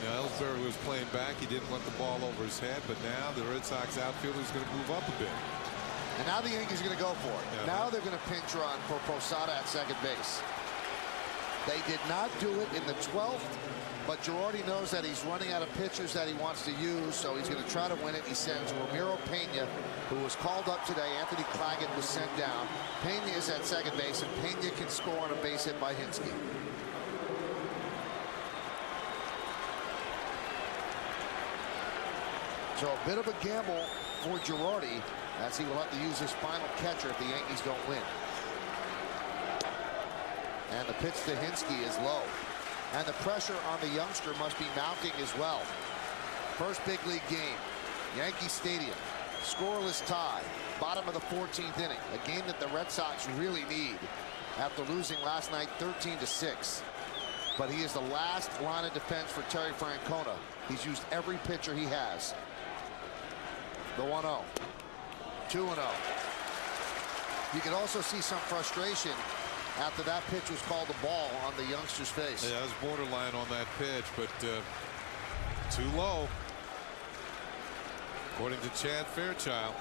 Yeah, Ellsbury was playing back. He didn't want the ball over his head, but now the Red Sox outfielder is going to move up a bit. And now the Yankees are going to go for it. Now they're going to pinch run for Posada at second base. They did not do it in the 12th, but Girardi knows that he's running out of pitchers that he wants to use, so he's going to try to win it. He sends Ramiro Pena, who was called up today. Anthony Claggett was sent down. Pena is at second base, and Pena can score on a base hit by Hinsky. So a bit of a gamble for Girardi, as he will have to use his final catcher if the Yankees don't win. And the pitch to Hinsky is low. And the pressure on the youngster must be mounting as well. First big league game, Yankee Stadium, scoreless tie, bottom of the 14th inning, a game that the Red Sox really need after losing last night 13-6. But he is the last line of defense for Terry Francona. He's used every pitcher he has. The 1-0. 2-0. You can also see some frustration after that pitch was called the ball on the youngster's face. Yeah, it was borderline on that pitch, but too low, according to Chad Fairchild.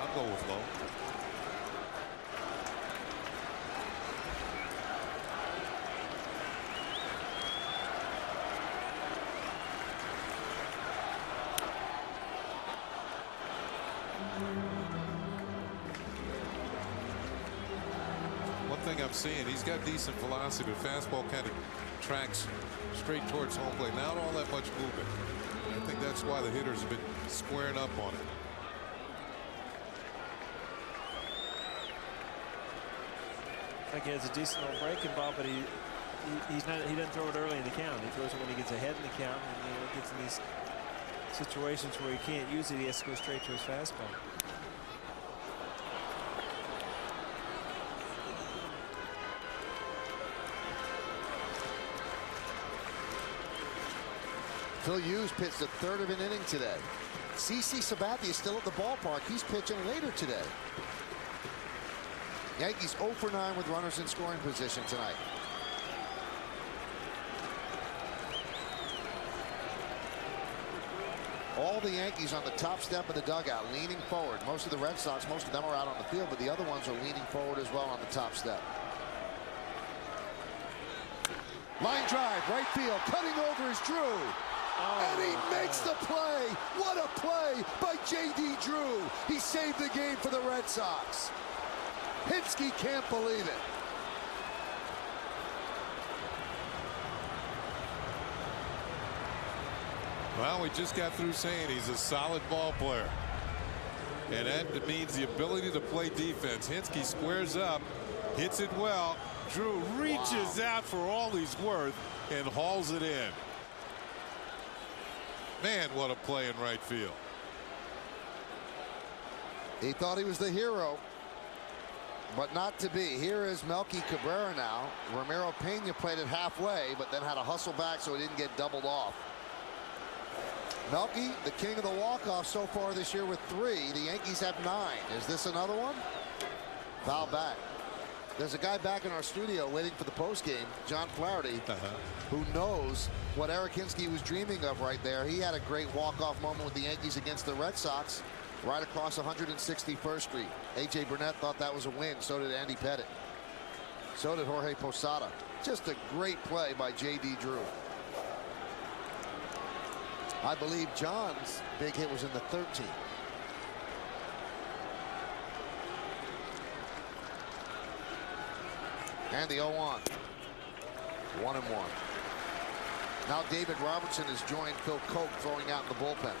I'll go with low. I'm seeing he's got decent velocity. The fastball kind of tracks straight towards home plate. Not all that much movement. I think that's why the hitters have been squaring up on it. I think he has a decent little breaking ball, but he doesn't throw it early in the count. He throws it when he gets ahead in the count, and gets in these situations where he can't use it. He has to go straight to his fastball. Phil Hughes pitched the third of an inning today. CC Sabathia is still at the ballpark. He's pitching later today. Yankees 0 for 9 with runners in scoring position tonight. All all the Yankees on the top step of the dugout, leaning forward. Most of the Red Sox, most of them are out on the field, but the other ones are leaning forward as well on the top step. Line drive, right field, cutting over is Drew. And he makes the play. What a play by J.D. Drew. He saved the game for the Red Sox. Hinske can't believe it. Well, we just got through saying he's a solid ball player. And that means the ability to play defense. Hinske squares up, hits it well. Drew reaches out for all he's worth and hauls it in. Man, what a play in right field. He thought he was the hero, but not to be. Here is Melky Cabrera now. Ramiro Pena played it halfway, but then had to hustle back so he didn't get doubled off. Melky, the king of the walk-off so far this year with 3. The Yankees have 9. Is this another one? Foul back. There's a guy back in our studio waiting for the postgame, John Flaherty, who knows what Eric Hinske was dreaming of right there. He had a great walk-off moment with the Yankees against the Red Sox right across 161st Street. A.J. Burnett thought that was a win. So did Andy Pettit. So did Jorge Posada. Just a great play by J.D. Drew. I believe John's big hit was in the 13th. And the 0-1. 1-1. Now David Robertson has joined Phil Koch throwing out in the bullpen.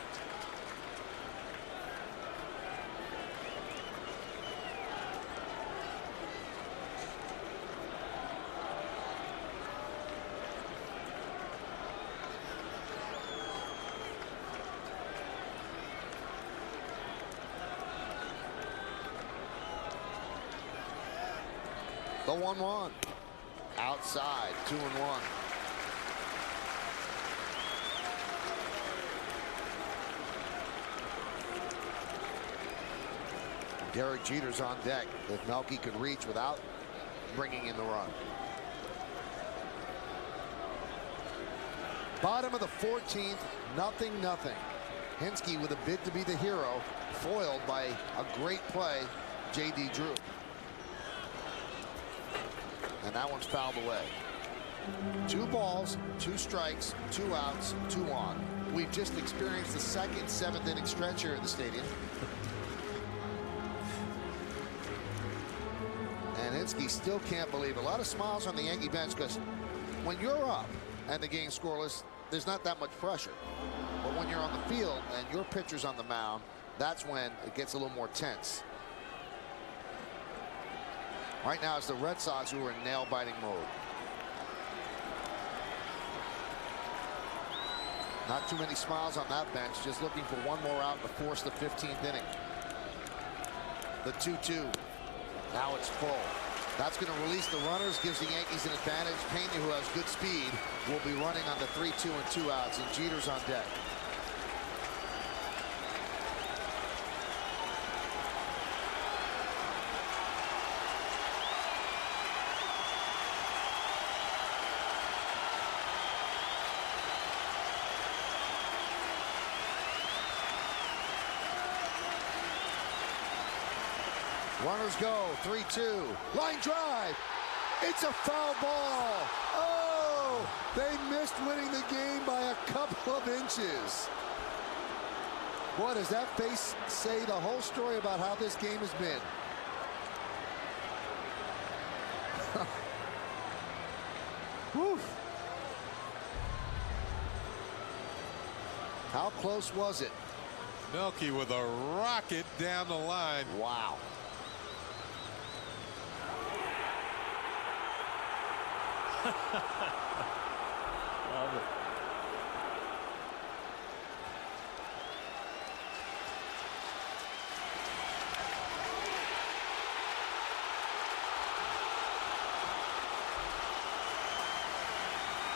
The 1-1. Outside, 2-1. Derek Jeter's on deck if Melky could reach without bringing in the run. Bottom of the 14th, 0-0. Hinske with a bid to be the hero, foiled by a great play, J.D. Drew. And that one's fouled away. 2 balls, 2 strikes, 2 outs, 2 on. We've just experienced the second 7th inning stretch here in the stadium. And Hinske still can't believe it. A lot of smiles on the Yankee bench because when you're up and the game's scoreless, there's not that much pressure. But when you're on the field and your pitcher's on the mound, that's when it gets a little more tense. Right now it's the Red Sox who are in nail-biting mode. Not too many smiles on that bench, just looking for one more out to force the 15th inning. The 2-2. Now it's full. That's going to release the runners, gives the Yankees an advantage. Pena, who has good speed, will be running on the 3-2 and 2 outs, and Jeter's on deck. Runners go, 3-2. Line drive. It's a foul ball. Oh, they missed winning the game by a couple of inches. What does that face say the whole story about how this game has been? Whew. How close was it? Melky with a rocket down the line. Wow. Love it.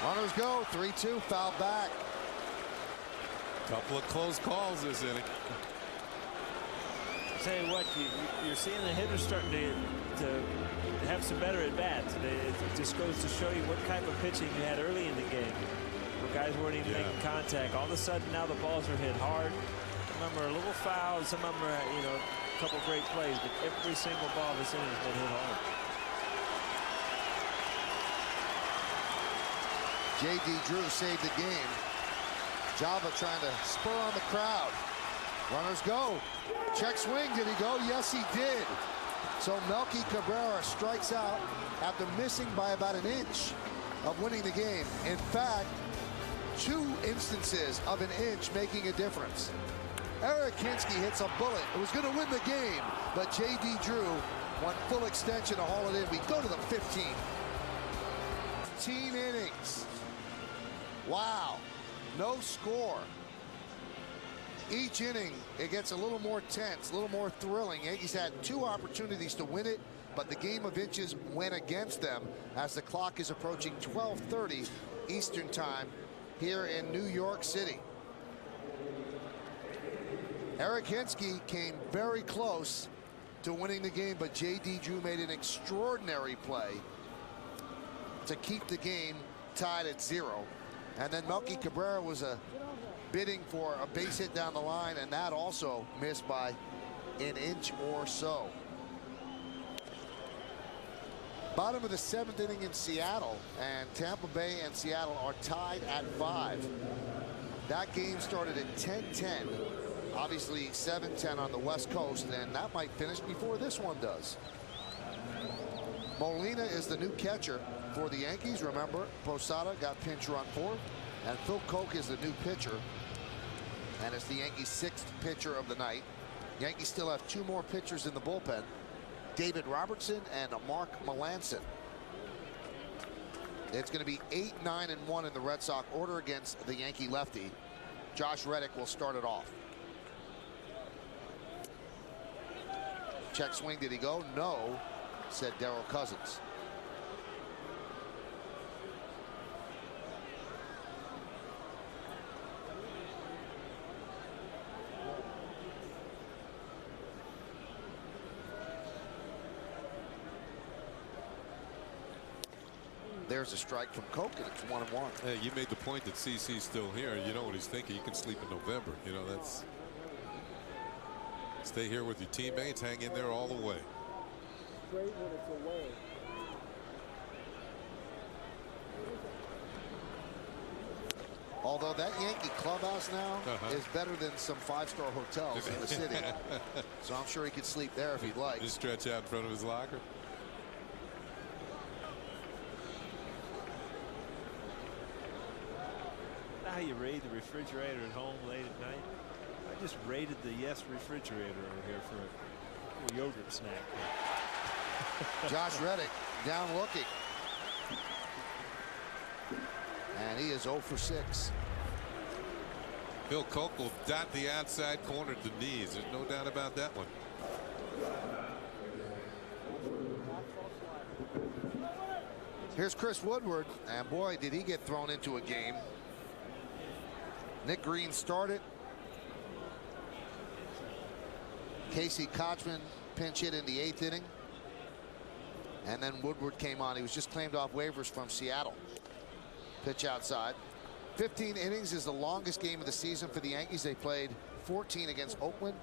Runners go, 3-2, foul back. Couple of close calls this inning. Tell you what, you're seeing the hitters starting to have some better at bats. It just goes to show you what type of pitching you had early in the game. Guys weren't even making contact. All of a sudden now the balls are hit hard. Some of them are a little foul. Some of them are, you know, a couple great plays. But every single ball this inning has been hit hard. J.D. Drew saved the game. Java trying to spur on the crowd. Runners go. Check swing. Did he go? Yes, he did. So Melky Cabrera strikes out after missing by about an inch of winning the game. In fact, 2 instances of an inch making a difference. Eric Hinsky hits a bullet. It was going to win the game, but J.D. Drew went full extension to haul it in. We go to the 15th. 15 innings. Wow. No score. Each inning, it gets a little more tense, a little more thrilling. Yankees had 2 opportunities to win it, but the game of inches went against them as the clock is approaching 12:30 Eastern time here in New York City. Eric Hinsky came very close to winning the game, but J.D. Drew made an extraordinary play to keep the game tied at 0. And then Melky Cabrera was bidding for a base hit down the line, and that also missed by an inch or so. Bottom of the 7th inning in Seattle, and Tampa Bay and Seattle are tied at 5. That game started at 10:10. Obviously 7:10 on the West Coast, and that might finish before this one does. Molina is the new catcher for the Yankees. Remember, Posada got pinch run for, and Phil Koch is the new pitcher, and it's the Yankees' 6th pitcher of the night. Yankees still have 2 more pitchers in the bullpen, David Robertson and Mark Melancon. It's going to be 8-9-1 in the Red Sox order against the Yankee lefty. Josh Reddick will start it off. Check swing. Did he go? No, said Darryl Cousins. There's a strike from Koch, and it's 1-1. Hey, you made the point that CC's still here. You know what he's thinking. You can sleep in November. You know, that's. Stay here with your teammates. Hang in there all the way. Straight when it's away. Although that Yankee clubhouse now is better than some 5-star hotels in the city. So I'm sure he could sleep there if he'd like. Just stretch out in front of his locker. How you raid the refrigerator at home late at night? I just raided the Yes refrigerator over here for a little yogurt snack. Josh Reddick down looking. And he is 0 for 6. Phil Koch will dot the outside corner to the knees. There's no doubt about that one. Here's Chris Woodward, and boy, did he get thrown into a game. Nick Green started. Casey Kochman pinch hit in the 8th inning. And then Woodward came on. He was just claimed off waivers from Seattle. Pitch outside. 15 innings is the longest game of the season for the Yankees. They played 14 against Oakland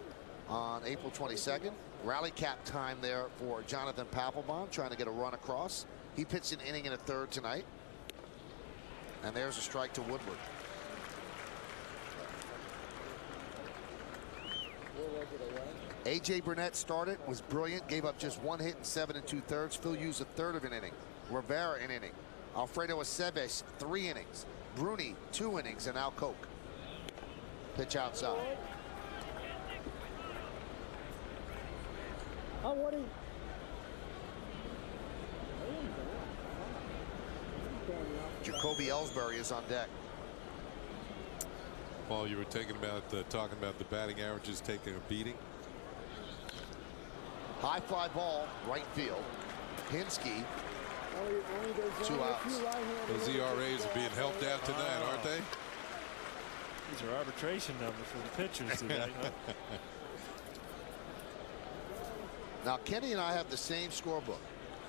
on April 22nd. Rally cap time there for Jonathan Papelbon, trying to get a run across. He pitched an inning and a third tonight. And there's a strike to Woodward. A.J. Burnett started, was brilliant, gave up just 1 hit in 7 2/3. Phil Hughes a third of an inning. Rivera an inning. Alfredo Aceves 3 innings. Bruni 2 innings, and now Koch. Pitch outside. Oh, what is? Jacoby Ellsbury is on deck. Paul, you were talking about the batting averages taking a beating. High fly ball, right field. Hinsky, 2 outs. Those ERAs are being helped out tonight, aren't they? These are arbitration numbers for the pitchers today. Now, Kenny and I have the same scorebook.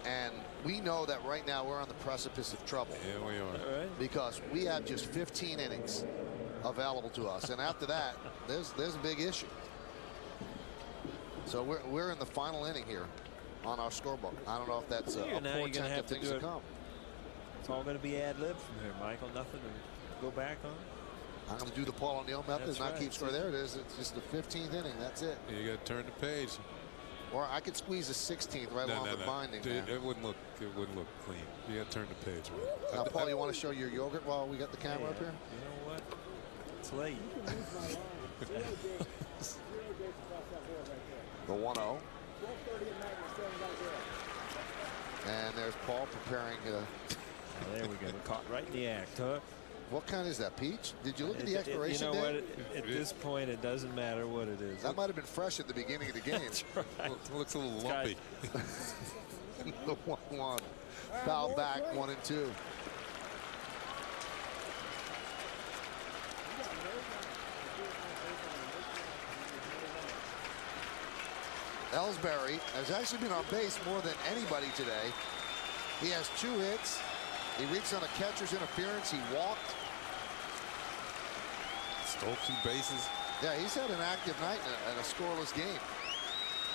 And we know that right now we're on the precipice of trouble. Yeah, we are. Because we have just 15 innings available to us. And after that, there's a big issue. So we're in the final inning here on our scorebook. I don't know if that's a portent of things to come. It's all going to be ad-lib from here, Michael. Nothing to go back on. I'm going to do the Paul O'Neill method and not right. keep score. There it is. It's just the 15th inning. That's it. You got to turn the page. Or I could squeeze a 16th right along the binding. Dude, it wouldn't look clean. You got to turn the page. Man. Now, Paul, you want to show your yogurt while we got the camera up here? You know what? It's late. The 1-0. And there's Paul preparing. There we go. Caught right in the act, huh? What kind is that, peach? Did you look at the expiration You know date? what? At this point, it doesn't matter what it is. That might have been fresh at the beginning of the game. That's right. It looks a little lumpy. The 1-1. Foul back, 1-2. Ellsbury has actually been on base more than anybody today. He has 2 hits. He reached on a catcher's interference. He walked. Stole 2 bases. Yeah, he's had an active night and a scoreless game.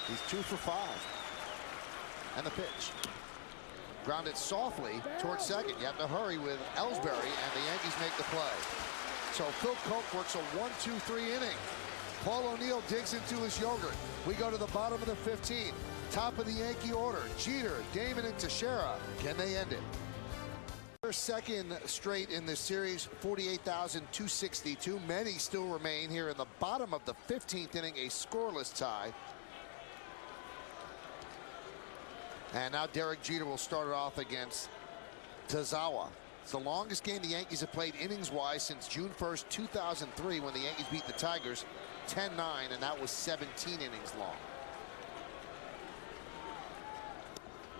He's 2 for 5. And the pitch. Grounded softly towards second. You have to hurry with Ellsbury, and the Yankees make the play. So Phil Coke works a 1-2-3 inning. Paul O'Neill digs into his yogurt. We go to the bottom of the 15th. Top of the Yankee order. Jeter, Damon, and Teixeira. Can they end it? Their second straight in this series, 48,262. Many still remain here in the bottom of the 15th inning, a scoreless tie. And now Derek Jeter will start it off against Tazawa. It's the longest game the Yankees have played innings-wise since June 1st, 2003, when the Yankees beat the Tigers 10-9, and that was 17 innings long.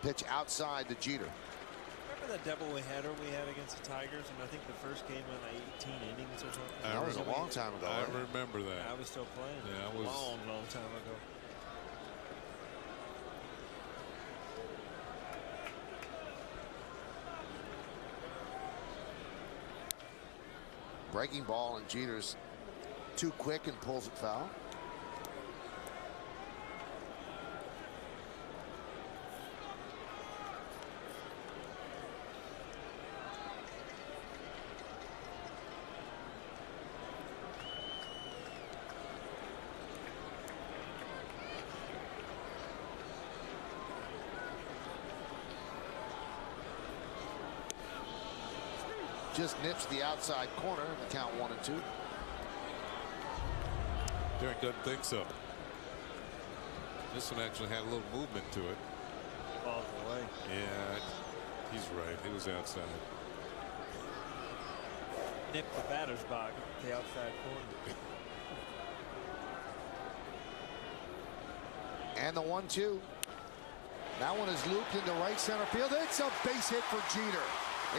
Pitch outside to Jeter. Remember that double-header we had against the Tigers, and I think the first game went 18 innings or something? That was a long time ago. I remember that. I was still playing. Yeah, it was a long time ago. Breaking ball, and Jeter's too quick and pulls it foul. Just nips the outside corner, and the count 1-2. Derek doesn't think so. This one actually had a little movement to it. Ball's away. Yeah, he's right. He was outside. Nipped the batter's box, the outside corner. And the 1-2. That one is looped into right center field. It's a base hit for Jeter.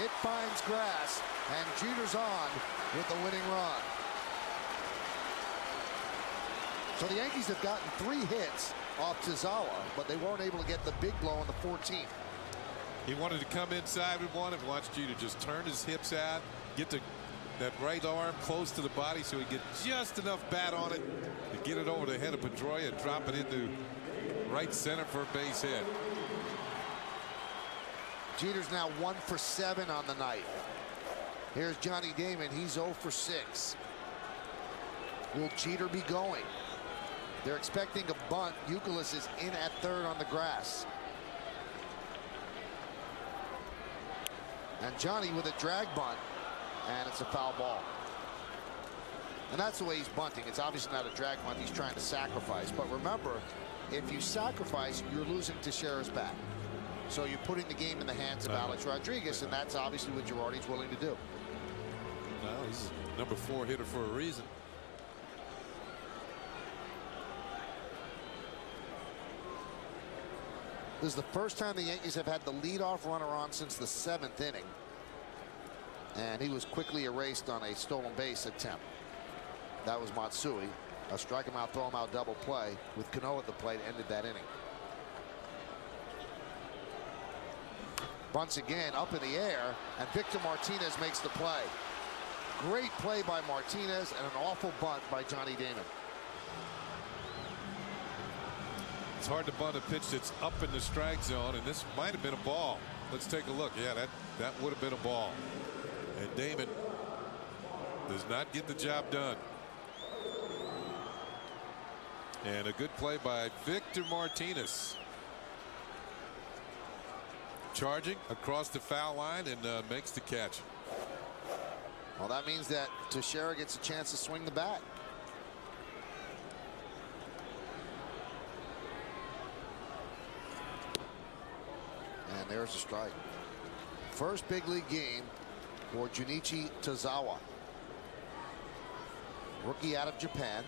It finds grass, and Jeter's on with the winning run. So the Yankees have gotten 3 hits off Tazawa, but they weren't able to get the big blow on the 14th. He wanted to come inside with one and watch Jeter just turn his hips out, get that right arm close to the body so he get just enough bat on it to get it over the head of Pedroia and drop it into right center for a base hit. Jeter's now 1 for 7 on the night. Here's Johnny Damon. He's 0 for 6. Will Jeter be going? They're expecting a bunt. Youkilis is in at third on the grass. And Johnny with a drag bunt, and it's a foul ball. And that's the way he's bunting. It's obviously not a drag bunt. He's trying to sacrifice. But remember, if you sacrifice, you're losing Teixeira's bat. So you're putting the game in the hands of Alex Rodriguez, and that's obviously what Girardi's willing to do. Well, he's number 4 hitter for a reason. This is the first time the Yankees have had the leadoff runner on since the 7th inning. And he was quickly erased on a stolen base attempt. That was Matsui. A strike him out, throw him out double play with Cano at the plate ended that inning. Bunts again, up in the air, and Victor Martinez makes the play. Great play by Martinez and an awful bunt by Johnny Damon. It's hard to bunt a pitch that's up in the strike zone, and this might have been a ball. Let's take a look. Yeah, that would have been a ball. And Damon does not get the job done. And a good play by Victor Martinez. Charging across the foul line and makes the catch. Well, that means that Teixeira gets a chance to swing the bat. And there's a strike. First big league game for Junichi Tozawa. Rookie out of Japan.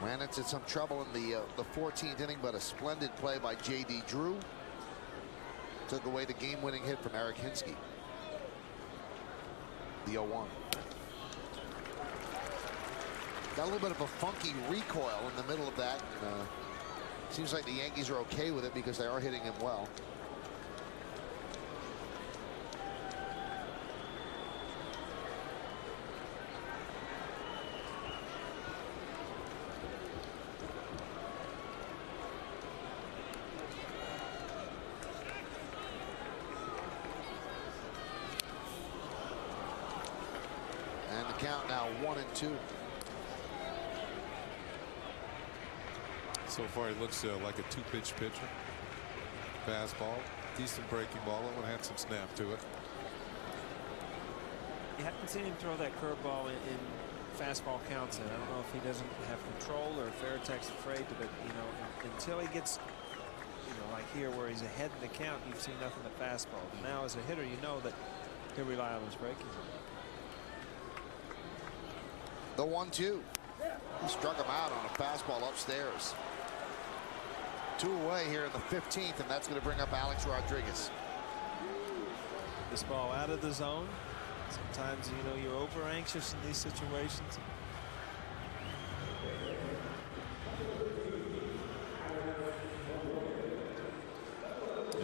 Ran into some trouble in the 14th inning, but a splendid play by J.D. Drew. Took away the game-winning hit from Eric Hinsky. The 0-1. Got a little bit of a funky recoil in the middle of that. Seems like the Yankees are okay with it because they are hitting him well. Count now 1-2. So far, he looks like a two-pitch pitcher. Fastball, decent breaking ball. That one had some snap to it. You haven't seen him throw that curveball in fastball counts. And I don't know if he doesn't have control or if Veritek's afraid to, but you know, until he gets, you know, like here where he's ahead in the count, you've seen nothing but fastball. But now as a hitter, you know that he'll rely on his breaking. The 1-2. He struck him out on a fastball upstairs. 2 away here in the 15th, and that's going to bring up Alex Rodriguez. This ball out of the zone. Sometimes, you know, you're over anxious in these situations.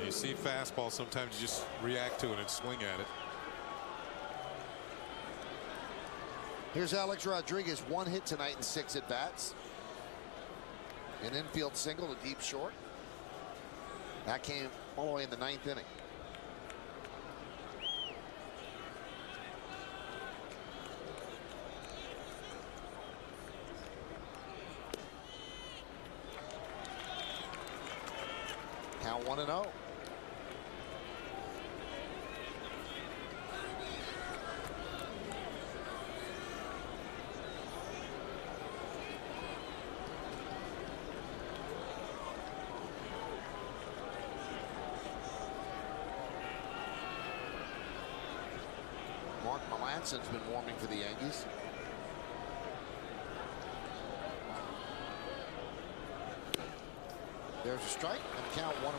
You see fastball, sometimes you just react to it and swing at it. Here's Alex Rodriguez, 1 hit tonight in 6 at bats. An infield single to deep short. That came all the way in the 9th inning. Count 1-0. Mark Melanson's been warming for the Yankees. There's a strike and count 1-1.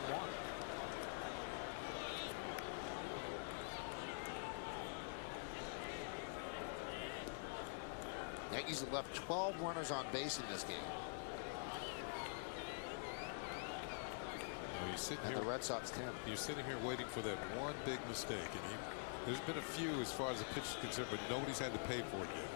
Yankees have left 12 runners on base in this game. Well, you're sitting and here, the Red Sox 10. You're sitting here waiting for that one big mistake, and there's been a few as far as the pitch is concerned, but nobody's had to pay for it yet.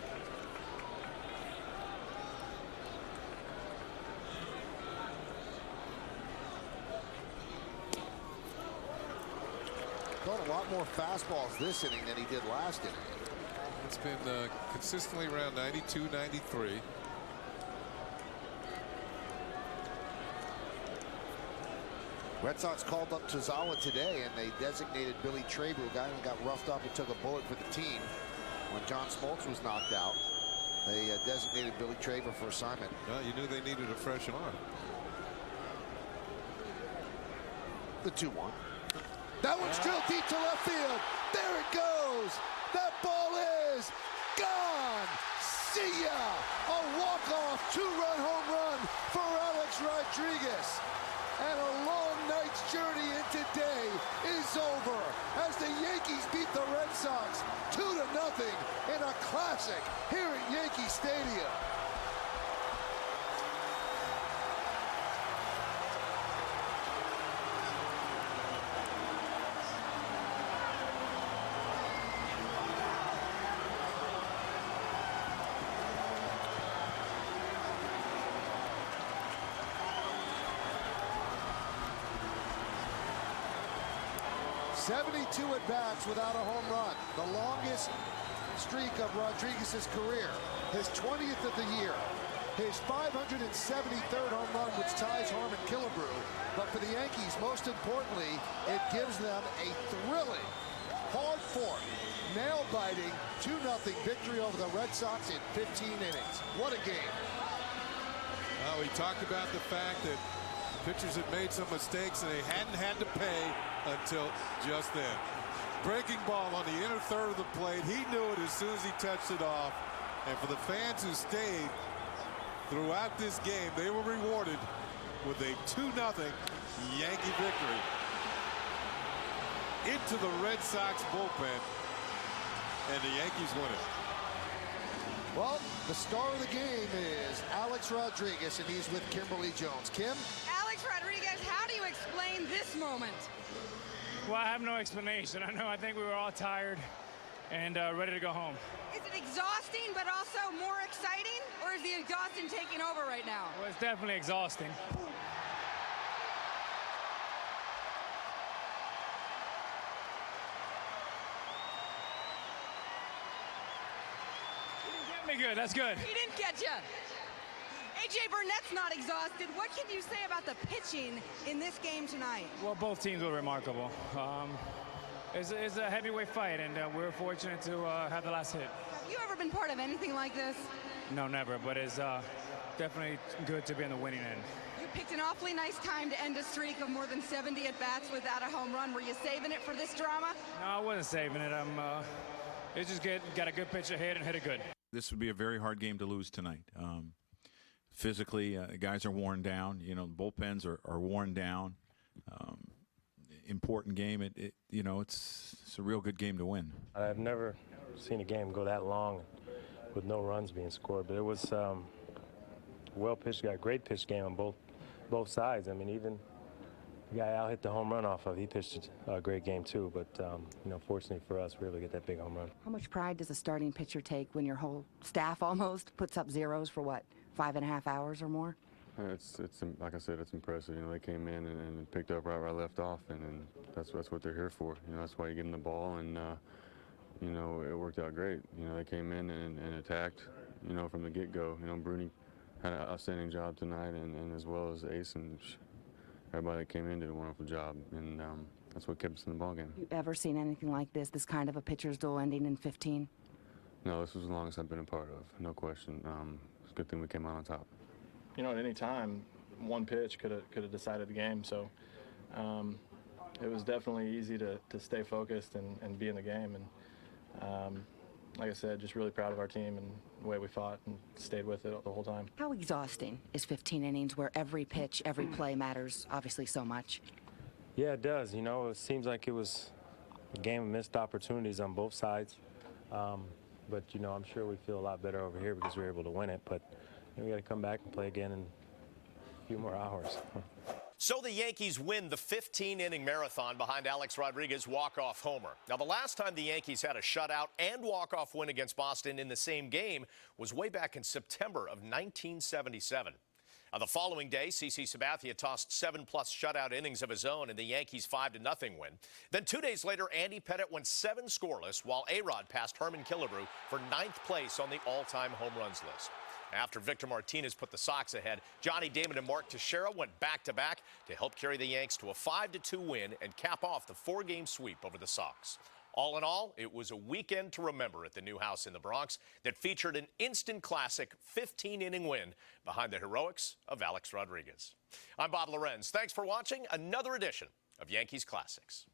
Caught a lot more fastballs this inning than he did last inning. It's been consistently around 92, 93. Red Sox called up Tozawa today, and they designated Billy Traber, a guy who got roughed up and took a bullet for the team when John Smoltz was knocked out. They designated Billy Traber for assignment. Well, you knew they needed a fresh arm. The 2-1. That one's drilled deep to left field. There it goes. That ball is gone. See ya. A walk-off 2-run home run for Alex Rodriguez. And a long night's journey into day is over as the Yankees beat the Red Sox 2-0 in a classic here at Yankee Stadium. 72 at-bats without a home run. The longest streak of Rodriguez's career. His 20th of the year. His 573rd home run, which ties Harmon Killebrew. But for the Yankees, most importantly, it gives them a thrilling, hard-fought, nail-biting 2-0 victory over the Red Sox in 15 innings. What a game. Well, we talked about the fact that pitchers had made some mistakes and they hadn't had to pay until just then. Breaking ball on the inner third of the plate. He knew it as soon as he touched it off. And for the fans who stayed throughout this game, they were rewarded with a 2-0 Yankee victory. Into the Red Sox bullpen, and the Yankees win it. Well, the star of the game is Alex Rodriguez, and he's with Kimberly Jones. Kim? Alex Rodriguez, how do you explain this moment? Well, I have no explanation. I think we were all tired and ready to go home. Is it exhausting but also more exciting, or is the exhaustion taking over right now? Well, it's definitely exhausting. He didn't get me good. That's good. He didn't get you. A.J. Burnett's not exhausted. What can you say about the pitching in this game tonight? Well, both teams were remarkable. It's a heavyweight fight, and we were fortunate to have the last hit. Have you ever been part of anything like this? No, never, but it's definitely good to be on the winning end. You picked an awfully nice time to end a streak of more than 70 at-bats without a home run. Were you saving it for this drama? No, I wasn't saving it. It's just got a good pitch ahead and hit it good. This would be a very hard game to lose tonight. Physically, guys are worn down. The bullpens are worn down. Important game. It's a real good game to win. I've never seen a game go that long with no runs being scored, but it was well pitched. Got a great pitch game on both sides. I mean, even the guy Al hit the home run off of, he pitched a great game too. But fortunately for us, we were able to get that big home run. How much pride does a starting pitcher take when your whole staff almost puts up zeros for what, 5.5 hours or more? It's like I said, it's impressive. They came in and picked up right where I left off, and that's what they're here for. That's why you give them the ball, and it worked out great. They came in and attacked, from the get-go. Bruni had an outstanding job tonight, and as well as Ace and everybody that came in did a wonderful job, and that's what kept us in the ballgame. You ever seen anything like this kind of a pitcher's duel ending in 15? No, this was the longest I've been a part of, no question. It's a good thing we came out on top. At any time, one pitch could have decided the game. So it was definitely easy to stay focused and be in the game. And like I said, just really proud of our team and the way we fought and stayed with it the whole time. How exhausting is 15 innings where every pitch, every play matters obviously so much? Yeah, it does. It seems like it was a game of missed opportunities on both sides. But I'm sure we feel a lot better over here because we were able to win it. But we got to come back and play again in a few more hours. So the Yankees win the 15-inning marathon behind Alex Rodriguez's walk-off homer. Now, the last time the Yankees had a shutout and walk-off win against Boston in the same game was way back in September of 1977. The following day, CC Sabathia tossed 7+ shutout innings of his own in the Yankees' 5-0 win. Then 2 days later, Andy Pettitte went 7 scoreless, while Arod passed Harmon Killebrew for 9th place on the all-time home runs list. After Victor Martinez put the Sox ahead, Johnny Damon and Mark Teixeira went back-to-back to help carry the Yanks to a 5-2 win and cap off the 4-game sweep over the Sox. All in all, it was a weekend to remember at the new house in the Bronx that featured an instant classic 15-inning win behind the heroics of Alex Rodriguez. I'm Bob Lorenz. Thanks for watching another edition of Yankees Classics.